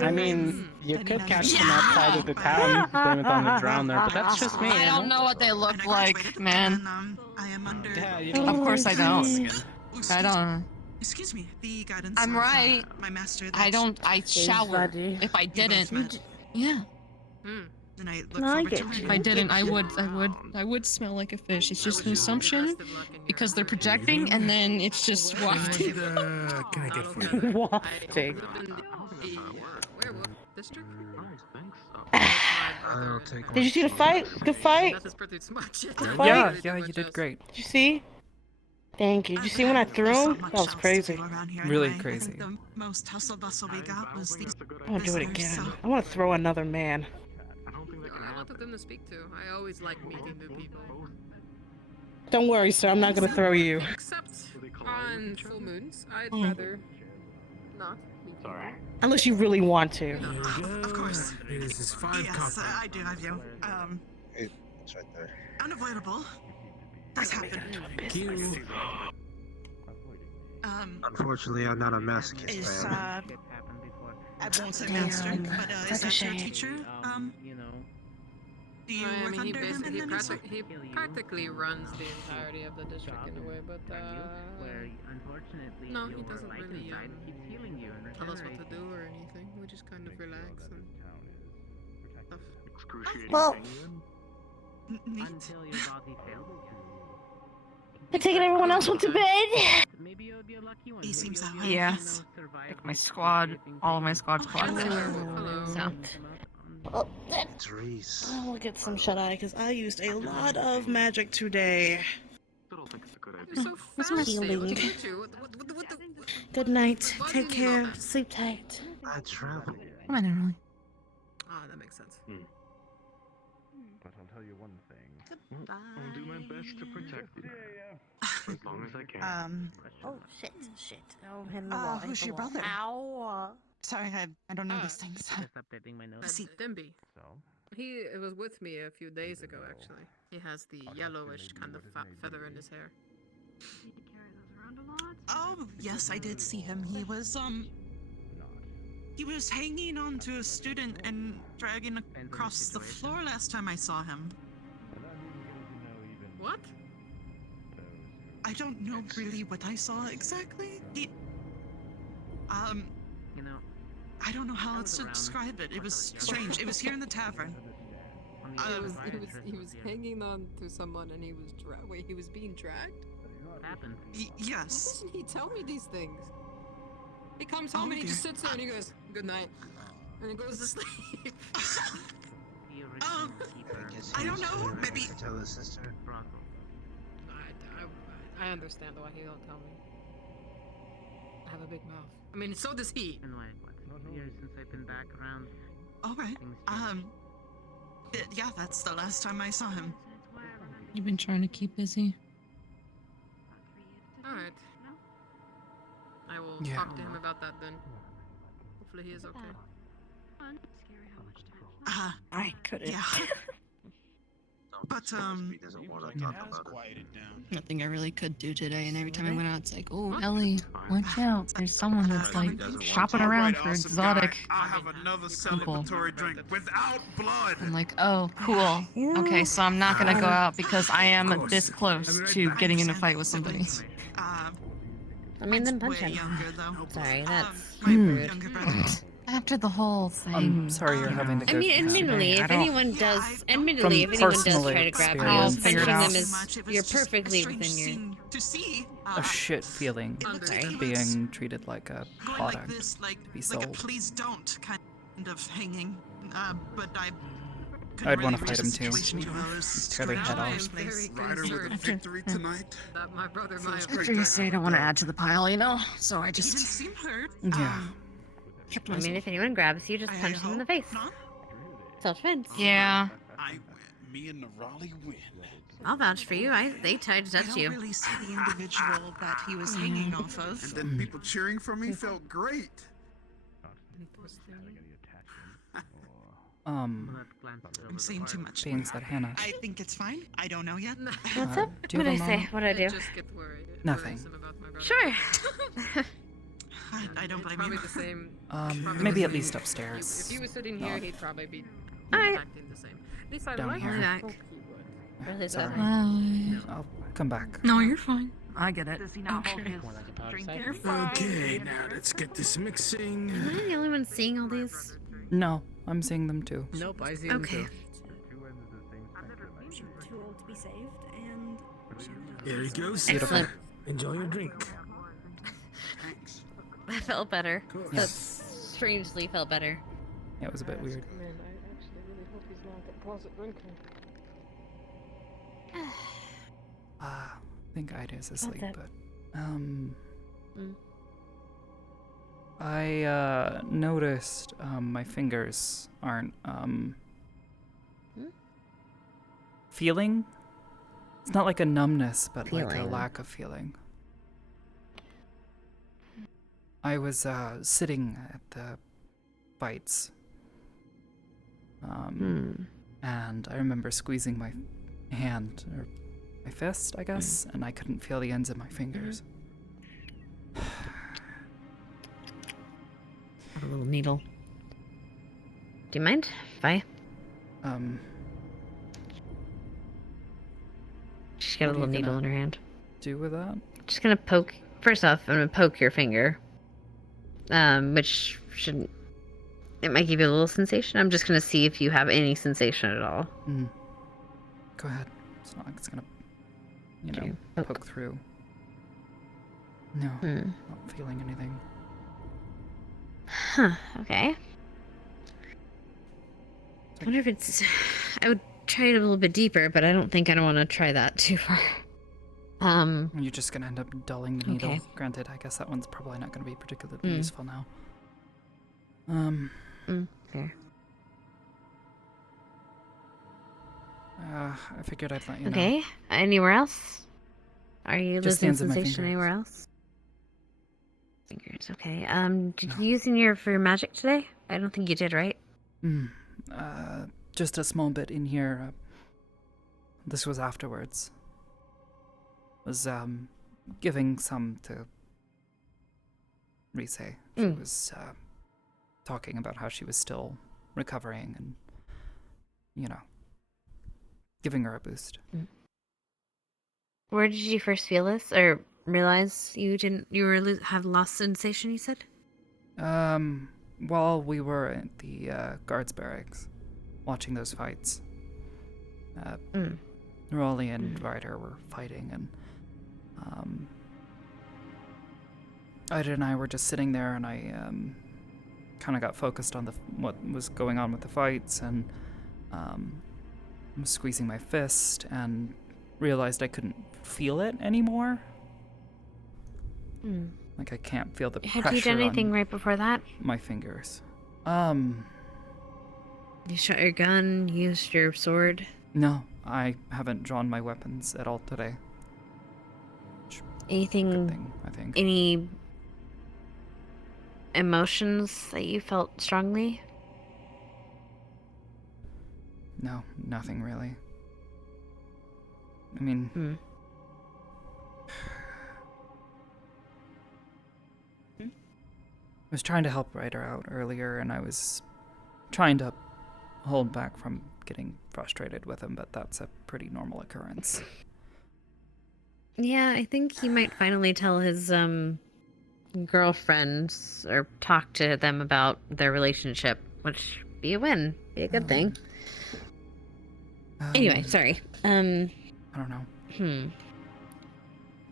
I mean, you could catch them outside of the town, blame it on the drown there, but that's just me. I don't know what they look like, man. I am under. Yeah, you Of course I don't. I don't. Excuse me, the guidance. I'm of, right. My master. I shower. If I didn't, yeah. Then I look No, I forward get to you. reading. If I didn't, I would smell like a fish. It's just an assumption because they're projecting, and then it's just wafting. Can I get for you? Wafting. District? I'll take Did you see the fight? Good fight? That's pretty smart. Good fight? Yeah, you did great. Did you see? Thank you. Did you see when I threw him? That was crazy. Really I crazy. think the most hustle bustle we got was these. I want to do it prisoners, again. so- I want to throw another man. I wanted them to speak to. I always like meeting new people. Don't worry, sir. I'm not going to throw you. Except on full moons. I'd rather not. Sorry. Unless you really want to. Of course. This is 5 Yes, copper. I do have you. It's right there. Unavoidable. Does happen. Thank you. Unfortunately, I'm not a masochist. Is I am. I won't say Damn, master, but that's is a that your shame. teacher? You know. Do you I work mean, he under him basically in any sort? he practically runs the entirety of the district in a way, but no, he doesn't really tell us what to do or anything. We just kind of relax and stuff. Well, Neat. I take it everyone else went to bed. He seems that way. Yeah. Like my squad, all of my squad's clocked. So. Well, It's Reese. I'll get some shut-eye because I used a lot of magic today. You're so fast, Healing. What did you? What the? Good night. Take care. Sleep tight. I travel. Come on, Emily. Ah, that makes sense. But I'll tell you one thing. I'll do my best to protect you. As long as I can. Oh shit! Oh, hit the wall. Who's your brother? Ow! Sorry, I don't know these things. Just updating my notes. See, Dimby. So, He was with me a few days ago, actually. He has the yellowish kind of feather in his hair. Oh, yes, I did see him. He was hanging on to a student and dragging across the floor last time I saw him. What? I don't know really what I saw exactly. You know, I don't know how else to describe it. It was strange. It was here in the tavern. He was hanging on to someone and he was being dragged? what happened? Yes. Why doesn't he tell me these things? He comes home and he just sits there and he goes, "Good night," and he goes to sleep. I don't know. Maybe. Tell his sister. I understand why he don't tell me. I have a big mouth. I mean, so does he. Been like what, 6 years since I've been back around. All right. Yeah, that's the last time I saw him. You've been trying to keep busy. Alright. I will Yeah. talk to him about that then. Hopefully he is okay. I couldn't. Yeah. But He doesn't want to talk about Quieted down. Nothing I really could do today, and every time I went out, it's like, oh, Ellie, watch out. There's someone that's like shopping around for exotic I have another people. celebratory drink without blood. I'm like, oh, cool. Okay, so I'm not gonna go out because I am this close to getting in a fight with somebody. I mean, then punch way him. younger though. Sorry, that's My rude. younger brother. After the whole thing. I'm sorry you're having to go I mean, through that. admittedly, I if don't- anyone does, From admittedly, if anyone does personal try to grab you, experience. Figure it punching out. them is you're perfectly within your. To see. A shit feeling Sorry. being treated like a Going product like this, like to be a sold. please don't kind of hanging. But I. I'd want to really fight him read the too. situation to others Tear their head I am off. very Rider with a concerned. victory tonight. That my brother might have After you say I don't want to add to the pile, you know? So I He didn't just seem hurt. Yeah. kept I myself. mean, if anyone grabs you, just I punch them in the hope face. not. Self-defense. Yeah. I win. me and the Raleigh win. I'll vouch for you. They tried to touch I you. don't really see the individual that he was hanging off of. And then people cheering for me felt great. I'm saying too much. Being said, Hannah. I think it's fine. I don't know yet. What's up? Do you What'd I have a say? moment? What'd I do? Just get worried. Nothing. Sure. I don't blame Probably you. the same. Maybe at least upstairs. If he was sitting here, Not he'd probably be Alright. acting the same. At least I Down like here. him. Back. Really Sorry. sorry. I'll come back. No, you're fine. I get it. Okay. Okay, now let's get this mixing. Am I the only one seeing all these? No, I'm seeing them too. Nope, I see him Okay. too. Too old to be saved, and There you go, Excellent. Enjoy your drink. That felt better. Yeah. That strangely felt better. Yeah, it was a bit weird. Man, I actually really hope he's not a closet drinker. I think Ida's asleep, that? but Mm. I noticed my fingers aren't feeling. It's not like a numbness, but like a Feeling. lack of feeling. I was sitting at the fights, and I remember squeezing my hand or my fist, I guess, and I couldn't feel the ends of my fingers. A little needle. Do you mind if I? She's got a What are little you needle gonna in her hand. Do with that? Just gonna poke. First off, I'm gonna poke your finger, which shouldn't. It might give you a little sensation. I'm just gonna see if you have any sensation at all. Go ahead. It's not like it's gonna, Okay, poke through. No, not feeling anything. Huh. Okay. I wonder if it's. I would try it a little bit deeper, but I don't think I don't want to try that too far. You're just gonna end up dulling the needle. Okay. Granted, I guess that one's probably not gonna be particularly useful now. Fair. I figured I'd let you know. Okay. Anywhere else? Are you Just the losing ends of my sensation fingers. anywhere else? Fingers. Okay. Did you use in for your magic today? I don't think you did, right? Just a small bit in here. This was afterwards. Was giving some to Rise. She was talking about how she was still recovering and, giving her a boost. Where did you first feel this, or realize you had lost sensation? You said. While we were at the guards barracks, watching those fights, Raleigh and Ryder were fighting, and Ida and I were just sitting there, and I kind of got focused on what was going on with the fights, and was squeezing my fist, and realized I couldn't feel it anymore. Like I can't feel the pressure. Had you done anything on right before that? my fingers. You shot your gun, used your sword. No, I haven't drawn my weapons at all today. Anything? Good thing, I think. Any emotions that you felt strongly? No, nothing really. I mean, I was trying to help Ryder out earlier, and I was trying to hold back from getting frustrated with him, but that's a pretty normal occurrence. Yeah, I think he might finally tell his girlfriends or talk to them about their relationship, which be a win, be a good thing. Anyway, sorry. I don't know.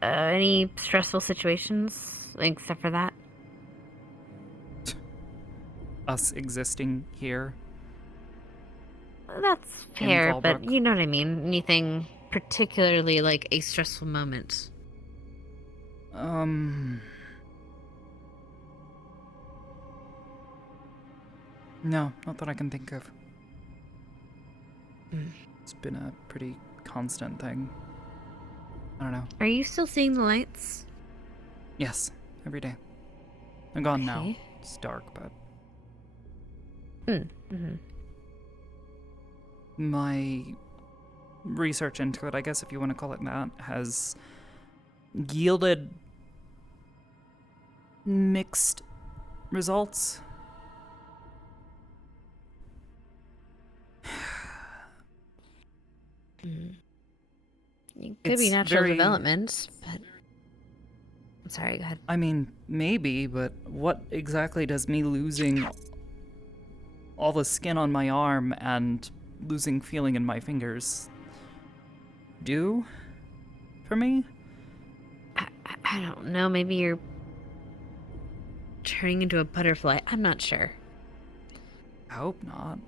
Any stressful situations except for that? Us existing here. That's fair, but Fallbrook. you know what I mean. Anything particularly like a stressful moment? No, not that I can think of. It's been a pretty constant thing. I don't know. Are you still seeing the lights? Yes, every day. They're gone now. Okay. It's dark, but Mm-hmm. my research into it, I guess if you want to call it that, has yielded mixed results. It could be It's natural very- development, but I'm sorry, go ahead. I mean, maybe, but what exactly does me losing all the skin on my arm and losing feeling in my fingers do for me? I don't know, maybe you're turning into a butterfly. I'm not sure. I hope not.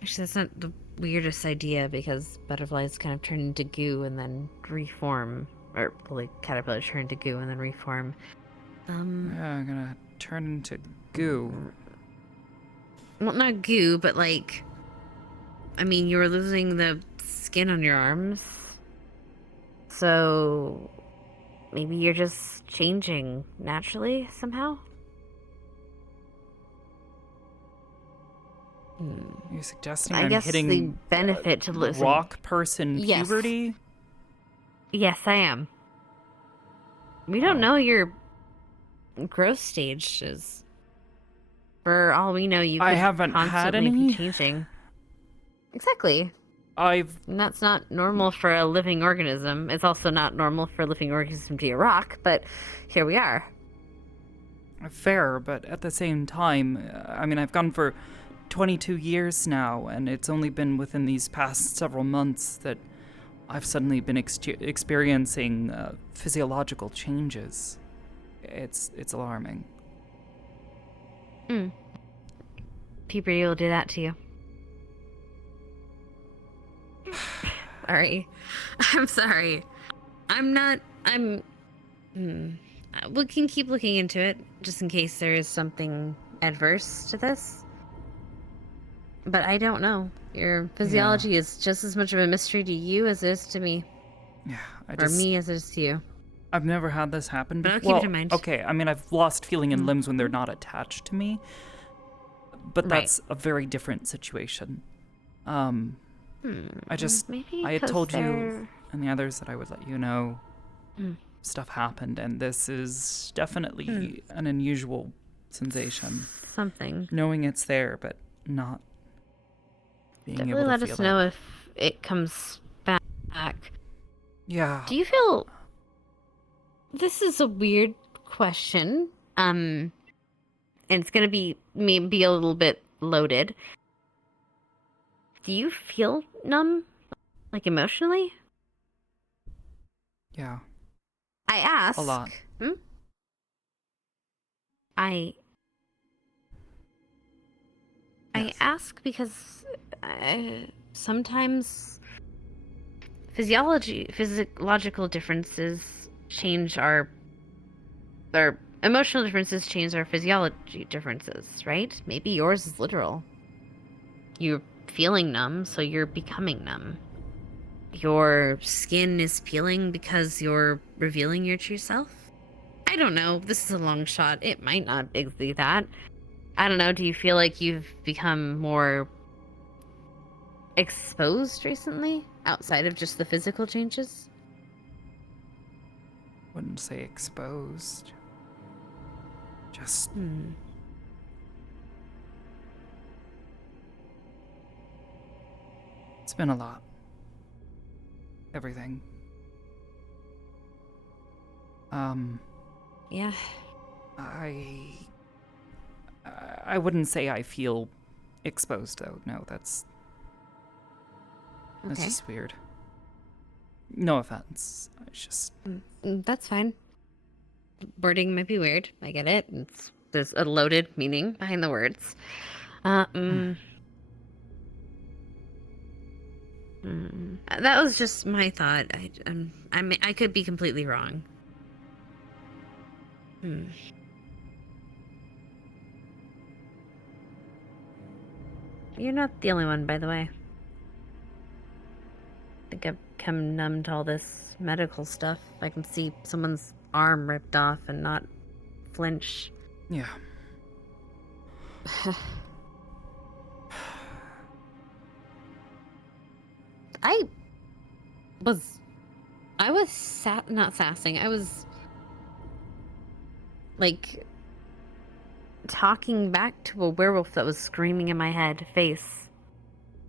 Actually, that's not the weirdest idea because butterflies kind of turn into goo and then reform, or like caterpillars turn into goo and then reform. Yeah, I'm gonna turn into goo. Well, not goo, but like, I mean, you were losing the skin on your arms, so maybe you're just changing naturally somehow. You're suggesting I I'm guess hitting the benefit to losing rock person Yes. puberty? Yes, I am. We don't know your growth stages. For all we know, you I could haven't had constantly any. be changing. Exactly. And that's not normal for a living organism. It's also not normal for a living organism to be a rock, but here we are. Fair, but at the same time, I mean, I've gone for 22 years now, and it's only been within these past several months that I've suddenly been experiencing physiological changes. It's alarming. Puberty will do that to you. Sorry. I'm sorry. We can keep looking into it, just in case there is something adverse to this. But I don't know. Your physiology is just as much of a mystery to you as it is to me. Yeah, Or me as it is to you. I've never had this happen But before. I'll keep it in mind. Okay, I mean, I've lost feeling in limbs when they're not attached to me, but Right. that's a very different situation. I just, maybe I had 'cause told you they're- and the others that I would let you know Mm. stuff happened, and this is definitely an unusual sensation. Something. Knowing it's there, but not being Definitely able to let feel us it. know if it comes back. Yeah. Do you feel... This is a weird question. And it's gonna be maybe a little bit loaded. Do you feel numb? Like emotionally? Yeah. I ask. A lot. I ask because sometimes physiological differences change our emotional differences change our physiology differences, right? Maybe yours is literal. You're feeling numb, so you're becoming numb. Your skin is peeling because you're revealing your true self. I don't know. This is a long shot. It might not be that. I don't know. Do you feel like you've become more exposed recently, outside of just the physical changes? Wouldn't say exposed. Just it's been a lot. Everything. Yeah. I wouldn't say I feel exposed though. No, that's Okay. just weird. No offense. It's just That's fine. Wording might be weird. I get it. There's a loaded meaning behind the words. That was just my thought. I could be completely wrong. You're not the only one, by the way. I think I've become numb to all this medical stuff. I can see someone's arm ripped off and not flinch. Yeah. I was not fasting. I was like talking back to a werewolf that was screaming in my head face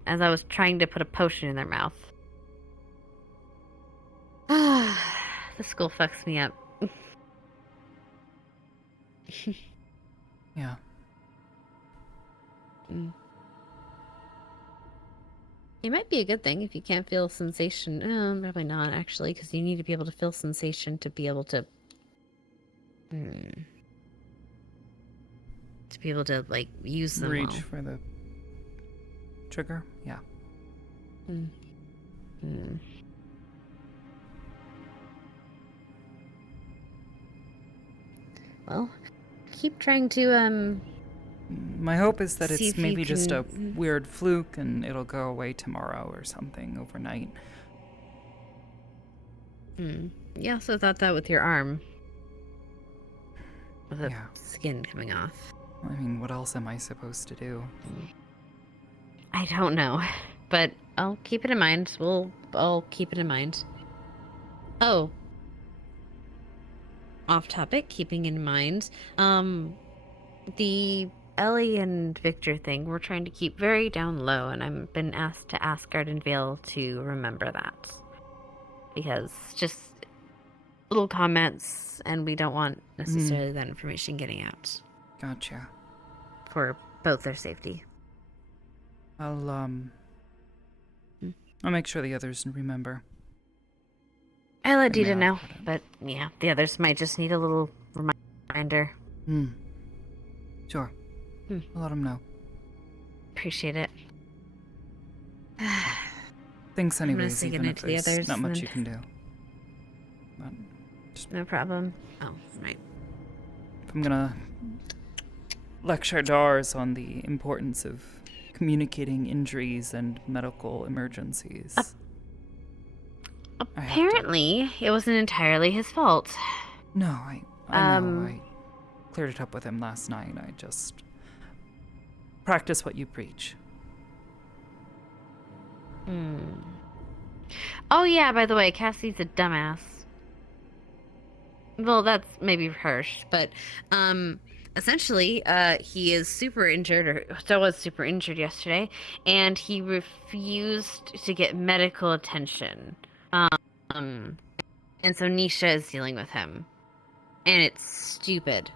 as I was trying to put a potion in their mouth. The school fucks me up. Yeah. It might be a good thing if you can't feel sensation. Probably not, actually, because you need to be able to feel sensation to be able to... To be able to, like, use them Reach well. for the trigger? Yeah. Well, keep trying to, My hope is that see it's if you maybe just a can- weird fluke and it'll go away tomorrow or something overnight. You also thought that with your arm. With the skin coming off. I mean, what else am I supposed to do? I don't know, but I'll keep it in mind. I'll keep it in mind. Oh. Off topic, keeping in mind, the Ellie and Victor thing, we're trying to keep very down low, and I've been asked to ask Ardenvale to remember that. Because just little comments, and we don't want necessarily that information getting out. Gotcha. For both their safety. I'll make sure the others remember. I let Dita know, but yeah, the others might just need a little reminder. Sure. I'll let them know. Appreciate it. Thanks I'm gonna anyways, say even goodnight if to the there's others not much and- you can do. But No problem. Oh, right. if I'm gonna lecture Dars on the importance of communicating injuries and medical emergencies. Apparently, it wasn't entirely his fault. No, I know. I cleared it up with him last night. I just practice what you preach. Oh yeah, by the way, Cassie's a dumbass. Well, that's maybe harsh, but essentially, he is super injured, or so was super injured yesterday, and he refused to get medical attention. And so Nisha is dealing with him, and it's stupid.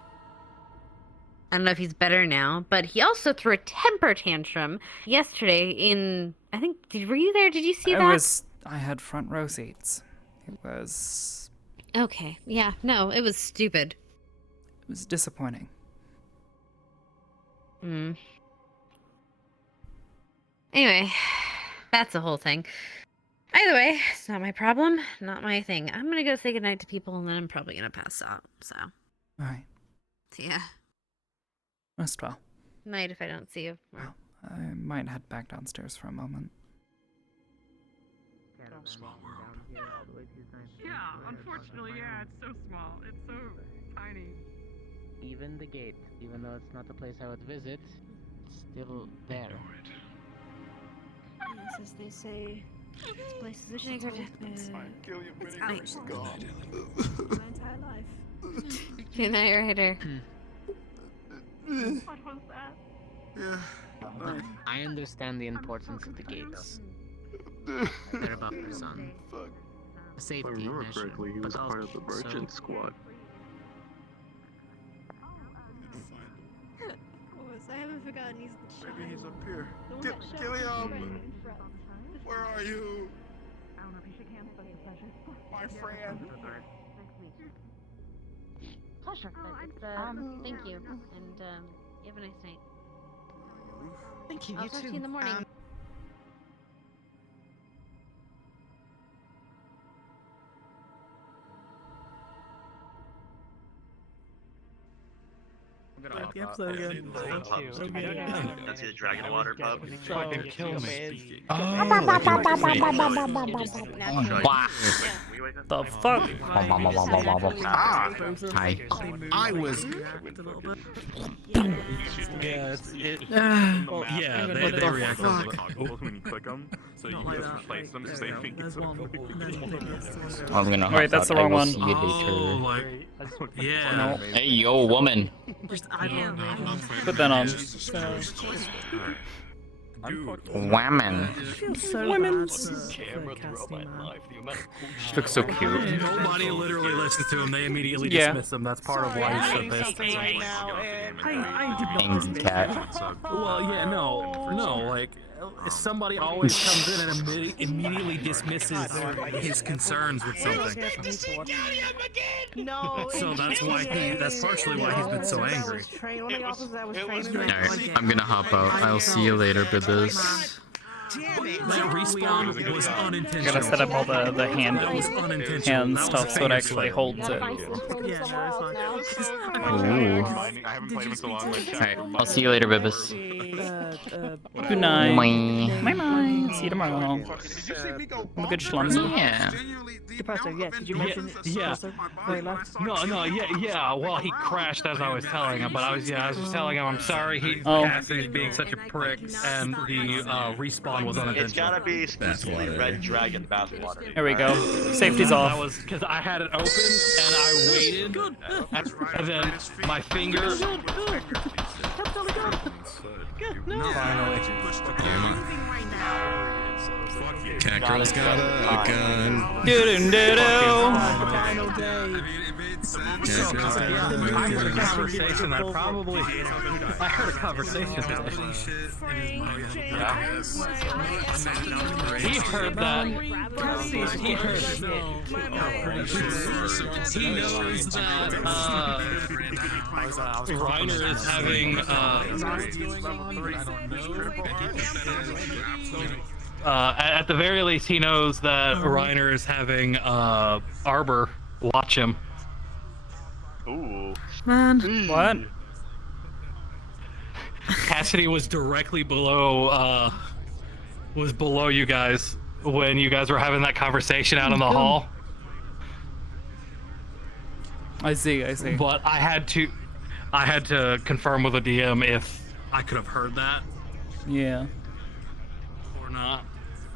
I don't know if he's better now, but he also threw a temper tantrum yesterday in, I think, were you there? Did you see that? I had front row seats. It was... Okay, yeah, no, it was stupid. It was disappointing. Anyway, that's the whole thing. Either way, it's not my problem, not my thing. I'm gonna go say goodnight to people, and then I'm probably gonna pass out, so. Alright. Yeah. Rest well. Night if I don't see you. Well, I might head back downstairs for a moment. Small world. Yeah, unfortunately, yeah, it's so small. It's so tiny. Even the gate, even though it's not the place I would visit, it's still there. Yes, as they say, this place is a shithole. It's My entire life. Good night, Ryder. What was that? Yeah. I understand the importance of the gates. They're buffers on a safety measure, he was but part of the also merchant squad. Of course, I haven't forgotten he's the child. Maybe he's up here. The one that shot Gilliam! Fred in front. Where are you? I don't know if you shook hands, but it's a pleasure. My friend. Pleasure. Thank you, and you have a nice night. Thank you. I'll You talk too. to you in the morning. I the episode again. That's the Dragon Water pub. Fucking kill me. The fuck? Hi. I was. Yeah, yeah, they react to the toggles when you click them, so you can just replace them so they think it's I'm gonna. Wait, that's the wrong one. Yeah. No. Hey, yo, woman. Put that on. Woman. Women. She looks so cute. Nobody literally listens to him. They immediately Yeah. dismiss him. That's part of why he's so pissed. Angry cat. Well, yeah, no, like somebody always comes in and immediately dismisses his concerns with something. No. So that's partially why he's been so angry. Alright, I'm gonna hop out. I'll see you later, Bibbers. That respawn was I'm unintentional. gonna set up all the hand stuff so it actually holds it. Ooh. Alright, I'll see you later, Bibbers. Good night. Bye. Bye. See you tomorrow. Have a good schlumsy. Yeah. Yeah, did you mention it? Yeah. Before he left? No, yeah. Well, he crashed as I was telling him, but I was just telling him I'm sorry. Cassidy's being such a prick, and the respawn was unintentional. It's gotta be specifically Red Dragon bathwater. There we go. Safety's off. That was because I had it open and I waited, and then my finger. Cat girl's got a gun. I heard a conversation that probably. I heard a conversation today. He heard that. He heard He knows that Reiner is having at the very least, he knows that Reiner is having Arbor watch him. Ooh. Man. What? Cassidy was directly below you guys when you guys were having that conversation out in the hall. I see. But I had to confirm with the DM if I could have heard that. Yeah. Or not.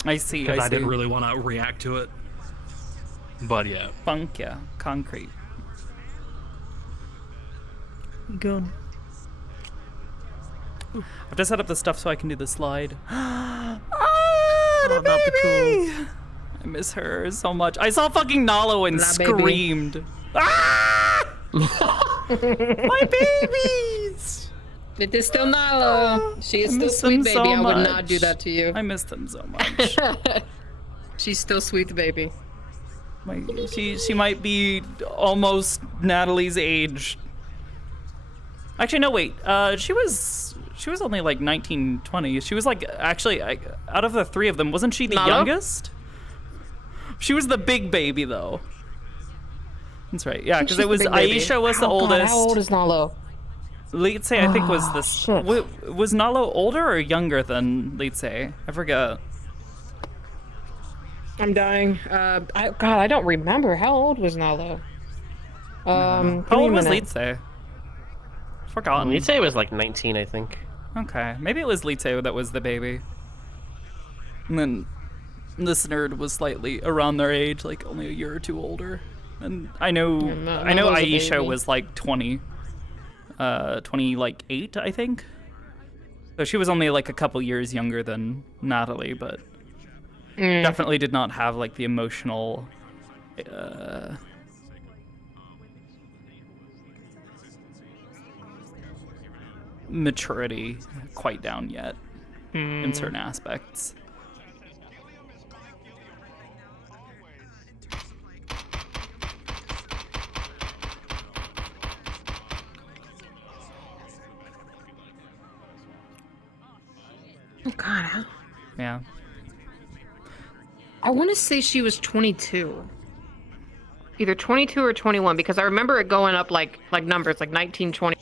I see. Because I didn't really want to react to it. But yeah. Funk, yeah. Concrete. Good. I've just set up the stuff so I can do the slide. Oh, the baby! I miss her so much. I saw fucking Nalo and screamed. Ah! My babies! It is still Nalo. She is still sweet, baby. I would not do that to you. I miss them so much. She's still sweet, baby. She might be almost Natalie's age. Actually, no, wait. She was only like 19, 20. She was like, actually, out of the three of them, wasn't she the youngest? She was the big baby, though. That's right. Yeah, because it was Aisha was the oldest. God, how old is Nalo? Litze, I think, was the... Was Nalo older or younger than Litze? I forget. I'm dying. God, I don't remember. How old was Nalo? How old was Litze? Forgotten. Litze was like 19, I think. Okay, maybe it was Litze that was the baby. And then this nerd was slightly around their age, like only a year or two older. And I know Aisha was like 20, 28, I think. So she was only like a couple years younger than Natalie, but definitely did not have like the emotional maturity quite down yet in certain aspects. Oh God. Yeah. I want to say she was 22. Either 22 or 21, because I remember it going up like numbers, like 19, 20,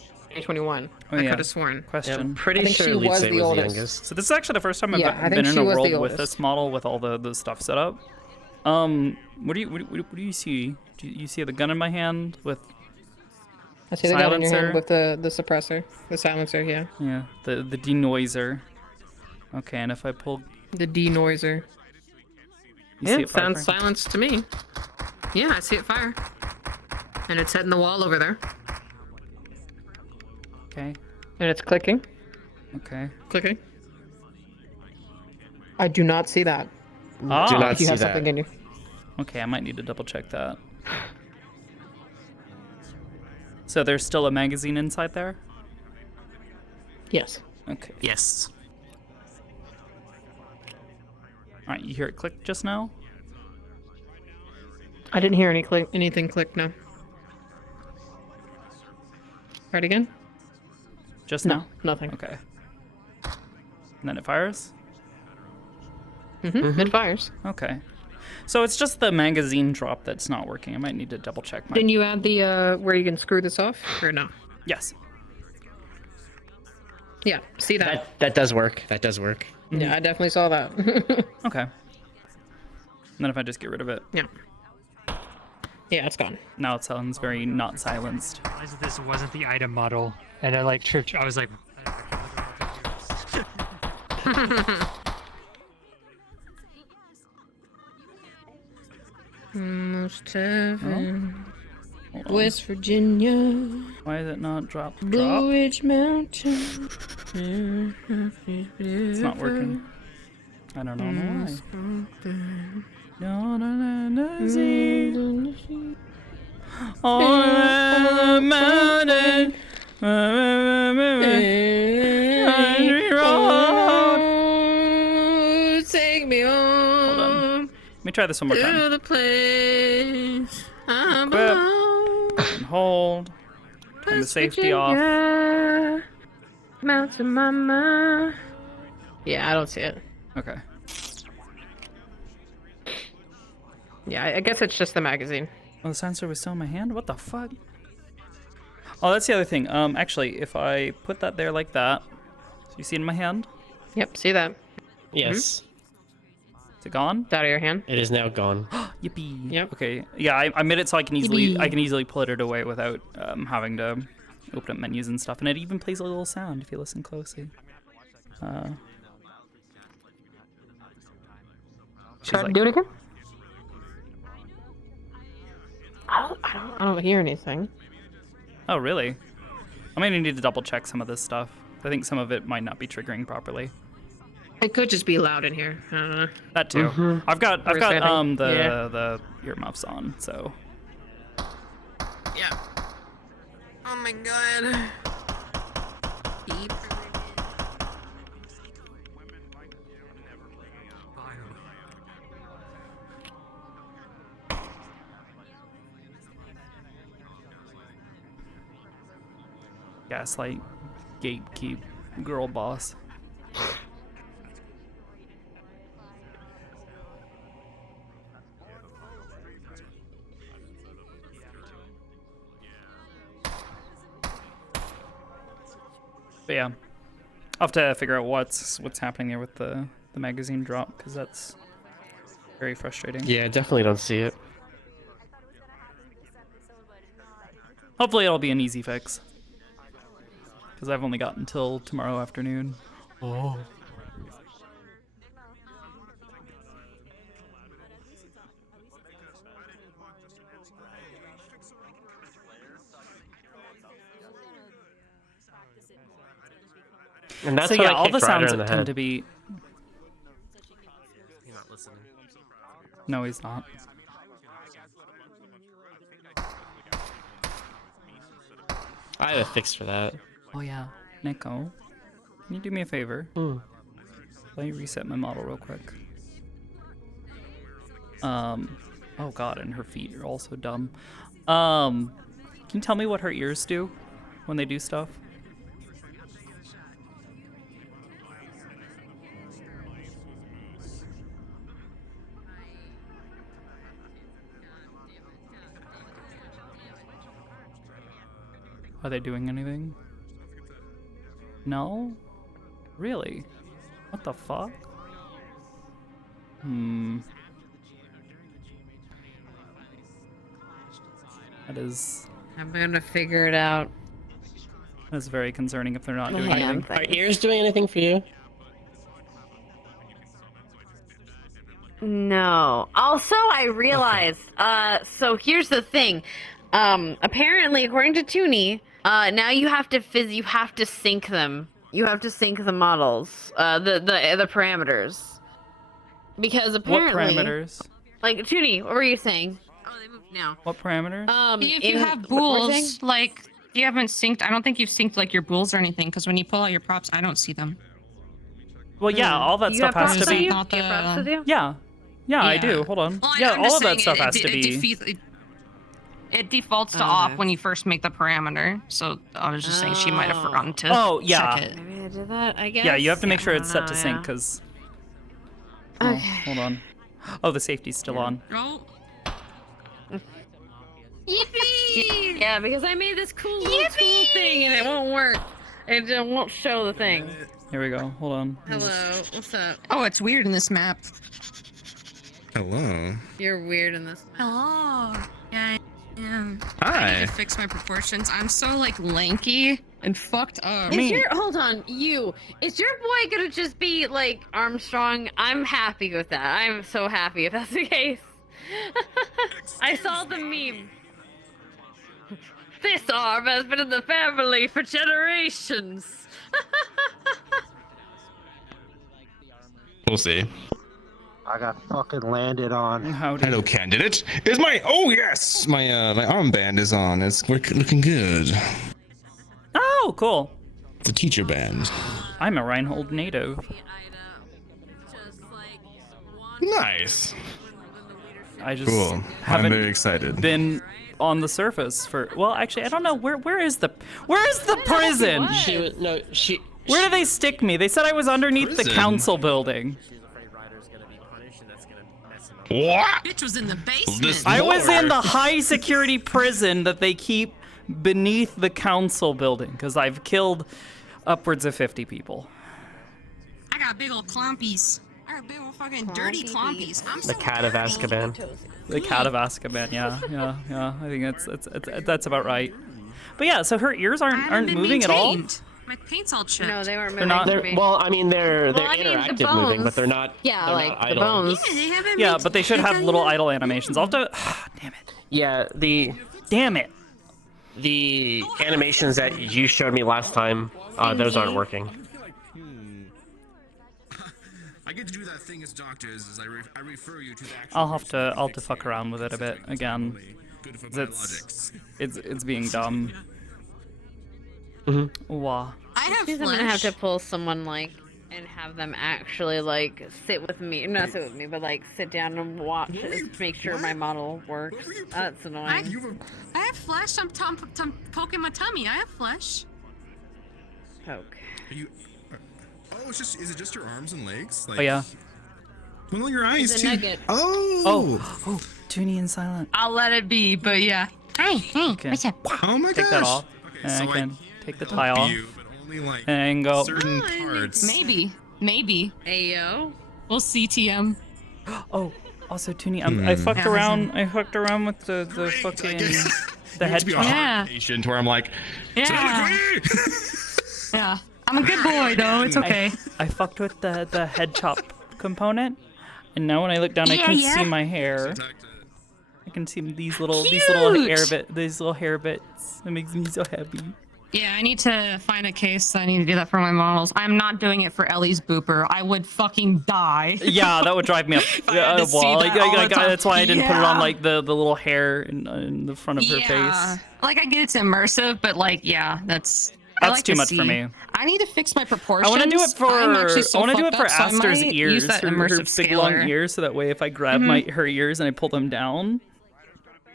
2021. Oh, I yeah. could have sworn. Question. I think she was the oldest. So this is actually the first time Yeah, I I've think been in she a was world the with oldest. this model with all the stuff set up. What do you see? Do you see the gun in my hand with I see the gun in your hand silencer? with the suppressor, the silencer. Yeah. Yeah, the denoiser. Okay, and if I pull, The denoiser. you Yeah, see it it sounds firing? silenced to me. Yeah, I see it fire. And it's hitting the wall over there. Okay. And it's clicking. Okay. Clicking. I do not see that. Ah. Do not If you see have that. something in you. Okay, I might need to double check that. So there's still a magazine inside there? Yes. Okay. Yes. Alright, you hear it click just now? I didn't hear anything click, no. Try it again? Just No, now? nothing. Okay. And then it fires? It fires. Okay. So it's just the magazine drop that's not working. I might need to double check my... Didn't you add the, where you can screw this off, or no? Yes. Yeah, see that? That does work. That does work. Yeah, I definitely saw that. Okay. And then if I just get rid of it. Yeah. Yeah, it's gone. Now it sounds very not silenced. I realized that this wasn't the item model, and I like tripped. I was like, Almost heaven. Hold on. West Virginia. Why is it not drop? Blue Ridge Mountain. It's not working. I don't know why. On the mountain. Take me Hold on. home. Let me try this one more To time. the place I Equip. belong. And hold. Turn the safety off. Virginia, Mountain Mama. Yeah, I don't see it. Okay. Yeah, I guess it's just the magazine. Oh, the sensor was still in my hand? What the fuck? Oh, that's the other thing. Actually, if I put that there like that, so you see it in my hand? Yep, see that? Yes. Is it gone? It's out of your hand. It is now gone. Yippee. Yep. Okay. Yeah, I made it so I can easily Yippee. put it away without having to open up menus and stuff. And it even plays a little sound if you listen closely. Try to do it again? I don't hear anything. Oh, really? I might need to double check some of this stuff. I think some of it might not be triggering properly. It could just be loud in here. I don't know. That too. I've got Resetting. the earmuffs on, so. Yeah. Oh my god. Deep. Gaslight, gatekeep, girl boss. But yeah, I'll have to figure out what's happening there with the magazine drop, because that's very frustrating. Yeah, definitely don't see it. Hopefully it'll be an easy fix, because I've only got until tomorrow afternoon. Oh. And that's so what yeah, I all the kicked Ryder sounds in the tend head. to be. He's not listening. No, he's not. I have a fix for that. Oh yeah, Nico, can you do me a favor? Let me reset my model real quick. Oh god, and her feet are also dumb. Can you tell me what her ears do when they do stuff? Are they doing anything? No? Really? What the fuck? That is... I'm gonna figure it out. That's very concerning if they're not doing I am. anything. Are ears doing anything for you? No. Also, I realized, so here's the thing. Apparently, according to Toonie, now you have to sync them. You have to sync the models, the parameters. Because apparently... What parameters? Like, Toonie, what were you saying? Oh, they moved now. What parameters? If you have bulls, like, you haven't synced, I don't think you've synced, like, your bulls or anything, because when you pull out your props, I don't see them. Well, yeah, all that stuff has to be... Not the, Yeah, I do. Hold on. Well, yeah, I'm all just of that saying stuff has to be... It defaults to off when you first make the parameter, so I was just saying she might have forgotten to check it. Maybe I did that, I guess? Yeah, you have to make sure it's set I to don't sync, know, because... Okay. Hold on. Oh, the safety's still on. Oh. Yippee! Yeah, because I made this cool little tool thing and it won't work. It won't show the thing. Here we go. Hold on. Hello, what's up? Oh, it's weird in this map. Hello. You're weird in this. Hello. Yeah, I am. Hi. I need to fix my proportions. I'm so, like, lanky and fucked up. Hold on, is your boy gonna just be like Armstrong? I'm happy with that. I'm so happy if that's the case. I saw the meme. This arm has been in the family for generations. We'll see. I got fucking landed on. Hello, candidate. Is my yes, my armband is on. It's looking good. Oh, cool. The teacher band. I'm a Reinhold native. Nice. I just Cool. haven't I'm very excited. been on the surface for... Well, actually, I don't know. Where is the prison? Where do they stick me? They said I was underneath the council building. What? Bitch was in the basement. I was in the high security prison that they keep beneath the council building because I've killed upwards of 50 people. I got big old clompies. I got big old fucking dirty clompies. I'm so The cat of Azkaban. The cat of Azkaban, yeah. I think that's about right. But yeah, so her ears aren't moving at all. My paint's all chipped. No, they weren't They're moving. not- for me. Well, I mean, they're Well, I mean, the interactive moving, but bones. they're not. Yeah, they're like not the idle. bones. Yeah, they haven't Yeah, made- but they should have little idle animations. I'll have to... Damn it. Yeah, Damn it. the animations that you showed me last time, those aren't working. I get to do that thing as doctors, as I refer you to the actual... I'll have to fuck around with it a bit again. Good for It's being dumb. Wah. I have I'm gonna have flesh. to pull someone like and have them actually like sit with me, not sit with me, but like sit down and watch it to make sure my model works. That's annoying. I have flesh. I'm poking my tummy. I have flesh. Poke. Are you... Oh, is it just your arms and legs? Like, Oh yeah. Well, your eyes It's a too. nugget. Oh, Toonie and Silent. I'll let it be, but yeah. Hey, Okay. what's up? Oh my Take gosh. that off. Okay, And so I can take the help tie off. you, but only like And go. certain parts. Maybe. Ayo. We'll CTM. Oh, also Toonie, I fucked around. I fucked around with the fucking the head. Yeah. Patient where I'm like, Yeah. Yeah. I'm a good boy though. It's okay. I fucked with the head chop component, and now when I look down, I can see my hair. I can see these little hair bits. It makes me so happy. Yeah, I need to find a case. I need to do that for my models. I'm not doing it for Ellie's booper. I would fucking die. Yeah, that would drive me up a wall. That's why I didn't put it on like the little hair in the front of her face. Like I get it's immersive, but like That's like too to much see. for me. I need to fix my proportions. I want to do it for Aster's Use ears, that her immersive big long scaler. ears, so that way if I grab her ears and I pull them down,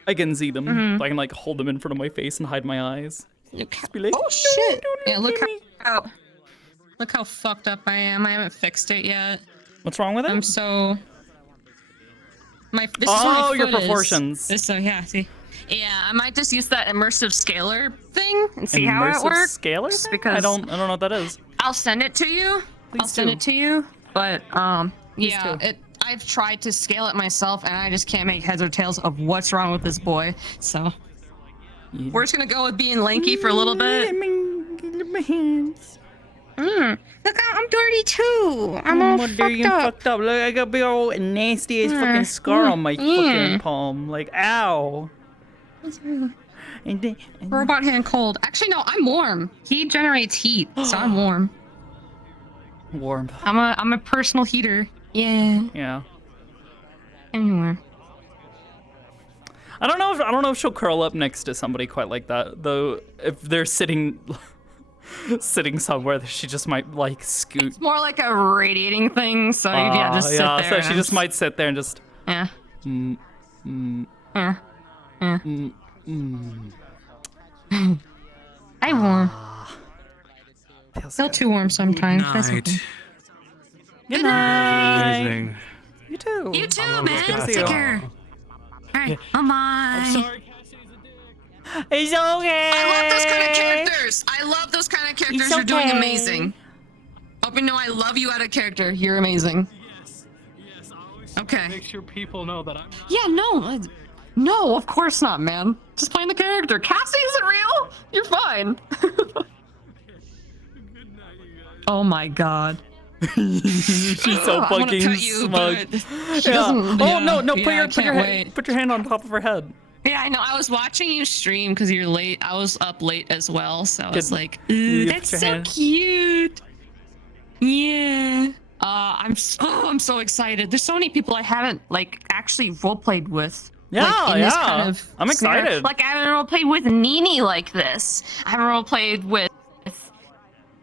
I can see them. So I can like hold them in front of my face and hide my eyes. Just be like, Oh shit! Yeah, look how fucked up I am. I haven't fixed it yet. What's wrong with it? I'm so. This is where Oh, my your foot is. proportions. So yeah, see. Yeah, I might just use that immersive scaler thing and see how it works. Scaler thing? Because I don't know what that is. I'll send it to you. Please I'll send do. it to you. But Please yeah, do. I've tried to scale it myself, and I just can't make heads or tails of what's wrong with this boy. So we're just gonna go with being lanky for a little bit. My hands. Look, I'm dirty too. I'm all fucked up. Look, I got a big old nasty ass fucking scar on my fucking palm. Like, ow. Robot hand cold. Actually, no, I'm warm. He generates heat, so I'm warm. Warm. I'm a personal heater. Yeah. Yeah. Anywhere. I don't know if she'll curl up next to somebody quite like that, though. If they're sitting somewhere, she just might like scoot. It's more like a radiating thing, so yeah, just sit there. So she just might sit there and just. Yeah. I'm warm. Feel too warm sometimes. That's okay. Good night. Amazing. You too. You too, love man. this guy. Take care. All right. Bye. It's okay. I love those kind of characters. I love those kind of characters. It's You're doing okay. amazing. Hope you know I love you out of character. You're amazing. Okay. Make sure people know that I'm. Yeah, no, of course not, man. Just playing the character. Cassie isn't real. You're fine. Oh my god. She's so I wanna fucking cut you, smug. but she doesn't- Oh no, yeah, put your hand on top of her head. Yeah, I know. I was watching you stream because you're late. I was up late as well, so I was Good. like, You ooh, put that's your so hand- cute. Yeah. I'm so excited. There's so many people I haven't like actually role played with. Yeah, like, in this kind yeah. of I'm scenario. excited. Like I haven't role played with Nini like this. I haven't role played with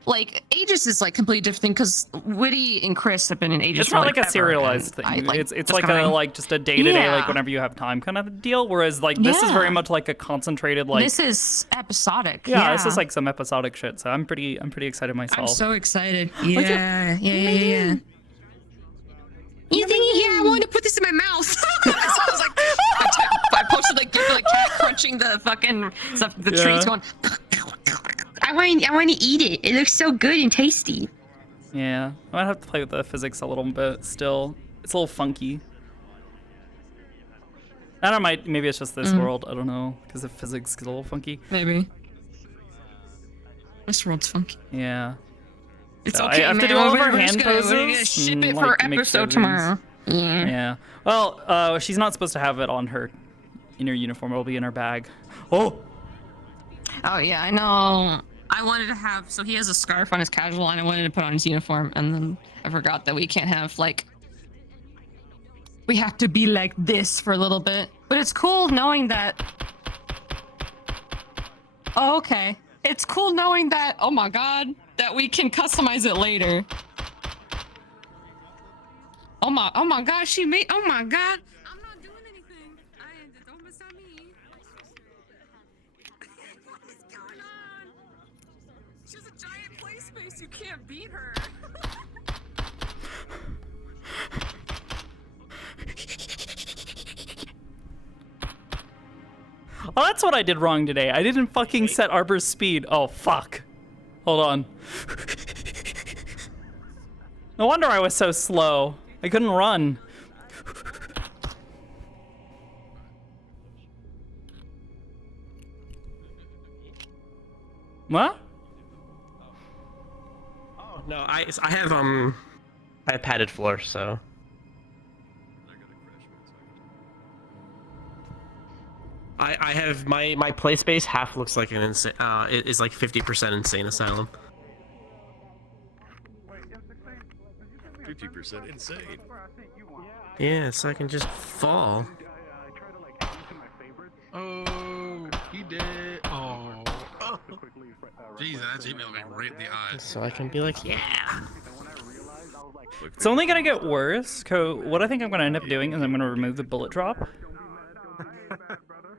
like Aegis is like completely different thing because Witty and Chris have been in Aegis. It's for, not like a ever, serialized and thing. I, It's just like kinda- a like just a day to day, like Yeah. whenever you have time kind of deal. Whereas like this is very Yeah. much like a concentrated like. This is episodic. yeah, this is like some episodic shit. So I'm pretty excited I'm myself. so excited. What's your- Yeah. You think? Yeah, I wanted to put this in my mouth. So I was like, I posted like the cat crunching the fucking stuff. The Yeah. trees going. I want to eat it. It looks so good and tasty. Yeah, I might have to play with the physics a little bit still. It's a little funky. I don't know, maybe it's just this world. I don't know, because the physics get a little funky. Maybe. This world's funky. Yeah. It's So okay, I have to man. do all of We're our just hand gonna- poses. We're gonna ship and, it like, for make episode things. tomorrow. Yeah. Well, she's not supposed to have it on her inner uniform. It'll be in her bag. Oh. Oh yeah, I know. I wanted to have, so he has a scarf on his casual and I wanted to put on his uniform and then I forgot that we can't have like, we have to be like this for a little bit. But it's cool knowing that, oh, okay. It's cool knowing that, oh my god, that we can customize it later. Oh my god, she made, oh my god. I'm not doing anything. Don't miss on me. What is going on? She's a giant play space. You can't beat her. Oh, that's what I did wrong today. I didn't fucking set Arbor's speed. Oh, fuck. Hold on. No wonder I was so slow. I couldn't run. What? Oh no, I have padded floor, so. I have my play space half looks like an insane. It is like 50% insane asylum. 50% insane. Yeah, so I can just fall. Oh, he did. Oh. Jesus, that's hit me like right in the eyes. So I can be like, yeah. It's only gonna get worse. What I think I'm gonna end up doing is I'm gonna remove the bullet drop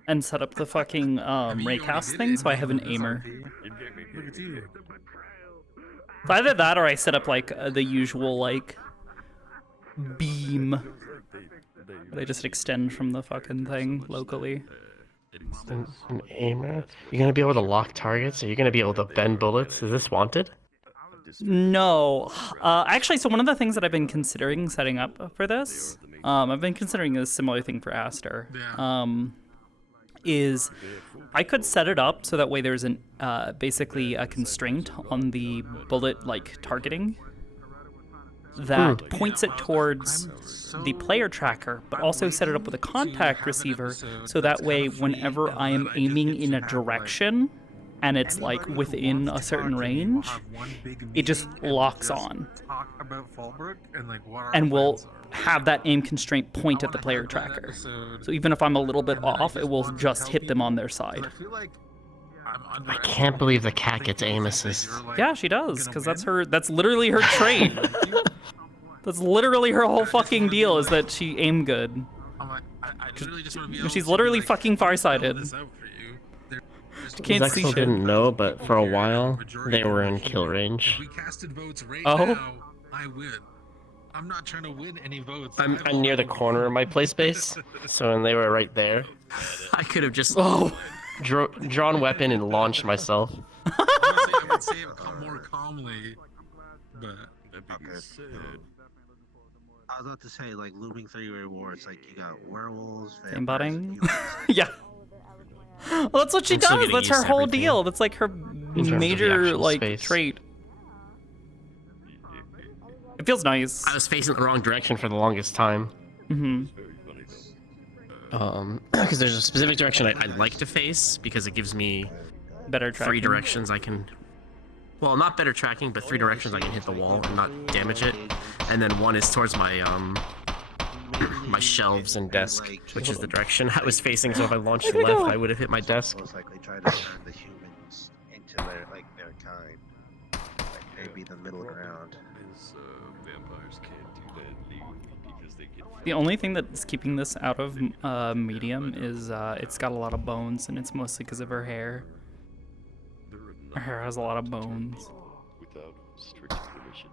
and set up the fucking raycast thing so I have an aimer. Look at you. Either that or I set up like the usual like beam. But I just extend from the fucking thing locally. An aimer? You're gonna be able to lock targets? Are you gonna be able to bend bullets? Is this wanted? No. Actually, so one of the things that I've been considering setting up for this, I've been considering a similar thing for Aster, is I could set it up so that way there's an basically a constraint on the bullet targeting that points it towards the player tracker, but also set it up with a contact receiver so that way whenever I am aiming in a direction and it's within a certain range, it just locks on and will have that aim constraint point at the player tracker. So even if I'm a little bit off, it will just hit them on their side. I can't believe the cat gets aim assist. Yeah, she does, because that's literally her trait. That's literally her whole fucking deal, is that she aim good. She's literally fucking farsighted. She can't see shit. Didn't know, but for a while, they were in kill range. Oh? I win. I'm not trying to win any votes. I'm near the corner of my play space, so when they were right there, I could have just drawn weapon and launched myself. I would say it come more calmly, but that being said, I was about to say, looming three-way war. It's you got werewolves, aimbotting. Yeah. Well, that's what she does. That's her whole deal. That's her major trait. It feels nice. I was facing the wrong direction for the longest time. Because there's a specific direction I'd like to face because it gives me better tracking. 3 directions I can. Well, not better tracking, but 3 directions I can hit the wall and not damage it. And then one is towards my my shelves and desk, which is the direction I was facing. So if I launched left, I would have hit my desk. They try to turn the humans into their kind. Maybe the middle ground. Vampires can't do that legally because they get. The only thing that's keeping this out of medium is it's got a lot of bones, and it's mostly because of her hair. Her hair has a lot of bones. Without strict permissions.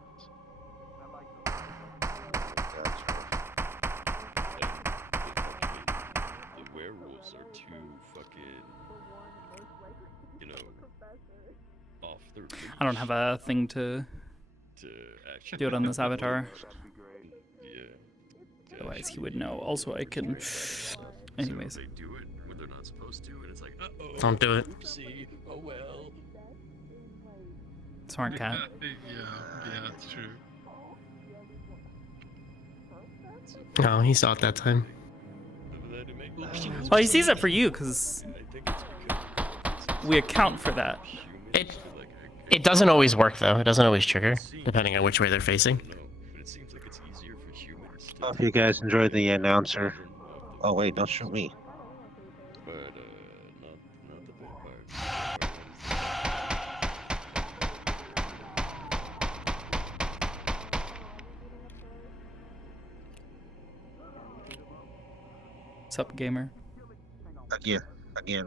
The werewolves are too fucking, off their leash. I don't have a thing to do it on this avatar. Yeah. Otherwise, he would know. Also, I can. Anyways. They do it when they're not supposed to, and it's uh-oh. Don't do it. Oopsie. Oh well. Smart cat. Yeah, it's true. No, he saw it that time. Well, he sees it for you because we account for that. It doesn't always work though. It doesn't always trigger, depending on which way they're facing. Hope you guys enjoyed the announcer. Oh wait, don't shoot me. But not the vampires. What's up, gamer? Again,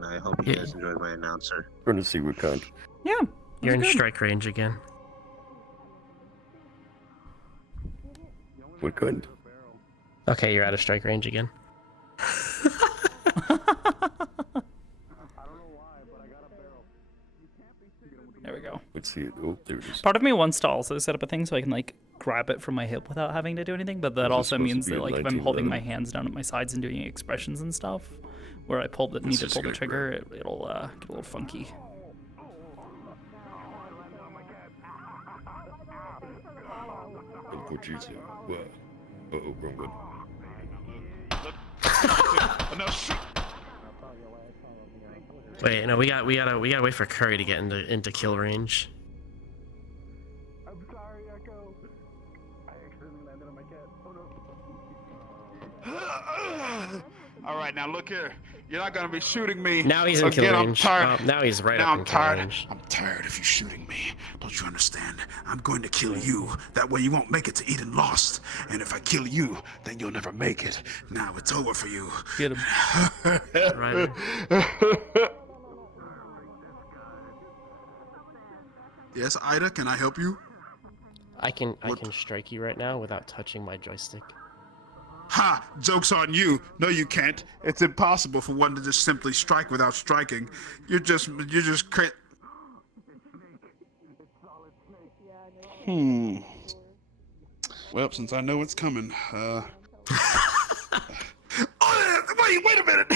I hope you guys enjoyed my announcer. We're gonna see what kind. Yeah. You're in good. strike range again. What kind? Okay, you're out of strike range again. There we go. Let's see it. Oh, there it is. Part of me wants to also set up a thing so I can grab it from my hip without having to do anything, but that also means that if I'm holding my hands down at my sides and doing expressions and stuff, where I need to pull the trigger, it'll get a little funky. Unfortunately, well, uh-oh, wrong one. Wait, no, we gotta wait for Curry to get into kill range. All right, now look here. You're not gonna be shooting me. Now he's in kill again. range. I'm tired. Now he's right now up in kill range. I'm tired of you shooting me. Don't you understand? I'm going to kill you. That way you won't make it to Eden Lost. And if I kill you, then you'll never make it. Now it's over for you. Get him. Right. Yes, Ida, can I help you? I can strike you right now without touching my joystick. Ha! Joke's on you. No, you can't. It's impossible for one to just simply strike without striking. You're just Well, since I know what's coming, Oh, wait a minute!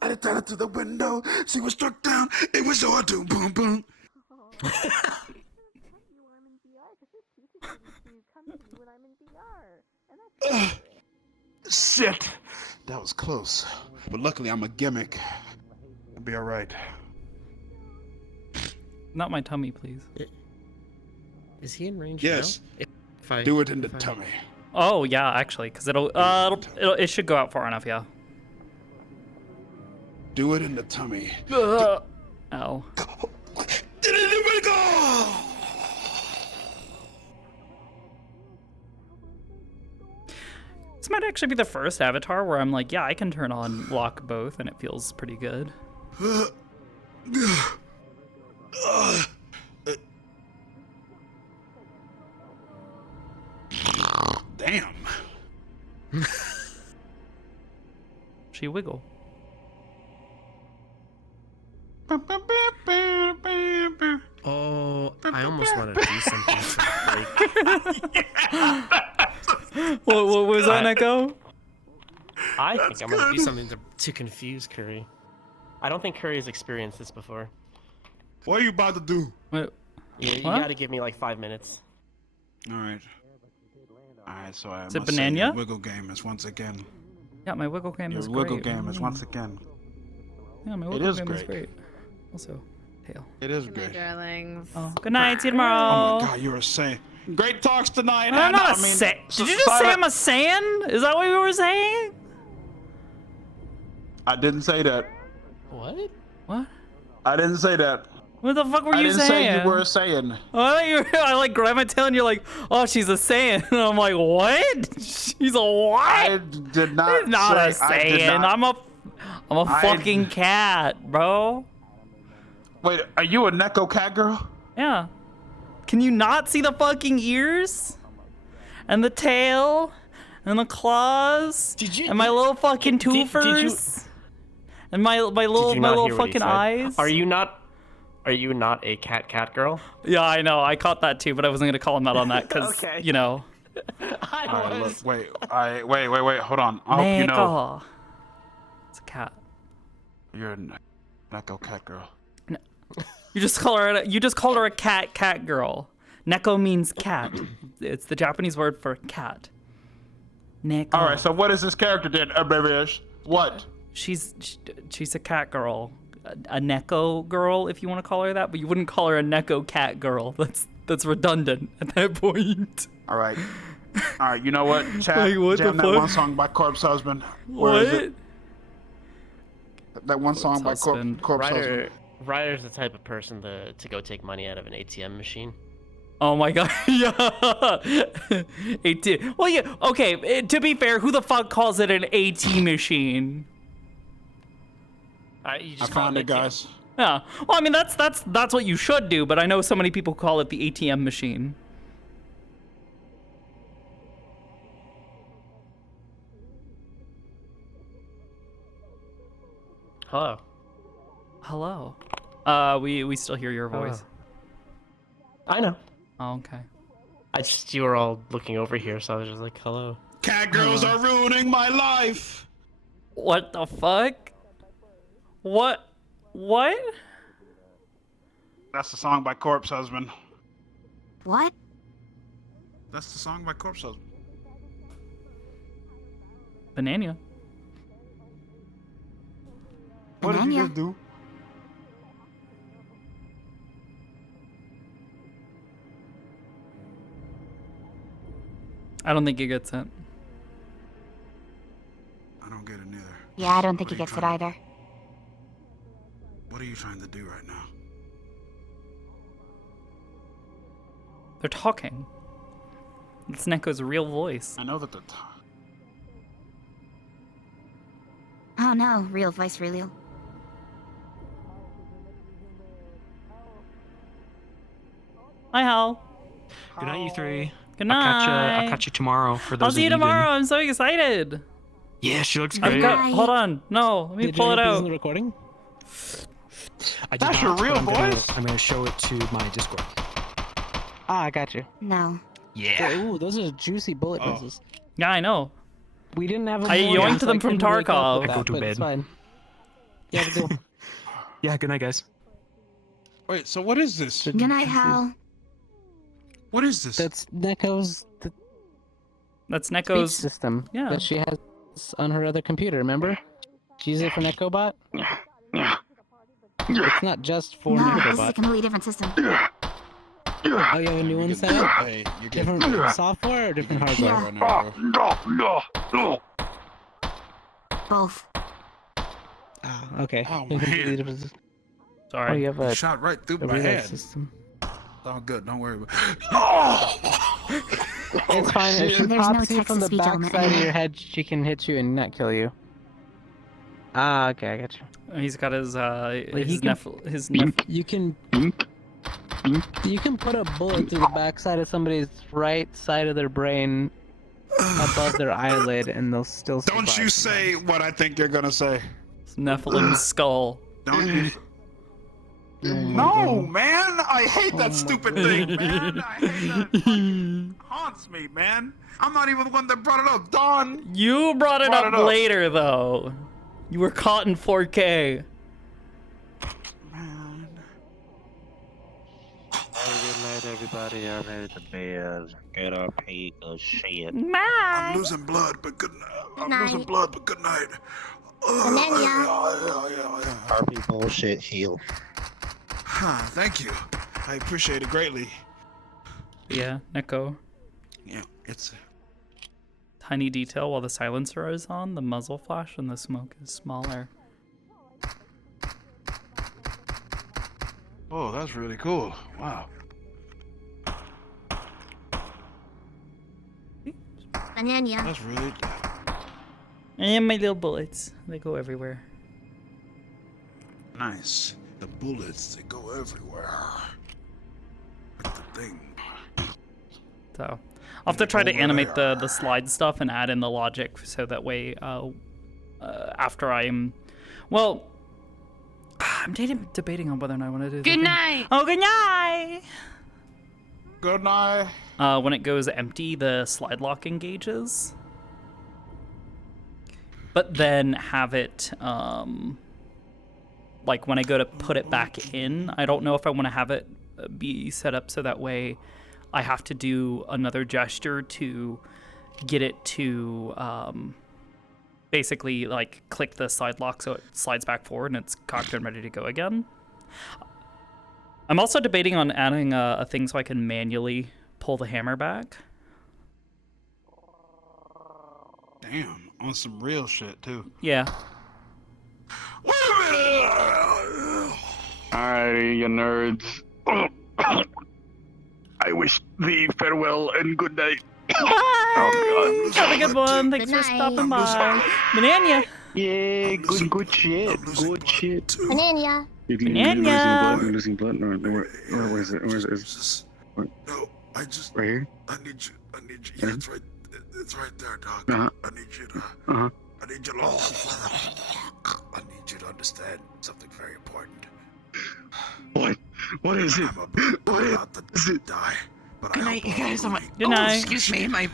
I looked out through the window. She was struck down. It was your doom, boom, boom. Shit! That was close. But luckily, I'm a gimmick. I'll be alright. Not my tummy, please. Is he in range? Yes. Now? If I do it in the tummy. Oh yeah, actually, because it should go out far enough. Yeah. Do it in the tummy. Ow. Did anybody go? This might actually be the first avatar where I'm like, yeah, I can turn on lock both, and it feels pretty good. Damn. She wiggle. Oh, I almost want to do something. What was that, Echo? I think I'm gonna do something to confuse Curry. I don't think Curry has experienced this before. What are you about to do? You gotta give me like 5 minutes. Alright, so I Is it must say banana? your wiggle game is once again. Yeah, my wiggle game is Your great. wiggle game is once again. Yeah, my It wiggle is game is great. great. Also, tail. It is great. Darlings. Oh, good night. See you tomorrow. Oh my god, you're a saint. Great talks tonight. I'm not a Saiyan. Did you just say I'm a Saiyan? Is that what you were saying? I didn't say that. What? What? I didn't say that. What the fuck were you I didn't saying? say you were a Saiyan. Oh, I thought you were, I like grab my tail and you're like, oh, she's a Saiyan. And I'm like, what? She's a what? I did not She's not say, a I did Saiyan. not- I'm a fucking cat, bro. Wait, are you a Neko cat girl? Yeah. Can you not see the fucking ears? And the tail? And the claws? And my little fucking toofers? And my little fucking eyes? Are you not a cat girl? Yeah, I know. I caught that too, but I wasn't gonna call him out on that because Okay. you know. Alright, look, wait, hold on. I hope you know. Neko. It's a cat. You're a Neko cat girl. You just called her a cat girl. Neko means cat. It's the Japanese word for cat. Neko. Alright, so what is this character then, babyish? What? She's a cat girl. A Neko girl, if you want to call her that, but you wouldn't call her a Neko cat girl. That's redundant at that point. Alright, you know what? Chat, Like, what jam the that fuck? one song by Corpse Husband. Where is What? it? That one song by Corpse Husband. Ryder's the type of person to go take money out of an ATM machine. Oh my god, yeah. AT. Well, yeah, okay, to be fair, who the fuck calls it an AT machine? You I just found call it, guys. Yeah. Well, I mean, that's what you should do, but I know so many people call it the ATM machine. Hello. Hello. We still hear your voice. I know. Oh, okay. You were all looking over here, so I was just like, hello. Cat girls are ruining my life. What the fuck? What? That's the song by Corpse Husband. What? That's the song by Corpse Husband. Banana. What did you just do? I don't think he gets it. I don't get it neither. Yeah, I don't think he gets it either. What are you trying to do right now? They're talking. It's Neko's real voice. I know that they're talking. Oh no, real voice, real. Hi, Hal. Good night, you three. Good night. I'll catch you tomorrow. For those I'll see you of even. tomorrow. I'm so excited. Yeah, she looks I've great. got. Hold on. No, let me Did pull you it know this out. in the recording? I did That's not, your real but I'm voice? I'm gonna show it to my Discord. Ah, I got you. No. Yeah. Ooh, those are juicy bullet Oh. noises. Yeah, I know. We didn't have a I morning, yoinked so them from couldn't wake up Tarkov. with I go that, to but bed. It's fine. Yeah, go. Yeah, good night, guys. Wait, so what is this? Good night, Hal. What is this? That's Neko's That's speech Neko's. system Yeah. that she has on her other computer, remember? She used it for NekoBot? It's not just for No, this is a NekoBot. completely different system. Oh, you have a new one set up? Hey, you're getting Different software or different hardware? right now, bro. Both. Ah, okay. Oh, Completely man. different system. Oh, Sorry. you have You a shot right through my relay head. system. All good. Don't worry about It's fine. If she There's no pops you from the text-to-speech back element side in of it. your head, she can hit you and not kill you. Ah, okay, I got you. He's got his Like, he his can- his You can put a bullet through the backside of somebody's right side of their brain above their eyelid, and they'll still survive. Don't you say what I think you're gonna say. Nephilim skull. Don't you? No, man! I hate that stupid thing, man! I hate that. Fucking haunts me, man. I'm not even the one that brought it up. Don. You brought it Brought up it up. later, though. You were caught in 4K. Man. Good night, everybody. I'm ready to bed. Get up, eat a shit. I'm losing blood, but good night. I'm losing blood, but good night. Harpy bullshit heal. Thank you. I appreciate it greatly. Yeah, Neko. Yeah, it's. Tiny detail while the silencer is on, the muzzle flash and the smoke is smaller. Oh, that's really cool. Wow. Banana. That's really. And my little bullets. They go everywhere. Nice. The bullets, they go everywhere. Like the thing. So I'll have to try to animate the slide stuff and add in the logic so that way after I'm well I'm debating on whether or not I want to do Good night. Oh, good night. Good night. When it goes empty, the slide lock engages. But then have it like when I go to put it back in, I don't know if I want to have it be set up so that way I have to do another gesture to get it to basically like click the slide lock so it slides back forward and it's cocked and ready to go again. I'm also debating on adding a thing so I can manually pull the hammer back. Damn, on some real shit too. Yeah. Alrighty, you nerds. I wish thee farewell and good night. Bye. Have a good one. Thanks for stopping by. Banana. Yeah, good shit. Good shit. Banana. Banana. You're losing blood. No, where is it? Where is it? No, I just. Right here? I need you. Yeah, it's right. It's right there, dog. Uh-huh. I need you to. Uh-huh. I need you to. I need you to understand something very important. What? What is it? What is it? Die. But Good I night, you guys. Good night. Excuse me, my.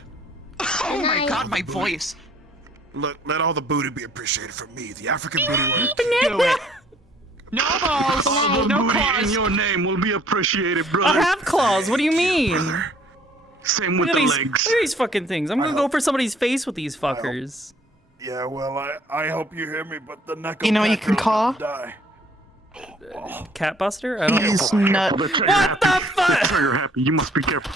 Oh my God, my voice. Look, let all the booty be appreciated from me. The African booty work. Do it. No balls. All the No booty claws. in your name will be appreciated, I brother. have claws. What do you mean? Same Look with at the these, legs. look at these fucking things. I'm gonna go for somebody's face with these fuckers. Yeah, well, I hope you hear me, but the neck. You know what you can call? Die. Catbuster? I don't know. He's nut. What the fuck? Trigger happy. You must be careful.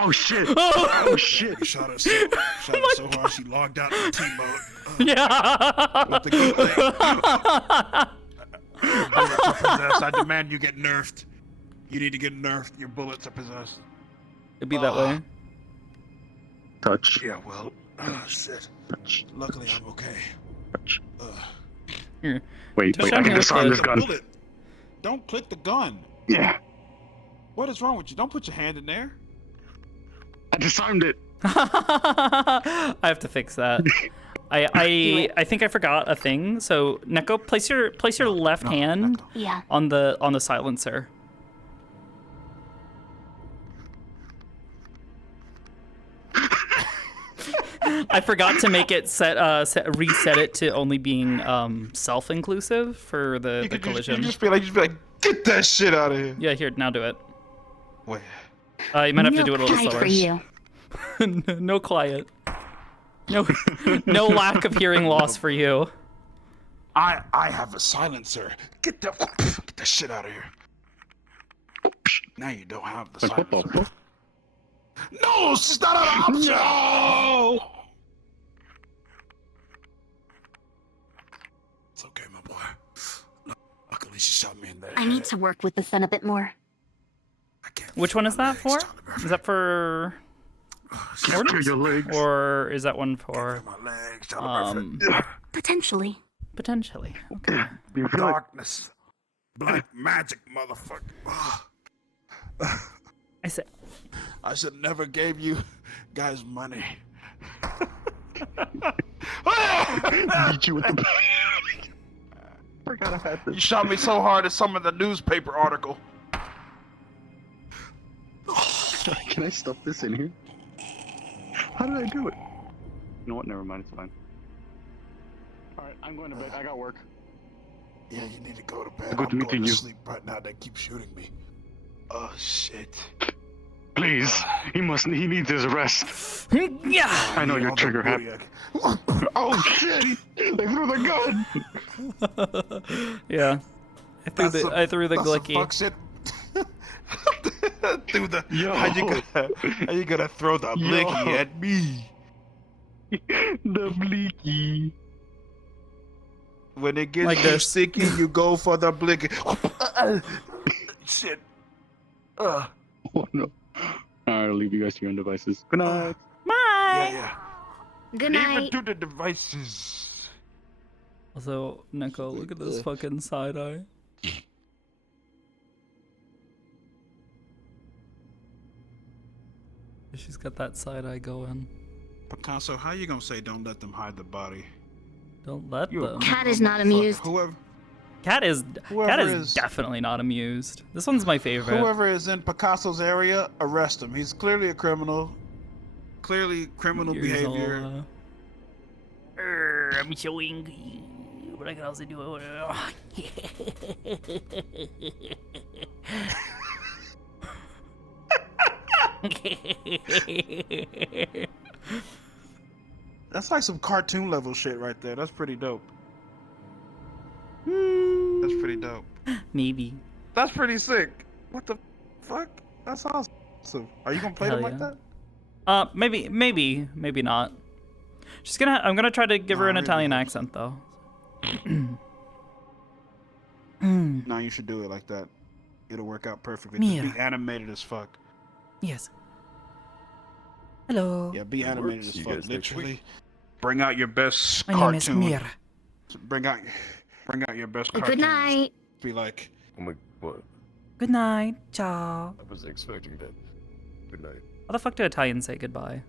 Oh shit! Oh shit! You shot her so hard she logged out of team mode. Yeah. With the good thing. Your bullets are possessed. I demand you get nerfed. You need to get nerfed. Your bullets are possessed. It'd be that way. Touch. Yeah, well, shit. Luckily, I'm okay. Touch. Here. Wait, Touch I on can here disarm with this the gun. Bullet. Don't click the gun. Yeah. What is wrong with you? Don't put your hand in there. I disarmed it. I have to fix that. I think I forgot a thing. So Neko, place your left hand on the silencer. I forgot to make it reset it to only being self-inclusive for the collision. You just be like, get that shit out of here. Yeah, here, now do it. Wait. You might have to do it a little quiet slower. for you. No quiet. No lack of hearing loss for you. I have a silencer. Get that shit out of here. Now you don't have the silencer. What the fuck? No, it's not an option. No. It's okay, my boy. Luckily, she shot me in the I need to work with the sun a bit more. Which one is that for? Is that for Ordnance? Your legs. Or is that one for Potentially. Potentially. Okay. Darkness. Black magic, motherfucker. I said I should never gave you guys money. Beat you with the Forgot I had this. You shot me so hard at some of the newspaper article. Can I stuff this in here? How did I do it? You know what? Never mind. It's fine. Alright, I'm going to bed. I got work. Yeah, you need to go to bed. Good I'm meeting going to you. sleep right now. They keep shooting me. Oh, shit. Please. He needs his rest. Yeah. I know you're trigger happy. Oh, shit. They threw the gun. Yeah. I threw the that's glicky. Fuck shit. Through the, how you gonna throw the blicky at me? The blicky. When it gets Like too this. sticky, you go for the blicky. Shit. Oh no. Alright, I'll leave you guys to your own devices. Good night. Bye. Yeah. Good Even night. to the devices. Also, Neko, look at this fucking side eye. She's got that side eye going. Picasso, how you gonna say don't let them hide the body? Don't let them. Cat is not amused. Cat is Whoever is- definitely not amused. This one's my favorite. Whoever is in Picasso's area, arrest him. He's clearly a criminal. Clearly criminal behavior. I'm so angry, but I can also do it. That's like some cartoon level shit right there. That's pretty dope. That's pretty dope. Maybe. That's pretty sick. What the fuck? That's awesome. Are you gonna play Hell them like yeah. that? Maybe not. I'm gonna try to give her an Italian accent though. No, you should do it like that. It'll work out perfectly. Just Mira. be animated as fuck. Yes. Hello. Yeah, be animated See as you fuck. guys next week. Literally, bring out your best My name is cartoon. Mira. Bring out your best cartoon. Good night. Be like, Oh my, what? Good night. Ciao. I wasn't expecting that. Good night. How the fuck do Italians say goodbye?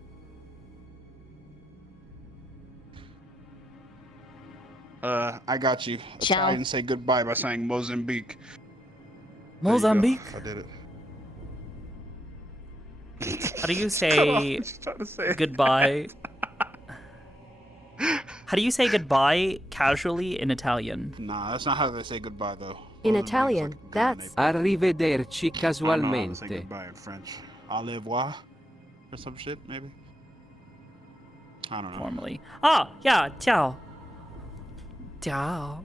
I got you. Ciao. Italians say goodbye by saying Mozambique. There you go. Mozambique. I did it. How do you Come say on, just trying to say it. goodbye? How do you say goodbye casually in Italian? Nah, that's not how they say goodbye though. In Italian, that's arrivederci I don't know how to say casualmente. goodbye in French. Au revoir, or some shit maybe. I don't know. Formally. Ah, yeah, ciao. Ciao.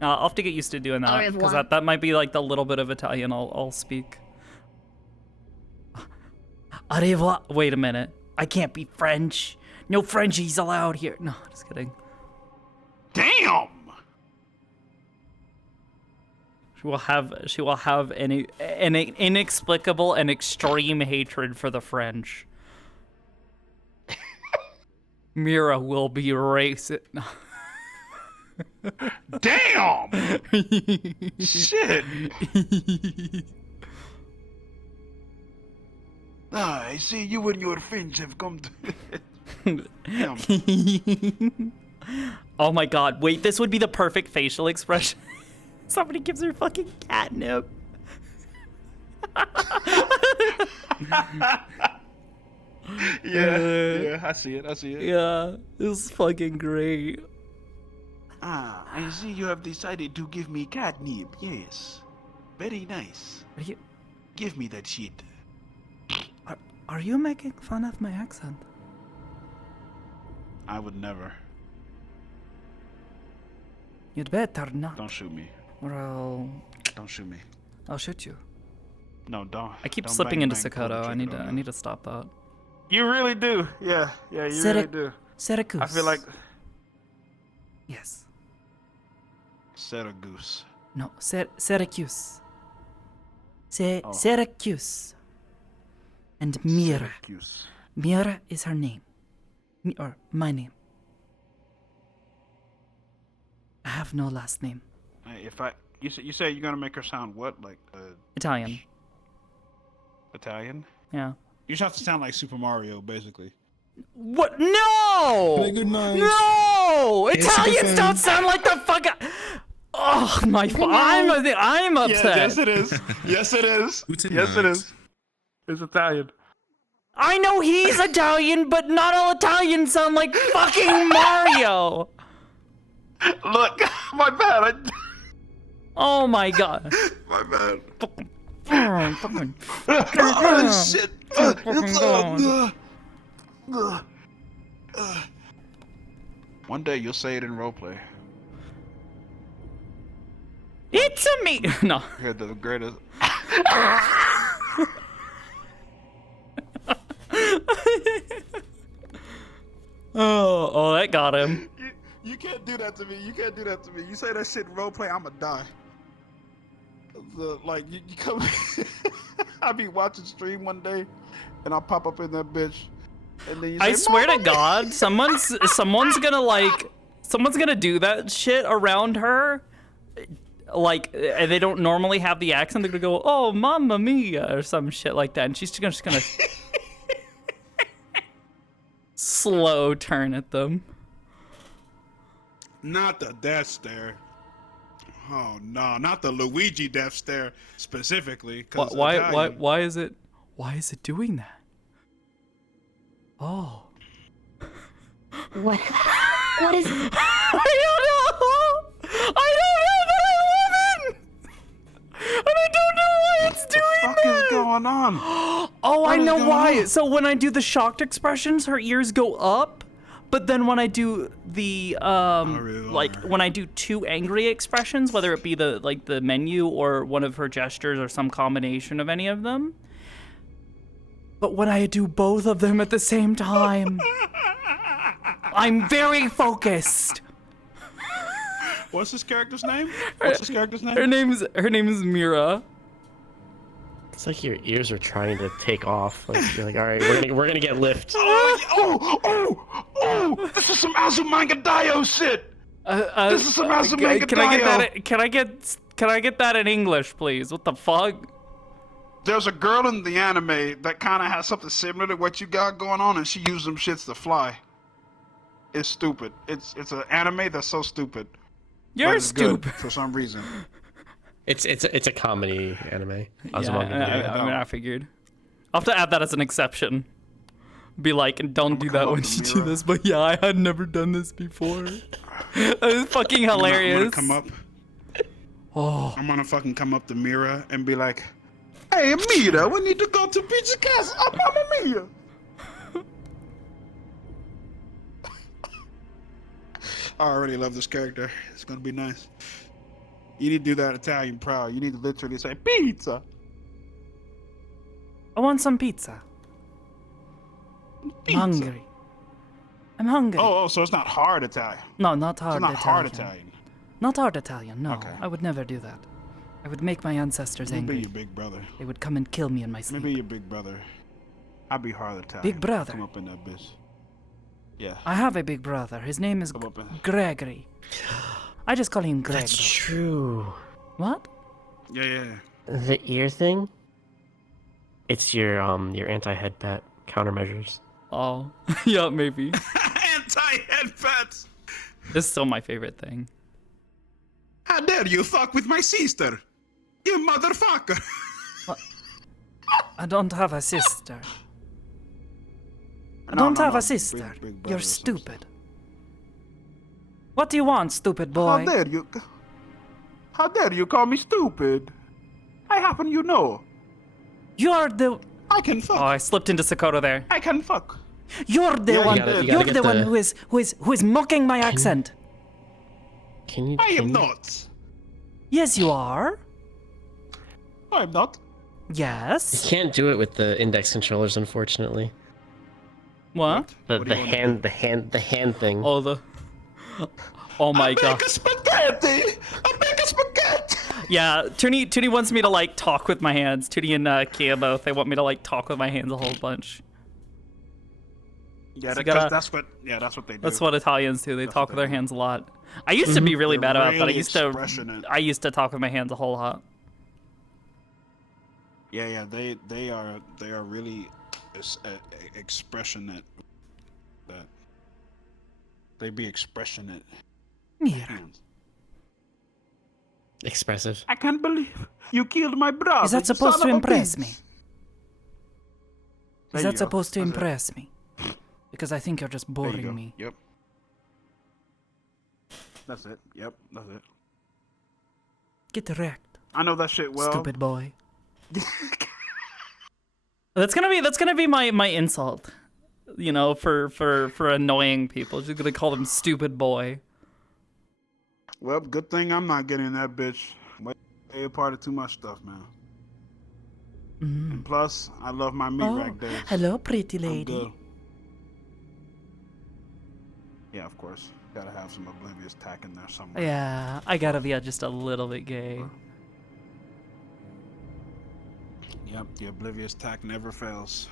I'll have to get used to doing Au that revoir. because that might be like the little bit of Italian I'll speak. Au revoir. Wait a minute. I can't be French. No Frenchies allowed here. No, just kidding. Damn. She will have an inexplicable and extreme hatred for the French. Mira will be racist. No. Damn. Shit. Ah, I see you and your friends have come to... Oh my god, wait, this would be the perfect facial expression. Somebody gives her fucking catnip. Yeah, I see it. Yeah, this is fucking great. Ah, I see you have decided to give me catnip. Yes. Very nice. Give me that shit. Are you making fun of my accent? I would never. You'd better not. Don't shoot me. Or Don't shoot me. I'll shoot you. No, don't. I keep don't slipping bang, into bang, pull the Sakota. trigger I on need to stop that. You really do. Yeah, you really do. Syracuse. I feel like Yes. Syracuse. No, Syracuse. Oh. Syracuse. And Mira. Syracuse. Mira is her name. Or my name. I have no last name. Hey, you say you're gonna make her sound what? Like Italian. Italian? Yeah. You just have to sound like Super Mario, basically. What? No! Good night. No! It's Italians okay. don't sound like the fuck. Oh my! I'm upset. Yes, it is. Yes, it is. Yes, it is. It's Italian. I know he's Italian, but not all Italians sound like fucking Mario. Look, my bad. Oh my god. My bad. Fucking. Oh, shit. One day you'll say it in roleplay. It's a me. No. You're the greatest. Oh, that got him. You can't do that to me. You can't do that to me. You say that shit in roleplay, I'ma die. Like you come. I be watching stream one day, and I'll pop up in that bitch, and then you say, I swear to "Mama." God, someone's gonna do that shit around her. Like, and they don't normally have the accent. They're gonna go, "Oh, Mamma Mia," or some shit like that, and she's just gonna slow turn at them. Not the death stare. Oh no, not the Luigi death stare specifically. Why is it doing that? Oh. What is? I don't know, but I love it. And I don't know why it's doing that. What the fuck is going on? Oh, I What is know going why. on? So when I do the shocked expressions, her ears go up. But then when I do the like when I do two angry expressions, whether it be the menu or one of her gestures or some combination of any of them. But when I do both of them at the same time, I'm very focused. What's his character's name? Her name is Mira. It's like your ears are trying to take off. Like you're like, all right, we're gonna get lift. Oh! This is some Azumanga Daioh shit. This is some Azumanga Daioh. Can I get that in English, please? What the fuck? There's a girl in the anime that kind of has something similar to what you got going on, and she uses them shits to fly. It's stupid. It's an anime that's so stupid. You're but it's good stupid for some reason. It's a comedy anime. I figured. I'll have to add that as an exception. Be like, don't do that when you do this. But yeah, I had never done this before. That is fucking hilarious. I'm gonna come up. Oh. I'm gonna fucking come up to Mira and be like, "Hey, Mira, we need to go to Pizza Castle. I'm Mamma Mia." I already love this character. It's gonna be nice. You need to do that Italian proud. You need to literally say pizza. I want some pizza. I'm hungry. I'm hungry. Oh, so it's not hard Italian. No, not hard It's not Italian. hard Italian. Not hard Italian, no. Okay. I would never do that. I would make my ancestors Maybe angry. your big brother. They would come and kill me in my sleep. Maybe your big brother. I'd be hard Italian. Big brother? Come up in that bitch. Yeah. I have a big brother. His name is Gregory. I just call him Gregory. That's true. What? Yeah. The ear thing? It's your anti-head pat countermeasures. Oh, yeah, maybe. Anti-head pets. This is still my favorite thing. How dare you fuck with my sister? You motherfucker. I don't have a sister. I No, don't no, have no, a sister. big brother You're or stupid. What do you want, stupid boy? How dare you? How dare you call me stupid? I happen you know. You're the. I can fuck. Oh, I slipped into Sakota there. I can fuck. You're the Yeah, one. you gotta You're get the one the- who is mocking my accent. Can you? I am not. Yes, you are. I'm not. Yes. You can't do it with the index controllers, unfortunately. What? The hand thing. Oh the. Oh my god. Spaghetti. I make a spaghetti. Yeah, Toonie wants me to like talk with my hands. Toonie and Kia both. They want me to like talk with my hands a whole bunch. Yeah, So you because gotta- that's what they do. That's what Italians do. They talk with their hands a lot. I used to be really They're bad about that. really expressionate. I used to talk with my hands a whole lot. Yeah, they are really expressionate. That they be expressionate. Yeah. Expressive. I can't believe you killed my brother. Is that you supposed son to of a impress bitch. me? There Is you that go. supposed to That's it. impress me? Because I think you're just There you go. boring me. Yep. That's it. Yep. That's it. Get wrecked, I know that shit well. stupid boy. That's gonna be my insult. You know, for annoying people. Just gonna call them stupid boy. Well, good thing I'm not getting that bitch. Way a part of too much stuff, man. And plus, I love my meat rack days. hello, pretty I'm lady. good. Yeah, of course. Gotta have some oblivious tack in there somewhere. Yeah, I gotta be just a little bit gay. Yep, the oblivious tack never fails.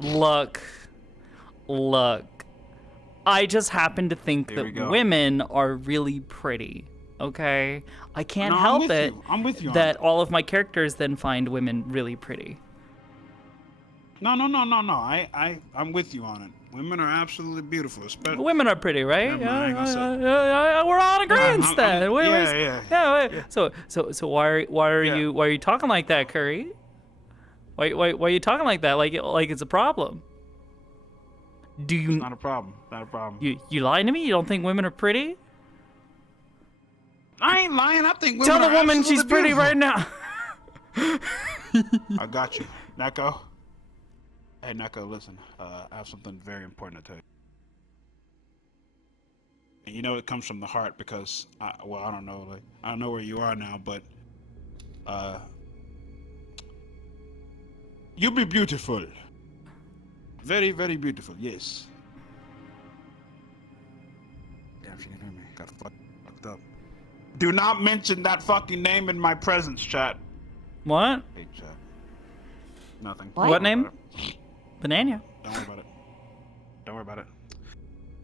Look. I just happen to think Here we that go. women are really pretty. Okay? I can't No, I'm help with it you. I'm with you on that all of my characters then find women really pretty. No. I'm with you on it. Women are absolutely beautiful. Especially Women are pretty, right? Never mind, I ain't gonna say. Yeah, we're on agreement I'm- then. yeah. Wait. So why are you talking like that, Curry? Why are you talking like that? Like it's a problem? Do you? Not a problem. Not a problem. You lying to me? You don't think women are pretty? I ain't lying. I think women Tell the are woman she's absolutely pretty right now. I got you, Neko. Hey, Neko, listen. I have something very important to tell you. And you know it comes from the heart because, I don't know. Like, I don't know where you are now, but you be beautiful. Very, very beautiful. Yes. Damn, she didn't hear me. Got fucked up. Do not mention that fucking name in my presence, chat. What? Hey, chat. Nothing. What Don't worry name? about it. Banana. Don't worry about it. Don't worry about it.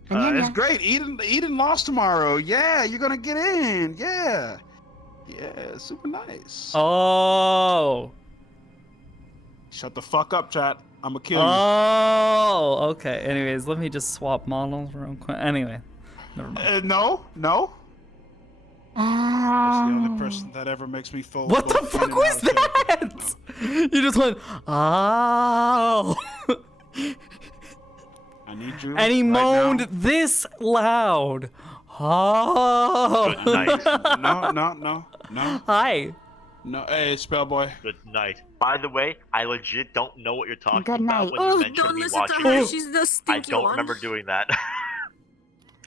Banana. It's great. Eden lost tomorrow. Yeah, you're gonna get in. Yeah. Yeah, super nice. Oh. Shut the fuck up, chat. I'ma kill you. Oh, okay. Anyways, let me just swap models real quick. Anyway, never mind. No. That's the only person that ever makes me fold. What the fuck was that? You just went, oh. I need you. And he right moaned now. this loud. Oh. Good night. No. Hi. No, hey, Spellboy. Good night. By the way, I legit don't know what you're talking Good about night. when you Oh, mentioned don't me listen to watching her. you. She's the I stinky don't one. remember doing that.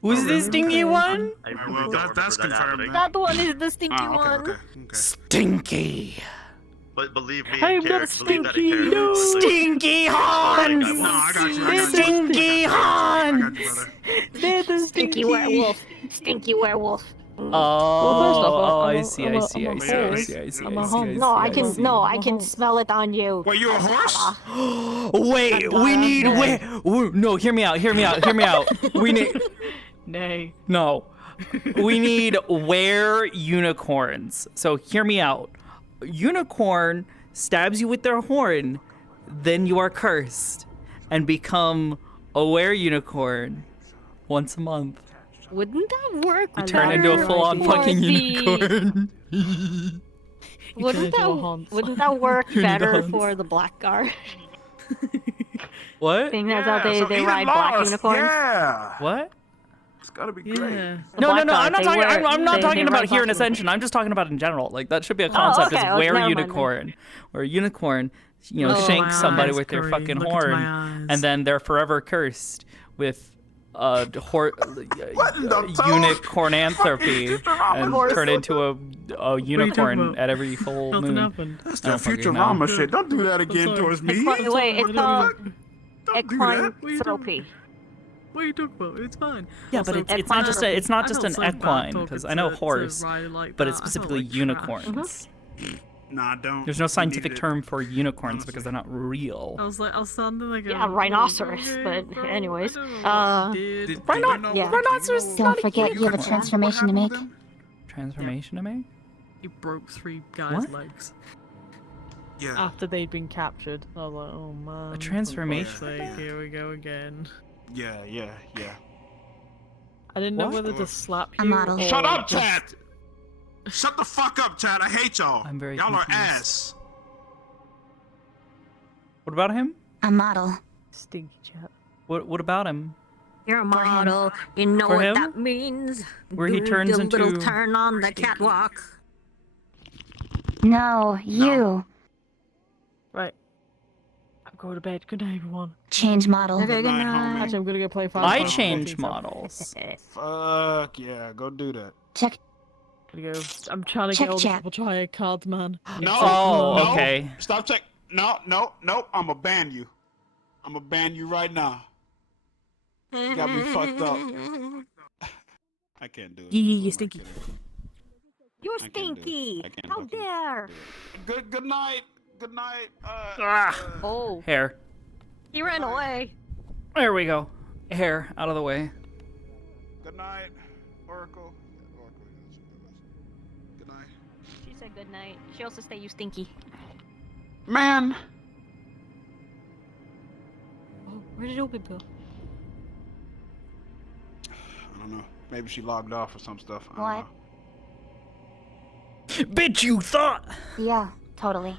Who's the stinky one? I really don't that's remember that happening. That one is the stinky Ah, one. okay. Stinky. But believe me, I'm in not character, believe that stinky. in character. Stinky Hans! No, I got you. Stinky Hans! They're the stinky werewolf. Stinky werewolf. Oh, I see. I'm a home. No, I can smell it on you. Wait, you a horse? Wait, we need no, hear me out. We need Nay. No. We need were unicorns. So hear me out. Unicorn stabs you with their horn, then you are cursed and become a were-unicorn once a month. Wouldn't that work? You turn into a full-on fucking unicorn. Wouldn't that work Turn into better Hans. for the blackguard? What? Being that's how so they Eden ride black lost. unicorns. Yeah. What? It's gotta be great. No, I'm not they talking. wear- I'm not they- talking they about ride here in black Ascension. I'm just talking about in general. Like that should be a Oh, concept. okay. Is Oh, where never mind then. unicorn, where a unicorn, Oh, shanks my somebody eyes, with their Curry. fucking Look into horn, my eyes. and then they're forever cursed with unicornanthropy and turn into a unicorn at every full moon. That's I that don't fucking know. Futurama shit. Don't do that again towards me. Wait, it's called that. equine. What are you talking about? It's fine. Yeah, but Also, it's not just a, it's not I just felt an so bad equine talking because I know to horse, Riley like but that. it's I felt specifically like unicorns. Nah, don't. There's no You scientific need it. term for unicorns because they're not real. I was sounding like Yeah, a rhinoceros, okay, but bro, anyways. Yeah. Rhinoceros is Don't not a forget you have a unicorn. transformation to make. Transformation to make? You broke 3 guys' What? legs. Yeah. After they'd been captured, I was like, oh man. transformation? for God's sake, here we go again. Yeah. I didn't know What? whether to slap you. A model. or Shut up, just- Chad. Shut the fuck up, Chad. I hate y'all. I'm very Y'all are confused. ass. What about him? A model. Stinky chat. What about him? You're a model. You know For what him? that means. Where he Do turns the little into- turn on the catwalk. No, you. Right. I'm going to bed. Good night, everyone. Change model. Okay, good night, night. Actually, I'm gonna go play Final I Fantasy change 14. models. Fuck yeah. Go do that. Check. Gonna go. I'm trying to Check get all the chat. triple triad cards, man. No. Oh, no. okay. Stop check. No. I'ma ban you. I'ma ban you right now. You got me fucked up. I can't do it. You stinky. You're I can't do it. stinky. I can't How fucking dare? Good night. Good night. Oh, Hair. he ran away. There we go. Hair out of the way. Good night, Oracle. Good night. She said good night. She also said you stinky. Man. Oh, where did Open go? I don't know. Maybe she logged off or some stuff. I don't What? know. Bitch, you thought. Yeah, totally.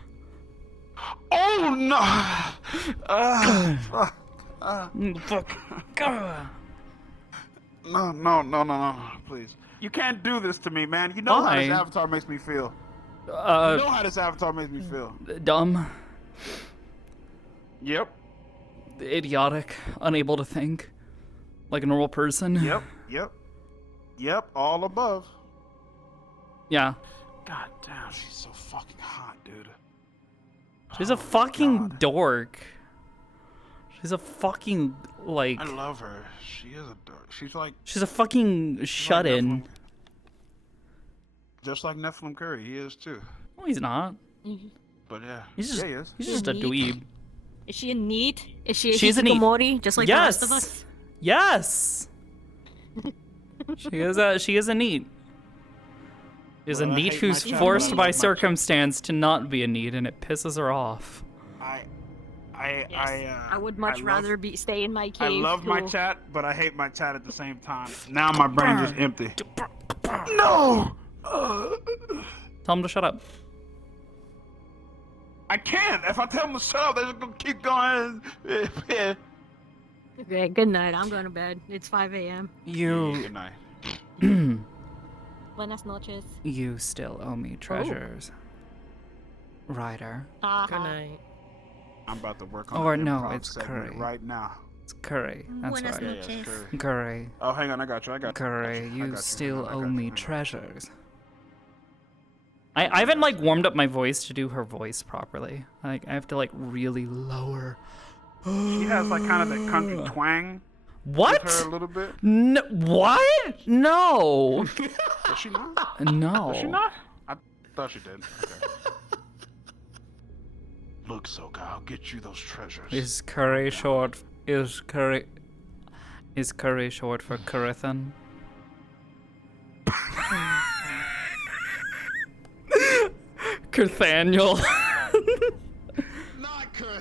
Oh no! Fuck. Gah. No, please. You can't do this to me, man. You know how this Why? avatar makes me feel. You know how this avatar makes me feel. Dumb, Yep. idiotic, unable to think like a normal person. Yep. All above. Yeah. God damn, she's so fucking hot, dude. She's a fucking dork. She's a fucking like. I love her. She is a dork. She's like She's a fucking shut-in. just like Nephilim Curry. He is too. No, he's not. But yeah, He's just. he is. He's just a dweeb. Is she a neat? Is she a She's a neat. hikikomori, just like the rest of us? Yes. She is a neat. She is a Well, I neat hate my who's child, forced but I by love my circumstance to not be a neat, and it pisses her off. I would much rather stay in my cave. I love my to- chat, but I hate my chat at the same time. Now my brain is empty. No! Tell him to shut up. I can't. If I tell them to shut up, they're just gonna keep going. Okay, good night. I'm going to bed. It's 5 a.m. Good night. Buenas noches. You still owe me treasures, Ryder. Good night. I'm about to work on Or an no, improv it's segment Curry. right now. It's Curry. That's Buenas right. Yeah, it's Curry. Curry. Oh, hang on, I got you. Curry, I got you you. still I got owe you. me treasures. I haven't like warmed up my voice to do her voice properly. Like I have to like really lower. She has like kind of that country twang. What? With her a little bit. No, what? No. Does she not? No. Does she not? I thought she did. Okay. Look, Soka, I'll get you those treasures. Is Curry short? Is Curry short for Curithan? Curthaniel. Not Curry.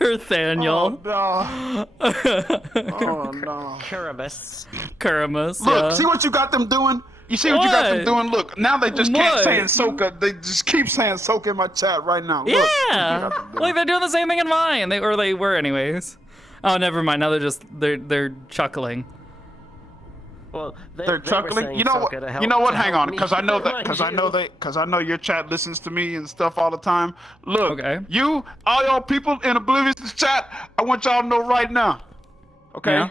Nathaniel. Oh no. Oh no. Karamus. Karamus. Look, Yeah. see what you got them doing? You see what you got them doing? Look, now they just can't say Ahsoka. They just keep saying Ahsoka in my chat right now. Look, Yeah. Like they're doing the same thing in mine. They were anyways. Oh, never mind. Now they're chuckling. Well, they're chuckling. You know what? You know what? Hang on, because I know that. Because I know your chat listens to me and stuff all the time. Look, you, all y'all people in Oblivious's chat, I want y'all to know right now. Okay. Yeah.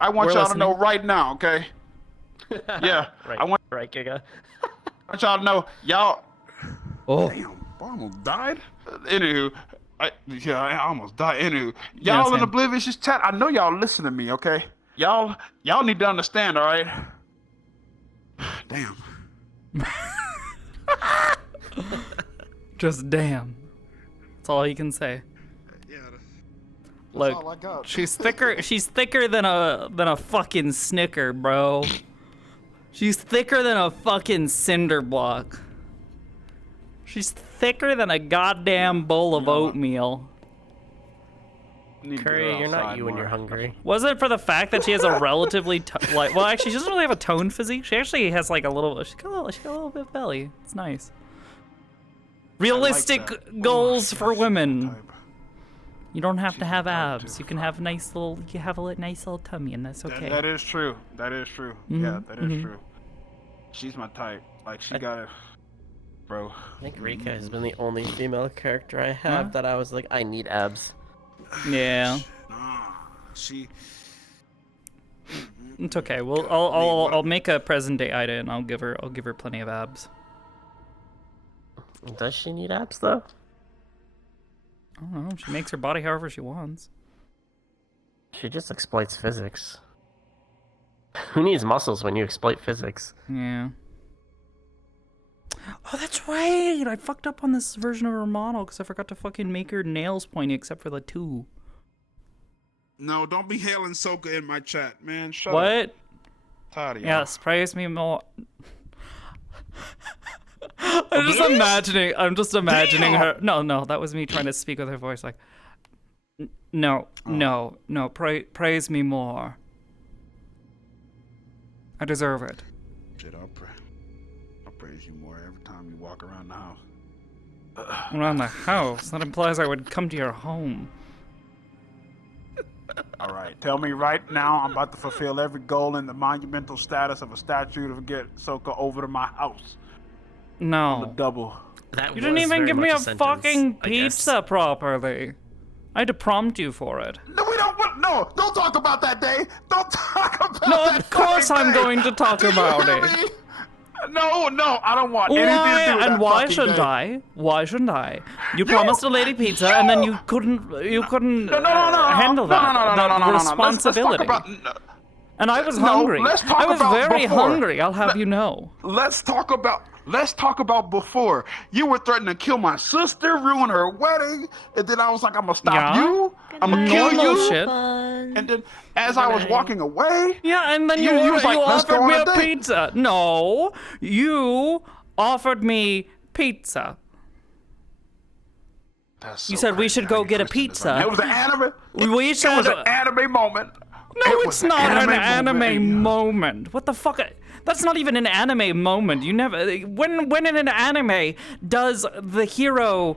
I want We're y'all listening. to know right now. Okay. Yeah. Right. I want Giga. I want y'all to know, y'all. Oh. Damn, I almost died. Anywho, I almost died. Anywho, Yeah, y'all in same. Oblivious's chat, I know y'all listen to me. Okay. Y'all need to understand, all right? Damn. Just damn. That's all you can say. Yeah. Look, all I got. she's thicker. She's thicker than a fucking Snicker, bro. She's thicker than a fucking cinder block. She's thicker than a goddamn bowl of oatmeal. Curry, you're not you when you're hungry. Was it for the fact that she has a relatively well, actually, she doesn't really have a toned physique. She actually has like a little. She got a little bit of belly. It's nice. Realistic goals for women. You don't have to have abs. You can have a nice little. You have a nice little tummy, and that's okay. That is true. That is true. Yeah, that is true. She's my type. Like she got it, bro. I think Rika has been the only female character I have that I was like, I need abs. Yeah. She. It's okay. Well, I'll make a present day Ida, and I'll give her plenty of abs. Does she need abs though? I don't know. She makes her body however she wants. She just exploits physics. Who needs muscles when you exploit physics? Yeah. Oh, that's right. I fucked up on this version of her model because I forgot to fucking make her nails pointy except for the two. No, don't be hailing Soka in my chat, man. Shut up. What? Tired of y'all. Yes, praise me more. I'm just imagining her. No, that was me trying to speak with her voice like, no, praise me more. I deserve it. Shit, I'll praise you more every time you walk around the house. Around the house? That implies I would come to your home. All right, tell me right now, I'm about to fulfill every goal in the monumental status of a statue to get Soka over to my house. No. On the double. You didn't even give me a fucking pizza properly. I had to prompt you for it. No, we don't. No, don't talk about that day. Don't talk about that. No, of course I'm day. going to talk about it. No, I don't want anything to do with that and why fucking shouldn't day. I? Why shouldn't I? You promised a lady pizza, and then you couldn't handle that responsibility. And I was hungry. I was very hungry. I'll have you know. Let's talk about before. You were threatening to kill my sister, ruin her wedding, and then I was like, I'm gonna stop you. I'm gonna kill you. Shit. And then as I was walking away, and then you was like, let's go offered me on a a date. pizza. No, you offered me pizza. You said we should go get a pizza. It was an anime. We should. It was an anime moment. No, It it's was not an anime anime moment. What the fuck? That's not even an anime moment. You never. When in an anime does the hero,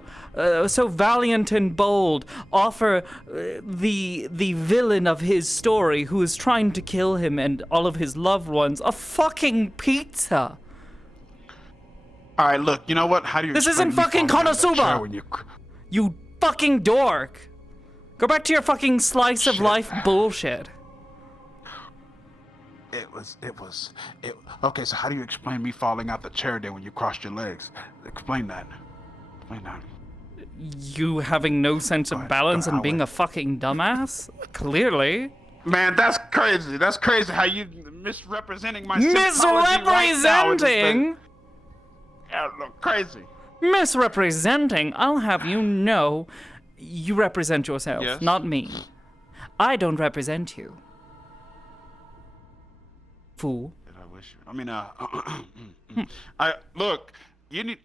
so valiant and bold, offer the villain of his story, who is trying to kill him and all of his loved ones, a fucking pizza? All right, look. You know what? How do you? This explain isn't me fucking falling out of that chair Konosuba. when you- You fucking dork. Go back to your fucking slice of life bullshit. Okay, so how do you explain me falling out the chair then when you crossed your legs? Explain that. You having no sense of balance and being a fucking dumbass? Clearly. Man, that's crazy. That's crazy how you misrepresenting my symbology right now in this thing. Misrepresenting? Yeah, look, crazy. Misrepresenting? I'll have you know, you represent yourself, Yes. not me. I don't represent you. Fool. I wish. I mean, I look. You need.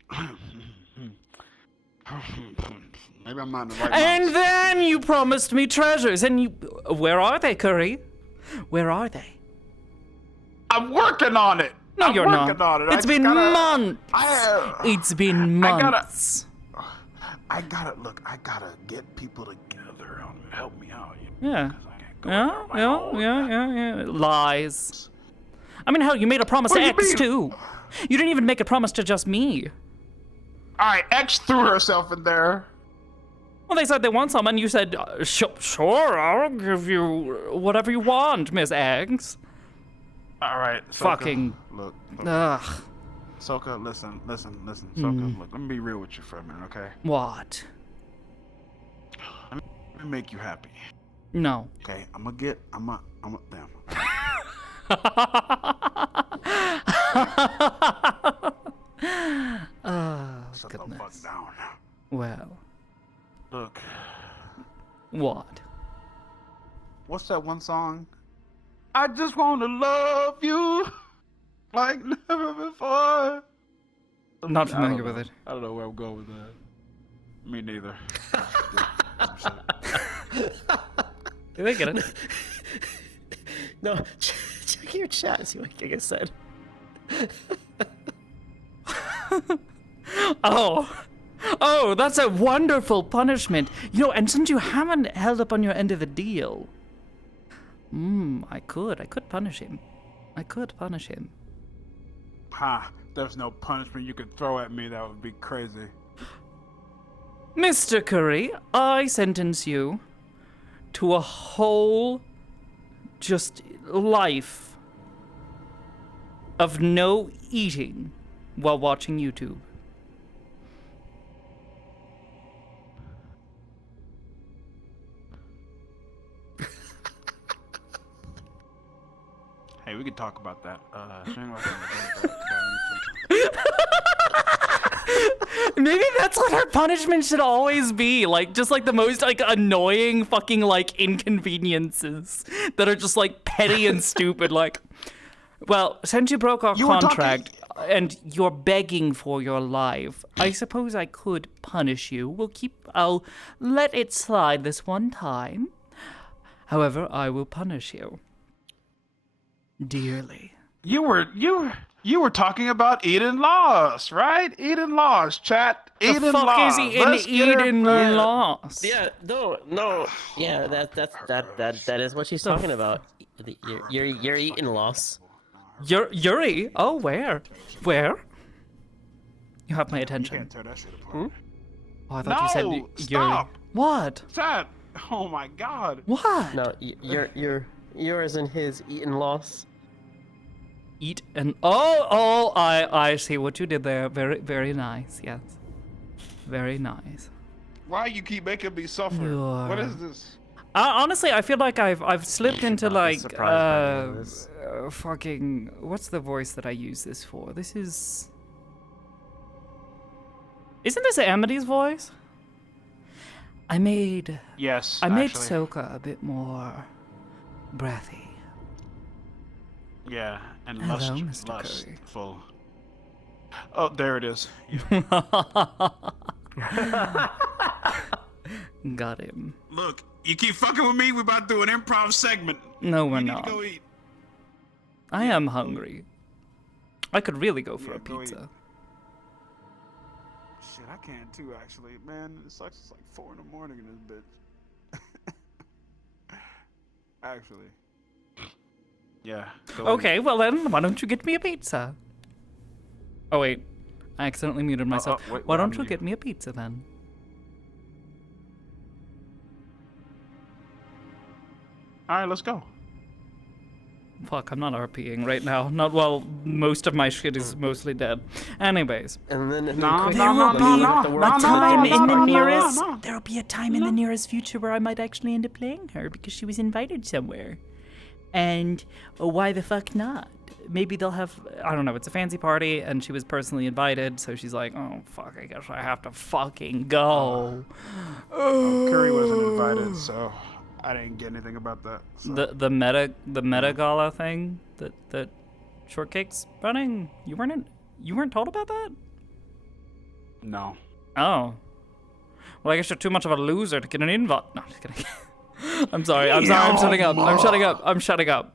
Maybe I'm not in the right And mindset. then you promised me treasures, and you... Where are they, Curry? Where are they? I'm working on it. No, I'm you're working not. on it. It's been months. It's been months. I gotta get people together. Help me out. Yeah. Yeah. Lies. I mean, hell, you made a promise to X, too. You didn't even make a promise to just me. Alright, X threw herself in there. Well, they said they want some, and you said, sure, I'll give you whatever you want, Miss Eggs. Alright, Fucking... Look. Ugh. Soka, listen. Soka, look, let me be real with you for a minute, okay? What? Let me make you happy. No. Okay, damn. Oh, Shut the goodness. fuck down. Well. Look. What? What's that one song? I just want to love you like never before. Not familiar with it. I don't know where I'm going with that. Me neither. Did they get it? No, check your chat, see what I said. Oh, that's a wonderful punishment. You know, and since you haven't held up on your end of the deal, I could punish him. Ha, there's no punishment you could throw at me that would be crazy. Mr. Curry, I sentence you to a whole, just life of no eating while watching YouTube. Hey, we could talk about that. Maybe that's what our punishment should always be. Like, just like the most like annoying fucking like inconveniences that are just like petty and stupid. Like, well, since you broke our contract and you're begging for your life, I suppose I could punish you. I'll let it slide this one time. However, I will punish you dearly. You were talking about Eden Laws, right? Eden Laws, chat. Eden fuck Laws. is Eden Laws? Yeah, no. Yeah, that is what she's talking about. You're eating loss. Yuri? Oh, where? Where? You have my attention. You can't tear that shit apart. Oh, I thought you said Yuri. Stop. What? Chat. Oh my god. What? No, yours and his eating loss. Eat and I see what you did there. Very, very nice. Yes, very nice. Why you keep making me suffer? What is this? Honestly, I feel like I've slipped into like fucking what's the voice that I use this for? This is. Isn't this Amity's voice? Yes. I made actually. Soka a bit more breathy. Yeah, and Hello, Mr. lustful. Oh, there it is. Got him. Look, you keep fucking with me, we're about to do an improv segment. No, we're You need not. to go eat. I am hungry. I could really go for a go pizza. Shit, I can too, actually. Man, it sucks. It's like 4 in the morning in this bitch. Actually. Yeah. Okay, well then, why don't you get me a pizza? Oh wait, I accidentally muted myself. Wait, why what don't happened you to get me a pizza then? Alright, let's go. Fuck, I'm not RPing right now. Not while most of my shit is mostly dead. Anyways. And then There will be a time in the nearest. There will be a time in the nearest future where I might actually end up playing her because she was invited somewhere. And why the fuck not? Maybe they'll have, I don't know, it's a fancy party and she was personally invited, so she's like, oh fuck, I guess I have to fucking go. Curry wasn't invited, so I didn't get anything about that. So. The meta gala thing that Shortcake's running. You weren't told about that? No. Oh. Well, I guess you're too much of a loser to get an invite. No, I'm just kidding. I'm sorry. I'm shutting up. I'm shutting up.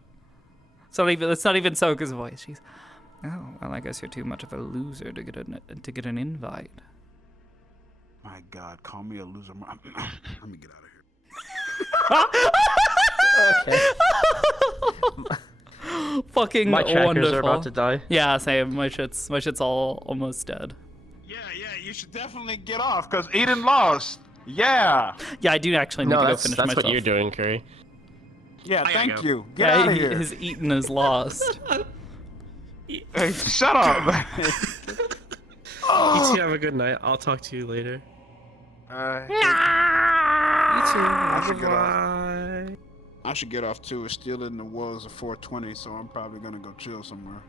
It's not even Soka's voice. She's, oh, well, I guess you're too much of a loser to get an invite. My God, call me a loser. Let me get out of here. Fucking my trackers wonderful. are about to die. Yeah, same. My shit's all almost dead. Yeah, you should definitely get off because Eden lost. Yeah. Yeah, I do actually need to go finish that's myself. what you're doing, Curry. Yeah, thank you. Yeah, Get out of here. his Eaton is lost. Hey, shut up. You two have a good night. I'll talk to you later. You too. I should get off too. It's still in the walls of 420, so I'm probably gonna go chill somewhere.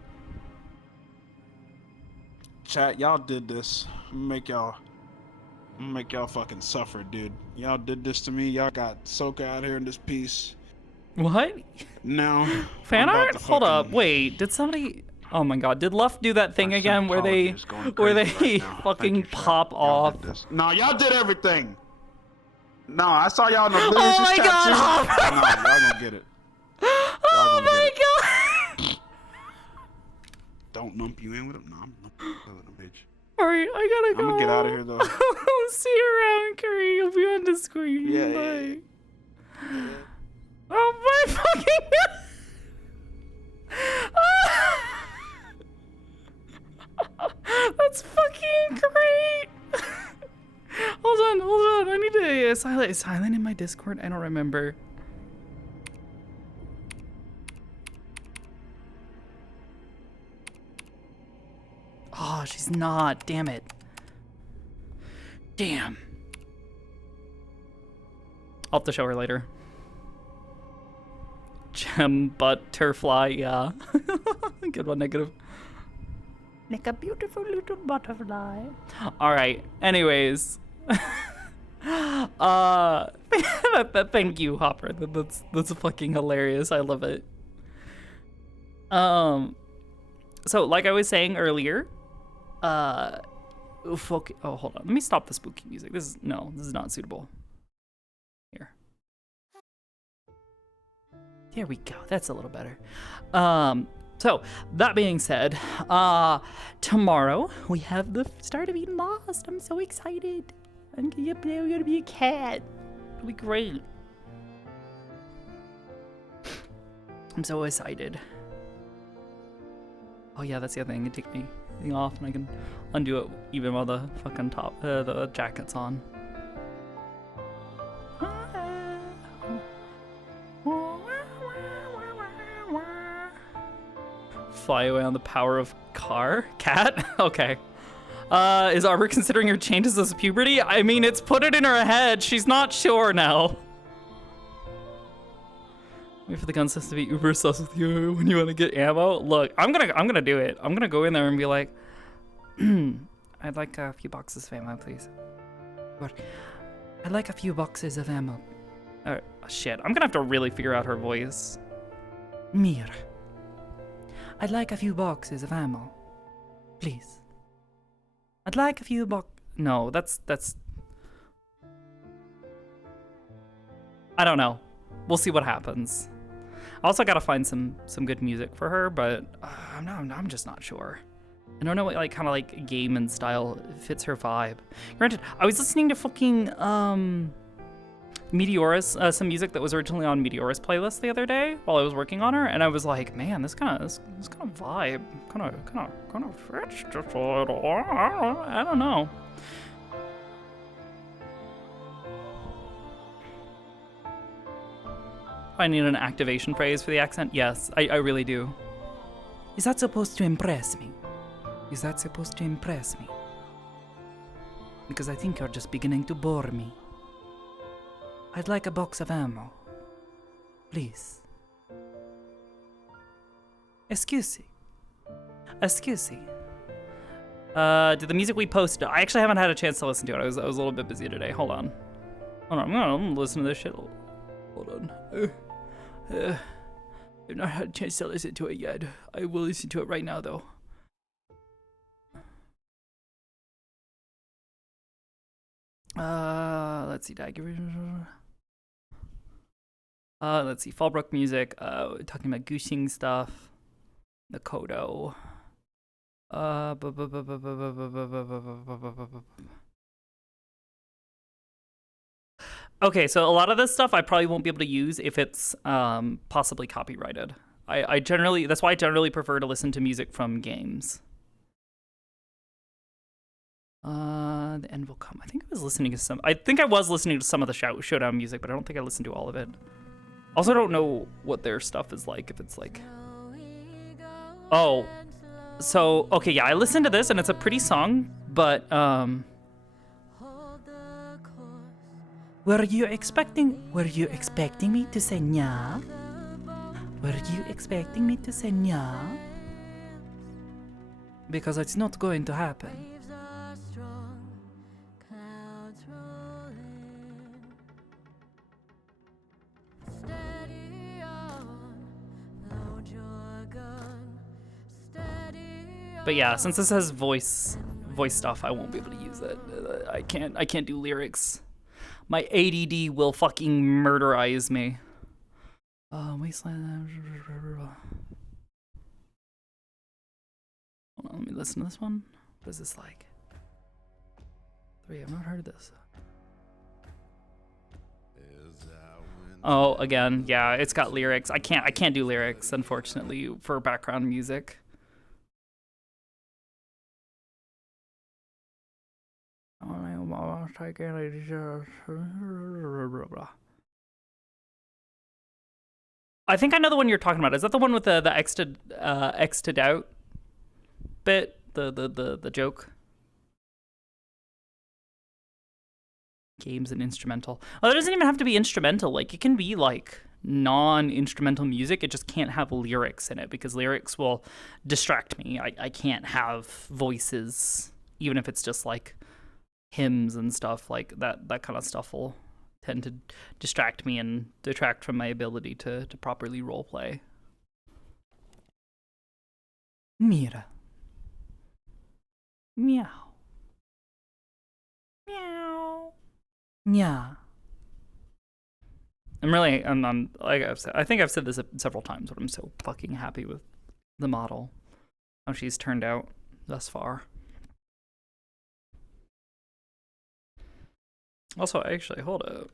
Chat, y'all did this. I'm gonna make y'all fucking suffer, dude. Y'all did this to me. Y'all got Soka out here in this piece. What? No. Fan art? Hold up. Wait, did somebody... Oh my god, did Luff do that thing again where they fucking pop off? No, y'all did everything. No, I saw y'all in the Oblivious Oh my chat god, too. Hopper! No, y'all gonna get it. Oh my god! Don't lump you in with him. No, I'm lumping you in with him, bitch. Alright, I gotta go. I'm gonna get out of here though. See you around, Curry. You'll be on the screen. Yeah, Bye. Oh my fucking god! That's fucking great! Hold on. I need to is silent in my Discord? I don't remember. Oh, she's not. Damn it. Damn. I'll have to show her later. Gem, butterfly, yeah. Good one, negative. Like a beautiful little butterfly. Alright, anyways. Thank you, Hopper. That's fucking hilarious. I love it. So like I was saying earlier, oh, hold on. Let me stop the spooky music. This is not suitable. Here. There we go. That's a little better. So that being said, tomorrow we have the start of Eden Lost. I'm so excited. I'm gonna be a cat. It'll be great. I'm so excited. Oh yeah, that's the other thing. You take anything off and I can undo it even while the fucking the jacket's on. Fly away on the power of cat? Okay. Is Arbor considering her changes as puberty? I mean, it's put it in her head. She's not sure now. Wait for the gun sus to be uber sus with you when you want to get ammo. Look, I'm gonna do it. I'm gonna go in there and be like, I'd like a few boxes of ammo, please. What? I'd like a few boxes of ammo. Shit, I'm gonna have to really figure out her voice. Mir. I'd like a few boxes of ammo, please. I'd like a few No, that's. I don't know. We'll see what happens. I also gotta find some good music for her, but I'm just not sure. I don't know what kind of game and style fits her vibe. Granted, I was listening to fucking Meteoris, some music that was originally on Meteoris playlist the other day while I was working on her, and I was like, man, this kind of vibe, kind of fits just a little. I don't know. I need an activation phrase for the accent. Yes, I really do. Is that supposed to impress me? Is that supposed to impress me? Because I think you're just beginning to bore me. I'd like a box of ammo. Please. Excuse me. Did the music we posted... I actually haven't had a chance to listen to it. I was a little bit busy today. Hold on. I'm gonna listen to this shit. Hold on. I've not had a chance to listen to it yet. I will listen to it right now, though. let's see, let's see, Fallbrook music. Talking about Gushing stuff. The Kodo. Okay, so a lot of this stuff I probably won't be able to use if it's possibly copyrighted. I generally, that's why I generally prefer to listen to music from games. The end will come. I think I was listening to some of the Showdown music, but I don't think I listened to all of it. Also, I don't know what their stuff is like, if it's like... Oh. So, okay, yeah, I listened to this, and it's a pretty song, but, Were you expecting me to say nya? Were you expecting me to say nya? Because it's not going to happen. But yeah, since this has voice stuff, I won't be able to use it. I can't do lyrics. My ADD will fucking murderize me. Wasteland. Hold on, let me listen to this one. What is this like? 3, I've not heard this. Oh, again, yeah, it's got lyrics. I can't do lyrics, unfortunately, for background music. I think I know the one you're talking about. Is that the one with the X to doubt bit? The joke? Games and instrumental. Oh, it doesn't even have to be instrumental. Like, it can be like non-instrumental music. It just can't have lyrics in it because lyrics will distract me. I can't have voices, even if it's just like hymns and stuff. Like that kind of stuff will tend to distract me and detract from my ability to properly roleplay. Mira. Meow. Meow. Yeah. I'm like I've said, I think I've said this several times, but I'm so fucking happy with the model, how she's turned out thus far. Also, actually, hold up.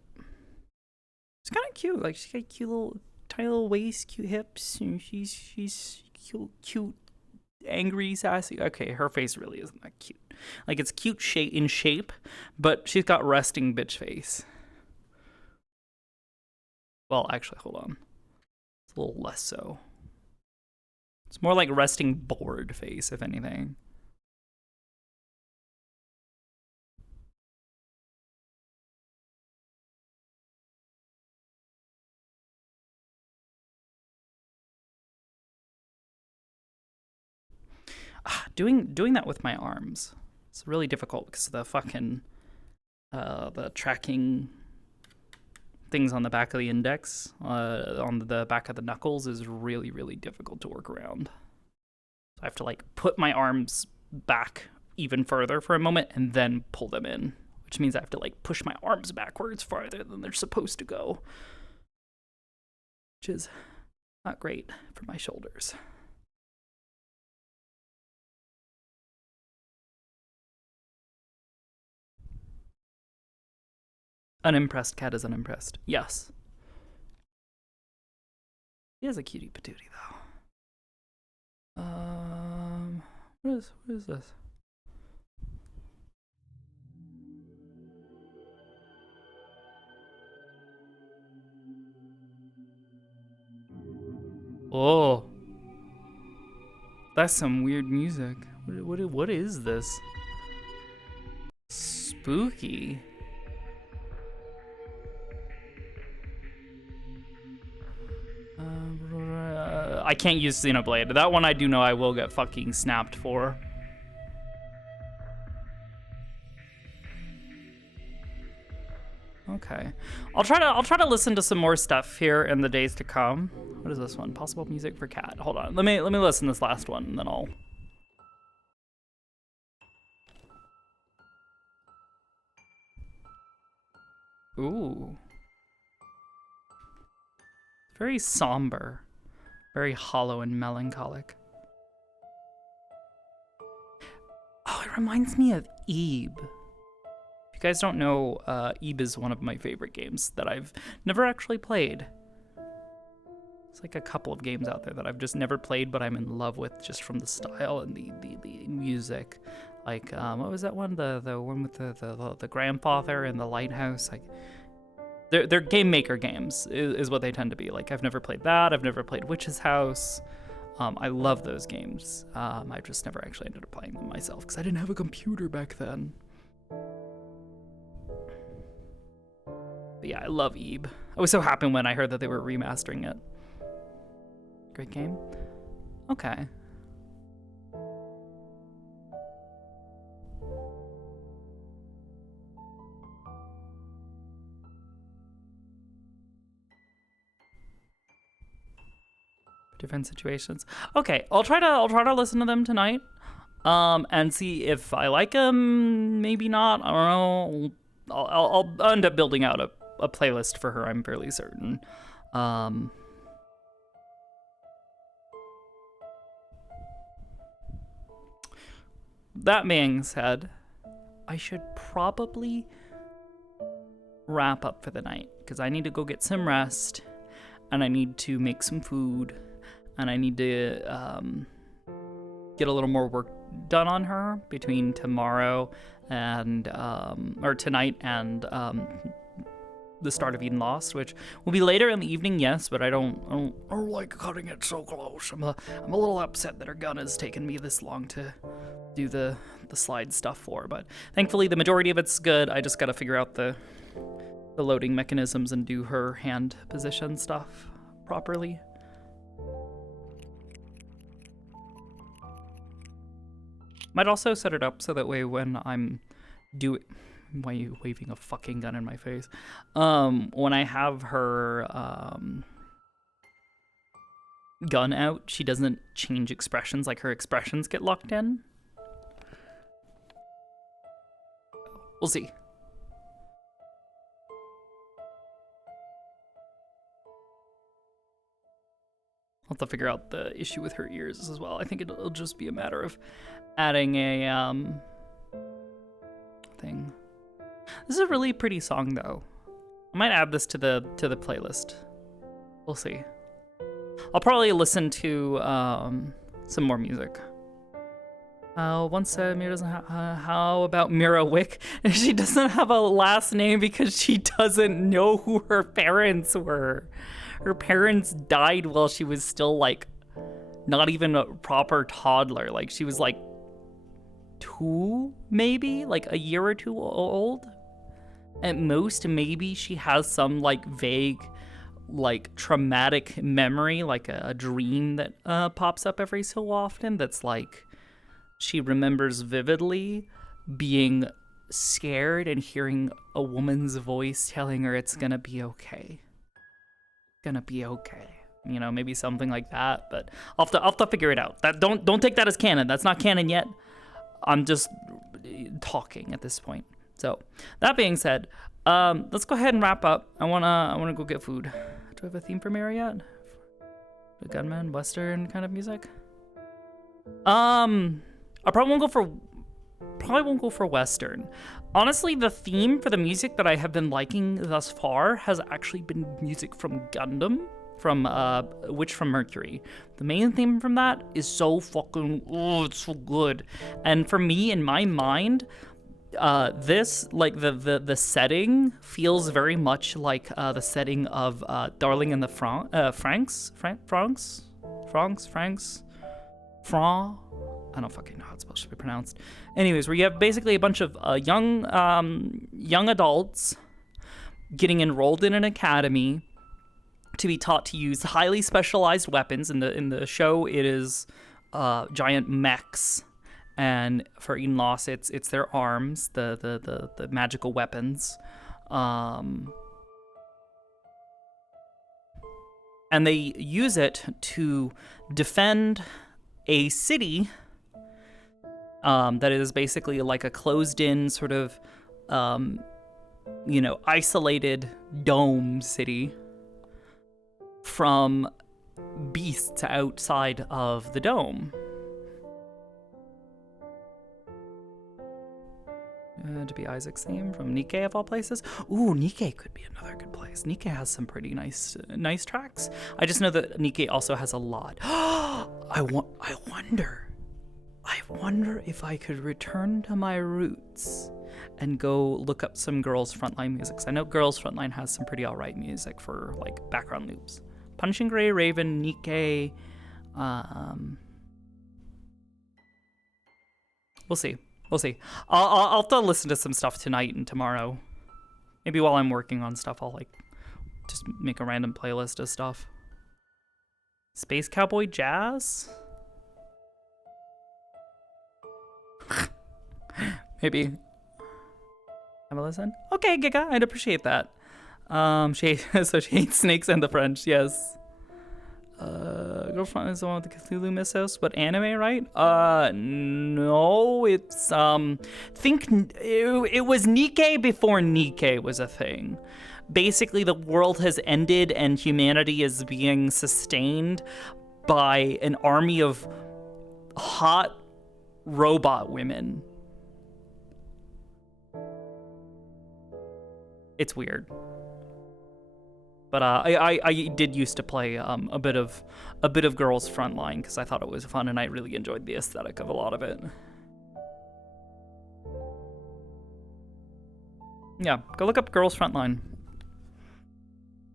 It's kind of cute. Like, she's got cute little, tiny little waist, cute hips, and she's cute, angry, sassy. Okay, her face really isn't that cute. Like, it's cute in shape, but she's got resting bitch face. Well, actually, hold on. It's a little less so. It's more like resting bored face, if anything. Doing that with my arms, it's really difficult because the fucking the tracking things on the back of the index, on the back of the knuckles, is really, really difficult to work around. So I have to like put my arms back even further for a moment and then pull them in, which means I have to like push my arms backwards farther than they're supposed to go, which is not great for my shoulders. Unimpressed cat is unimpressed. Yes. He is a cutie patootie though. What is this? Oh. That's some weird music. What is this? Spooky. I can't use Xenoblade. That one I do know I will get fucking snapped for. Okay. I'll try to listen to some more stuff here in the days to come. What is this one? Possible music for cat. Hold on. Let me listen to this last one and then I'll... Ooh. Very somber. Very hollow and melancholic. Oh, it reminds me of Ebe. If you guys don't know, Ebe is one of my favorite games that I've never actually played. It's like a couple of games out there that I've just never played, but I'm in love with just from the style and the music. Like, what was that one? The one with the grandfather and the lighthouse. Like, they're game maker games is what they tend to be. Like, I've never played that. I've never played Witch's House. I love those games. I just never actually ended up playing them myself because I didn't have a computer back then. But yeah, I love Ebe. I was so happy when I heard that they were remastering it. Great game. Okay. Different situations. Okay, I'll try to listen to them tonight, and see if I like them. Maybe not. I don't know. I'll end up building out a playlist for her. I'm fairly certain. That being said, I should probably wrap up for the night because I need to go get some rest, and I need to make some food. And I need to get a little more work done on her between tomorrow and, or tonight and the start of Eden Lost, which will be later in the evening, yes, but I don't like cutting it so close. I'm a little upset that her gun has taken me this long to do the slide stuff for, but thankfully the majority of it's good. I just gotta figure out the loading mechanisms and do her hand position stuff properly. Might also set it up so that way when I'm why are you waving a fucking gun in my face? When I have her gun out, she doesn't change expressions, like her expressions get locked in. We'll see. I'll have to figure out the issue with her ears as well. I think it'll just be a matter of adding a thing. This is a really pretty song though. I might add this to the playlist. We'll see. I'll probably listen to some more music. Once said Mira doesn't have. How about Mira Wick? She doesn't have a last name because she doesn't know who her parents were. Her parents died while she was still like not even a proper toddler. Like she was like 2, maybe like a year or 2 old at most. Maybe she has some like vague like traumatic memory, like a dream that pops up every so often that's like she remembers vividly being scared and hearing a woman's voice telling her it's gonna be okay. Gonna be okay. You know, maybe something like that, but I'll have to figure it out. That don't take that as canon. That's not canon yet. I'm just talking at this point. So that being said, let's go ahead and wrap up. I wanna go get food. Do I have a theme for Mira yet? The gunman, Western kind of music. I probably won't go for Western. Honestly, the theme for the music that I have been liking thus far has actually been music from Gundam, from Witch from Mercury. The main theme from that is so fucking, it's so good. And for me, in my mind, this, like the setting feels very much like the setting of Darling in the Franxx. I don't fucking know how it's supposed to be pronounced. Anyways, where you have basically a bunch of young adults getting enrolled in an academy to be taught to use highly specialized weapons. In the show, it is giant mechs, and for Eden Lost, it's their arms, the magical weapons, and they use it to defend a city that is basically like a closed-in sort of isolated dome city from beasts outside of the dome. To be Isaac's name from Nikkei of all places. Ooh, Nikkei could be another good place. Nikkei has some pretty nice tracks. I just know that Nikkei also has a lot. I wonder if I could return to my roots and go look up some Girls Frontline music. I know Girls Frontline has some pretty alright music for like background loops. Punching Gray Raven, Nikkei. We'll see. I'll have to listen to some stuff tonight and tomorrow. Maybe while I'm working on stuff, I'll like just make a random playlist of stuff. Space Cowboy Jazz? Maybe. Have a listen? Okay, Giga, I'd appreciate that. She hates snakes and the French, yes. Girlfriend is the one with the Cthulhu mythos, but anime, right? No, it's, it was Nikkei before Nikkei was a thing. Basically, the world has ended and humanity is being sustained by an army of hot robot women. It's weird. But I did used to play a bit of Girls Frontline because I thought it was fun and I really enjoyed the aesthetic of a lot of it. Yeah, go look up Girls Frontline.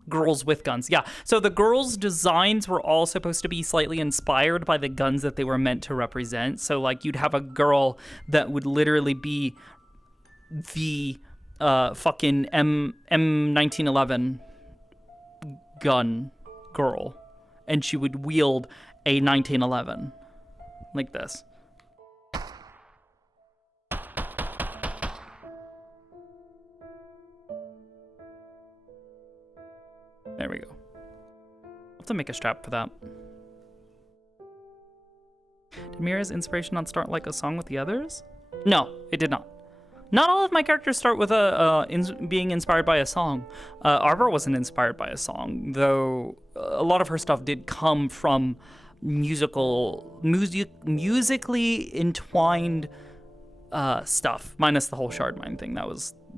Girls with guns. Yeah, so the girls' designs were all supposed to be slightly inspired by the guns that they were meant to represent. So like you'd have a girl that would literally be the fucking M1911 gun girl, and she would wield a 1911 like this. There we go. I'll have to make a strap for that. Did Mira's inspiration not start like a song with the others? No, it did not. Not all of my characters start with being inspired by a song. Arbor wasn't inspired by a song, though a lot of her stuff did come from musically entwined stuff, minus the whole Shardmine thing.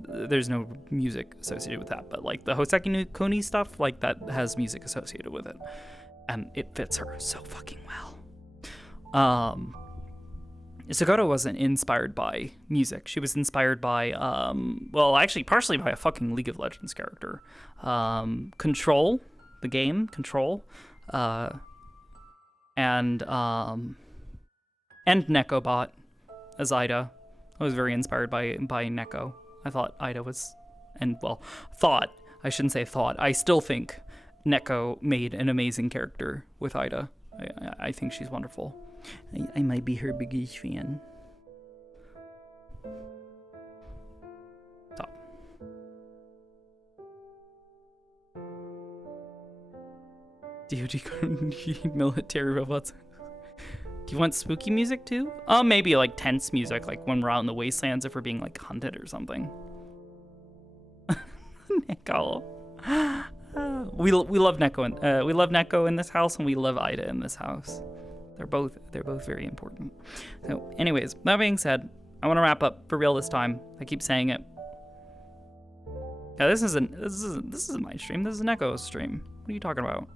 There's no music associated with that, but like the Hoseki no Kuni stuff, like that has music associated with it, and it fits her so fucking well. Sakura wasn't inspired by music. She was inspired by, well, actually, partially by a fucking League of Legends character. Control, the game, Control, and Nekobot as Ida. I was very inspired by Neko. I thought Ida was, I shouldn't say thought. I still think Neko made an amazing character with Ida. I think she's wonderful. I might be her biggest fan. Stop. DoD military robots. Do you want spooky music too? Maybe like tense music, like when we're out in the wastelands if we're being like hunted or something. Neko. We love Neko. We love Neko in this house, and we love Ida in this house. They're both very important. So, anyways, that being said, I want to wrap up for real this time. I keep saying it. Yeah, this isn't my stream. This is Neko's stream. What are you talking about?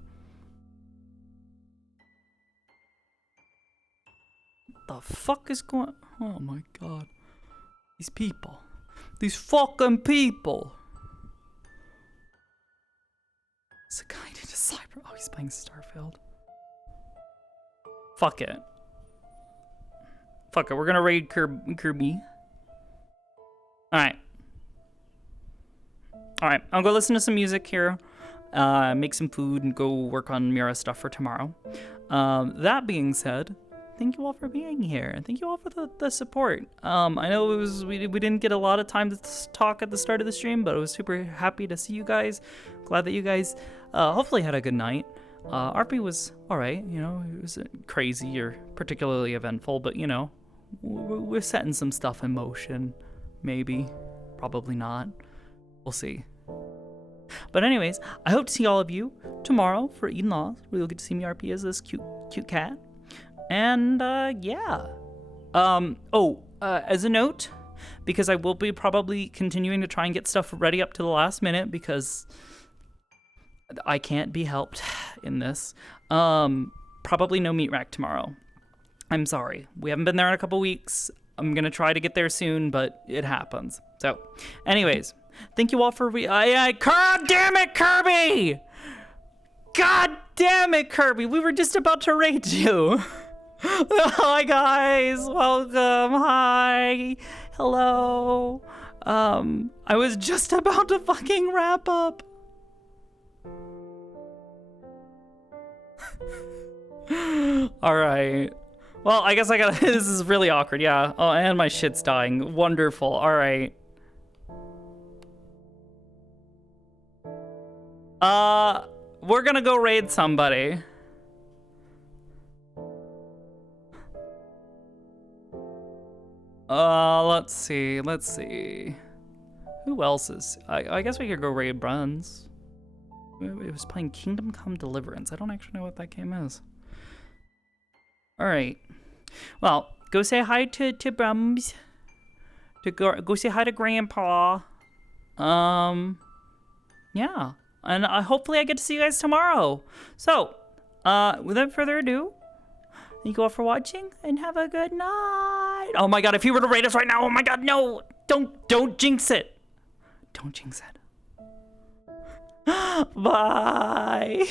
What the fuck is going? Oh my god! These people, these fucking people. It's a guy into cyber. Oh, he's playing Starfield. Fuck it. Fuck it. We're gonna raid Kirby. Alright. Alright. I'll go listen to some music here. Make some food and go work on Mira stuff for tomorrow. That being said, thank you all for being here. And thank you all for the support. I know we didn't get a lot of time to talk at the start of the stream, but I was super happy to see you guys. Glad that you guys hopefully had a good night. RP was alright, you know, it wasn't crazy or particularly eventful, but you know, we're setting some stuff in motion. Maybe. Probably not. We'll see. But anyways, I hope to see all of you tomorrow for Eden Laws, where you'll get to see me RP as this cute cat. And yeah. As a note, because I will be probably continuing to try and get stuff ready up to the last minute because I can't be helped in this. Probably no meat rack tomorrow. I'm sorry. We haven't been there in a couple weeks. I'm gonna try to get there soon, but it happens. So, anyways, thank you all for God damn it, Kirby! God damn it, Kirby! We were just about to raid you. Hi guys, welcome. Hi, hello. I was just about to fucking wrap up. All right. Well, I guess I gotta. This is really awkward. Yeah. Oh, and my shit's dying. Wonderful. All right. We're gonna go raid somebody. Let's see. Who else is? I guess we could go raid Bruns. It was playing Kingdom Come Deliverance. I don't actually know what that game is. All right. Well, go say hi to Brums. Go say hi to Grandpa. Yeah. And hopefully I get to see you guys tomorrow. So, without further ado, thank you all for watching and have a good night. Oh my god, if you were to rate us right now, oh my god, no. Don't jinx it. Don't jinx it. Bye.